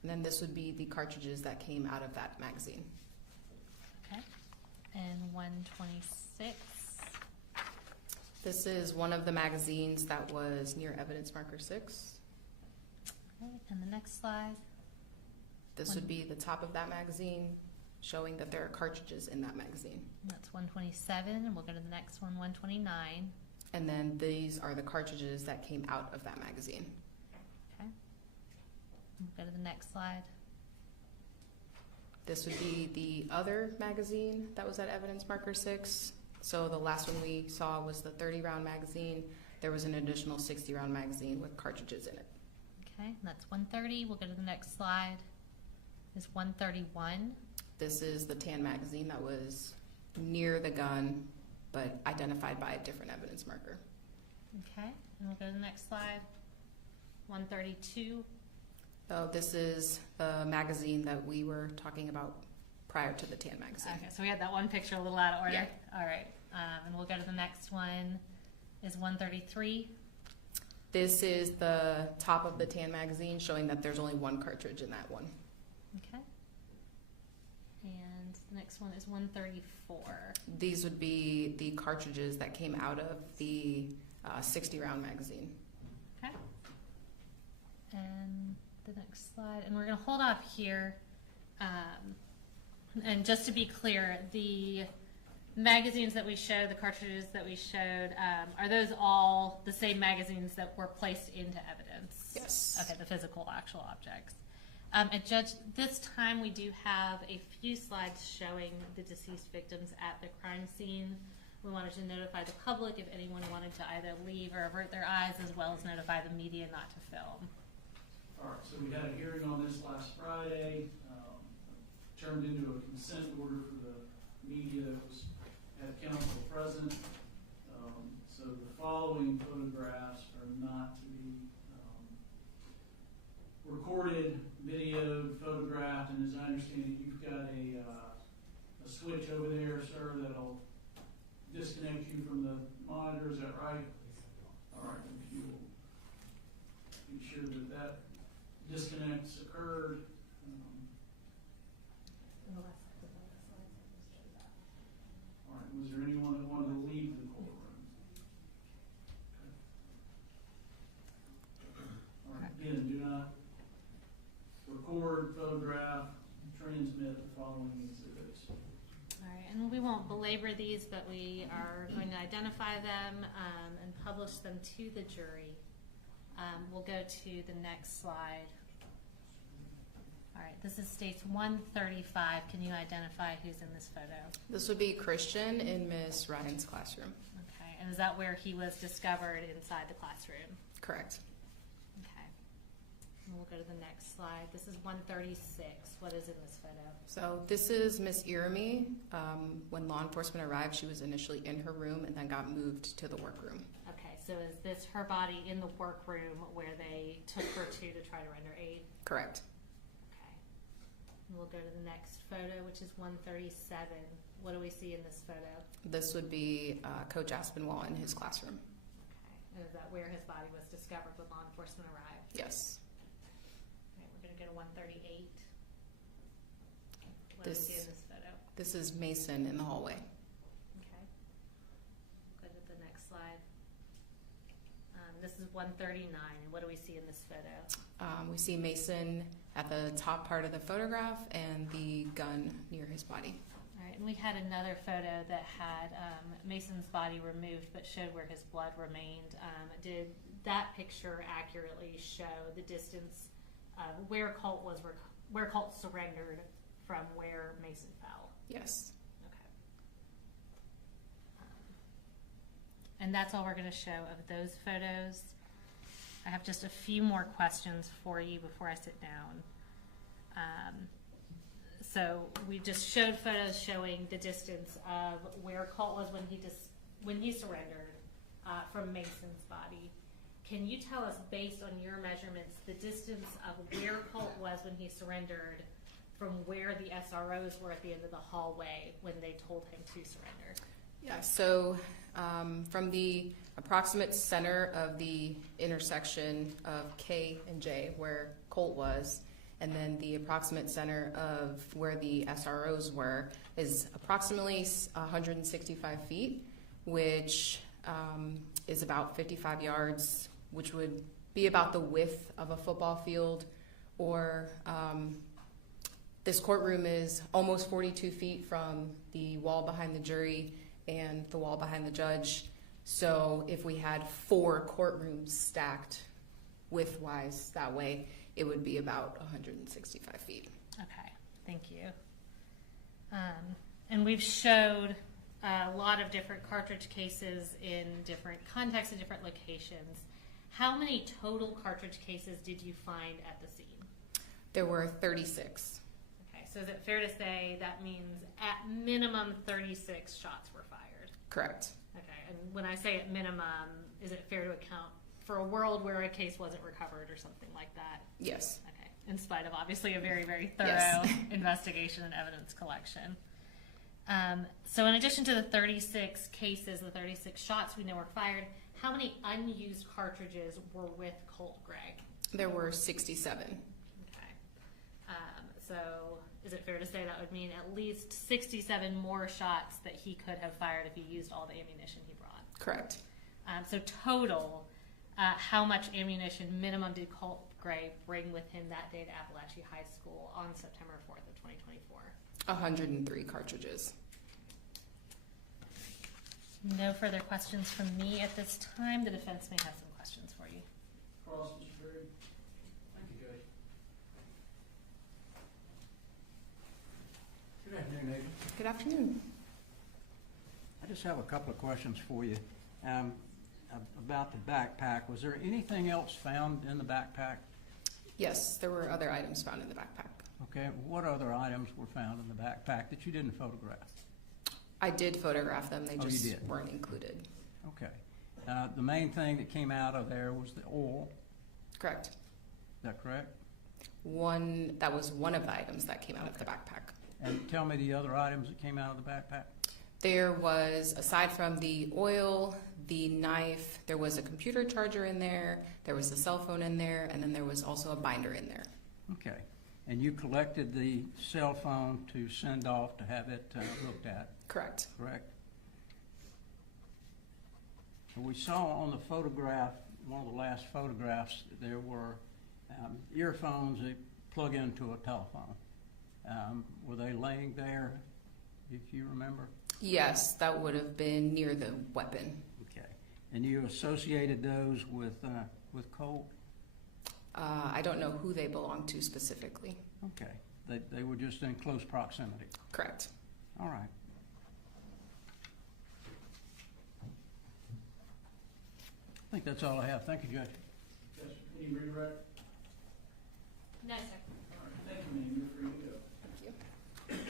And then this would be the cartridges that came out of that magazine. Okay, and 126. This is one of the magazines that was near evidence marker 6. Okay, and the next slide. This would be the top of that magazine, showing that there are cartridges in that magazine. That's 127, and we'll go to the next one, 129. And then these are the cartridges that came out of that magazine. Okay. We'll go to the next slide. This would be the other magazine that was at evidence marker 6. So the last one we saw was the 30-round magazine. There was an additional 60-round magazine with cartridges in it. Okay, and that's 130. We'll go to the next slide. is 131. This is the tan magazine that was near the gun, but identified by a different evidence marker. Okay, and we'll go to the next slide. 132. So this is the magazine that we were talking about prior to the tan magazine. Okay, so we had that one picture a little out of order. Yeah. All right, and we'll go to the next one. Is 133. This is the top of the tan magazine showing that there's only one cartridge in that one. Okay. And the next one is 134. These would be the cartridges that came out of the 60-round magazine. Okay. And the next slide, and we're going to hold off here. And just to be clear, the magazines that we showed, the cartridges that we showed, are those all the same magazines that were placed into evidence? Yes. Okay, the physical, actual objects. And Judge, this time we do have a few slides showing the deceased victims at the crime scene. We wanted to notify the public if anyone wanted to either leave or avert their eyes, as well as notify the media not to film. All right, so we had a hearing on this last Friday, turned into a consent order for the media that was at council present. So the following photographs are not to be recorded, videoed, photographed, and as I understand it, you've got a switch over there, sir, that'll disconnect you from the monitor, is that right? All right, if you will be sure that that disconnects occurred. All right, was there anyone that wanted to leave the courtroom? All right, again, do not record, photograph, transmit the following exhibits. All right, and we won't belabor these, but we are going to identify them and publish them to the jury. We'll go to the next slide. All right, this is states 135. Can you identify who's in this photo? This would be Christian in Miss Ryan's classroom. Okay, and is that where he was discovered inside the classroom? Correct. Okay, and we'll go to the next slide. This is 136. What is in this photo? So this is Miss Irami. When law enforcement arrived, she was initially in her room and then got moved to the workroom. Okay, so is this her body in the workroom where they took her to try to render aid? Correct. Okay. And we'll go to the next photo, which is 137. What do we see in this photo? This would be Coach Aspinwall in his classroom. Okay. And is that where his body was discovered when law enforcement arrived? Yes. Okay, we're going to go to 138. What do we see in this photo? This is Mason in the hallway. Okay. Go to the next slide. This is 139. And what do we see in this photo? We see Mason at the top part of the photograph and the gun near his body. All right, and we had another photo that had Mason's body removed but showed where his blood remained. Did that picture accurately show the distance where Colt surrendered from where Mason fell? Yes. Okay. And that's all we're going to show of those photos. I have just a few more questions for you before I sit down. So we just showed photos showing the distance of where Colt was when he surrendered from Mason's body. Can you tell us, based on your measurements, the distance of where Colt was when he surrendered from where the SROs were at the end of the hallway when they told him to surrender? Yeah, so from the approximate center of the intersection of K and J, where Colt was, and then the approximate center of where the SROs were, is approximately 165 feet, which is about 55 yards, which would be about the width of a football field, or this courtroom is almost 42 feet from the wall behind the jury and the wall behind the judge. So if we had 4 courtrooms stacked widthwise that way, it would be about 165 feet. Okay, thank you. And we've showed a lot of different cartridge cases in different contexts and different locations. How many total cartridge cases did you find at the scene? There were 36. So is it fair to say that means at minimum 36 shots were fired? Correct. Okay, and when I say at minimum, is it fair to account for a world where a case wasn't recovered or something like that? Yes. Okay, in spite of obviously a very, very thorough Yes. investigation and evidence collection. So in addition to the 36 cases, the 36 shots we know were fired, how many unused cartridges were with Colt Gray? There were 67. Okay. So is it fair to say that would mean at least 67 more shots that he could have fired if he used all the ammunition he brought? Correct. So total, how much ammunition minimum did Colt Gray bring with him that day to Apalachee High School on September 4th of 2024? 103 cartridges. No further questions from me at this time. The defense may have some questions for you. Cross, Mr. Perry. Thank you, Judge. Good afternoon, Agent. Good afternoon. I just have a couple of questions for you. About the backpack, was there anything else found in the backpack? Yes, there were other items found in the backpack. Okay, what other items were found in the backpack that you didn't photograph? I did photograph them. They Oh, just you did? weren't included. Okay. The main thing that came out of there was the oil. Correct. Is that correct? That was one of the items that came out of the backpack. And tell me the other items that came out of the backpack. There was, aside from the oil, the knife, there was a computer charger in there, there was a cell phone in there, and then there was also a binder in there. Okay. And you collected the cell phone to send off to have it looked at, Correct. correct? So we saw on the photograph, one of the last photographs, there were earphones that plug into a telephone. Were they laying there, if you remember? Yes, that would have been near the weapon. Okay. And you associated those with Colt? I don't know who they belong to specifically. Okay. They were just in close proximity. Correct. All right. I think that's all I have. Thank you, Judge. Yes, any redirect? No, sir. All right, thank you, ma'am. You're free to go. Thank you.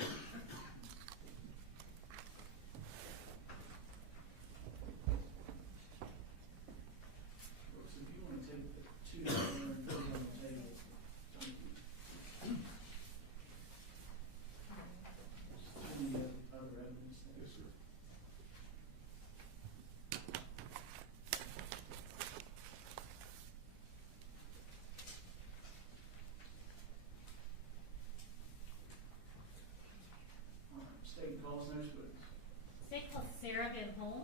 Brooks, if you want to take the two that are in front of you on the table. Thank you. Any other evidence there? Yes, sir. All right, state calls next witness. State calls Sarah Van Holm.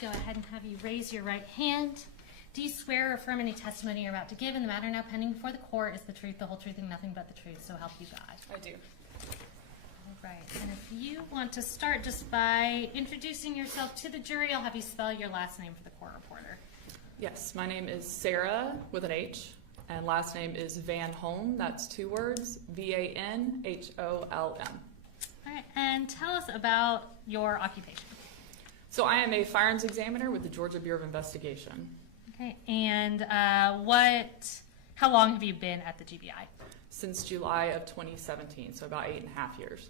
Go ahead and have you raise your right hand. Do you swear or affirm any testimony you're about to give in the matter now pending before the court is the truth, the whole truth, and nothing but the truth, so help you God? I do. All right, and if you want to start just by introducing yourself to the jury, I'll have you spell your last name for the court reporter. Yes, my name is Sarah with an H, and last name is Van Holm. That's 2 words, VANHOLM. All right, and tell us about your occupation. So I am a firearms examiner with the Georgia Bureau of Investigation. Okay, and what How long have you been at the GBI? Since July of 2017, so about 8.5 years.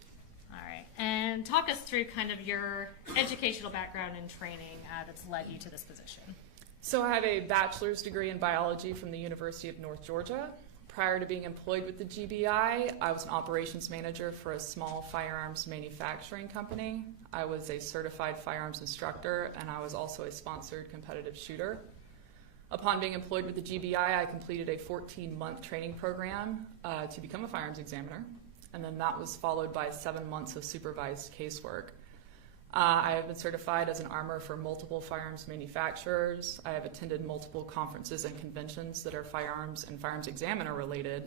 All right. And talk us through kind of your educational background and training that's led you to this position. So I have a bachelor's degree in biology from the University of North Georgia. Prior to being employed with the GBI, I was an operations manager for a small firearms manufacturing company. I was a certified firearms instructor, and I was also a sponsored competitive shooter. Upon being employed with the GBI, I completed a 14-month training program to become a firearms examiner, and then that was followed by 7 months of supervised casework. I have been certified as an armor for multiple firearms manufacturers. I have attended multiple conferences and conventions that are firearms and firearms examiner related.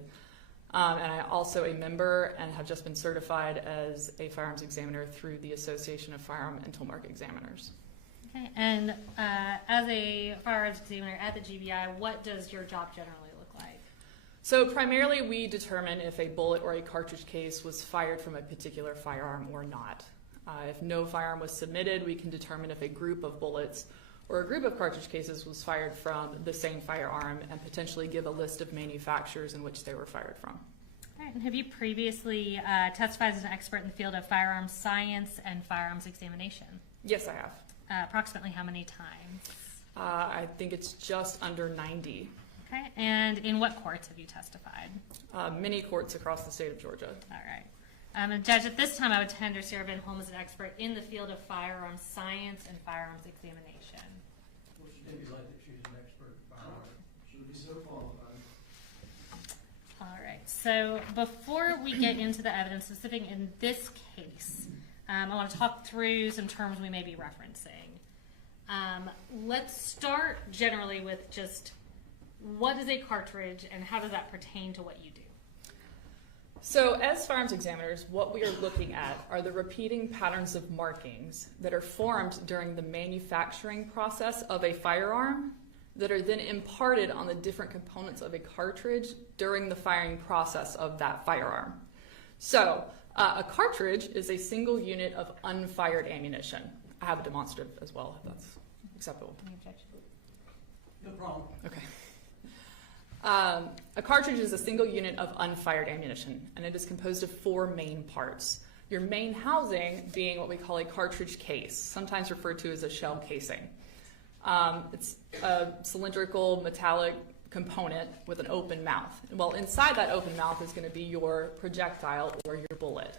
And I also a member and have just been certified as a firearms examiner through the Association of Firearm and Toolmark Examiners. Okay. And as a firearms examiner at the GBI, what does your job generally look like? So primarily we determine if a bullet or a cartridge case was fired from a particular firearm or not. If no firearm was submitted, we can determine if a group of bullets or a group of cartridge cases was fired from the same firearm and potentially give a list of manufacturers in which they were fired from. All right. And have you previously testified as an expert in the field of firearms science and firearms examination? Yes, I have. Approximately how many times? I think it's just under 90. Okay. And in what courts have you testified? Many courts across the state of Georgia. All right. And Judge, at this time I would tender Sarah Van Holm as an expert in the field of firearms science and firearms examination. We'll stipulate that she's an expert in firearms. Should be so qualified. All right. So before we get into the evidence specific in this case, I want to talk through some terms we may be referencing. Let's start generally with just what is a cartridge and how does that pertain to what you do? So as firearms examiners, what we are looking at are the repeating patterns of markings that are formed during the manufacturing process of a firearm that are then imparted on the different components of a cartridge during the firing process of that firearm. So a cartridge is a single unit of unfired ammunition. I have a demonstrative as well, if that's acceptable. Any objection? No problem. Okay. A cartridge is a single unit of unfired ammunition, and it is composed of 4 main parts. Your main housing being what we call a cartridge case, sometimes referred to as a shell casing. It's a cylindrical metallic component with an open mouth. Well, inside that open mouth is going to be your projectile or your bullet.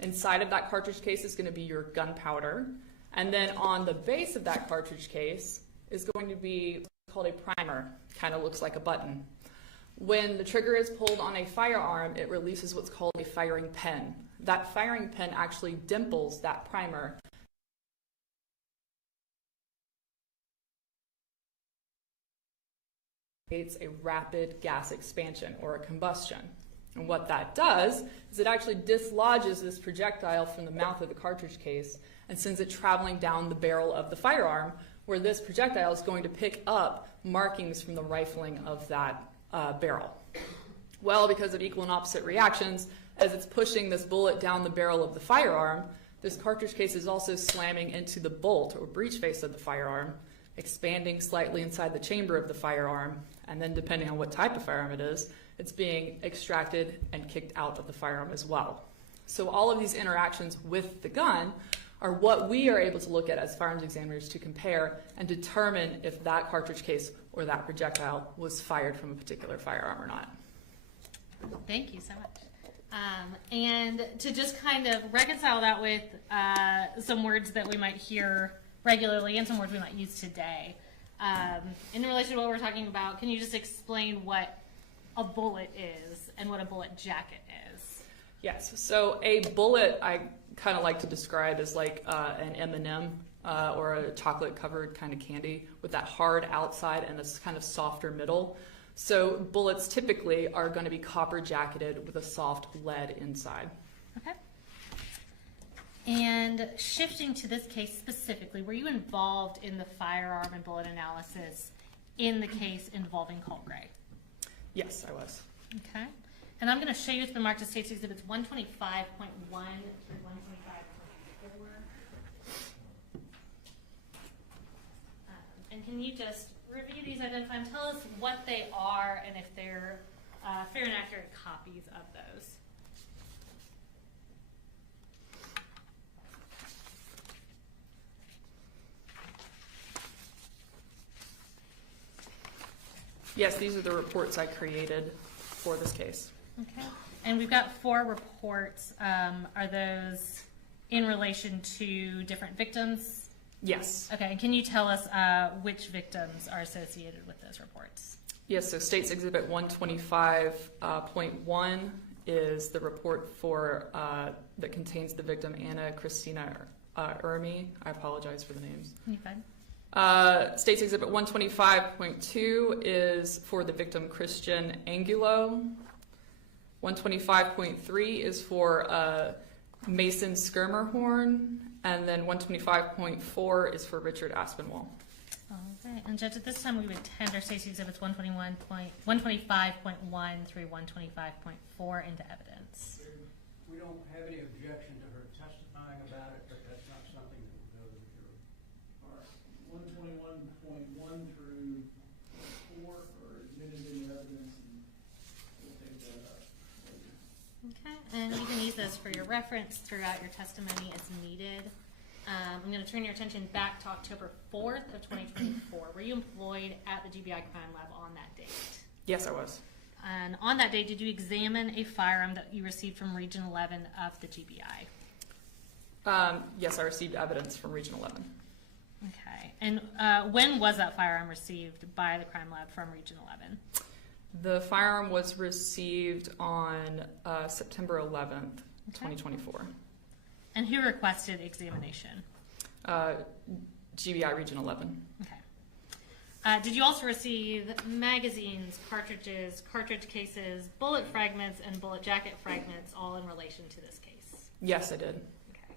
Inside of that cartridge case is going to be your gunpowder, and then on the base of that cartridge case is going to be called a primer. Kind of looks like a button. When the trigger is pulled on a firearm, it releases what's called a firing pin. That firing pin actually dimples that primer. Creates a rapid gas expansion or a combustion. And what that does is it actually dislodges this projectile from the mouth of the cartridge case and sends it traveling down the barrel of the firearm, where this projectile is going to pick up markings from the rifling of that barrel. Well, because of equal and opposite reactions, as it's pushing this bullet down the barrel of the firearm, this cartridge case is also slamming into the bolt or breech face of the firearm, expanding slightly inside the chamber of the firearm, and then depending on what type of firearm it is, it's being extracted and kicked out of the firearm as well. So all of these interactions with the gun are what we are able to look at as firearms examiners to compare and determine if that cartridge case or that projectile was fired from a particular firearm or not. Thank you so much. And to just kind of reconcile that with some words that we might hear regularly and some words we might use today, in relation to what we're talking about, can you just explain what a bullet is and what a bullet jacket is? Yes, so a bullet I kind of like to describe as like an M&M or a chocolate covered kind of candy with that hard outside and this kind of softer middle. So bullets typically are going to be copper jacketed with a soft lead inside. Okay. And shifting to this case specifically, were you involved in the firearm and bullet analysis in the case involving Colt Gray? Yes, I was. Okay. And I'm going to show you it's been marked as State's Exhibits 125.1 through 125.4. And can you just review these, identify them, tell us what they are and if they're fair and accurate copies of those. Yes, these are the reports I created for this case. Okay. And we've got 4 reports. Are those in relation to different victims? Yes. Okay. And can you tell us which victims are associated with those reports? Yes, so State's Exhibit 125.1 is the report for that contains the victim Anna Christina Ermi. I apologize for the names. You're fine. State's Exhibit 125.2 is for the victim Christian Angulo. 125.3 is for Mason Skirmerhorn, and then 125.4 is for Richard Aspinwall. All right. And Judge, at this time we would tender State's Exhibits 125.1 through 125.4 into evidence. We don't have any objection to her testifying about it, but that's not something that would go to the jury. All right, 121.1 through 4 are admitted into evidence, and we'll take that up later. Okay. And you can use those for your reference throughout your testimony as needed. I'm going to turn your attention back to October 4th of 2024. Were you employed at the GBI Crime Lab on that date? Yes, I was. And on that day, did you examine a firearm that you received from Region 11 of the GBI? Yes, I received evidence from Region 11. Okay. And when was that firearm received by the crime lab from Region 11? The firearm was received on September 11th, 2024. And who requested examination? GBI Region 11. Okay. Did you also receive magazines, cartridges, cartridge cases, bullet fragments, and bullet jacket fragments, all in relation to this case? Yes, I did. Okay.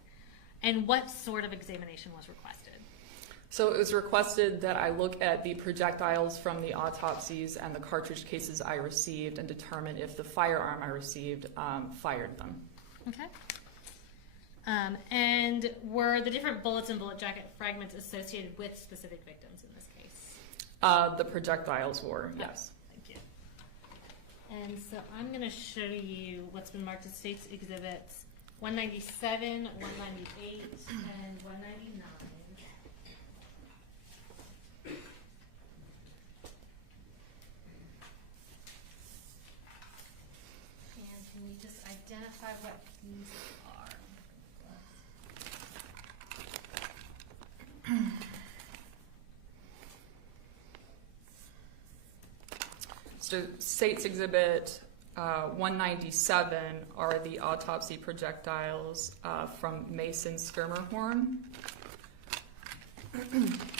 And what sort of examination was requested? So it was requested that I look at the projectiles from the autopsies and the cartridge cases I received and determine if the firearm I received fired them. Okay. And were the different bullets and bullet jacket fragments associated with specific victims in this case? The projectiles were, yes. Thank you. And so I'm going to show you what's been marked as State's Exhibits 197, 198, and 199. And can you just identify what these are? So State's Exhibit 197 are the autopsy projectiles from Mason Skirmerhorn.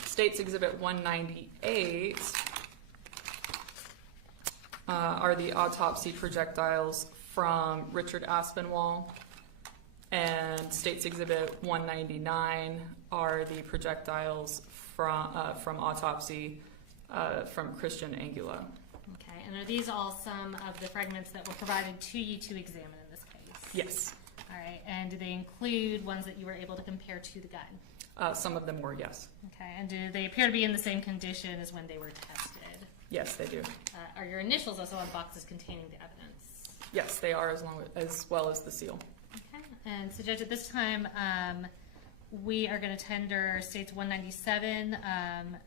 State's Exhibit 198 are the autopsy projectiles from Richard Aspinwall. And State's Exhibit 199 are the projectiles from autopsy from Christian Angulo. Okay, and are these all some of the fragments that were provided to you to examine in this case? Yes. All right, and do they include ones that you were able to compare to the gun? Some of them were, yes. Okay, and do they appear to be in the same condition as when they were tested? Yes, they do. Are your initials also on boxes containing the evidence? Yes, they are, as well as the seal. Okay, and so Judge, at this time, we are going to tender States 197,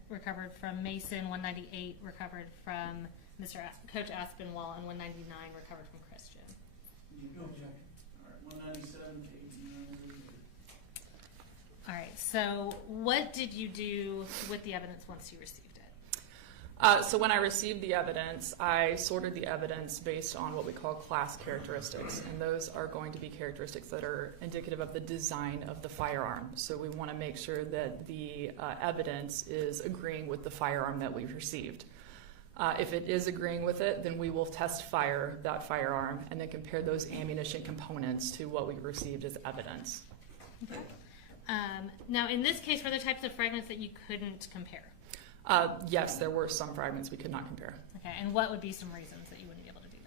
recovered from Mason, 198, recovered from Coach Aspinwall, and 199, recovered from Christian. No objection. All right, 197 to 89. All right, so what did you do with the evidence once you received it? So when I received the evidence, I sorted the evidence based on what we call class characteristics, and those are going to be characteristics that are indicative of the design of the firearm. So we want to make sure that the evidence is agreeing with the firearm that we received. If it is agreeing with it, then we will test fire that firearm and then compare those ammunition components to what we received as evidence. Okay. Now, in this case, were there types of fragments that you couldn't compare? Yes, there were some fragments we could not compare. Okay, and what would be some reasons that you wouldn't be able to do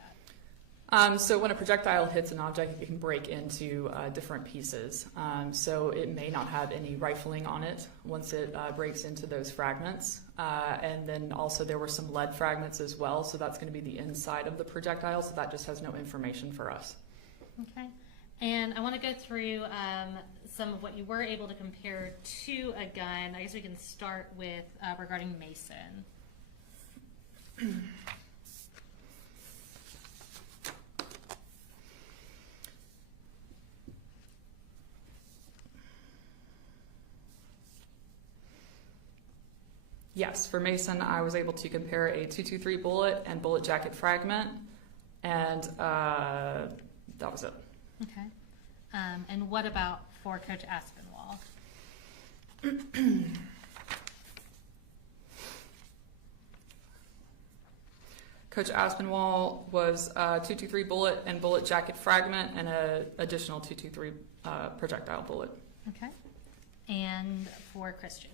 So when a projectile hits an object, it can break into different pieces. So it may not have any rifling on it once it breaks into those fragments. And then also there were some lead fragments as well, so that's going to be the inside of the projectile, so that just has no information for us. Okay. And I want to go through some of what you were able to compare to a gun. I guess we can start with regarding Mason. Yes, for Mason, I was able to compare a .223 bullet and bullet jacket fragment, and that was it. Okay. And what about for Coach Aspinwall? Coach Aspinwall was a .223 bullet and bullet jacket fragment and an additional .223 projectile bullet. Okay. And for Christian?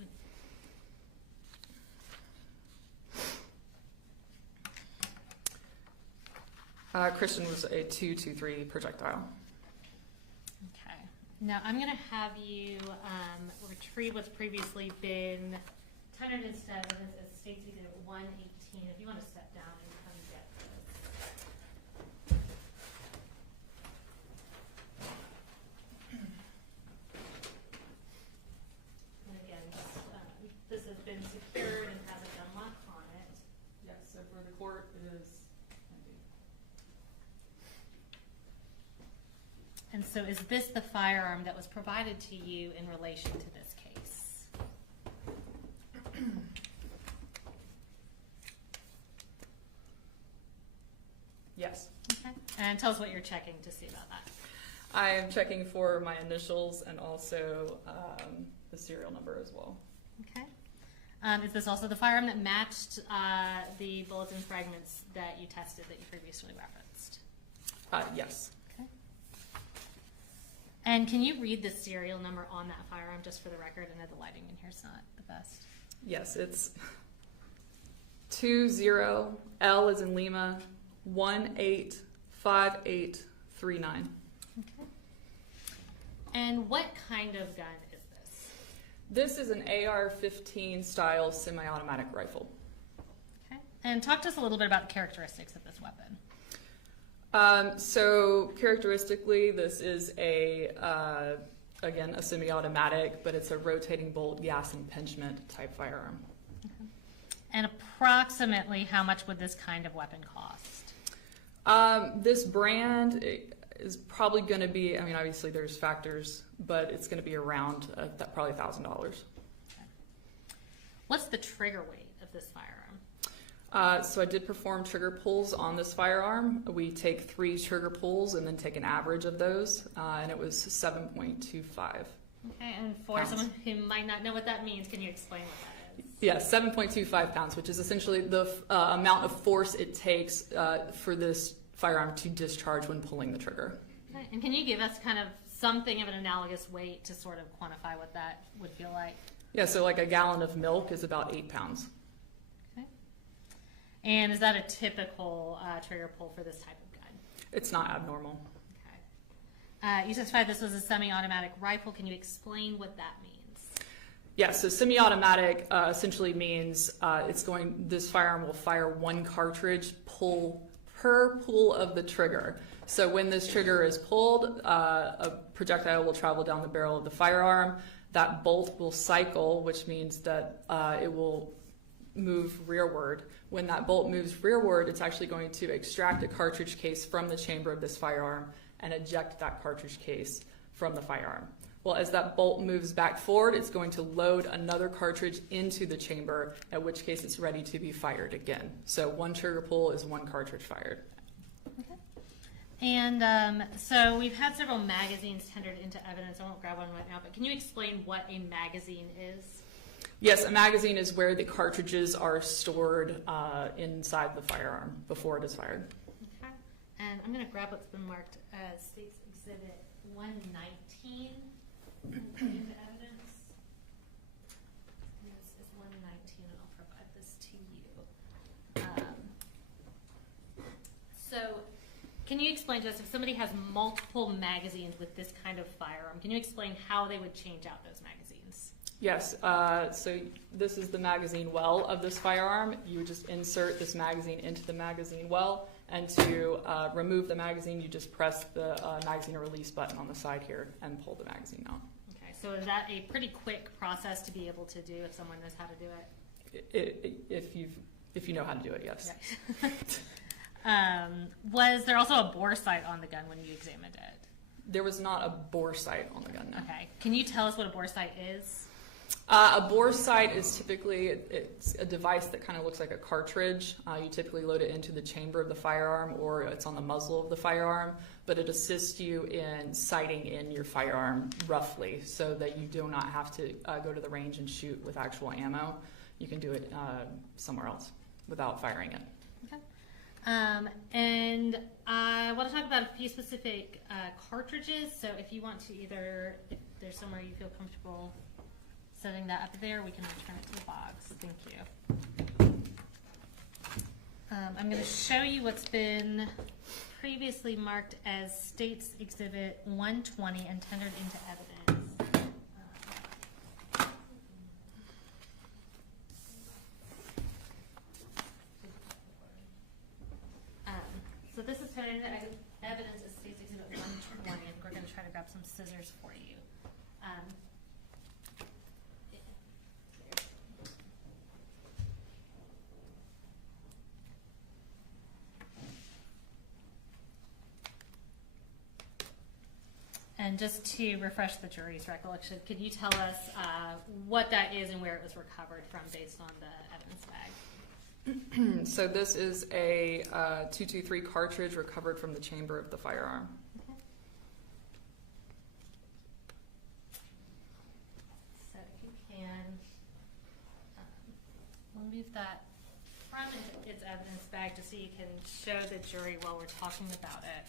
Christian was a .223 projectile. Okay. Now I'm going to have you retrieve what's previously been tendered into evidence as States Exhibit 118. If you want to step down and come get this. And again, this has been secured and has a gun lock on it. Yes, so for the court, it is empty. And so is this the firearm that was provided to you in relation to this case? Yes. Okay. And tell us what you're checking to see about that. I am checking for my initials and also the serial number as well. Okay. Is this also the firearm that matched the bullets and fragments that you tested that you previously referenced? Yes. Okay. And can you read the serial number on that firearm just for the record? I know the lighting in here is not the best. Yes, it's 20 L as in Lima 185839. Okay. And what kind of gun is this? This is an AR-15 style semi-automatic rifle. Okay. And talk to us a little bit about the characteristics of this weapon. So characteristically, this is again, a semi-automatic, but it's a rotating bolt gas impingement type firearm. Okay. And approximately how much would this kind of weapon cost? This brand is probably going to be, I mean, obviously there's factors, but it's going to be around probably $1,000. Okay. What's the trigger weight of this firearm? So I did perform trigger pulls on this firearm. We take 3 trigger pulls and then take an average of those, and it was 7.25. Okay, and for pounds. someone who might not know what that means, can you explain what that is? Yeah, 7.25 pounds, which is essentially the amount of force it takes for this firearm to discharge when pulling the trigger. Okay. And can you give us kind of something of an analogous weight to sort of quantify what that would feel like? Yeah, so like a gallon of milk is about 8 pounds. Okay. And is that a typical trigger pull for this type of gun? It's not abnormal. Okay. You testified this was a semi-automatic rifle. Can you explain what that means? Yeah, so semi-automatic essentially means this firearm will fire 1 cartridge per pull of the trigger. So when this trigger is pulled, a projectile will travel down the barrel of the firearm. That bolt will cycle, which means that it will move rearward. When that bolt moves rearward, it's actually going to extract a cartridge case from the chamber of this firearm and eject that cartridge case from the firearm. Well, as that bolt moves back forward, it's going to load another cartridge into the chamber, at which case it's ready to be fired again. So 1 trigger pull is 1 cartridge fired. Okay. And so we've had several magazines tendered into evidence. I won't grab one right now, but can you explain what a magazine is? Yes, a magazine is where the cartridges are stored inside the firearm before it is fired. Okay. And I'm going to grab what's been marked as State's Exhibit 119 and put into evidence. This is 119, and I'll provide this to you. So Can you explain to us, if somebody has multiple magazines with this kind of firearm, can you explain how they would change out those magazines? Yes, so this is the magazine well of this firearm. You would just insert this magazine into the magazine well, and to remove the magazine, you just press the magazine release button on the side here and pull the magazine out. Okay, so is that a pretty quick process to be able to do if someone knows how to do it? If you know how to do it, yes. Right. Was there also a bore sight on the gun when you examined it? There was not a bore sight on the gun, no. Okay. Can you tell us what a bore sight is? A bore sight is typically, it's a device that kind of looks like a cartridge. You typically load it into the chamber of the firearm, or it's on the muzzle of the firearm, but it assists you in sighting in your firearm roughly, so that you do not have to go to the range and shoot with actual ammo. You can do it somewhere else without firing it. Okay. And I want to talk about a few specific cartridges. So if you want to if there's somewhere you feel comfortable setting that up there, we can return it to the box. Thank you. I'm going to show you what's been previously marked as State's Exhibit 120 and tendered into evidence. So this is tendered into evidence as State's Exhibit 120, and we're going to try to grab some scissors for you. And just to refresh the jury's recollection, could you tell us what that is and where it was recovered from based on the evidence bag? So this is a .223 cartridge recovered from the chamber of the firearm. Okay. So if you can remove that from its evidence bag just so you can show the jury while we're talking about it.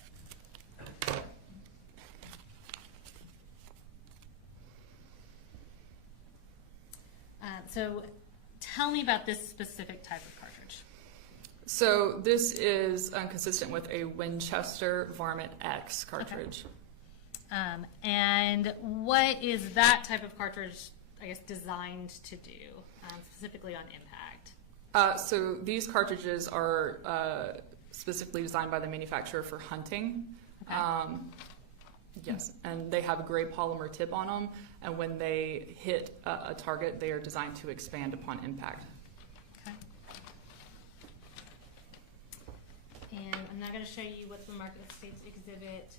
So tell me about this specific type of cartridge. So this is consistent with a Winchester Varmint X cartridge. Okay. And what is that type of cartridge, I guess, designed to do, specifically on impact? So these cartridges are specifically designed by the manufacturer for hunting. Okay. Yes, and they have a gray polymer tip on them, and when they hit a target, they are designed to expand upon impact. Okay. And I'm now going to show you what's been marked as State's Exhibit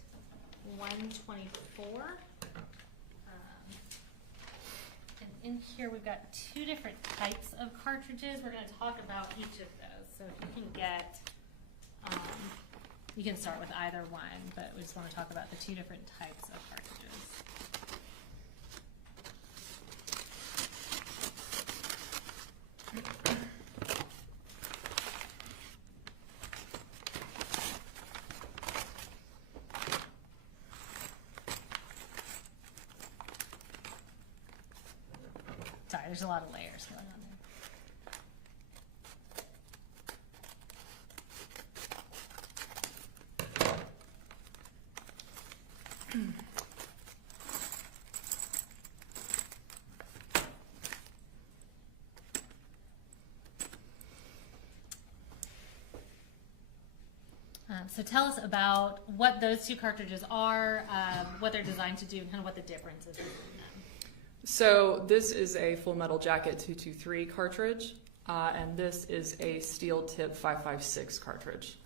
124. And in here we've got two different types of cartridges. We're going to talk about each of those. So if you can get... you can start with either one, but we just want to talk about the two different types of cartridges. Sorry, there's a lot of layers going on there. So tell us about what those two cartridges are, what they're designed to do, and kind of what the difference is between them. So this is a Full Metal Jacket 223 cartridge, and this is a steel tip 5.56 cartridge.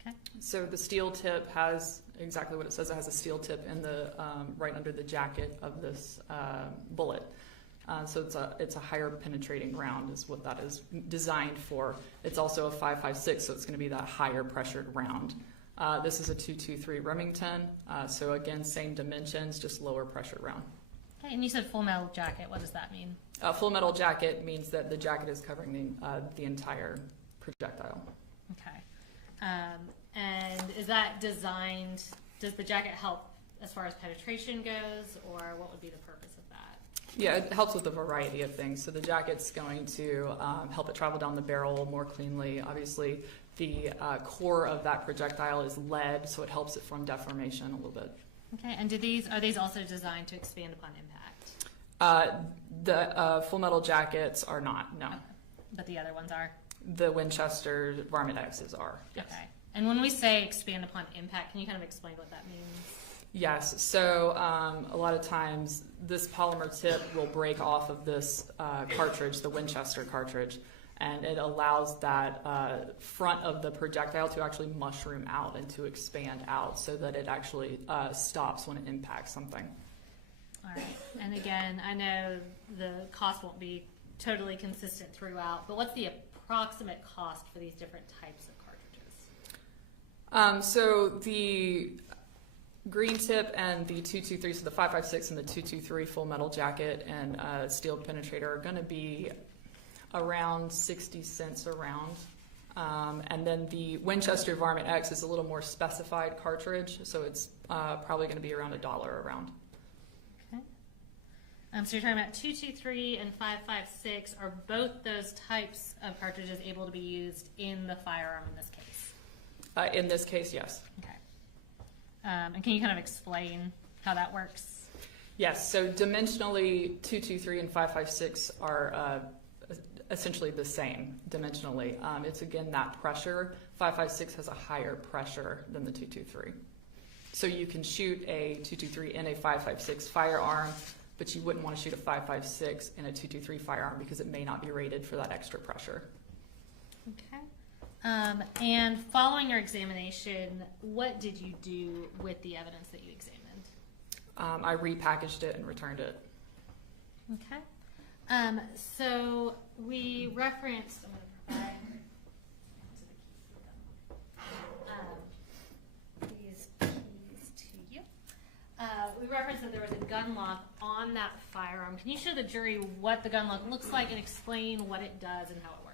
Okay. So the steel tip has exactly what it says. It has a steel tip in the right under the jacket of this bullet. So it's a higher penetrating round is what that is designed for. It's also a 5.56, so it's going to be that higher pressured round. This is a 223 Remington, so again, same dimensions, just lower pressure round. Okay, and you said Full Metal Jacket. What does that mean? Full Metal Jacket means that the jacket is covering the entire projectile. Okay. And is that designed, does the jacket help as far as penetration goes, or what would be the purpose of that? Yeah, it helps with a variety of things. So the jacket's going to help it travel down the barrel more cleanly. Obviously, the core of that projectile is lead, so it helps it from deformation a little bit. Okay, and are these also designed to expand upon impact? The full metal jackets are not, no. But the other ones are? The Winchester Varmint X's are, yes. Okay. And when we say expand upon impact, can you kind of explain what that means? Yes, so a lot of times this polymer tip will break off of this cartridge, the Winchester cartridge, and it allows that front of the projectile to actually mushroom out and to expand out so that it actually stops when it impacts something. All right. And again, I know the cost won't be totally consistent throughout, but what's the approximate cost for these different types of cartridges? So the green tip and the 223, so the 5.56 and the 223 full metal jacket and steel penetrator are going to be around 60 cents a round. And then the Winchester Varmint X is a little more specified cartridge, so it's probably going to be around $1 a round. Okay. So you're talking about 223 and 5.56. Are both those types of cartridges able to be used in the firearm in this case? In this case, yes. Okay. And can you kind of explain how that works? Yes, so dimensionally 223 and 5.56 are essentially the same dimensionally. It's again that pressure. 5.56 has a higher pressure than the 223. So you can shoot a 223 in a 5.56 firearm, but you wouldn't want to shoot a 5.56 in a 223 firearm because it may not be rated for that extra pressure. Okay. And following your examination, what did you do with the evidence that you examined? I repackaged it and returned it. Okay. So we referenced, I'm going to provide these keys to you. We referenced that there was a gun lock on that firearm. Can you show the jury what the gun lock looks like and explain what it does and how it works?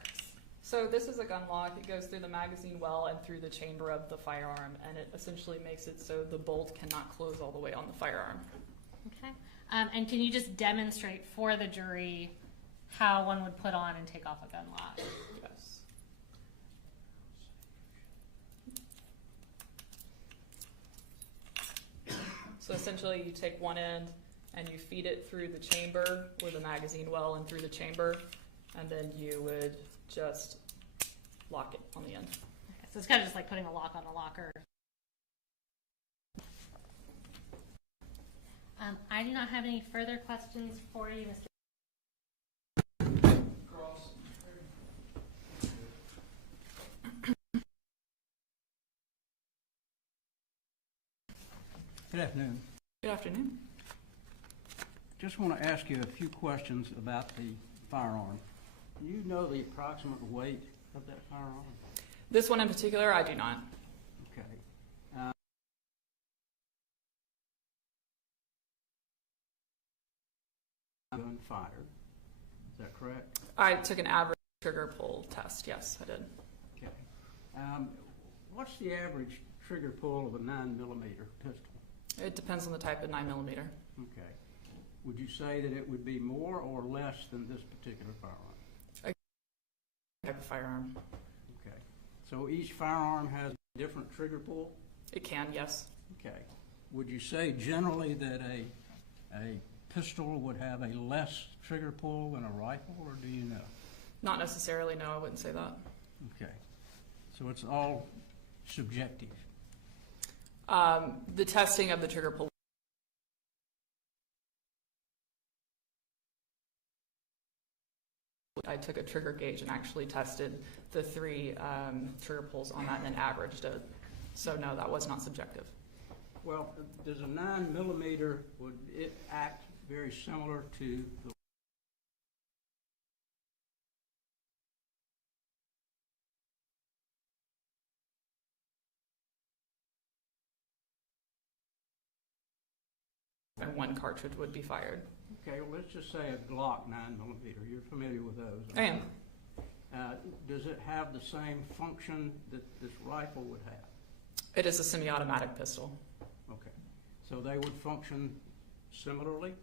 So this is a gun lock. It goes through the magazine well and through the chamber of the firearm, and it essentially makes it so the bolt cannot close all the way on the firearm. Okay. And can you just demonstrate for the jury how one would put on and take off a gun lock? Yes. So essentially you take one end and you feed it through the chamber or the magazine well and through the chamber, and then you would just lock it on the end. Okay, so it's kind of just like putting a lock on a locker. I do not have any further questions for you, Mr. Cross. Good afternoon. Good afternoon. Just want to ask you a few questions about the firearm. Do you know the approximate weight of that firearm? This one in particular, I do not. Okay. Gun fired. Is that correct? I took an average trigger pull test. Yes, I did. Okay. What's the average trigger pull of a 9mm pistol? It depends on the type of 9mm. Okay. Would you say that it would be more or less than this particular firearm? Type of firearm. Okay. So each firearm has a different trigger pull? It can, yes. Okay. Would you say generally that a pistol would have a less trigger pull than a rifle, or do you know? Not necessarily, no, I wouldn't say that. Okay. So it's all subjective. The testing of the trigger pull. I took a trigger gauge and actually tested the three trigger pulls on that and then averaged it. So no, that was not subjective. Well, does a 9mm, would it act very similar to the and one cartridge would be fired. Okay, well, let's just say a Glock 9mm. You're familiar with those? I am. Does it have the same function that this rifle would have? It is a semi-automatic pistol. Okay. So they would function similarly?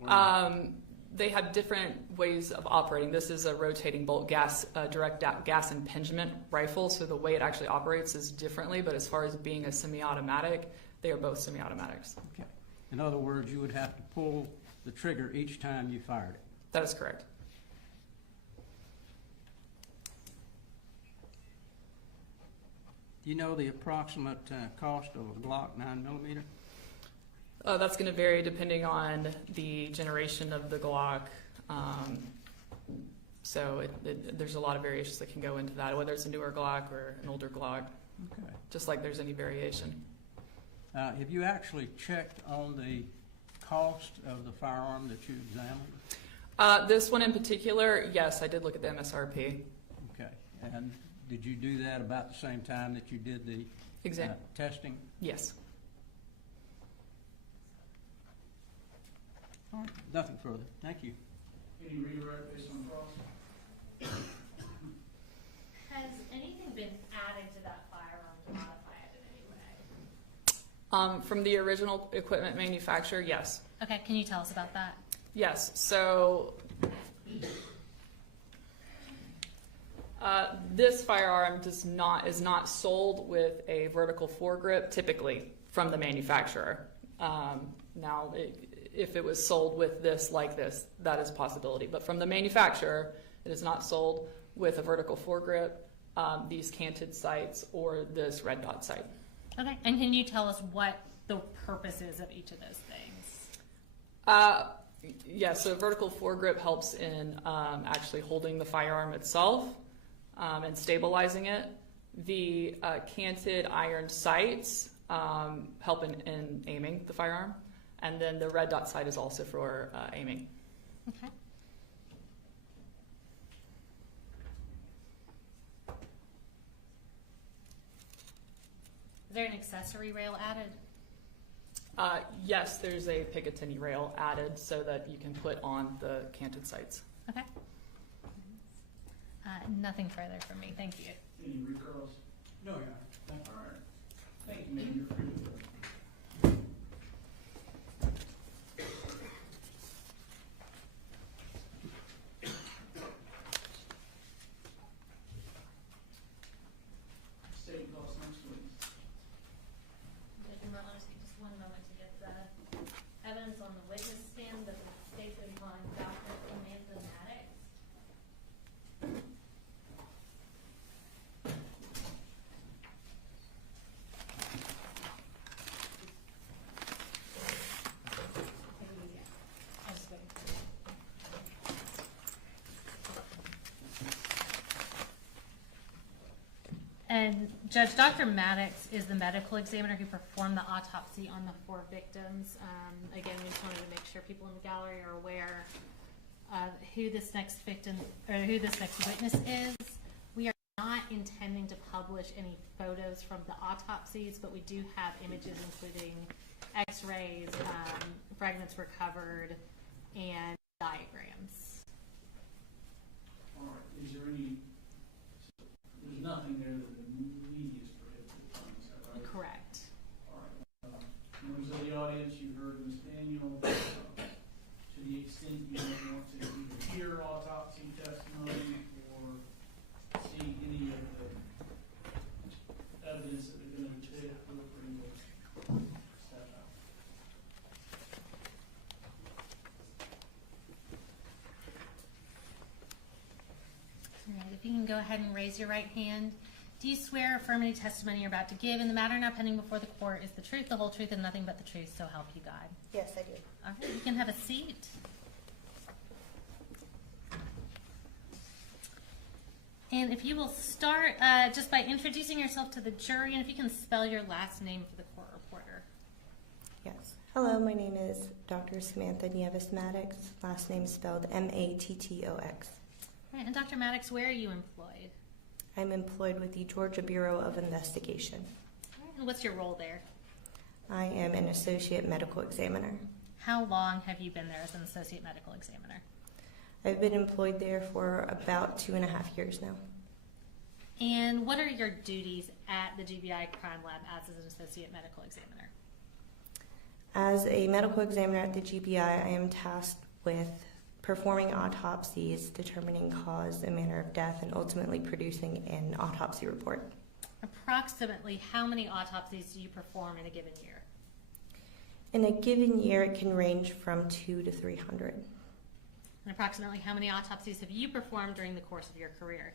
They have different ways of operating. This is a rotating bolt direct gas impingement rifle, so the way it actually operates is differently, but as far as being a semi-automatic, they are both semi-automatics. Okay. In other words, you would have to pull the trigger each time you fired it. That is correct. Do you know the approximate cost of a Glock 9mm? That's going to vary depending on the generation of the Glock. So there's a lot of variations that can go into that, whether it's a newer Glock or an older Glock, Okay. just like there's any variation. Have you actually checked on the cost of the firearm that you examined? This one in particular, yes, I did look at the MSRP. Okay. And did you do that about the same time that you did the testing? Yes. All right. Nothing further. Thank you. Any redirect based on cross? Has anything been added to that firearm to modify it in any way? From the original equipment manufacturer, yes. Okay, can you tell us about that? Yes. So this firearm is not sold with a vertical foregrip, typically from the manufacturer. Now, if it was sold with this like this, that is a possibility. But from the manufacturer, it is not sold with a vertical foregrip, these canted sights, or this red dot sight. Okay, and can you tell us what the purpose is of each of those things? Yeah, so vertical foregrip helps in actually holding the firearm itself and stabilizing it. The canted iron sights help in aiming the firearm. And then the red dot sight is also for aiming. Okay. Is there an accessory rail added? Yes, there's a Picatinny rail added so that you can put on the canted sights. Okay. Nothing further from me. Thank you. Any recalls? No, yeah. All right. Thank you, ma'am. You're free to go. State cost next week. You might want to take just one moment to get the evidence on the witness stand that the state put upon Dr. Samantha Maddox. I'll just wait. And Judge, Dr. Maddox is the medical examiner who performed the autopsy on the 4 victims. Again, we just wanted to make sure people in the gallery are aware of who this next victim or who this next witness is. We are not intending to publish any photos from the autopsies, but we do have images including x-rays, fragments recovered, and diagrams. All right. Is there any, there's nothing there that the media is prohibited from, is that right? Correct. All right. Members of the audience, you heard Ms. Daniel. To the extent you don't want to either hear autopsy testimony or see any of the evidence that they're going to take, feel free to step out. All right, if you can go ahead and raise your right hand. Do you swear or affirm any testimony you're about to give in the matter now pending before the court is the truth, the whole truth, and nothing but the truth, so help you God? Yes, I do. All right, you can have a seat. And if you will start just by introducing yourself to the jury, and if you can spell your last name for the court reporter. Yes. Hello, my name is Dr. Samantha Nieves Maddox. Last name spelled Mattox. All right, and Dr. Maddox, where are you employed? I'm employed with the Georgia Bureau of Investigation. All right, and what's your role there? I am an associate medical examiner. How long have you been there as an associate medical examiner? I've been employed there for about 2.5 years now. And what are your duties at the GBI Crime Lab as an associate medical examiner? As a medical examiner at the GBI, I am tasked with performing autopsies, determining cause and manner of death, and ultimately producing an autopsy report. Approximately how many autopsies do you perform in a given year? In a given year, it can range from 200 to 300. And approximately how many autopsies have you performed during the course of your career?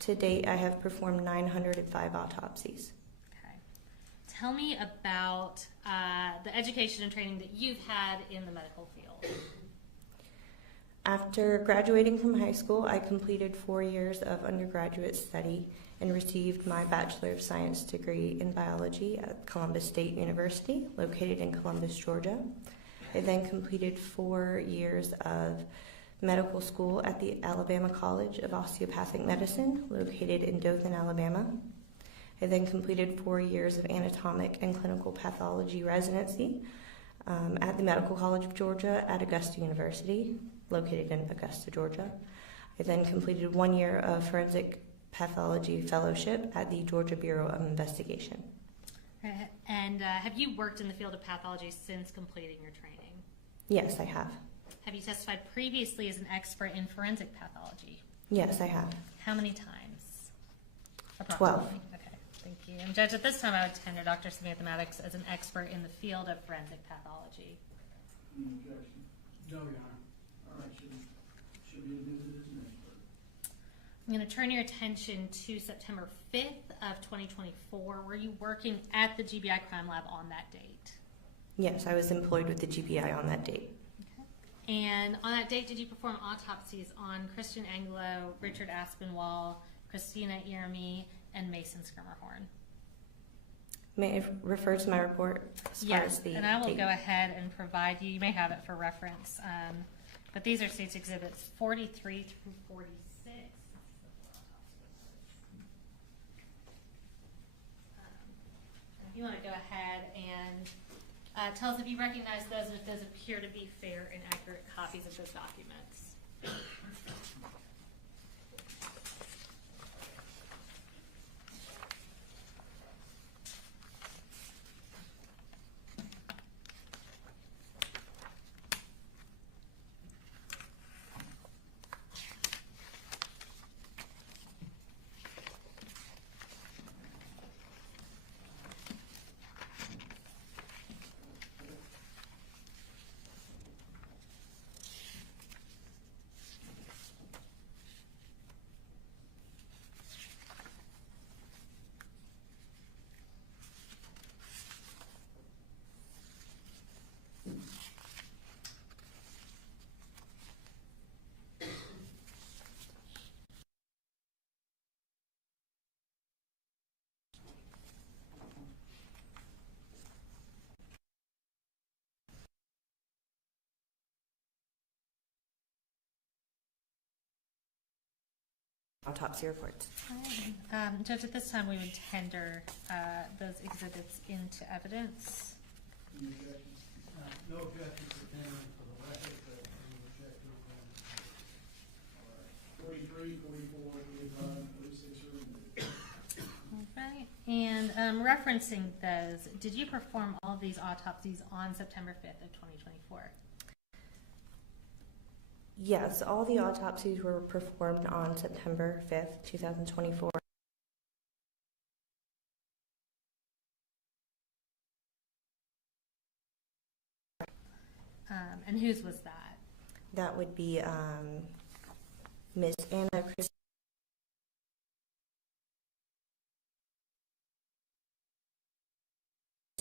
To date, I have performed 905 autopsies. Okay. Tell me about the education and training that you've had in the medical field. After graduating from high school, I completed 4 years of undergraduate study and received my Bachelor of Science degree in biology at Columbus State University, located in Columbus, Georgia. I then completed 4 years of medical school at the Alabama College of Osteopathic Medicine, located in Dothan, Alabama. I then completed 4 years of anatomic and clinical pathology residency at the Medical College of Georgia at Augusta University, located in Augusta, Georgia. I then completed 1 year of forensic pathology fellowship at the Georgia Bureau of Investigation. And have you worked in the field of pathology since completing your training? Yes, I have. Have you testified previously as an expert in forensic pathology? Yes, I have. How many times? 12. Okay, thank you. And Judge, at this time I would tender Dr. Samantha Maddox as an expert in the field of forensic pathology. Any objection? No, Your Honor. All right, should be admitted as an expert. I'm going to turn your attention to September 5th of 2024. Were you working at the GBI Crime Lab on that date? Yes, I was employed with the GBI on that date. Okay. And on that date, did you perform autopsies on Christian Anglo, Richard Aspinwall, Christina Iermy, and Mason Skirmerhorn? May I refer to my report as far as the and I will date? go ahead and provide you may have it for reference, but these are State's Exhibits 43 through 46. If you want to go ahead and tell us if you recognize those and if those appear to be fair and accurate copies of those documents. Autopsy reports. Judge, at this time we would tender those exhibits into evidence. Any objection? No objection to tendering for the record, but any objection All right. 43, 44, 45, 46 are admitted. All right. And referencing those, did you perform all of these autopsies on September 5th of 2024? Yes, all the autopsies were performed on September 5th, 2024. And whose was that? That would be Miss Anna Chris.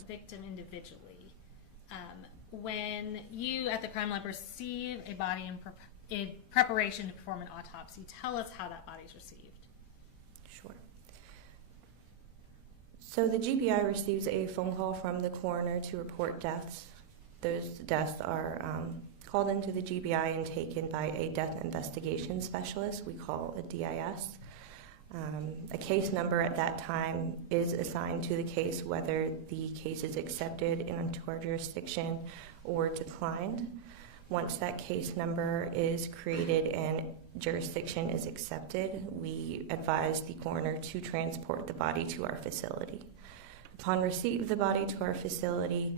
Victim individually. When you at the crime lab receive a body in preparation to perform an autopsy, tell us how that body is received. Sure. So the GBI receives a phone call from the coroner to report deaths. Those deaths are called into the GBI and taken by a death investigation specialist we call a DIS. A case number at that time is assigned to the case, whether the case is accepted into our jurisdiction or declined. Once that case number is created and jurisdiction is accepted, we advise the coroner to transport the body to our facility. Upon receipt of the body to our facility,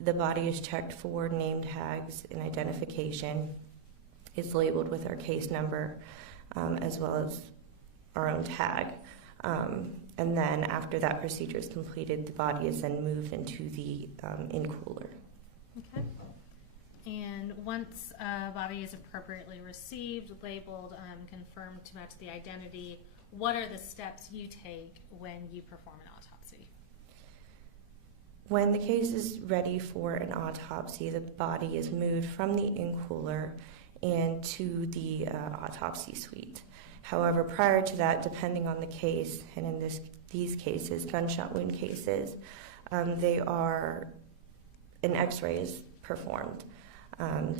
The body is checked for name tags and identification. It's labeled with our case number, as well as our own tag. And then after that procedure is completed, the body is then moved into the in-cooler. Okay. And once a body is appropriately received, labeled, confirmed to match the identity, what are the steps you take when you perform an autopsy? When the case is ready for an autopsy, the body is moved from the in-cooler and to the autopsy suite. However, prior to that, depending on the case, and in these cases, gunshot wound cases, an X-ray is performed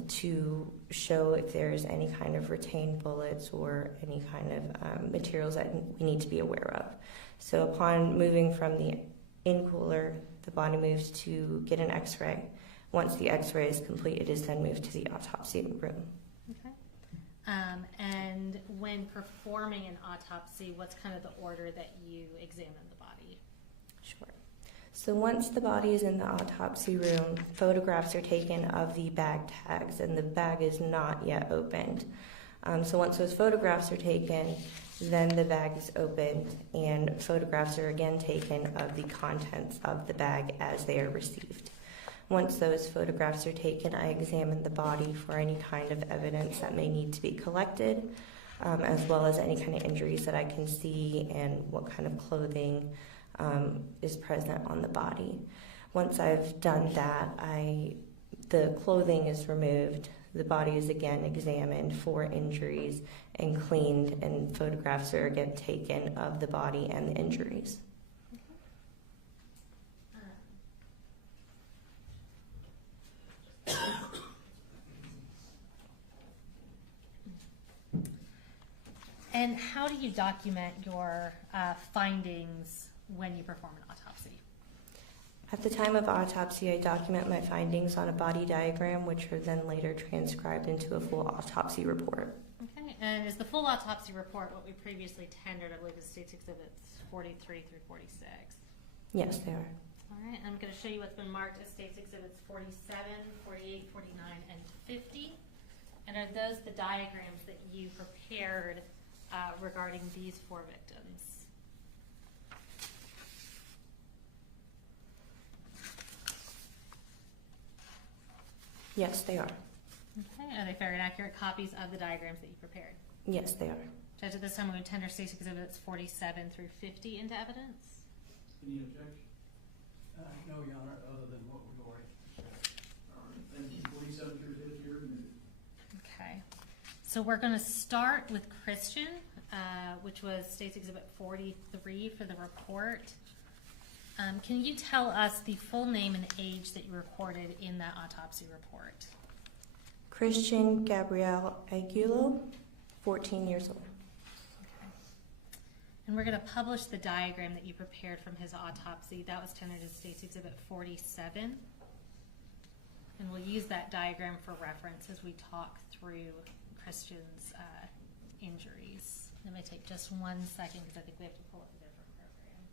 to show if there's any kind of retained bullets or any kind of materials that we need to be aware of. So upon moving from the in-cooler, the body moves to get an X-ray. Once the X-ray is complete, it is then moved to the autopsy room. Okay. And when performing an autopsy, what's kind of the order that you examine the body? Sure. So once the body is in the autopsy room, photographs are taken of the bag tags, and the bag is not yet opened. So once those photographs are taken, then the bag is opened, and photographs are again taken of the contents of the bag as they are received. Once those photographs are taken, I examine the body for any kind of evidence that may need to be collected, as well as any kind of injuries that I can see and what kind of clothing is present on the body. Once I've done that, the clothing is removed, the body is again examined for injuries and cleaned, and photographs are again taken of the body and the injuries. And how do you document your findings when you perform an autopsy? At the time of autopsy, I document my findings on a body diagram, which are then later transcribed into a full autopsy report. Okay, and is the full autopsy report what we previously tendered, I believe, is State's Exhibits 43 through 46? Yes, they are. All right, I'm going to show you what's been marked as State's Exhibits 47, 48, 49, and 50. And are those the diagrams that you prepared regarding these 4 victims? Yes, they are. Okay, are they fair and accurate copies of the diagrams that you prepared? Yes, they are. Judge, at this time, we're going to tender State's Exhibits 47 through 50 into evidence. Any objection? No, Your Honor, other than what we've already said. All right, thank you. 47 through 50 are admitted. Okay, so we're going to start with Christian, which was State's Exhibit 43 for the report. Can you tell us the full name and age that you recorded in that autopsy report? Christian Gabriel Aguilo, 14 years old. Okay. And we're going to publish the diagram that you prepared from his autopsy. That was tendered as State's Exhibit 47. And we'll use that diagram for reference as we talk through Christian's injuries. It may take just 1 second because I think we have to pull up a different program.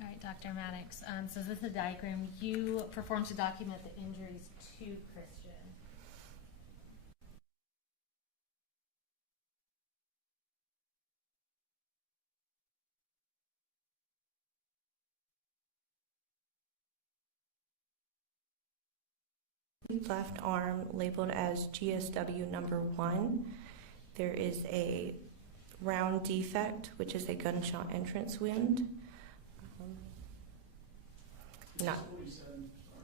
All right, Dr. Maddox. So this is a diagram you performed to document the injuries to Christian. Left arm labeled as GSW number 1. There is a round defect, which is a gunshot entrance wound. Not.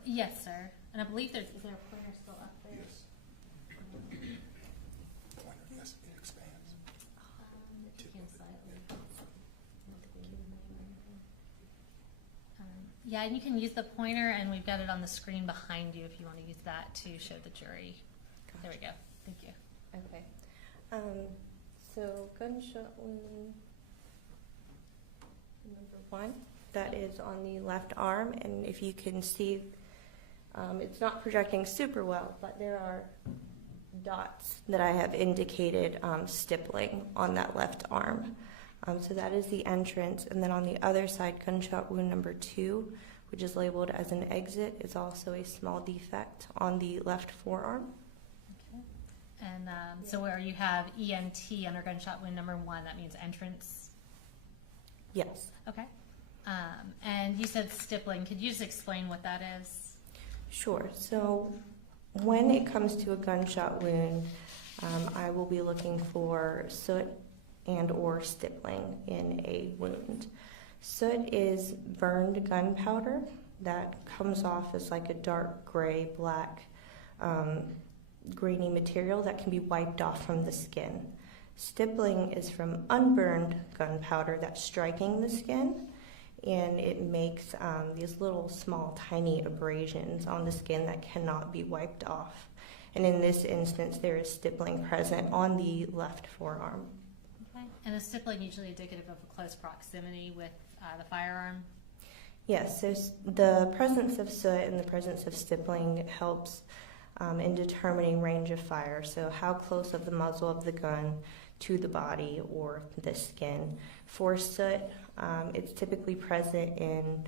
Yes, sir. And I believe is there a pointer still up there? Yes. Pointer, yes, it expands. If you can slightly. Yeah, and you can use the pointer, and we've got it on the screen behind you if you want to use that to show the jury. Gotcha. There we go. Thank you. Okay. So gunshot wound number 1, that is on the left arm, and if you can see, it's not projecting super well, but there are dots that I have indicated stippling on that left arm. So that is the entrance, and then on the other side, gunshot wound number 2, which is labeled as an exit, is also a small defect on the left forearm. Okay. And so where you have ENT under gunshot wound number 1, that means entrance? Yes. Okay. And you said stippling. Could you just explain what that is? Sure. So when it comes to a gunshot wound, I will be looking for soot and or stippling in a wound. Soot is burned gunpowder that comes off as like a dark gray, black, grainy material that can be wiped off from the skin. Stippling is from unburned gunpowder that's striking the skin, and it makes these little small tiny abrasions on the skin that cannot be wiped off. And in this instance, there is stippling present on the left forearm. Okay. And is stippling usually indicative of a close proximity with the firearm? Yes, so the presence of soot and the presence of stippling helps in determining range of fire. So how close of the muzzle of the gun to the body or the skin. For soot, it's typically present in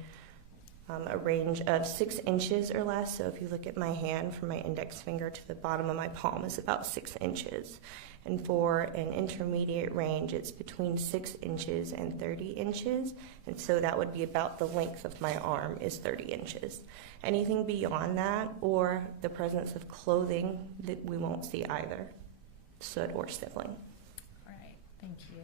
a range of 6 inches or less. So if you look at my hand, from my index finger to the bottom of my palm is about 6 inches. And for an intermediate range, it's between 6 inches and 30 inches. And so that would be about the length of my arm is 30 inches. Anything beyond that, or the presence of clothing, that we won't see either, soot or stippling. All right, thank you.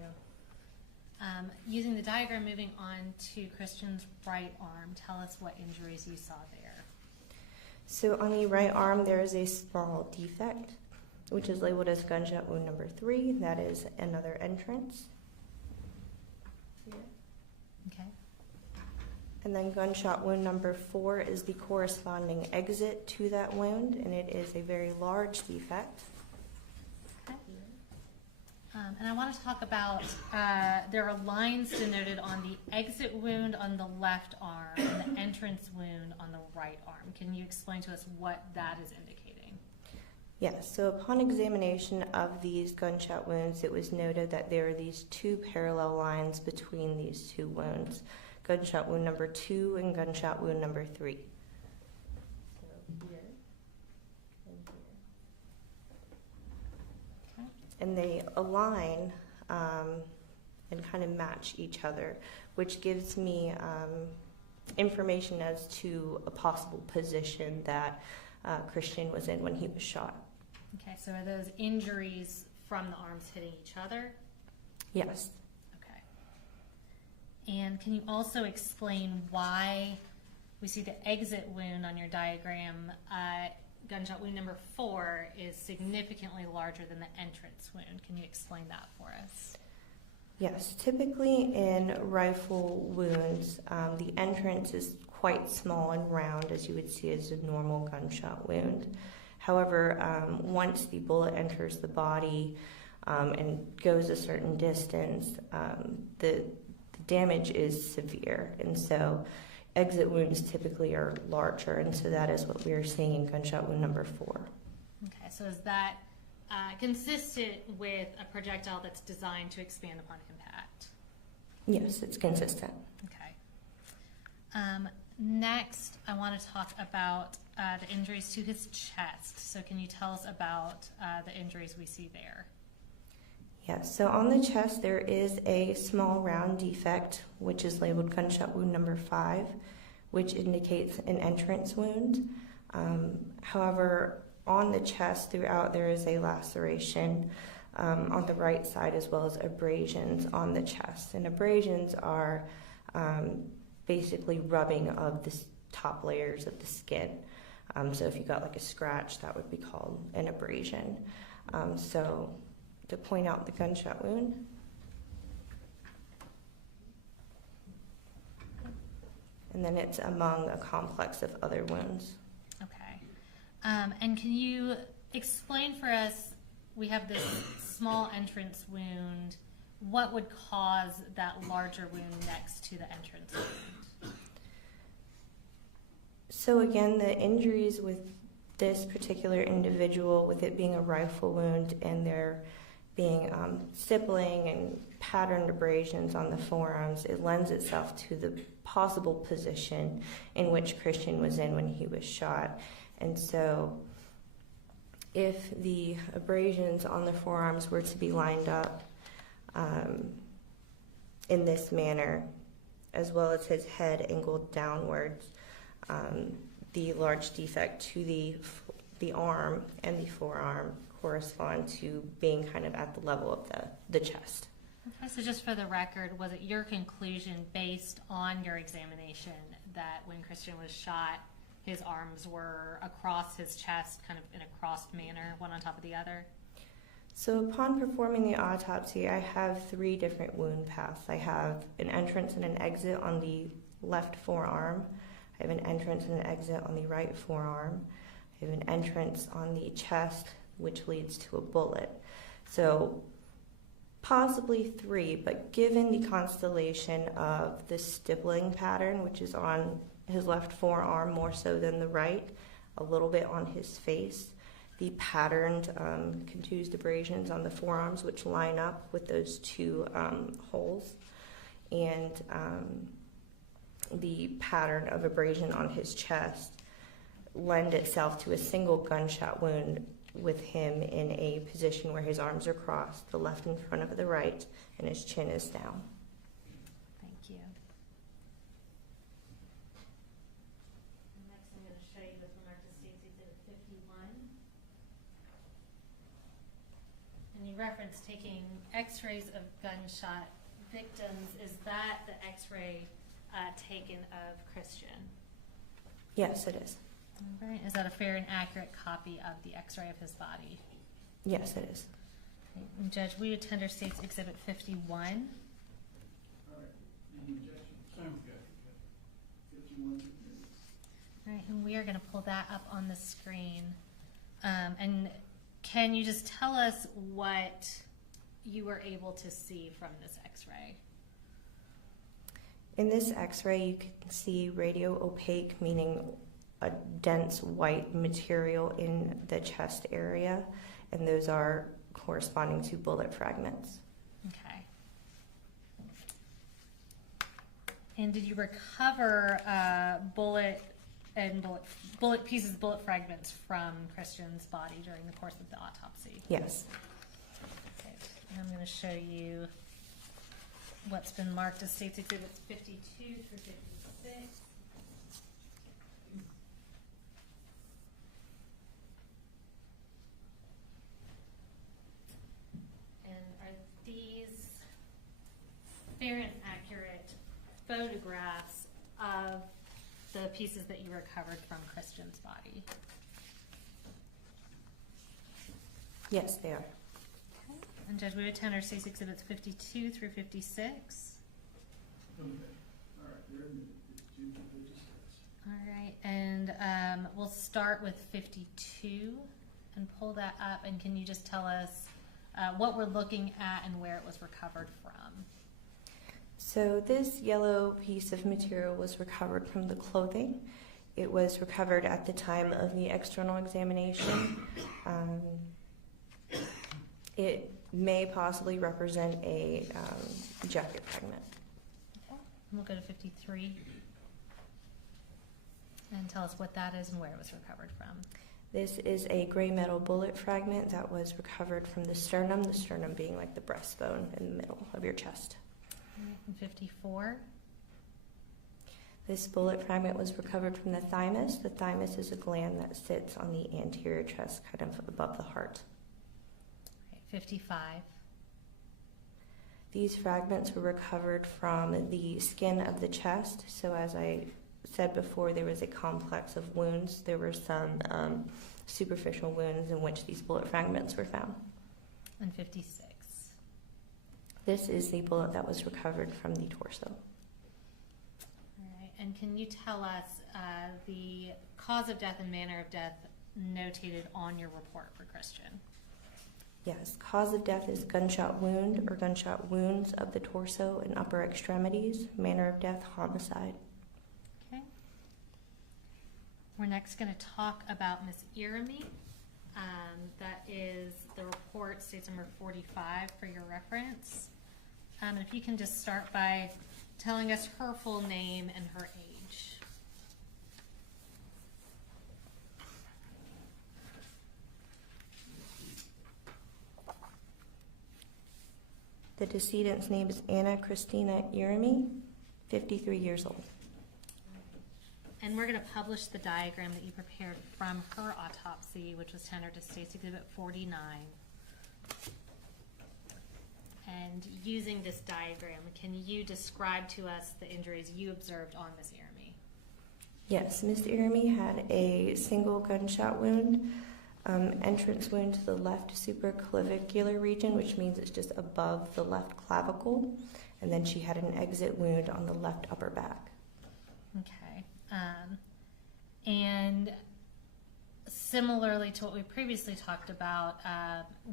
Using the diagram, moving on to Christian's right arm, tell us what injuries you saw there. So on the right arm, there is a small defect, which is labeled as gunshot wound number 3. That is another entrance. Okay. And then gunshot wound number 4 is the corresponding exit to that wound, and it is a very large defect. Okay. And I want to talk about, there are lines denoted on the exit wound on the left arm and the entrance wound on the right arm. Can you explain to us what that is indicating? Yes, so upon examination of these gunshot wounds, it was noted that there are these 2 parallel lines between these 2 wounds, gunshot wound number 2 and gunshot wound number 3. So here and here. Okay. And they align and kind of match each other, which gives me information as to a possible position that Christian was in when he was shot. Okay, so are those injuries from the arms hitting each other? Yes. Okay. And can you also explain why we see the exit wound on your diagram, gunshot wound number 4, is significantly larger than the entrance wound? Can you explain that for us? Yes, typically in rifle wounds, the entrance is quite small and round, as you would see as a normal gunshot wound. However, once the bullet enters the body and goes a certain distance, the damage is severe, and so exit wounds typically are larger, and so that is what we are seeing in gunshot wound number 4. Okay, so is that consistent with a projectile that's designed to expand upon impact? Yes, it's consistent. Okay. Next, I want to talk about the injuries to his chest. So can you tell us about the injuries we see there? Yes, so on the chest there is a small round defect, which is labeled gunshot wound number 5, which indicates an entrance wound. However, on the chest throughout there is a laceration on the right side, as well as abrasions on the chest. And abrasions are basically rubbing of the top layers of the skin. So if you got like a scratch, that would be called an abrasion. So to point out the gunshot wound. And then it's among a complex of other wounds. Okay. And can you explain for us, we have this small entrance wound. What would cause that larger wound next to the entrance wound? So again, the injuries with this particular individual, with it being a rifle wound and there being stippling and patterned abrasions on the forearms, it lends itself to the possible position in which Christian was in when he was shot. And so if the abrasions on the forearms were to be lined up in this manner, as well as his head angled downwards, the large defect to the arm and the forearm correspond to being kind of at the level of the chest. Okay, so just for the record, was it your conclusion based on your examination that when Christian was shot, his arms were across his chest, kind of in a crossed manner, one on top of the other? So upon performing the autopsy, I have 3 different wound paths. I have an entrance and an exit on the left forearm. I have an entrance and an exit on the right forearm. I have an entrance on the chest, which leads to a bullet. So possibly 3, but given the constellation of the stippling pattern, which is on his left forearm more so than the right, a little bit on his face, the patterned contused abrasions on the forearms, which line up with those 2 holes, and the pattern of abrasion on his chest lend itself to a single gunshot wound with him in a position where his arms are crossed, the left in front of the right, and his chin is down. Thank you. Next, I'm going to show you the Marcus States Exhibit 51. And you referenced taking x-rays of gunshot victims. Is that the x-ray taken of Christian? Yes, it is. All right. Is that a fair and accurate copy of the x-ray of his body? Yes, it is. Okay. And Judge, we would tender States Exhibit 51. All right. Any objection? Same objection. 51. All right, and we are going to pull that up on the screen. And can you just tell us what you were able to see from this x-ray? In this x-ray, you can see radio opaque, meaning a dense white material in the chest area, and those are corresponding to bullet fragments. Okay. And did you recover bullet fragments from Christian's body during the course of the autopsy? Yes. Okay. And I'm going to show you what's been marked as States Exhibits 52 through 56. And are these fair and accurate photographs of the pieces that you recovered from Christian's body? Yes, they are. And Judge, we would tender States Exhibits 52 through 56. Okay. All right. They're in the 52 to 56. All right, and we'll start with 52 and pull that up. And can you just tell us what we're looking at and where it was recovered from? So this yellow piece of material was recovered from the clothing. It was recovered at the time of the external examination. It may possibly represent a jacket fragment. Okay. We'll go to 53 and tell us what that is and where it was recovered from. This is a gray metal bullet fragment that was recovered from the sternum being like the breastbone in the middle of your chest. And 54. This bullet fragment was recovered from the thymus. The thymus is a gland that sits on the anterior chest, kind of above the heart. 55. These fragments were recovered from the skin of the chest. So as I said before, there was a complex of wounds. There were some superficial wounds in which these bullet fragments were found. And 56. This is the bullet that was recovered from the torso. And can you tell us the cause of death and manner of death notated on your report for Christian? Yes, cause of death is gunshot wound or gunshot wounds of the torso and upper extremities. Manner of death, homicide. Okay. We're next going to talk about Miss Irami. That is the report, states number 45 for your reference. If you can just start by telling us her full name and her age. The decedent's name is Anna Christina Irami, 53 years old. And we're going to publish the diagram that you prepared from her autopsy, which was tendered to State's Exhibit 49. And using this diagram, can you describe to us the injuries you observed on Miss Irami? Yes, Ms. Irami had a single gunshot wound, entrance wound to the left supraclavicular region, which means it's just above the left clavicle, and then she had an exit wound on the left upper back. Okay. And similarly to what we previously talked about,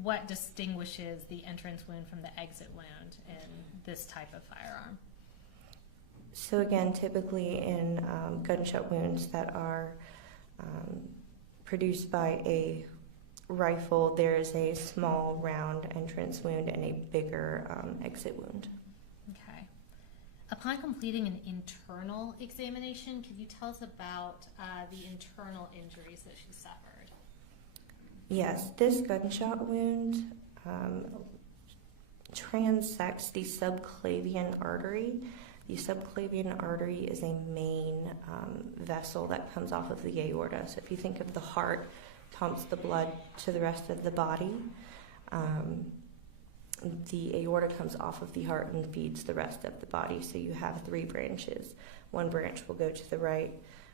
what distinguishes the entrance wound from the exit wound in this type of firearm? So again, typically in gunshot wounds that are produced by a rifle, there is a small round entrance wound and a bigger exit wound. Okay. Upon completing an internal examination, could you tell us about the internal injuries that she suffered? Yes, this gunshot wound transects the subclavian artery. The subclavian artery is a main vessel that comes off of the aorta. So if you think of the heart pumps the blood to the rest of the body, the aorta comes off of the heart and feeds the rest of the body. So you have three branches. One branch will go to the right,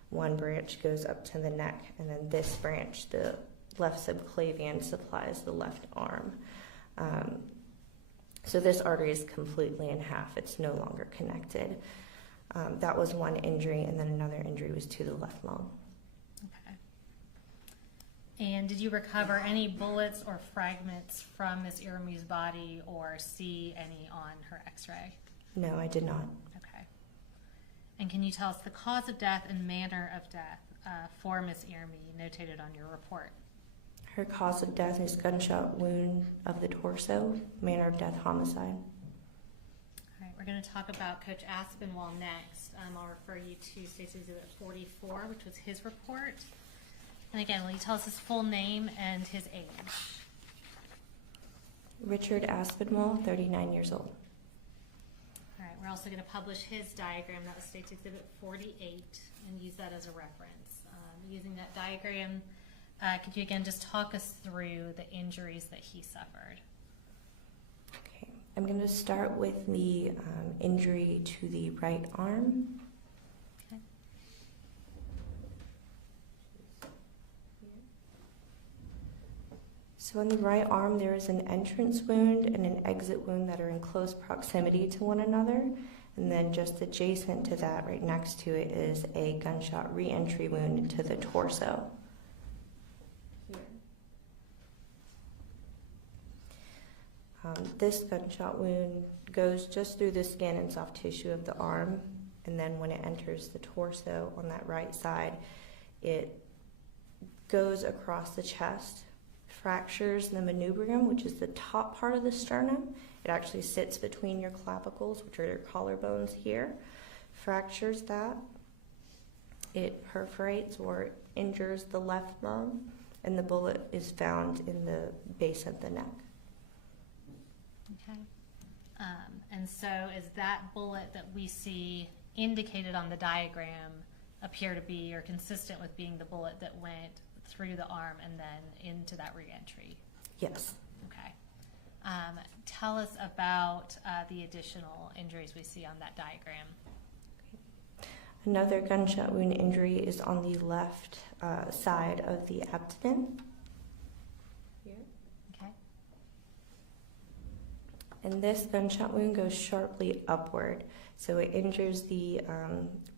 one branch goes up to the neck, and then this branch, the left subclavian, supplies the left arm. So this artery is completely in half. It's no longer connected. That was one injury, and then another injury was to the left lung. Okay. And did you recover any bullets or fragments from Miss Irami's body or see any on her x-ray? No, I did not. Okay. And can you tell us the cause of death and manner of death for Miss Irami notated on your report? Her cause of death is gunshot wound of the torso. Manner of death, homicide. All right, we're going to talk about Coach Aspinwall next. I'll refer you to State's Exhibit 44, which was his report. And again, will you tell us his full name and his age? Richard Aspinwall, 39 years old. All right, we're also going to publish his diagram. That was State's Exhibit 48, and use that as a reference. Using that diagram, could you again just talk us through the injuries that he suffered? Okay, I'm going to start with the injury to the right arm. Okay. So on the right arm, there is an entrance wound and an exit wound that are in close proximity to one another. And then just adjacent to that, right next to it, is a gunshot re-entry wound into the torso. This gunshot wound goes just through the skin and soft tissue of the arm, and then when it enters the torso on that right side, it goes across the chest, fractures the manubrium, which is the top part of the sternum. It actually sits between your clavicles, which are your collarbones here, fractures that. It perforates or injures the left lung, and the bullet is found in the base of the neck. Okay. And so is that bullet that we see indicated on the diagram appear to be or consistent with being the bullet that went through the arm and then into that reentry? Yes. Okay. Tell us about the additional injuries we see on that diagram. Another gunshot wound injury is on the left side of the abdomen. Here. Okay. And this gunshot wound goes sharply upward. So it injures the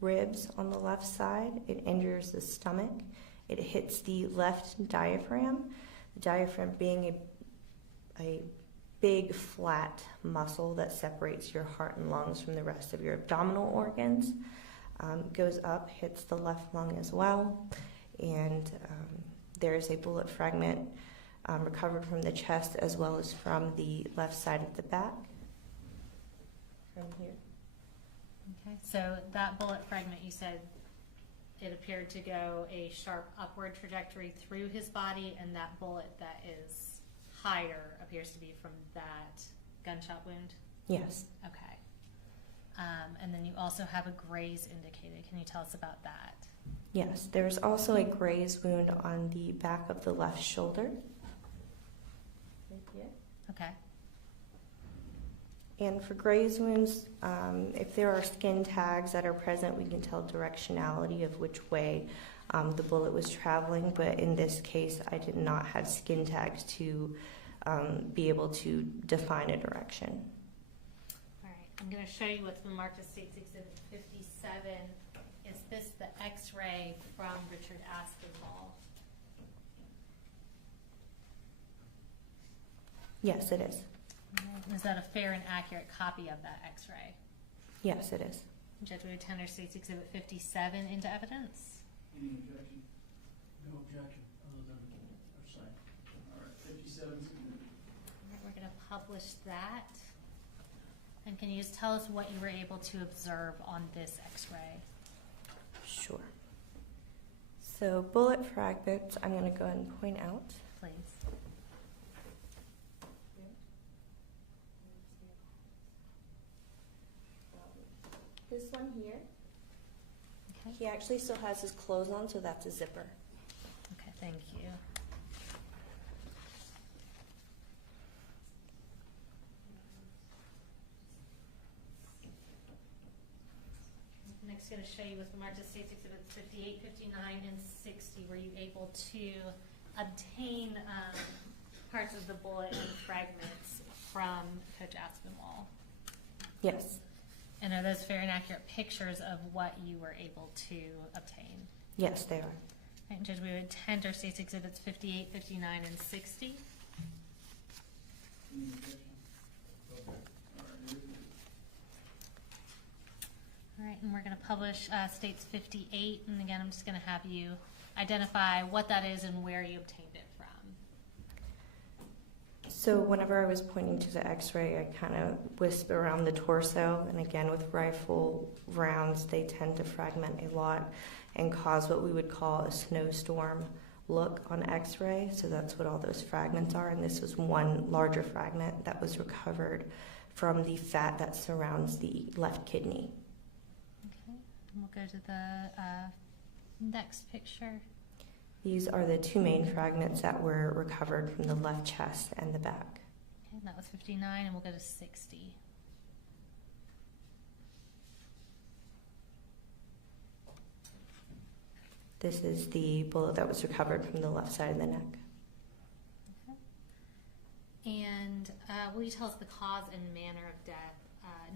ribs on the left side. It injures the stomach. It hits the left diaphragm. The diaphragm being a big flat muscle that separates your heart and lungs from the rest of your abdominal organs. Goes up, hits the left lung as well, and there's a bullet fragment recovered from the chest as well as from the left side of the back. From here. Okay, so that bullet fragment, you said it appeared to go a sharp upward trajectory through his body, and that bullet that is higher appears to be from that gunshot wound? Yes. Okay. And then you also have a graze indicated. Can you tell us about that? Yes, there's also a graze wound on the back of the left shoulder. Right here. Okay. And for graze wounds, if there are skin tags that are present, we can tell directionality of which way the bullet was traveling. But in this case, I did not have skin tags to be able to define a direction. I'm going to show you what's been marked as State's Exhibit 57. Is this the X-ray from Richard Aspinwall? Yes, it is. Is that a fair and accurate copy of that X-ray? Yes, it is. Judge, we would tender State's Exhibit 57 into evidence. Any objection? No objection, other than abstain. All right, 57 is submitted. All right, we're going to publish that. And can you just tell us what you were able to observe on this X-ray? Sure. So bullet fragments, I'm going to go ahead and point out. Please. This one here, Okay. he actually still has his clothes on, so that's a zipper. Okay, thank you. Next, going to show you with the marked as State's Exhibits 58, 59, and 60. Were you able to obtain parts of the bullet and fragments from Coach Aspinwall? Yes. And are those fair and accurate pictures of what you were able to obtain? Yes, they are. And Judge, we would tender State's Exhibits 58, 59, and 60. Any objection? Okay. All right, here it is. All right, and we're going to publish States 58, and again, I'm just going to have you identify what that is and where you obtained it from. So whenever I was pointing to the X-ray, I kind of whisper around the torso, and again, with rifle rounds, they tend to fragment a lot and cause what we would call a snowstorm look on X-ray. So that's what all those fragments are, and this was one larger fragment that was recovered from the fat that surrounds the left kidney. Okay, and we'll go to the next picture. These are the two main fragments that were recovered from the left chest and the back. Okay, that was 59, and we'll go to 60. This is the bullet that was recovered from the left side of the neck. Okay. And will you tell us the cause and manner of death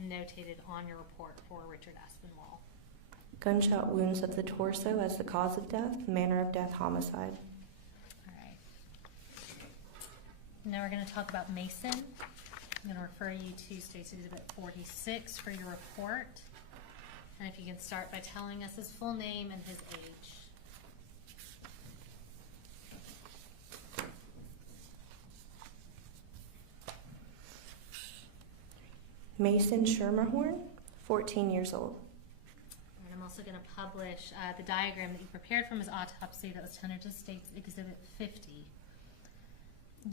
notated on your report for Richard Aspinwall? Gunshot wounds of the torso as the cause of death, manner of death, homicide. All right. Now we're going to talk about Mason. I'm going to refer you to State's Exhibit 46 for your report. And if you can start by telling us his full name and his age. Mason Schermerhorn, 14 years old. And I'm also going to publish the diagram that you prepared from his autopsy that was tendered to State's Exhibit 50.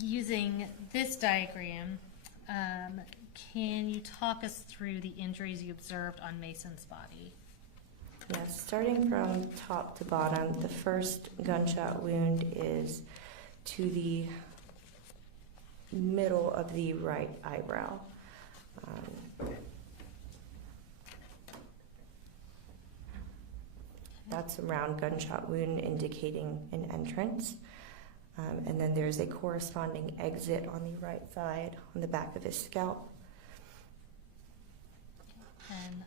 Using this diagram, can you talk us through the injuries you observed on Mason's body? Yes, starting from top to bottom, the first gunshot wound is to the middle of the right eyebrow. That's a round gunshot wound indicating an entrance. And then there's a corresponding exit on the right side on the back of his scalp. And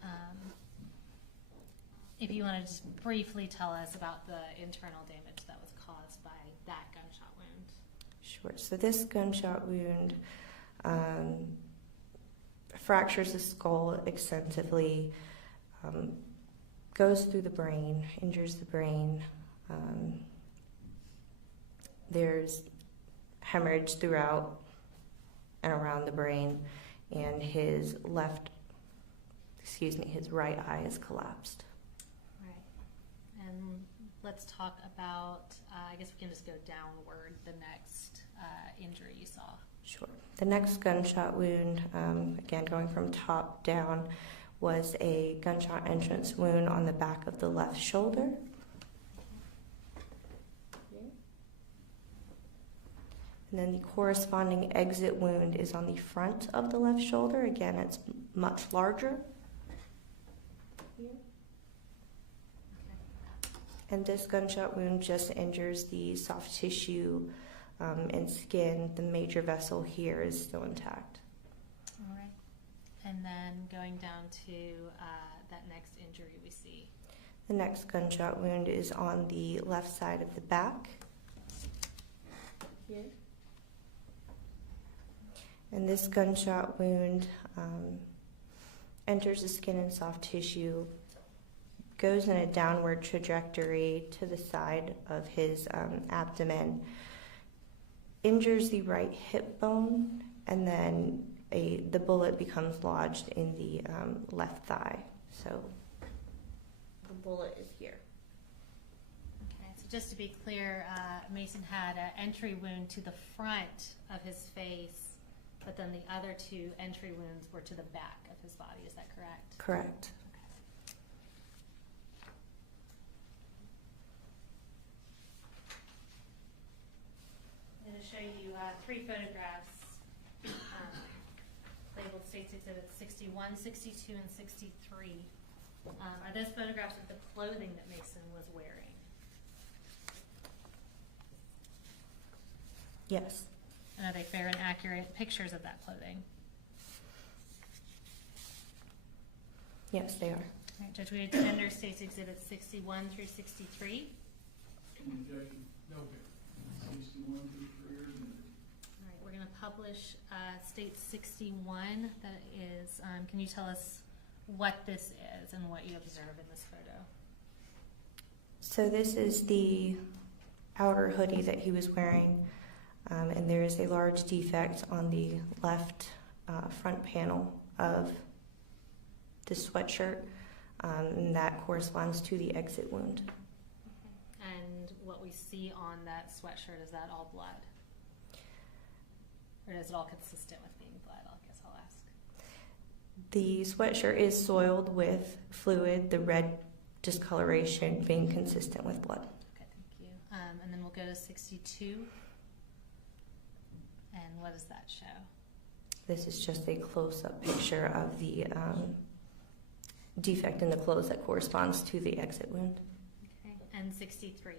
if you want to just briefly tell us about the internal damage that was caused by that gunshot wound. Sure. So this gunshot wound fractures the skull extensively, goes through the brain, injures the brain. There's hemorrhage throughout and around the brain, and his right eye is collapsed. Right. And let's talk about, I guess we can just go downward, the next injury you saw. Sure. The next gunshot wound, again going from top down, was a gunshot entrance wound on the back of the left shoulder. And then the corresponding exit wound is on the front of the left shoulder. Again, it's much larger. And this gunshot wound just injures the soft tissue and skin. The major vessel here is still intact. All right. And then going down to that next injury we see. The next gunshot wound is on the left side of the back. Here. And this gunshot wound enters the skin and soft tissue, goes in a downward trajectory to the side of his abdomen, injures the right hip bone, and then the bullet becomes lodged in the left thigh. So the bullet is here. Okay, so just to be clear, Mason had an entry wound to the front of his face, but then the other two entry wounds were to the back of his body. Is that correct? Correct. I'm going to show you 3 photographs labeled States Exhibits 61, 62, and 63. Are those photographs of the clothing that Mason was wearing? Yes. And are they fair and accurate pictures of that clothing? Yes, they are. All right, Judge, we tender States Exhibits 61 through 63. Objection. No objection. 61 through 3 are admitted. All right, we're going to publish State 61. That is, can you tell us what this is and what you observe in this photo? So this is the outer hoodie that he was wearing, and there is a large defect on the left front panel of the sweatshirt, and that corresponds to the exit wound. Okay. And what we see on that sweatshirt, is that all blood? Or is it all consistent with being blood? I guess I'll ask. The sweatshirt is soiled with fluid, the red discoloration being consistent with blood. Okay, thank you. And then we'll go to 62. And what does that show? This is just a close-up picture of the defect in the clothes that corresponds to the exit wound. Okay, and 63.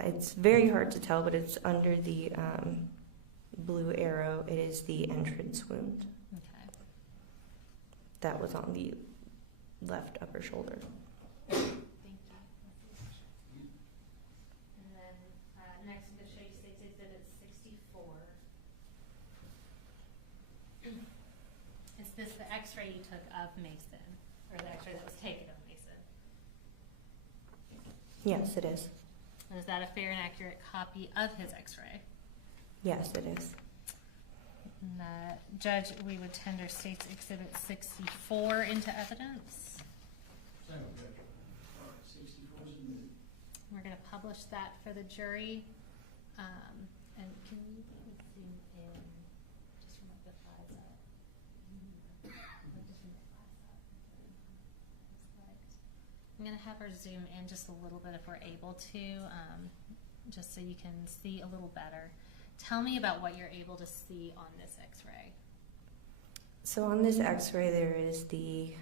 It's very hard to tell, but it's under the blue arrow. It is the entrance wound. Okay. That was on the left upper shoulder. Thank you. And then next I'm going to show you States Exhibit 64. Is this the x-ray you took of Mason? Or the x-ray that was taken of Mason? Yes, it is. And is that a fair and accurate copy of his x-ray? Yes, it is. And, Judge, we would tender States Exhibit 64 into evidence. Same objection. All right, 64 is admitted. We're going to publish that for the jury. And can you please zoom in just from like the thighs up? Like just from the thighs up. I'm gonna have her zoom in just a little bit if we're able to, just so you can see a little better. Tell me about what you're able to see on this x-ray. So on this x-ray, there is the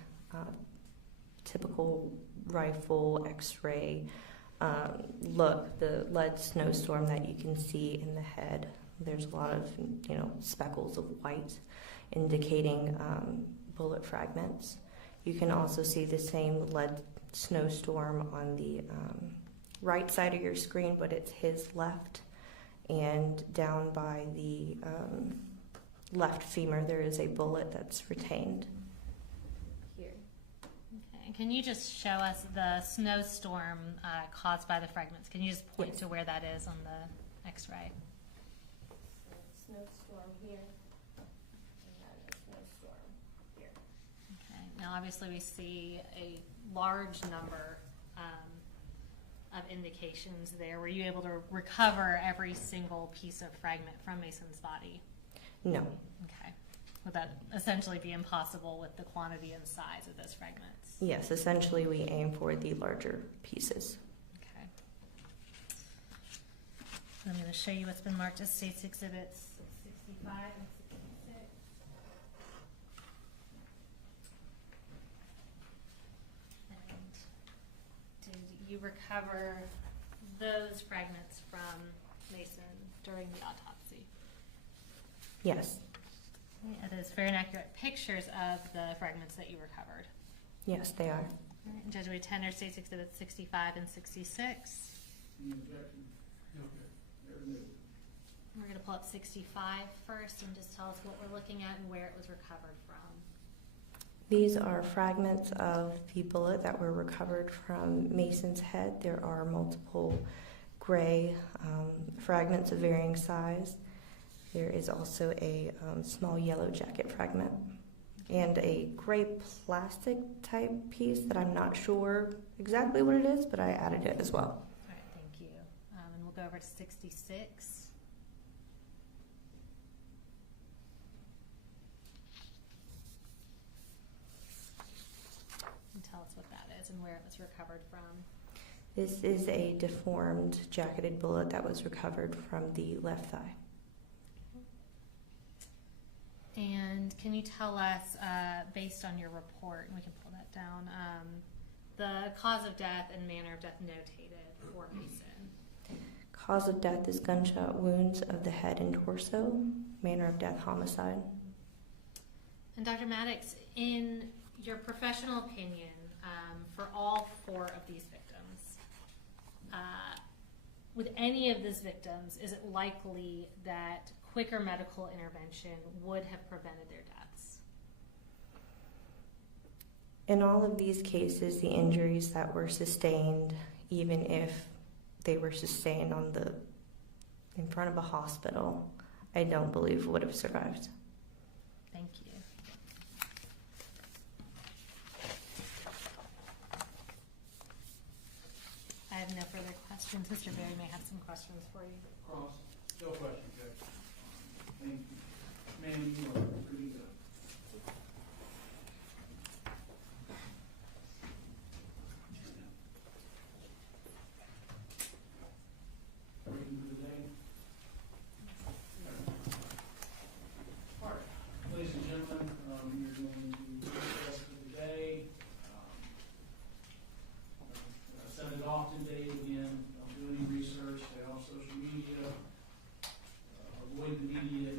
typical rifle x-ray look, the lead snowstorm that you can see in the head. There's a lot of, speckles of white indicating bullet fragments. You can also see the same lead snowstorm on the right side of your screen, but it's his left. And down by the left femur, there is a bullet that's retained. Here. Okay. And can you just show us the snowstorm caused by the fragments? Can you just point Yes. to where that is on the x-ray? Snowstorm here, and then a snowstorm here. Okay. Now, obviously, we see a large number of indications there. Were you able to recover every single piece of fragment from Mason's body? No. Okay. Would that essentially be impossible with the quantity and size of those fragments? Yes, essentially we aim for the larger pieces. Okay. I'm going to show you what's been marked as State's Exhibits 65 and 66. And did you recover those fragments from Mason during the autopsy? Yes. Are those fair and accurate pictures of the fragments that you recovered? Yes, they are. All right. Judge Wade Tender, State's Exhibits 65 and 66. Any objection? Okay. They're removed. We're going to pull up 65 first and just tell us what we're looking at and where it was recovered from. These are fragments of the bullet that were recovered from Mason's head. There are multiple gray fragments of varying size. There is also a small yellow jacket fragment and a gray plastic type piece that I'm not sure exactly what it is, but I added it as well. All right, thank you. And we'll go over to 66. And tell us what that is and where it was recovered from. This is a deformed jacketed bullet that was recovered from the left thigh. And can you tell us, based on your report, and we can pull that down, the cause of death and manner of death notated for Mason? Cause of death is gunshot wounds of the head and torso. Manner of death, homicide. And Dr. Maddox, in your professional opinion, for all 4 of these victims, with any of these victims, is it likely that quicker medical intervention would have prevented their deaths? In all of these cases, the injuries that were sustained, even if they were sustained in front of a hospital, I don't believe would have survived. Thank you. I have no further questions. Mr. Berry may have some questions for you. Cross. No question, Judge. Thank you. Ma'am, you are free to go. Reading for the day. All right, ladies and gentlemen, we're going to recess for the day. I set it off today again. Don't do any research. Stay off social media. Avoid the media